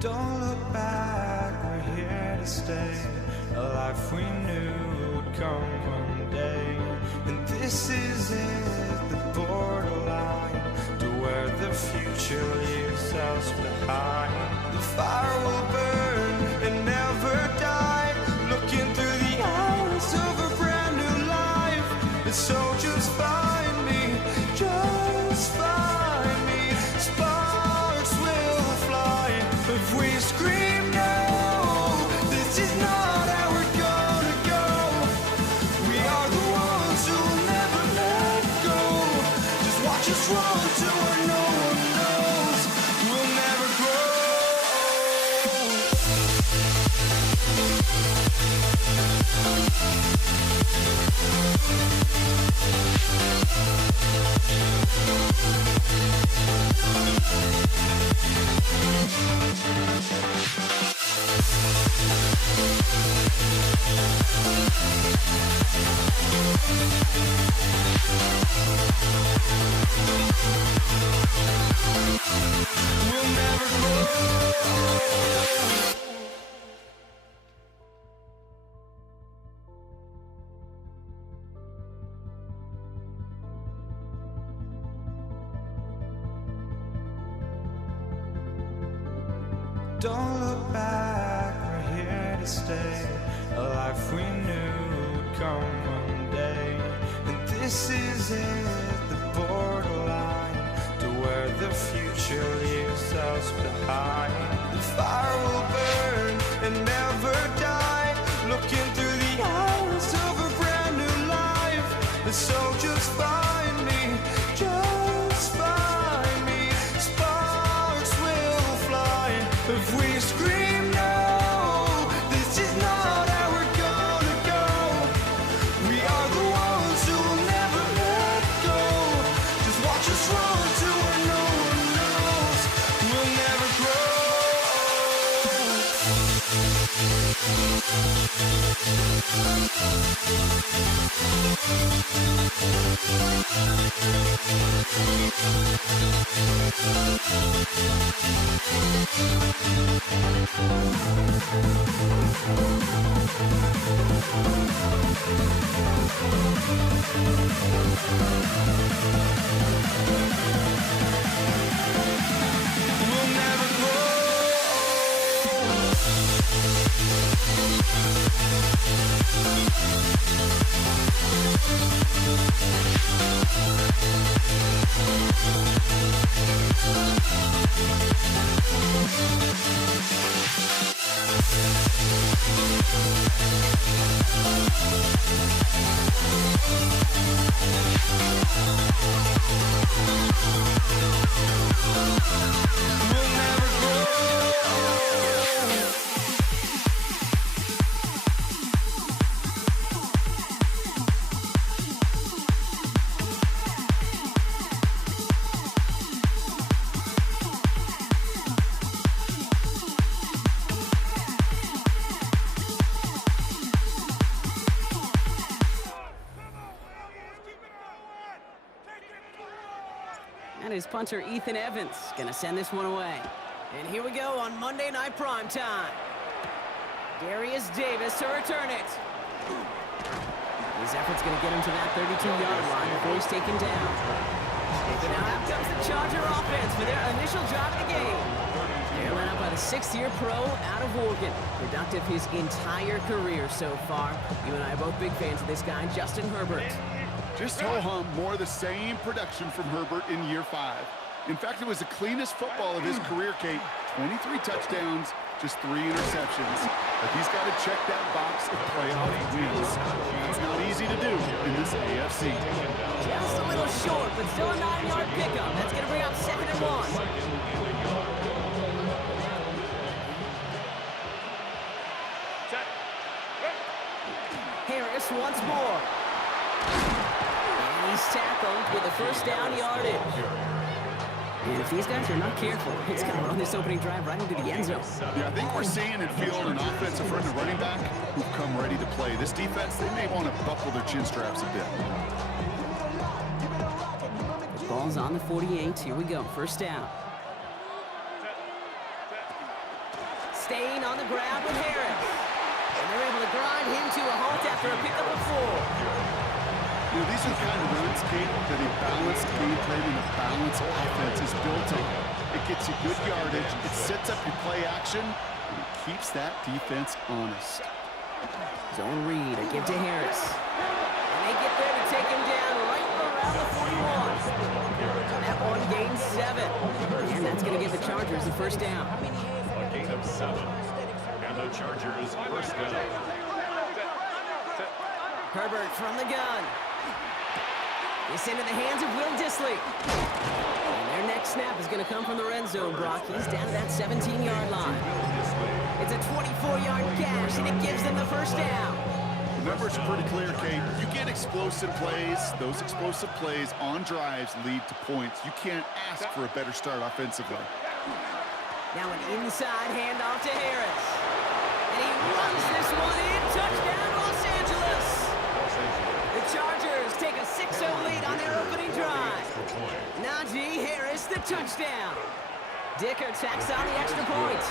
Don't look back, we're here to stay. A life we knew would come one day. And this is it, the borderline to where the future leaves us behind. The fire will burn and never die, looking through the eyes of a brand new life. And so just find me, just find me. Sparks will fly if we scream no. This is not how we're gonna go. We are the ones who will never let go. Just watch us run to where no one knows. We'll never grow. We'll never grow. Don't look back, we're here to stay. A life we knew would come one day. And this is it, the borderline to where the future leaves us behind. The fire will burn and never die, looking through the eyes of a brand new life. And so just find me, just find me. Sparks will fly if we scream no. This is not how we're gonna go. We are the ones who will never let go. Just watch us run to where no one knows. We'll never grow. We'll never grow. We'll never grow. And his punter, Ethan Evans, gonna send this one away. And here we go on Monday Night Primetime. Darius Davis to return it. His effort's gonna get him to that 32-yard line before he's taken down. Now out comes the Charger offense for their initial drive of the game. They're led up by the 6th-year pro out of Oregon. Productive his entire career so far. You and I are both big fans of this guy, Justin Herbert. Just ho-hum, more of the same production from Herbert in year 5. In fact, it was the cleanest football of his career, Kate. 23 touchdowns, just 3 interceptions. But he's got to check that box of playoff wins. That's not easy to do in this AFC. Just a little short, but still a 9-yard pickup. That's going to bring up 2nd and 1. Harris once more. And he's tackled with a first down yardage. And if these guys are not careful, it's going to run this opening drive right into the end zone. Yeah, I think we're seeing in field an offensive front and running back who've come ready to play. This defense, they may want to buckle their chin straps a bit. The ball's on the 48. Here we go. First down. staying on the ground with Harris. And they're able to grind him to a halt after a pickup of 4. You know, these are the kind of runs, Kate, that a balanced game plan and a balanced offense is built on. It gets you good yardage, it sets up your play action, and it keeps that defense honest. Zone read, a give to Harris. And they get there to take him down right around the 41. That one gains 7. And that's going to give the Chargers the first down. A gain of 7. And the Chargers first down. Herbert from the gun. It's into the hands of Will Dissly. And their next snap is going to come from the red zone, Brock. He's down to that 17-yard line. It's a 24-yard gash, and it gives them the first down. The numbers are pretty clear, Kate. You get explosive plays. Those explosive plays on drives lead to points. You can't ask for a better start offensively. Now an inside handoff to Harris. And he runs this one in. Touchdown, Los Angeles. The Chargers take a 6-0 lead on their opening drive. Najee Harris, the touchdown. Dicker tacks on the extra point.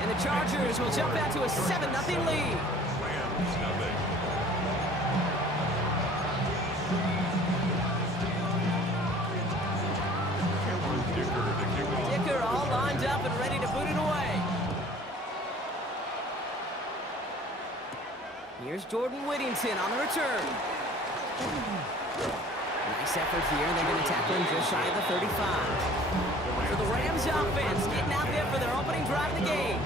And the Chargers will jump out to a 7-0 lead. Dicker all lined up and ready to boot it away. Here's Jordan Whittington on the return. Nice effort here. They're going to tackle him just shy of the 35. For the Rams offense, getting out there for their opening drive of the game.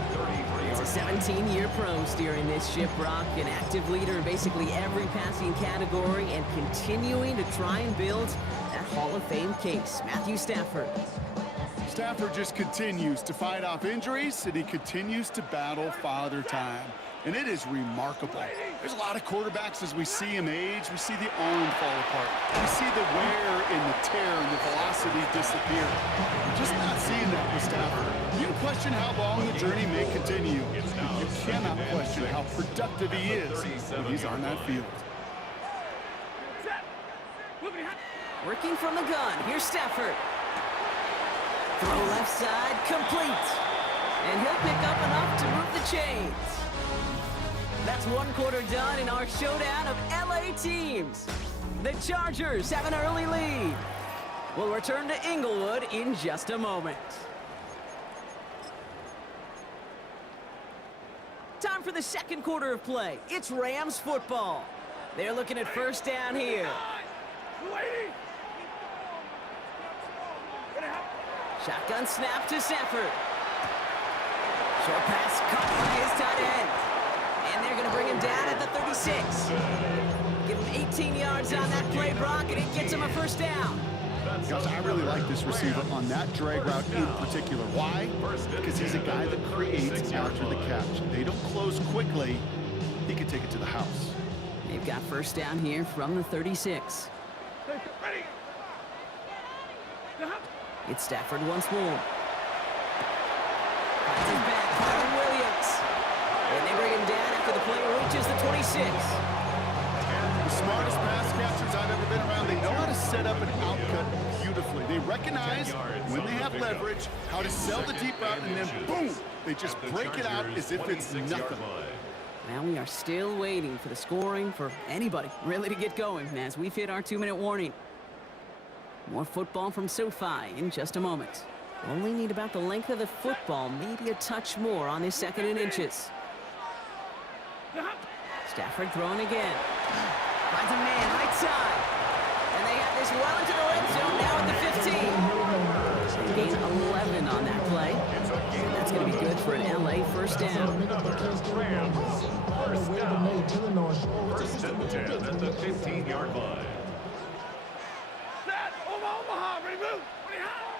It's a 17-year pro steering this ship, Brock, an active leader in basically every passing category and continuing to try and build that Hall of Fame case. Matthew Stafford. Stafford just continues to fight off injuries, and he continues to battle Father Time. And it is remarkable. There's a lot of quarterbacks as we see him age. We see the arm fall apart. We see the wear and the tear and the velocity disappear. We're just not seeing that with Stafford. You can question how long the journey may continue, but you cannot question how productive he is when he's on that field. Working from the gun, here's Stafford. Throw left side, complete. And he'll pick up enough to move the chains. That's one quarter done in our showdown of LA teams. The Chargers have an early lead. We'll return to Inglewood in just a moment. Time for the second quarter of play. It's Rams football. They're looking at first down here. Shotgun snap to Stafford. Short pass caught by his tight end. And they're going to bring him down at the 36. Give him 18 yards on that play, Brock, and it gets him a first down. Gosh, I really like this receiver on that drag route in particular. Why? Because he's a guy that creates after the catch. They don't close quickly. He can take it to the house. They've got first down here from the 36. It's Stafford once more. Finds his back, Kyron Williams. And they bring him down after the play reaches the 26. The smartest pass catchers I've ever been around. They know how to set up an outcut beautifully. They recognize when they have leverage, how to sell the deep route, and then boom, they just break it out as if it's nothing. Now we are still waiting for the scoring for anybody really to get going as we've hit our 2-minute warning. More football from SoFi in just a moment. Only need about the length of the football, maybe a touch more on this 2nd and inches. Stafford throwing again. Finds a man right side. And they have this well into the red zone now at the 15. Gain 11 on that play. And that's going to be good for an LA first down. First and 10 at the 15-yard line.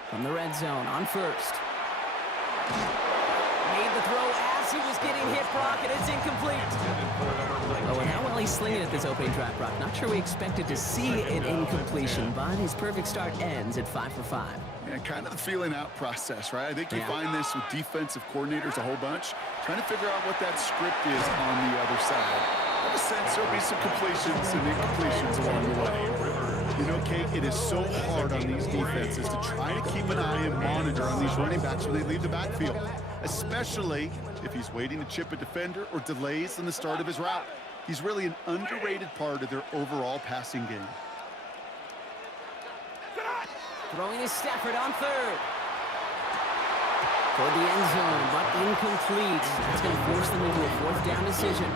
From the red zone on first. Made the throw as he was getting hit, Brock, and it's incomplete. Oh, and how well he's slinging at this opening drive, Brock. Not sure we expected to see an incompletion, but his perfect start ends at 5 for 5. Yeah, kind of the feeling out process, right? I think you find this with defensive coordinators a whole bunch, trying to figure out what that script is on the other side. I have a sense there'll be some completions and incompletions along the way. You know, Kate, it is so hard on these defenses to try to keep an eye and monitor on these running backs when they leave the backfield, especially if he's waiting to chip a defender or delays in the start of his route. He's really an underrated part of their overall passing game. Throwing is Stafford on third. Toward the end zone, but incomplete. That's going to force them into a fourth down decision.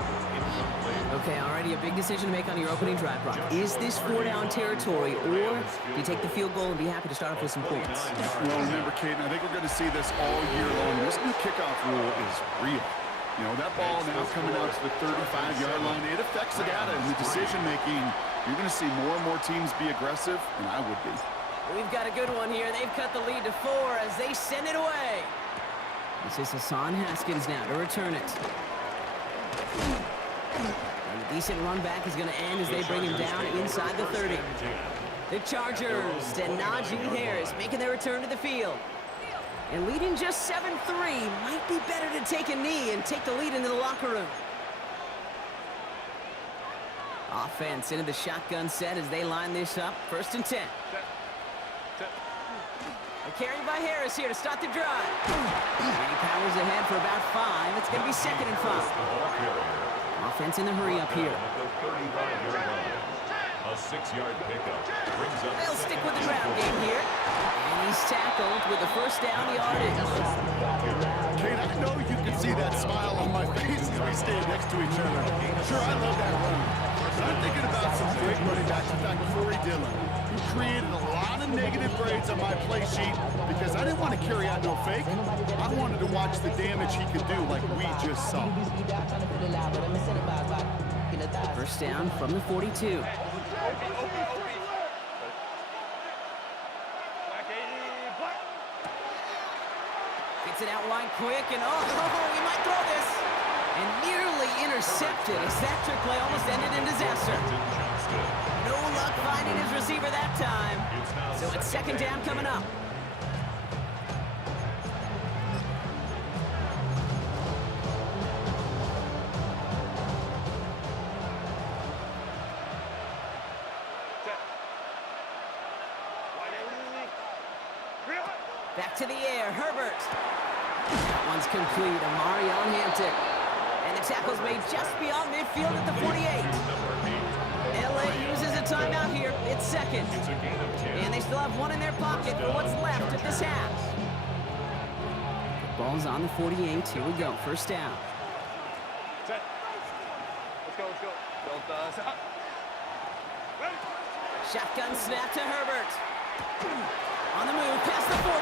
Okay, already a big decision to make on your opening drive, Brock. Is this four-down territory, or do you take the field goal and be happy to start off with some points? Well, remember, Kate, and I think we're going to see this all year long. This new kickoff rule is real. You know, that ball now coming out to the 35-yard line, it affects the data and the decision-making. You're going to see more and more teams be aggressive, and I would be. We've got a good one here. They've cut the lead to 4 as they send it away. This is Hassan Haskins now to return it. And a decent run back is going to end as they bring him down inside the 30. The Chargers and Najee Harris making their return to the field. And leading just 7-3, might be better to take a knee and take the lead into the locker room. Offense into the shotgun set as they line this up. 1st and 10. A carry by Harris here to start the drive. And he powers ahead for about 5. It's going to be 2nd and 5. Offense in the hurry up here. A 6-yard pickup brings up. They'll stick with the ground game here. And he's tackled with the 1st down yardage. Kate, I know you can see that smile on my face as we stand next to each other. Sure, I love that run. But I'm thinking about some great running backs. In fact, Corey Dillon, who created a lot of negative grades on my play sheet because I didn't want to carry out no fake. I wanted to watch the damage he could do like we just saw. 1st down from the 42. Gets it out wide quick, and he might throw this. And nearly intercepted as that trick play almost ended in disaster. No luck finding his receiver that time. So it's 2nd down coming up. Back to the air, Herbert. That one's complete, Amarion Hampton. And the tackle's made just beyond midfield at the 48. LA uses a timeout here. It's 2nd. And they still have 1 in their pocket for what's left of this half. The ball's on the 48. Here we go, 1st down. Set. Let's go, let's go. Don't stop. Shotgun snap to Herbert. On the move, past the 40.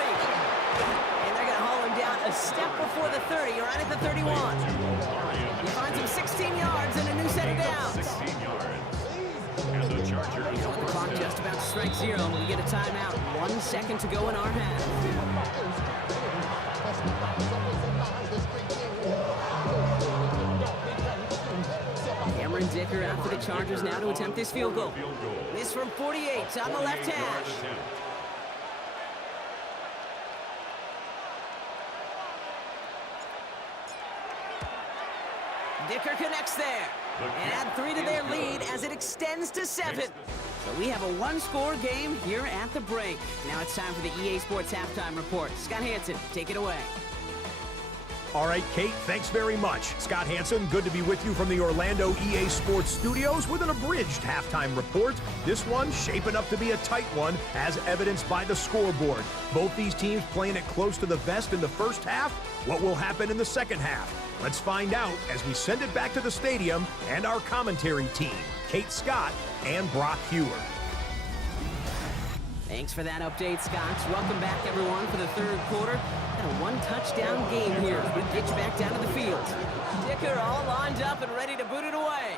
And they're going to haul him down a step before the 30, right at the 31. He finds him 16 yards and a new set of downs. 16 yards. And the Chargers. With the clock just about to strike 0, we get a timeout. 1 second to go in our half. Cameron Dicker out for the Chargers now to attempt this field goal. This from 48 on the left hash. Dicker connects there. And add 3 to their lead as it extends to 7. So we have a 1-score game here at the break. Now it's time for the EA Sports Halftime Report. Scott Hanson, take it away. All right, Kate, thanks very much. Scott Hanson, good to be with you from the Orlando EA Sports Studios with an abridged halftime report. This one shaping up to be a tight one, as evidenced by the scoreboard. Both these teams playing it close to the vest in the first half. What will happen in the second half? Let's find out as we send it back to the stadium and our commentary team, Kate Scott and Brock Hewer. Thanks for that update, Scott. Welcome back, everyone, for the 3rd quarter. Got a 1-touchdown game here as we get you back down to the field. Dicker all lined up and ready to boot it away.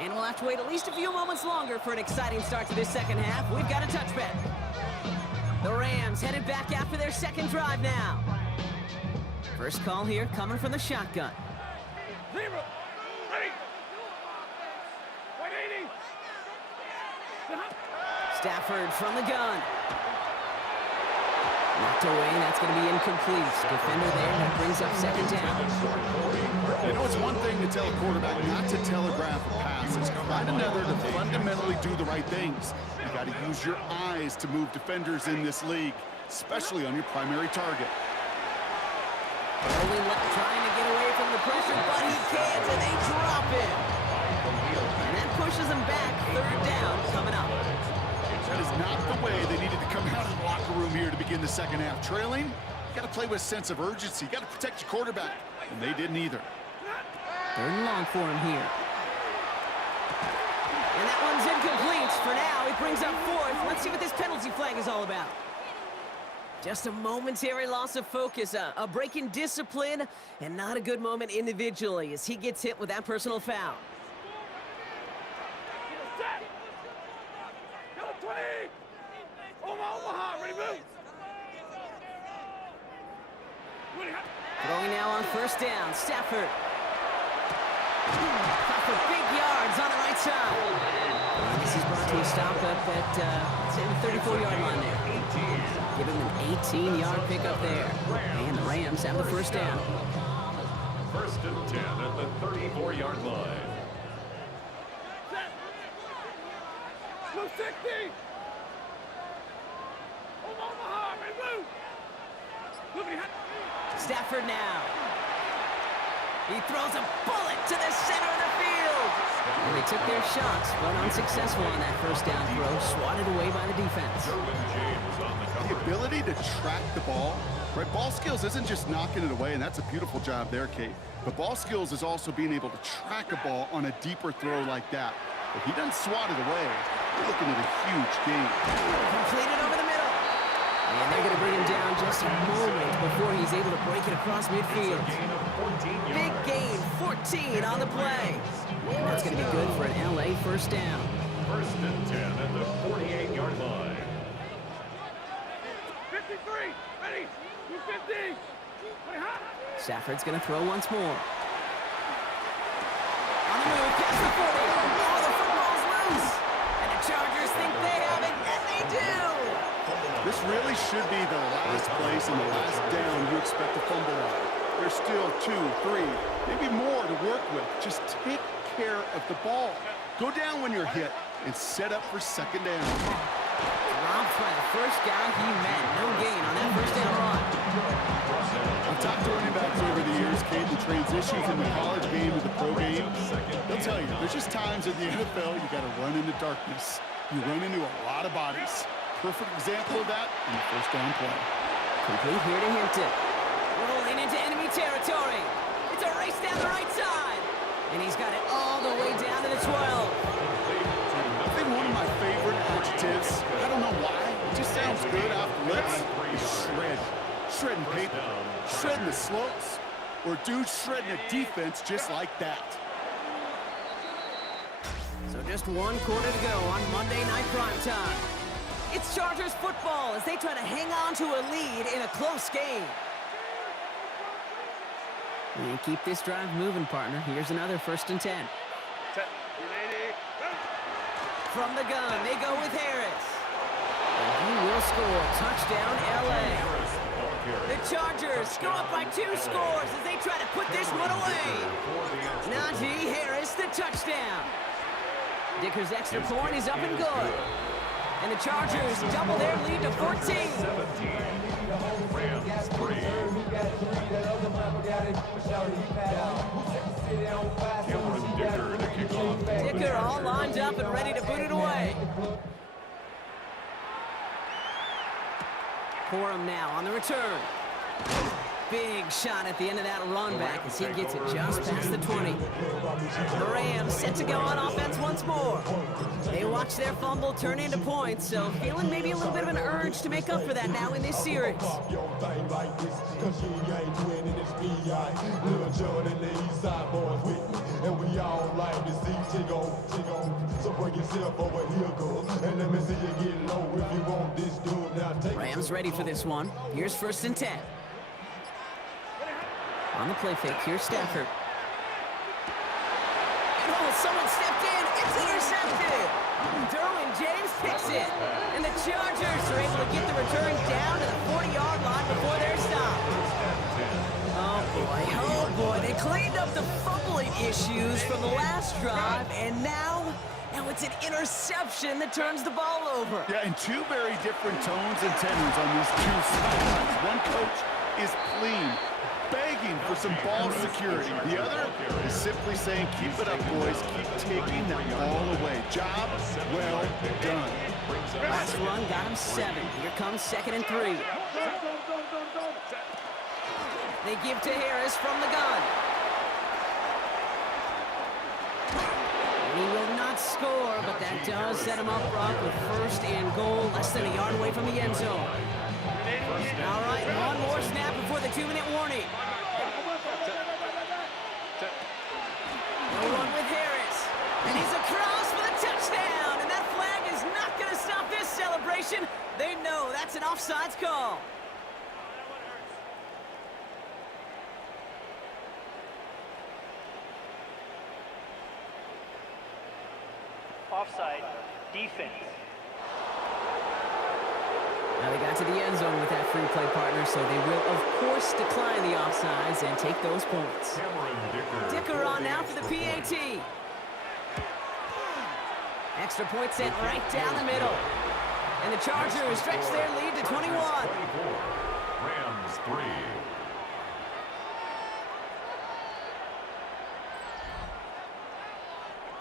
And we'll have to wait at least a few moments longer for an exciting start to this second half. We've got a touchback. The Rams headed back after their 2nd drive now. First call here coming from the shotgun. Stafford from the gun. Knocked away, and that's going to be incomplete. Defender there, that brings up second down. You know, it's one thing to tell a quarterback not to telegraph a pass. It's quite another to fundamentally do the right things. You got to use your eyes to move defenders in this league, especially on your primary target. Early left trying to get away from the pressure, but he can't, and they drop him. And that pushes him back. Third down coming up. That is not the way they needed to come out of the locker room here to begin the second half. Trailing, you got to play with a sense of urgency. You got to protect your quarterback, and they didn't either. Third and long for him here. And that one's incomplete. For now, he brings up fourth. Let's see what this penalty flag is all about. Just a momentary loss of focus, a break in discipline, and not a good moment individually as he gets hit with that personal foul. Throwing now on first down, Stafford. For big yards on the right side. And this is brought to a stop up at the 34-yard line there. Give him an 18-yard pickup there. And the Rams have the first down. First and 10 at the 34-yard line. Blue 60! Omaha, red blue! Stafford now. He throws a bullet to the center of the field. And they took their shots, but unsuccessful on that first down throw, swatted away by the defense. The ability to track the ball, right? Ball skills isn't just knocking it away, and that's a beautiful job there, Kate. But ball skills is also being able to track a ball on a deeper throw like that. If he doesn't swat it away, we're looking at a huge game. Completed over the middle. And they're going to bring him down just a moment before he's able to break it across midfield. Big gain, 14 on the play. And that's going to be good for an LA first down. First and 10 at the 48-yard line. 53, ready, 250. Stafford's going to throw once more. On the move, past the 40. Oh, the football's loose. And the Chargers think they have it, and they do. This really should be the last place and the last down you expect to fumble on. There's still 2, 3, maybe more to work with. Just take care of the ball. Go down when you're hit and set up for second down. Dropped by the first guy he met. No gain on that first down run. I've talked to running backs over the years, Kate, the transition from the college game to the pro game. They'll tell you, there's just times in the NFL you got to run into darkness. You run into a lot of bodies. Perfect example of that in the first down play. Complete here to Hampton. Rolling into enemy territory. It's a race down the right side. And he's got it all the way down to the 12. I think one of my favorite adjectives, I don't know why, it just sounds good off the lips, is shred. Shredding paper, shredding the slopes, or dude shredding a defense just like that. So just one quarter to go on Monday Night Primetime. It's Chargers football as they try to hang on to a lead in a close game. And keep this drive moving, partner. Here's another first and 10. From the gun, they go with Harris. And he will score. Touchdown, LA. The Chargers go up by 2 scores as they try to put this one away. Najee Harris, the touchdown. Dicker's extra point is up and good. And the Chargers double their lead to 14. Rams 3. Cameron Dicker to kick off. Dicker all lined up and ready to boot it away. Corum now on the return. Big shot at the end of that run back as he gets it just past the 20. The Rams set to go on offense once more. They watch their fumble turn into points, so feeling maybe a little bit of an urge to make up for that now in this series. Rams ready for this one. Here's first and 10. On the play fake, here's Stafford. And oh, someone stepped in. It's intercepted. Derwin James picks it. And the Chargers Chargers are able to get the return down to the 40-yard line before their stop. Oh boy, they cleaned up the fumbling issues from the last drive, and now it's an interception that turns the ball over. Yeah, and two very different tones and tenors on these two sidelines. One coach is pleading, begging for some ball security. The other is simply saying, keep it up, boys. Keep taking that ball away. Job well done. Last run got him 7. Here comes 2nd and 3. They give to Harris from the gun. He will not score, but that does set him up, Brock, with 1st and goal, less than a yard away from the end zone. All right, one more snap before the 2-minute warning. No one with Harris, and he's across for the touchdown, and that flag is not going to stop this celebration. They know that's an offsides call. Offside. Defense. Now they got to the end zone with that free play partner, so they will, of course, decline the offsides and take those points. Dicker on now for the PAT. Extra point sent right down the middle. And the Chargers stretch their lead to 21. Rams 3.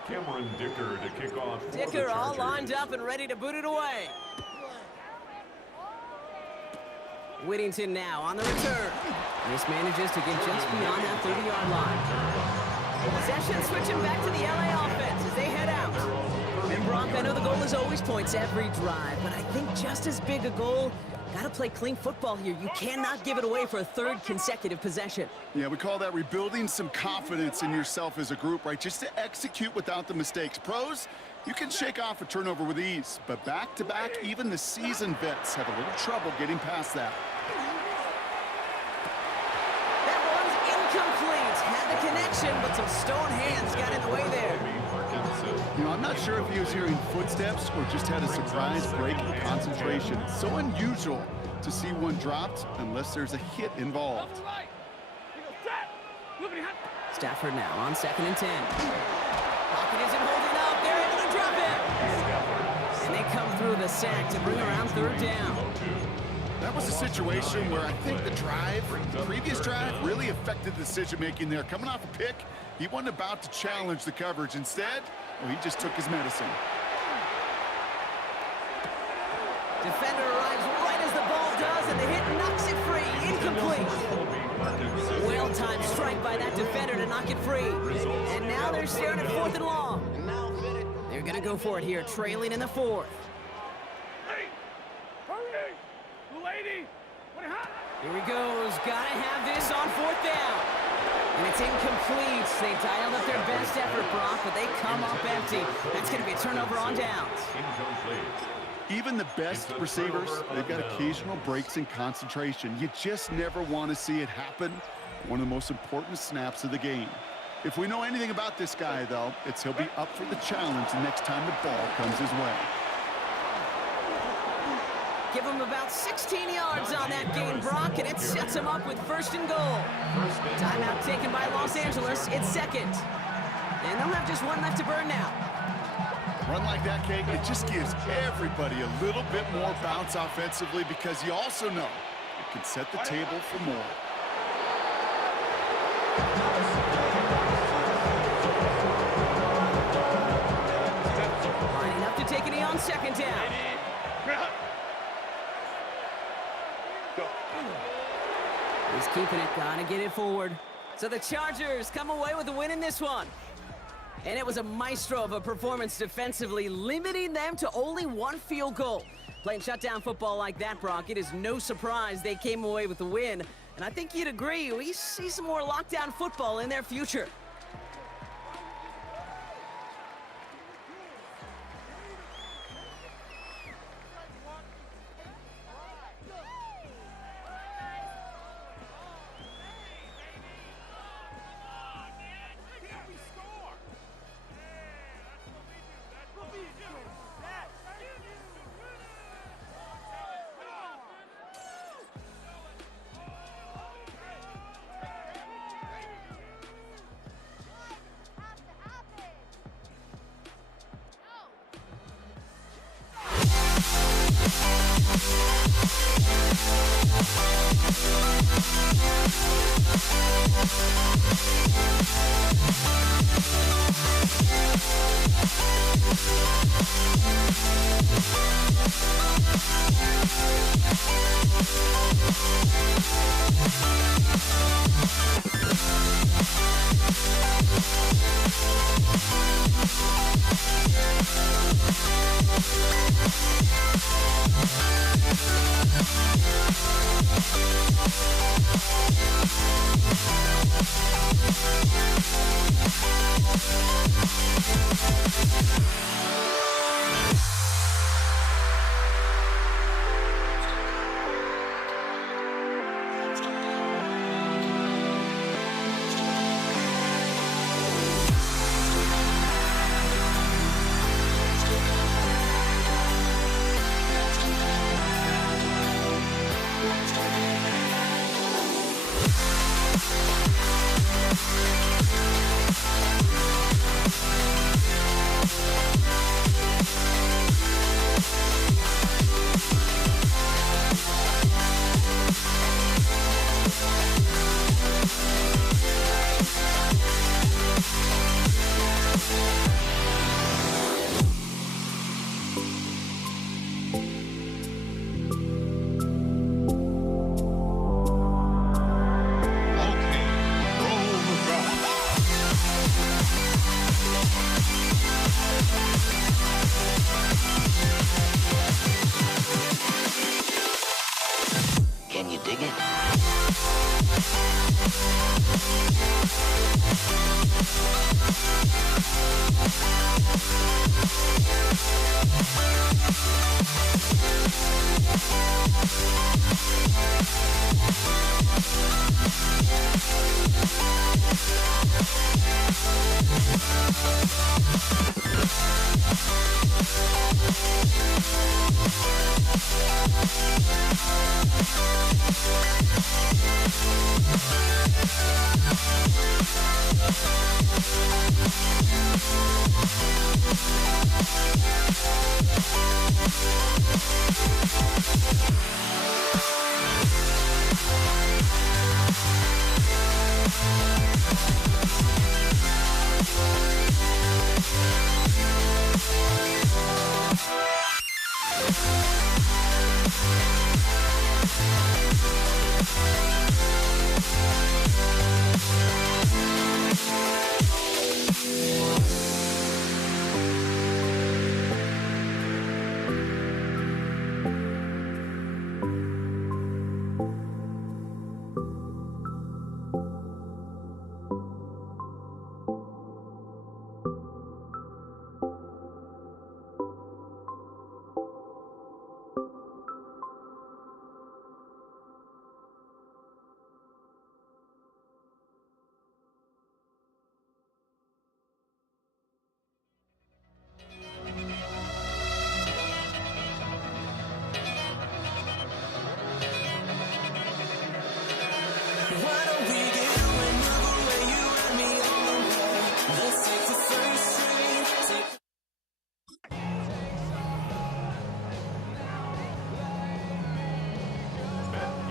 Cameron Dicker to kick off. Dicker all lined up and ready to boot it away. Whittington now on the return. This manages to get just beyond that 30-yard line. Possession switching back to the LA offense as they head out. And Brock, I know the goal is always points every drive, but I think just as big a goal, gotta play clean football here. You cannot give it away for a 3rd consecutive possession. Yeah, we call that rebuilding some confidence in yourself as a group, right? Just to execute without the mistakes. Pros, you can shake off a turnover with ease, but back-to-back, even the seasoned vets have a little trouble getting past that. That one's incomplete. Had the connection, but some stone hands got in the way there. You know, I'm not sure if he was hearing footsteps or just had a surprise break in concentration. It's so unusual to see one dropped unless there's a hit involved. Stafford now on 2nd and 10. Pocket isn't holding up. They're able to drop it. And they come through the sack to bring around 3rd down. That was a situation where I think the previous drive really affected the decision-making there. Coming off a pick, he wasn't about to challenge the coverage. Instead, well, he just took his medicine. Defender arrives right as the ball does, and the hit knocks it free. Incomplete. Well-timed strike by that defender to knock it free. And now they're staring at 4th and long. They're going to go for it here, trailing in the 4th. Here he goes. Gotta have this on 4th down. And it's incomplete. They dialed up their best effort, Brock, but they come up empty. That's going to be a turnover on downs. Even the best receivers, they've got occasional breaks in concentration. You just never want to see it happen. One of the most important snaps of the game. If we know anything about this guy, though, it's he'll be up for the challenge the next time the ball comes his way. Give him about 16 yards on that gain, Brock, and it sets him up with 1st and goal. Timeout taken by Los Angeles. It's 2nd. And they'll have just one left to burn now. Run like that, Kate, it just gives everybody a little bit more bounce offensively because you also know it can set the table for more. Lining up to take a knee on 2nd down. He's keeping it. Gotta get it forward. So the Chargers come away with a win in this one. And it was a maestro of a performance defensively, limiting them to only 1 field goal. Playing shutdown football like that, Brock, it is no surprise they came away with the win. And I think you'd agree, we see some more lockdown football in their future. Can you dig it?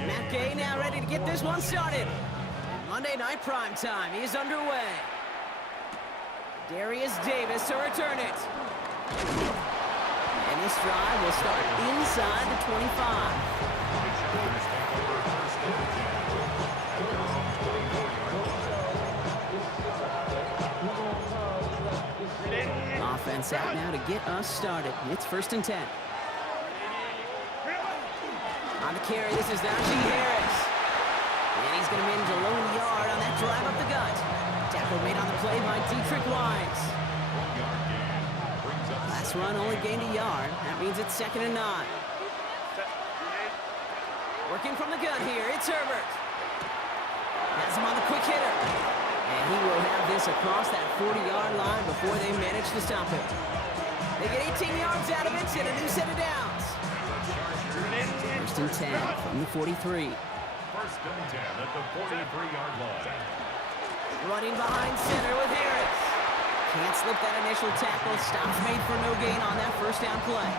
Matt Gay now ready to get this one started. Monday Night Prime Time is underway. Darius Davis to return it. And this drive will start inside the 25. Offense out now to get us started. It's 1st and 10. On the carry, this is Najee Harris. And he's going to manage a lone yard on that drive up the gut. Tackle made on the play by Dietrich Wise. Last run only gained a yard. That means it's 2nd and 9. Working from the gun here, it's Herbert. Has him on the quick hitter. And he will have this across that 40-yard line before they manage to stop him. They get 18 yards out of it and a new set of downs. 1st and 10 from the 43. 1st and 10 at the 43-yard line. Running behind center with Harris. Can't slip that initial tackle. Stops made for no gain on that 1st down play.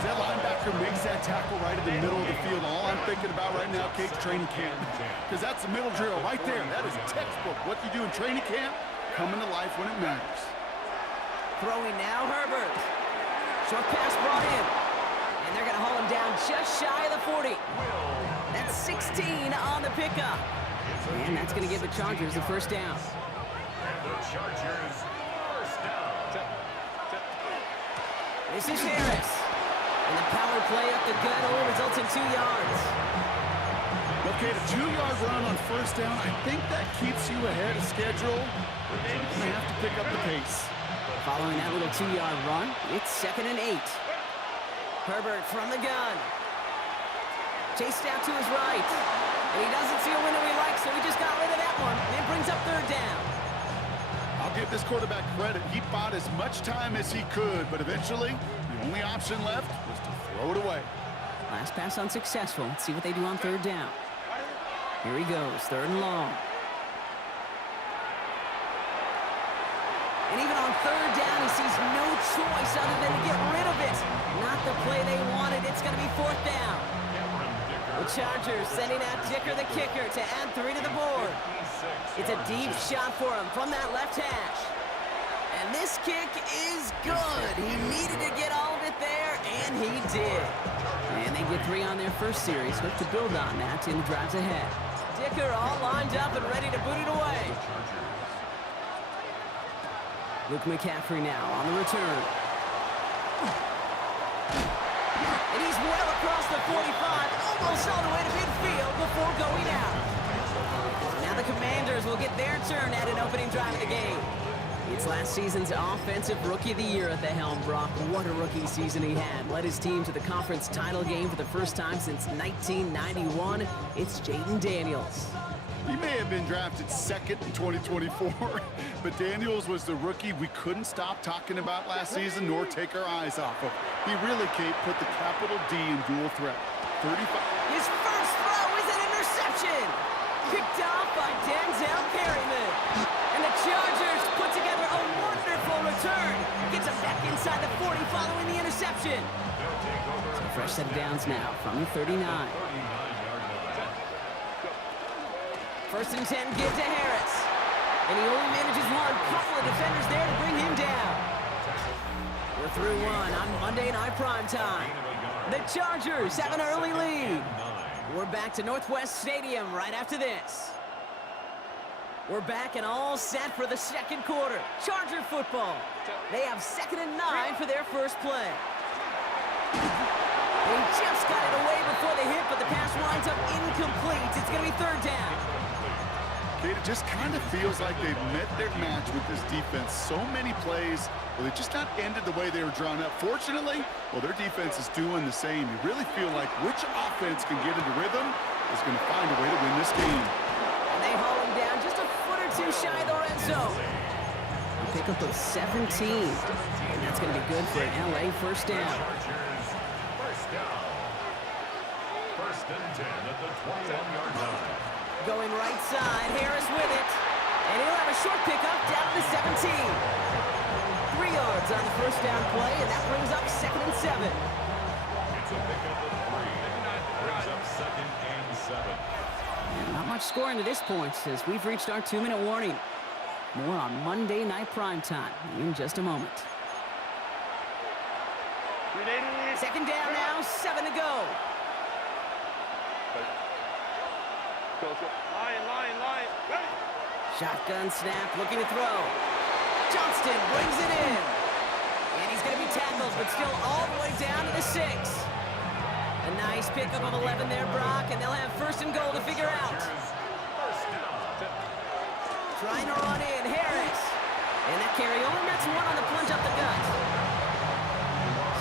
As that linebacker makes that tackle right in the middle of the field, all I'm thinking about right now, Kate's training camp. Because that's the middle drill right there. That is textbook. What you do in training camp, coming to life when it matters. Throwing now, Herbert. Short pass brought in. And they're going to haul him down just shy of the 40. That's 16 on the pickup. And that's going to give the Chargers the first down. And the Chargers first down. This is Harris. And the power play up the gut only results in 2 yards. Okay, the 2-yard run on first down, I think that keeps you ahead of schedule. You have to pick up the pace. Following that little 2-yard run, it's 2nd and 8. Herbert from the gun. Chased out to his right. And he doesn't see a window he likes, so he just got rid of that one. And it brings up 3rd down. I'll give this quarterback credit. He bought as much time as he could, but eventually, the only option left was to throw it away. Last pass unsuccessful. Let's see what they do on 3rd down. Here he goes, 3rd and long. And even on 3rd down, he sees no choice other than to get rid of it. Not the play they wanted. It's going to be 4th down. The Chargers sending out Dicker the kicker to add 3 to the board. It's a deep shot for him from that left hash. And this kick is good. He needed to get all of it there, and he did. And they get 3 on their first series. Hope to build on that in the drives ahead. Dicker all lined up and ready to boot it away. Luke McCaffrey now on the return. And he's well across the 45, almost all the way to midfield before going out. Now the Commanders will get their turn at an opening drive of the game. It's last season's Offensive Rookie of the Year at the helm, Brock. What a rookie season he had. Led his team to the conference title game for the first time since 1991. It's Jaden Daniels. He may have been drafted 2nd in 2024, but Daniels was the rookie we couldn't stop talking about last season nor take our eyes off of. He really, Kate, put the capital D in dual threat. 35. His first throw is an interception. Picked off by Denzel Perryman. And the Chargers put together a wonderful return. Gets him back inside the 40 following the interception. So fresh set of downs now from the 39. 1st and 10, give to Harris. And he only manages one. Couple of defenders there to bring him down. We're through 1 on Monday Night Primetime. The Chargers have an early lead. We're back to Northwest Stadium right after this. We're back and all set for the 2nd quarter. Charger football. They have 2nd and 9 for their first play. They just got it away before they hit, but the pass winds up incomplete. It's going to be 3rd down. Kate, it just kind of feels like they've met their match with this defense. So many plays, well, they just not ended the way they were drawn up. Fortunately, well, their defense is doing the same. You really feel like which offense can get into rhythm is going to find a way to win this game. And they haul him down just a foot or 2 shy of the red zone. A pickup of 17. And that's going to be good for an LA first down. First down. 1st and 10 at the 21-yard line. Going right side, Harris with it. And he'll have a short pickup down to the 17. 3 yards on the first down play, and that brings up 2nd and 7. It's a pickup of 3. Brings up 2nd and 7. And not much scoring to this point as we've reached our 2-minute warning. More on Monday Night Primetime in just a moment. 2nd down now, 7 to go. Line. Ready. Shotgun snap, looking to throw. Johnston brings it in. And he's going to be tackled, but still all the way down to the 6. A nice pickup of 11 there, Brock, and they'll have 1st and goal to figure out. Trying to run in, Harris. And that carry only nets 1 on the plunge up the gut.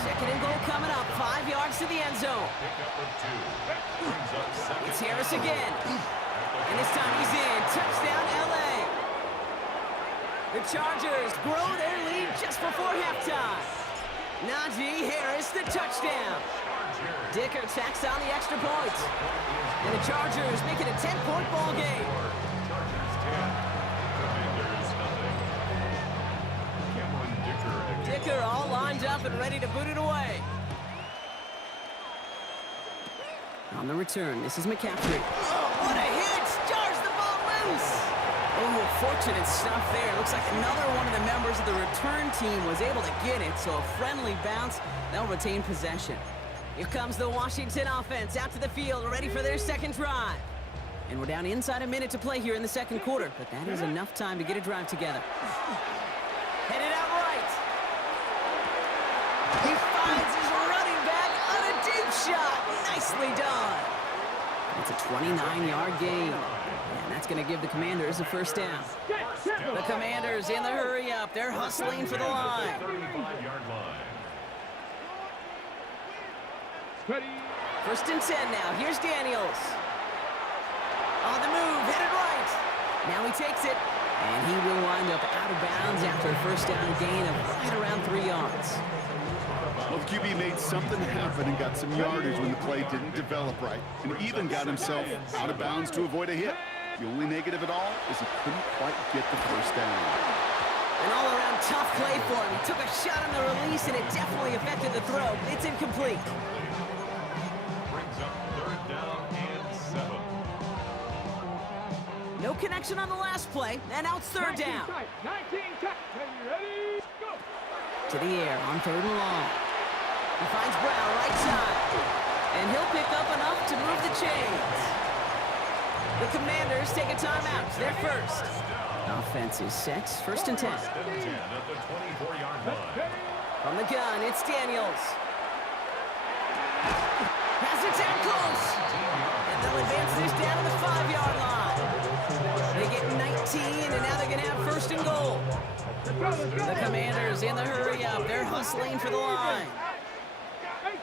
2nd and goal coming up, 5 yards to the end zone. It's Harris again. And this time he's in. Touchdown, LA. The Chargers grow their lead just before halftime. Najee Harris, the touchdown. Dicker tacks on the extra point. And the Chargers make it a 10-point ball game. Dicker all lined up and ready to boot it away. On the return, this is McCaffrey. Oh, what a hit! Jars the ball loose! Oh, fortunate stuff there. Looks like another one of the members of the return team was able to get it, so a friendly bounce. They'll retain possession. Here comes the Washington offense out to the field, ready for their second drive. And we're down inside a minute to play here in the second quarter, but that is enough time to get a drive together. Headed out right. He finds his running back on a deep shot. Nicely done. It's a 29-yard gain. And that's going to give the Commanders a first down. The Commanders in the hurry up. They're hustling for the line. 35-yard line. First and 10 now. Here's Daniels. On the move, headed right. Now he takes it. And he will wind up out of bounds after a first down gain of right around 3 yards. Well, the QB made something happen and got some yardage when the play didn't develop right, and even got himself out of bounds to avoid a hit. The only negative at all is he couldn't quite get the first down. An all-around tough play for him. He took a shot on the release, and it definitely affected the throw. It's incomplete. Brings up third down and 7. No connection on the last play, and now it's third down. 19 tight. Ready, go. To the air on third and long. He finds Brown right side, and he'll pick up enough to move the chains. The Commanders take a timeout. They're first. Offense is set. First and 10. First and 10 at the 24-yard line. From the gun, it's Daniels. Has it down close. And they'll advance this down to the 5-yard line. They get 19, and now they're going to have first and goal. The Commanders in the hurry up. They're hustling for the line.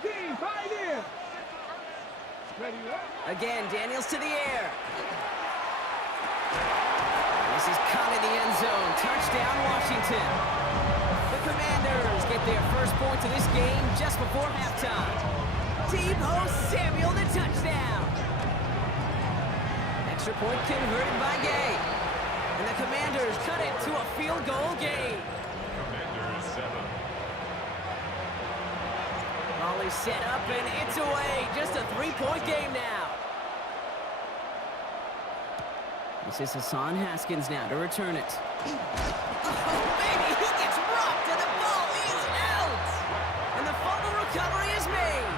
18, 5 in. Ready, Again, Daniels to the air. This is caught in the end zone. Touchdown, Washington. The Commanders get their first points of this game just before halftime. Deebo Samuel, the touchdown. Extra point converted by Gay. And the Commanders cut it to a field goal game. Commanders 7. Volley set up, and it's away. Just a 3-point game now. This is Hassan Haskins now to return it. Oh, baby, he gets rocked, and the ball is out. And the fumble recovery is made.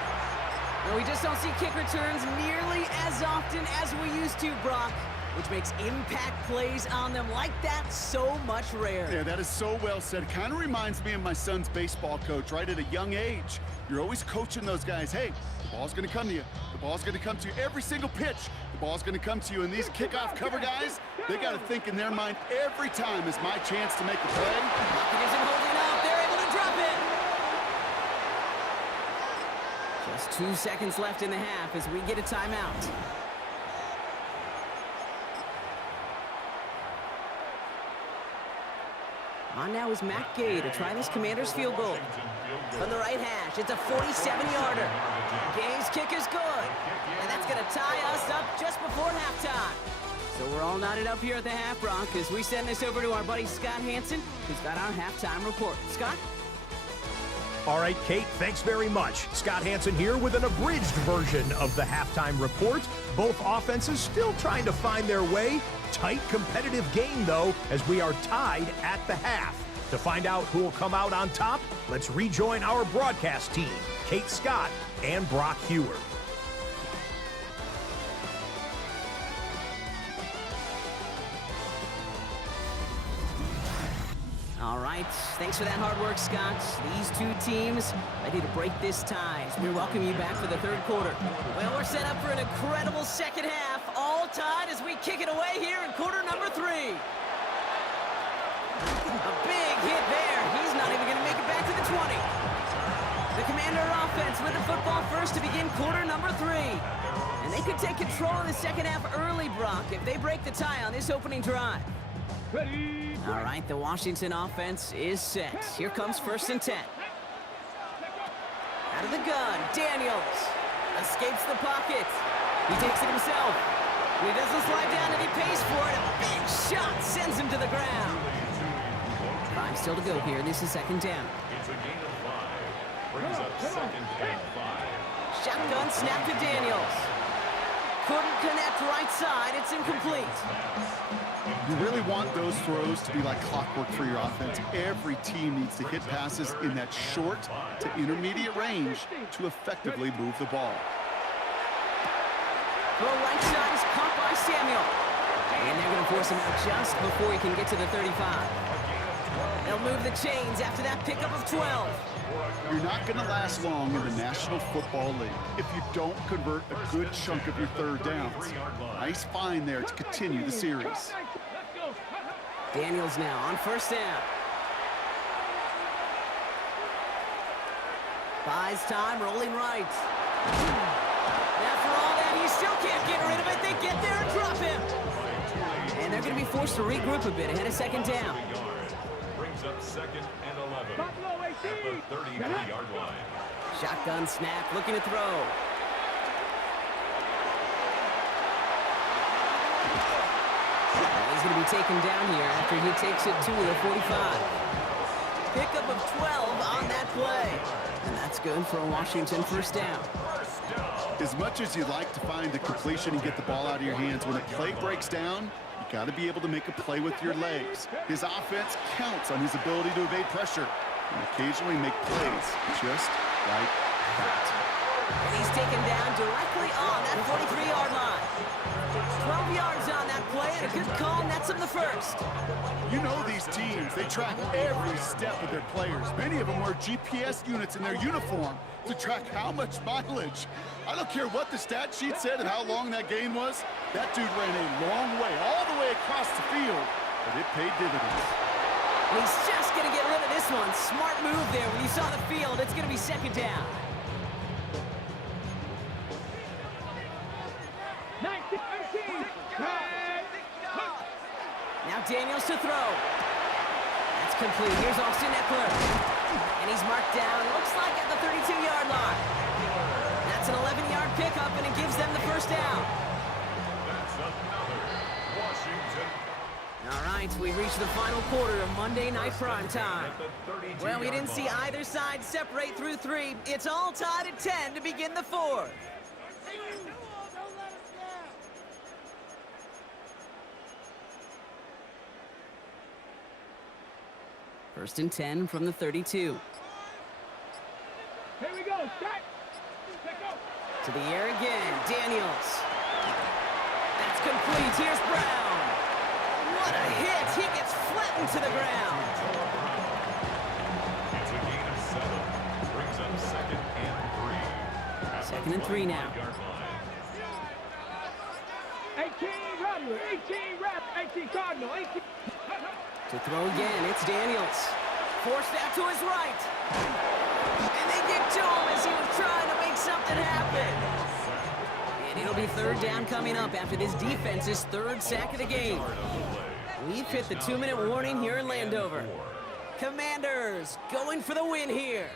And we just don't see kick returns nearly as often as we used to, Brock, which makes impact plays on them like that so much rarer. Yeah, that is so well said. It kind of reminds me of my son's baseball coach, right at a young age. You're always coaching those guys. Hey, the ball's going to come to you. The ball's going to come to you every single pitch. The ball's going to come to you. And these kickoff cover guys, they got to think in their mind every time is my chance to make a play. It isn't holding up. They're able to drop it. Just 2 seconds left in the half as we get a timeout. On now is Matt Gay to try this Commanders field goal. From the right hash, it's a 47-yarder. Gay's kick is good. And that's going to tie us up just before halftime. So we're all knotted up here at the half, Brock, as we send this over to our buddy Scott Hansen, who's got our halftime report. Scott? All right, Kate, thanks very much. Scott Hansen here with an abridged version of the halftime report. Both offenses still trying to find their way. Tight, competitive game, though, as we are tied at the half. To find out who will come out on top, let's rejoin our broadcast team, Kate Scott and Brock Hewer. All right, thanks for that hard work, Scott. These two teams ready to break this tie as we welcome you back for the third quarter. Well, we're set up for an incredible second half, all tied as we kick it away here in quarter number 3. A big hit there. He's not even going to make it back to the 20. The Commander offense with the football first to begin quarter number 3. And they could take control of the second half early, Brock, if they break the tie on this opening drive. ready. All right, the Washington offense is set. Here comes first and 10. Out of the gun, Daniels escapes the pocket. He takes it himself. He doesn't slide down and he pays for it. A big shot sends him to the ground. 5 still to go here. This is second down. It's a gain of 5. Brings up second and 5. Shotgun snap to Daniels. couldn't connect right side. It's incomplete. You really want those throws to be like clockwork for your offense. Every team needs to hit passes in that short to intermediate range to effectively move the ball. Throw right side is caught by Samuel. And they're going to force him out just before he can get to the 35. They'll move the chains after that pickup of 12. You're not going to last long in the National Football League if you don't convert a good chunk of your third downs. Nice find there to continue the series. Daniels now on first down. Buys time, rolling right. Now for all that, he still can't get rid of it. They get there and drop him. And they're going to be forced to regroup a bit ahead of second down. Brings up second and 11 at the 33-yard line. Shotgun snap, looking to throw. He's going to be taken down here after he takes it to the 45. Pickup of 12 on that play. And that's good for a Washington first down. As much as you like to find the completion and get the ball out of your hands, when a play breaks down, you got to be able to make a play with your legs. His offense counts on his ability to evade pressure and occasionally make plays just like that. And he's taken down directly on that 43-yard line. 12 yards on that play, and a good call nets him the first. You know these teams, they track every step of their players. Many of them wear GPS units in their uniform to track how much mileage. I don't care what the stat sheet said and how long that gain was. That dude ran a long way, all the way across the field, but it paid dividends. And he's just going to get rid of this one. Smart move there when you saw the field. It's going to be second down. Now Daniels to throw. That's complete. Here's Austin Eckler. And he's marked down, looks like at the 32-yard line. That's an 11-yard pickup, and it gives them the first down. That's another Washington. All right, we reached the final quarter of Monday Night Primetime. Well, we didn't see either side separate through three. It's all tied at 10 to begin the fourth. First and 10 from the 32. Here we go, start. To the air again, Daniels. That's complete. Here's Brown. What a hit. He gets flattened to the ground. It's a gain of 7. Brings up second and 3. Second and 3 now. 18 Rattler, 18 Rattler, 18 Cardinal, 18. To throw again, it's Daniels. Forced out to his right. And they get to him as he was trying to make something happen. And it'll be third down coming up after this defense's third sack of the game. We've hit the 2-minute warning here in Landover. Commanders going for the win here.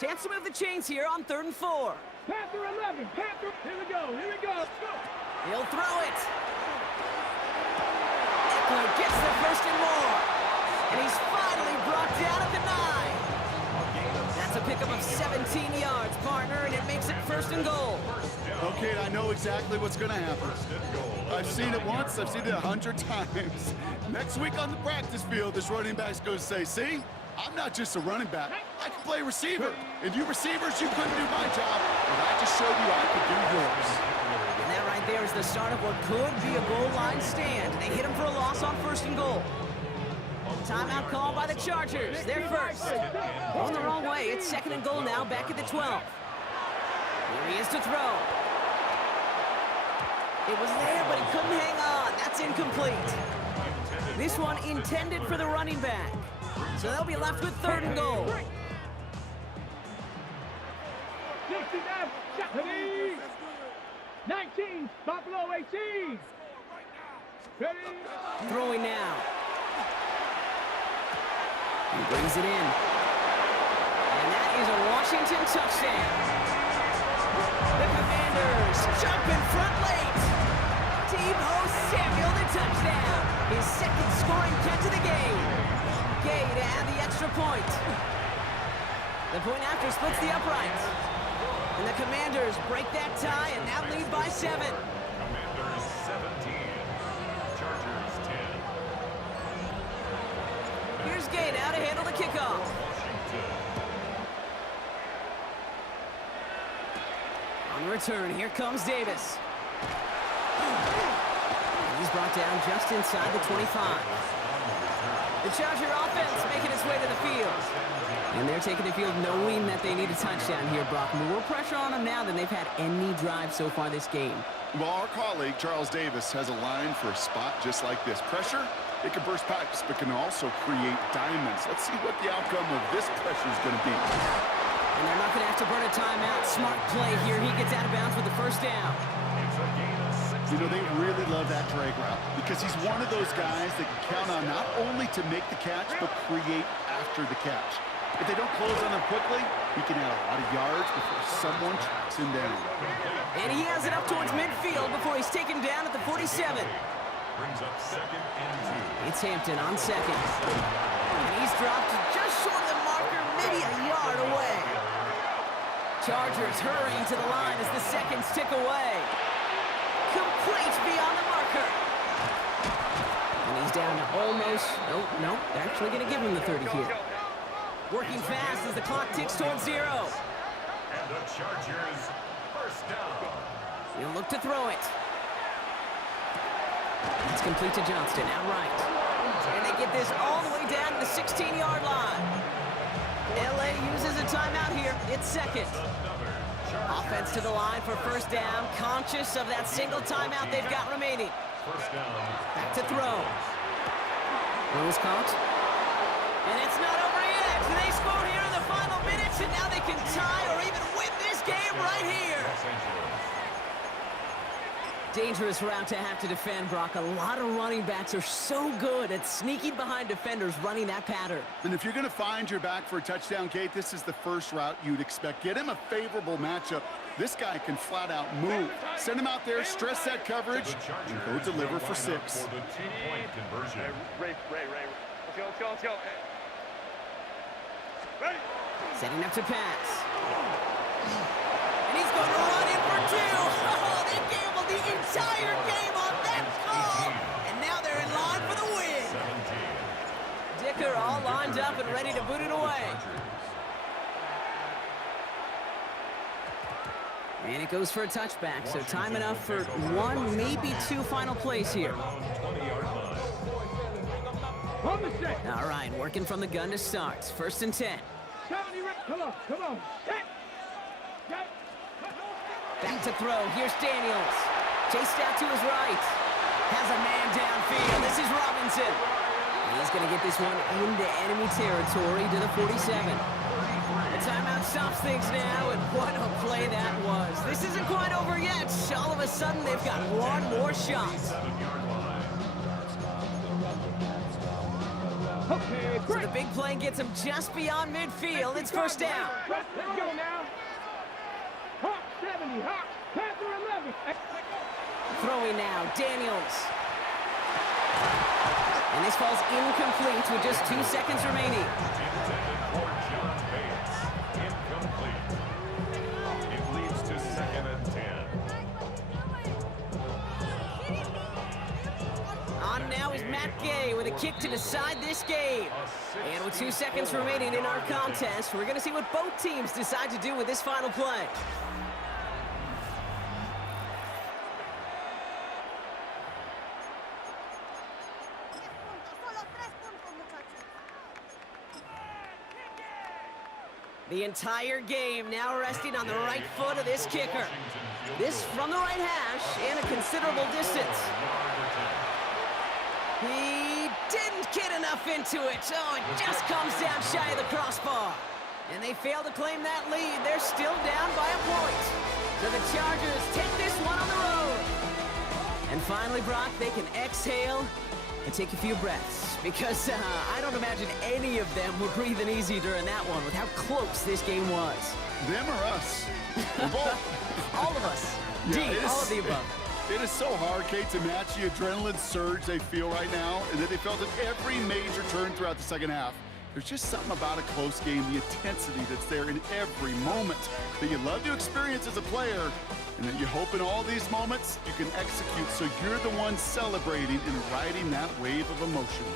Chance to move the chains here on 3rd and 4. Panther 11, Panther. Here we go, here we go. Let's go. He'll throw it. Eckler gets the first and more. And he's finally brought down at the 9. That's a pickup of 17 yards, partner, and it makes it 1st and goal. Okay, I know exactly what's going to happen. I've seen it once, I've seen it 100 times. Next week on the practice field, this running back's going to say, see, I'm not just a running back. I can play receiver. And you receivers, you couldn't do my job, but I just showed you I could do yours. And that right there is the start of what could be a goal line stand. They hit him for a loss on 1st and goal. Timeout call by the Chargers. They're first. Going the wrong way. It's 2nd and goal now, back at the 12. Here he is to throw. It was there, but he couldn't hang on. That's incomplete. This one intended for the running back. So they'll be left with 3rd and goal. 69, 19, Buffalo 18. Ready? Throwing now. He brings it in. And that is a Washington touchdown. The Commanders jump in front late. Deebo Samuel, the touchdown. His 2nd scoring catch of the game. to add the extra point. The point after splits the uprights. And the Commanders break that tie and now lead by 7. Commanders 17, Chargers 10. Here's Gay now to handle the kickoff. Washington. On the return, here comes Davis. And he's brought down just inside the 25. The Charger offense making its way to the field. And they're taking the field knowing that they need a touchdown here, Brock. More pressure on them now than they've had any drive so far this game. Well, our colleague, Charles Davis, has a line for a spot just like this. Pressure, it can burst pipes, but can also create diamonds. Let's see what the outcome of this pressure is going to be. And they're not going to have to burn a timeout. Smart play here. He gets out of bounds with the first down. It's a gain of 6. You know, they really love that drag route because he's one of those guys that can count on not only to make the catch, but create after the catch. If they don't close on him quickly, he can add a lot of yards before someone tracks him down. And he has it up towards midfield before he's taken down at the 47. Brings up 2nd and 2. It's Hampton on second. And he's dropped just short of the marker, maybe a yard away. Chargers hurrying to the line as the seconds tick away. Complete beyond the marker. And he's down to almost, no, they're actually going to give him the 30 here. Working fast as the clock ticks towards 0. And the Chargers first down. He'll look to throw it. It's complete to Johnston, outright. And they get this all the way down to the 16-yard line. LA uses a timeout here. It's second. Offense to the line for first down, conscious of that single timeout they've got remaining. First down. Back to throw. Throw is caught. And it's not over yet. They score here in the final minutes, and now they can tie or even win this game right here. Los Angeles. Dangerous route to have to defend, Brock. A lot of running backs are so good at sneaking behind defenders running that pattern. And if you're going to find your back for a touchdown, Kate, this is the first route you'd expect. Get him a favorable matchup. This guy can flat out move. Send him out there, stress that coverage, and go deliver for 6. For the 2-point conversion. Ray. Let's go. Ready? Setting up to pass. And he's going to run in for 2. Oh, they gambled the entire game on that call. And now they're in line for the win. 17. Dicker all lined up and ready to boot it away. And it goes for a touchback, so time enough for 1, maybe 2 final plays here. 20-yard line. All right, working from the gun to start. First and 10. Come on. Back to throw. Here's Daniels. Chased out to his right. Has a man downfield. This is Robinson. He's going to get this one into enemy territory to the 47. The timeout stops things now, and what a play that was. This isn't quite over yet. All of a sudden, they've got one more shot. 7-yard line. So the big play gets him just beyond midfield. It's first down. Let's go now. Hawk 70, Hawk, Panther 11. Throwing now, Daniels. And this falls incomplete with just 2 seconds remaining. Intended for John Bates. Incomplete. It leads to 2nd and 10. On now is Matt Gay with a kick to decide this game. And with 2 seconds remaining in our contest, we're going to see what both teams decide to do with this final play. The entire game now resting on the right foot of this kicker. This from the right hash and a considerable distance. He didn't get enough into it. Oh, it just comes down shy of the crossbar. And they fail to claim that lead. They're still down by a point. So the Chargers take this one on the road. And finally, Brock, they can exhale and take a few breaths. Because I don't imagine any of them were breathing easy during that one with how close this game was. Them or us? Both. All of us. Yeah, D, all of the above. It is so hard, Kate, to match the adrenaline surge they feel right now and that they felt at every major turn throughout the second half. There's just something about a close game, the intensity that's there in every moment that you love to experience as a player, and that you hope in all these moments you can execute so you're the one celebrating and riding that wave of emotion.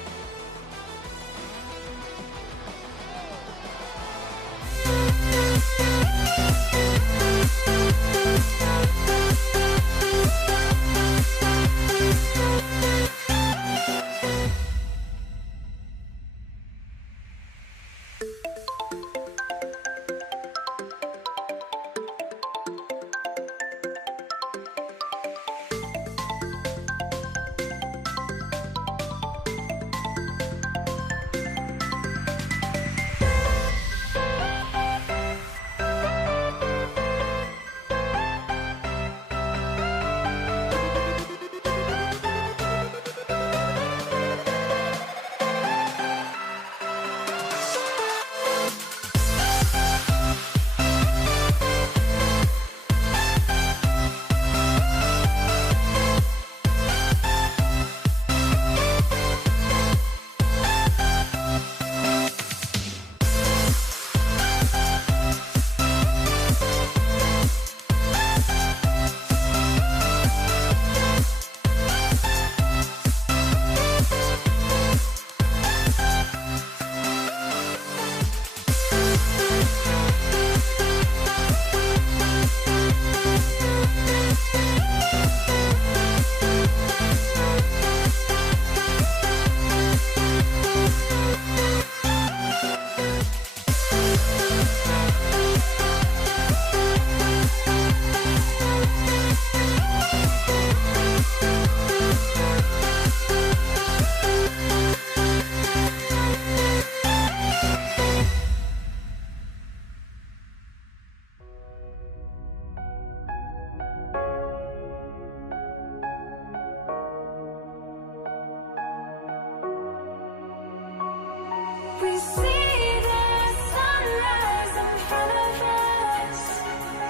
We see the sunrise in front of us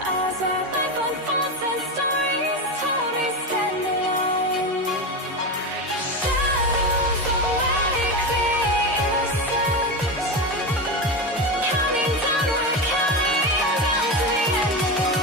as our life unfolds and stories told. We stand alone. Shadows of likely innocence, counting down, we're counting down to the end of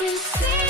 we see